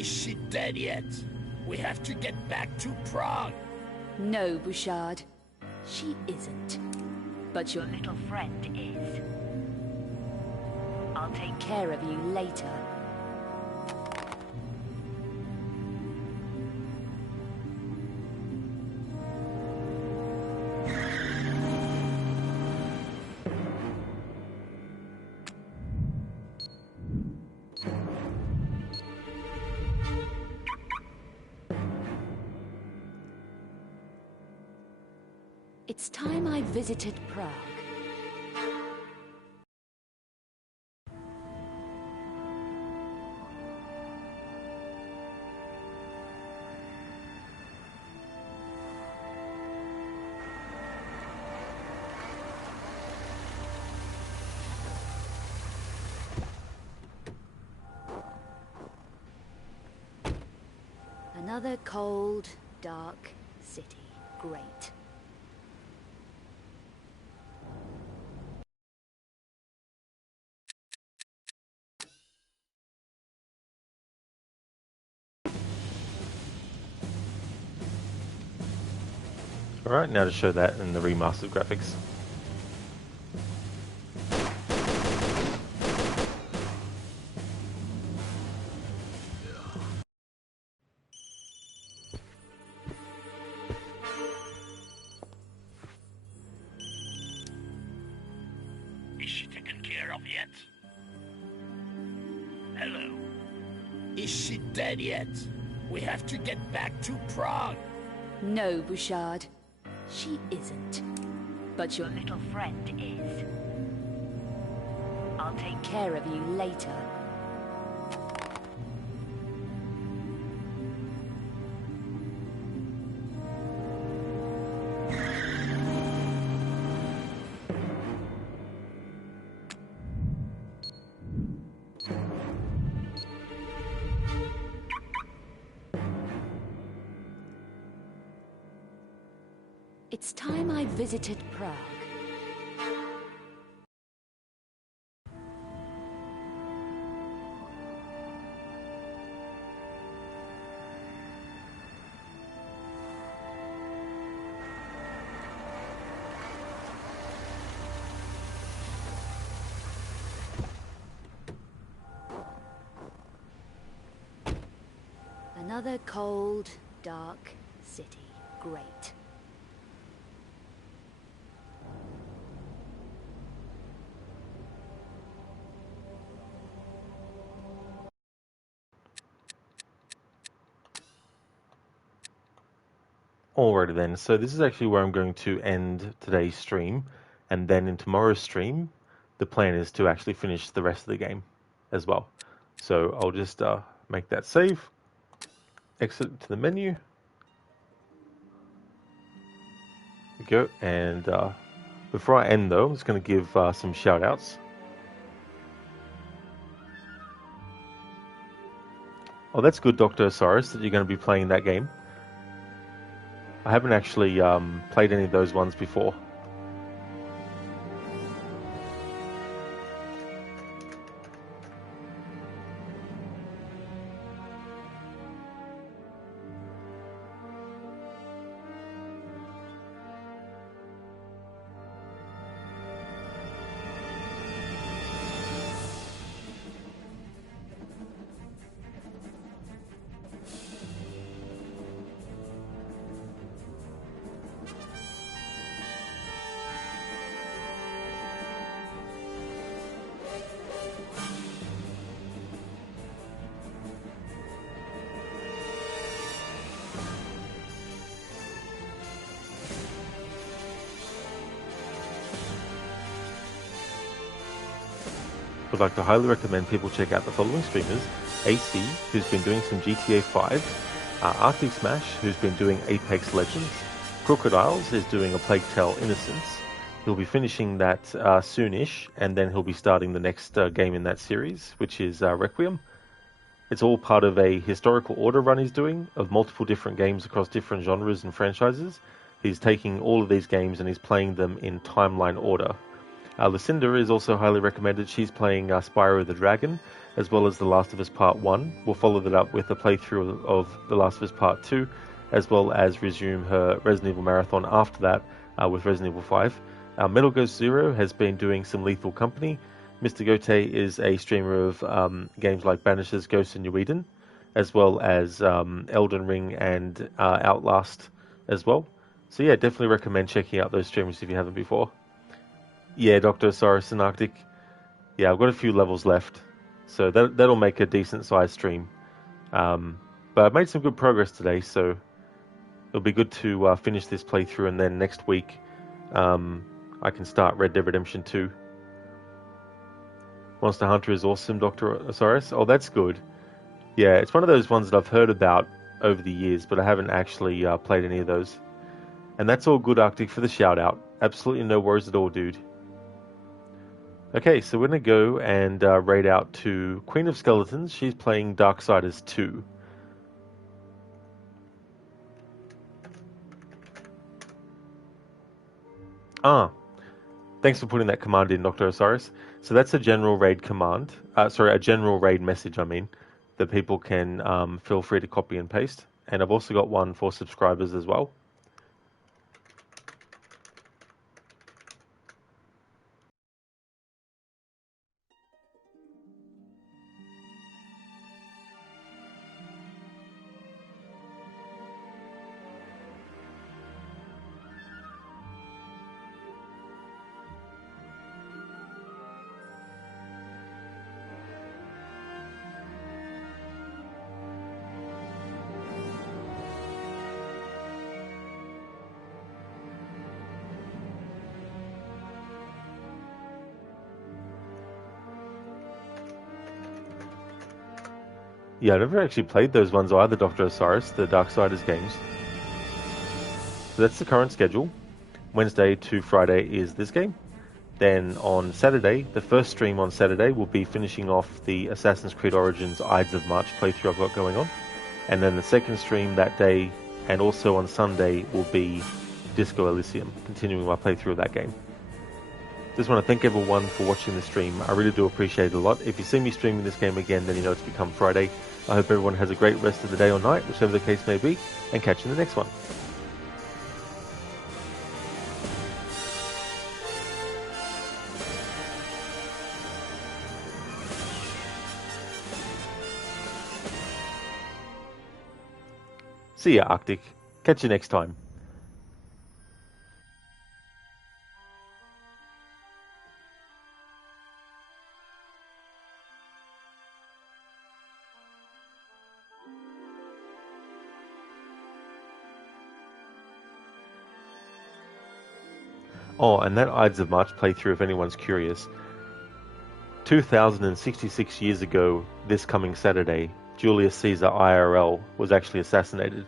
Is she dead yet? We have to get back to Prague. No, Bouchard. She isn't. But your little friend is. I'll take care of you later. It's time I visited Prague. Another cold, dark city. Great. Alright, now to show that in the remastered graphics. Is she taken care of yet? Hello? Is she dead yet? We have to get back to Prague. No, Bouchard. She isn't. But your little friend is. I'll take care of you later. It's time I visited Prague. Another cold, dark city. Great. Alrighty then, so this is actually where I'm going to end today's stream, and then in tomorrow's stream, the plan is to actually finish the rest of the game as well. So I'll just make that save, exit to the menu, there we go, and before I end though, I'm just going to give some shout outs. Oh, that's good, Dr. Osiris, that you're going to be playing that game. I haven't actually played any of those ones before. Would like to highly recommend people check out the following streamers: AC, who's been doing some GTA 5, Arctic Smash, who's been doing Apex Legends, Crocodiles is doing A Plague Tale Innocence. He'll be finishing that soonish, and then he'll be starting the next game in that series, which is Requiem. It's all part of a historical order run he's doing of multiple different games across different genres and franchises. He's taking all of these games and he's playing them in timeline order. Lucinda is also highly recommended. She's playing Spyro the Dragon, as well as The Last of Us Part 1. We'll follow that up with a playthrough of The Last of Us Part 2, as well as resume her Resident Evil marathon after that with Resident Evil 5. Metal Ghost Zero has been doing some Lethal Company. Mr. Gote is a streamer of games like Banishers, Ghosts, and New Eden, as well as Elden Ring and Outlast as well. So yeah, definitely recommend checking out those streamers if you haven't before. Yeah, Dr. Osiris and Arctic. Yeah, I've got a few levels left, so that'll make a decent sized stream. But I've made some good progress today, so it'll be good to finish this playthrough, and then next week I can start Red Dead Redemption 2. Monster Hunter is awesome, Dr. Osiris. Oh, that's good. Yeah, it's one of those ones that I've heard about over the years, but I haven't actually played any of those. And that's all good, Arctic, for the shout-out. Absolutely no worries at all, dude. Okay, so we're going to go and raid out to Queen of Skeletons. She's playing Darksiders 2. Thanks for putting that command in, Dr. Osiris. So that's a general raid command. A general raid message, I mean, that people can feel free to copy and paste. And I've also got one for subscribers as well. Yeah, I've never actually played those ones either, Dr. Osiris, the Darksiders games. So that's the current schedule. Wednesday to Friday is this game. Then on Saturday, the first stream on Saturday will be finishing off the Assassin's Creed Origins Ides of March playthrough I've got going on. And then the second stream that day, and also on Sunday, will be Disco Elysium, continuing my playthrough of that game. Just want to thank everyone for watching the stream. I really do appreciate it a lot. If you see me streaming this game again, then you know it's become Friday. I hope everyone has a great rest of the day or night, whichever the case may be, and catch you in the next one. See ya, Arctic. Catch you next time. Oh, and that Ides of March playthrough, if anyone's curious. 2066 years ago, this coming Saturday, Julius Caesar IRL was actually assassinated.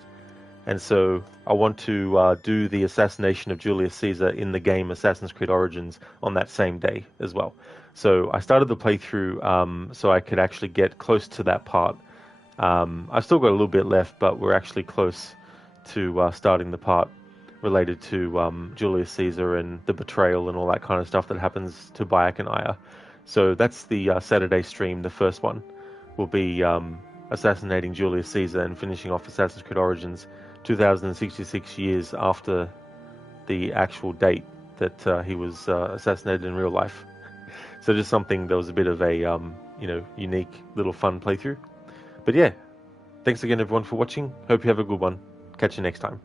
And so I want to do the assassination of Julius Caesar in the game Assassin's Creed Origins on that same day as well. So I started the playthrough so I could actually get close to that part. I've still got a little bit left, but we're actually close to starting the part related to Julius Caesar and the betrayal and all that kind of stuff that happens to Bayek and Aya. So that's the Saturday stream. The first one will be assassinating Julius Caesar and finishing off Assassin's Creed Origins 2066 years after the actual date that he was assassinated in real life. So just something that was a bit of a unique little fun playthrough. But yeah, thanks again everyone for watching. Hope you have a good one. Catch you next time.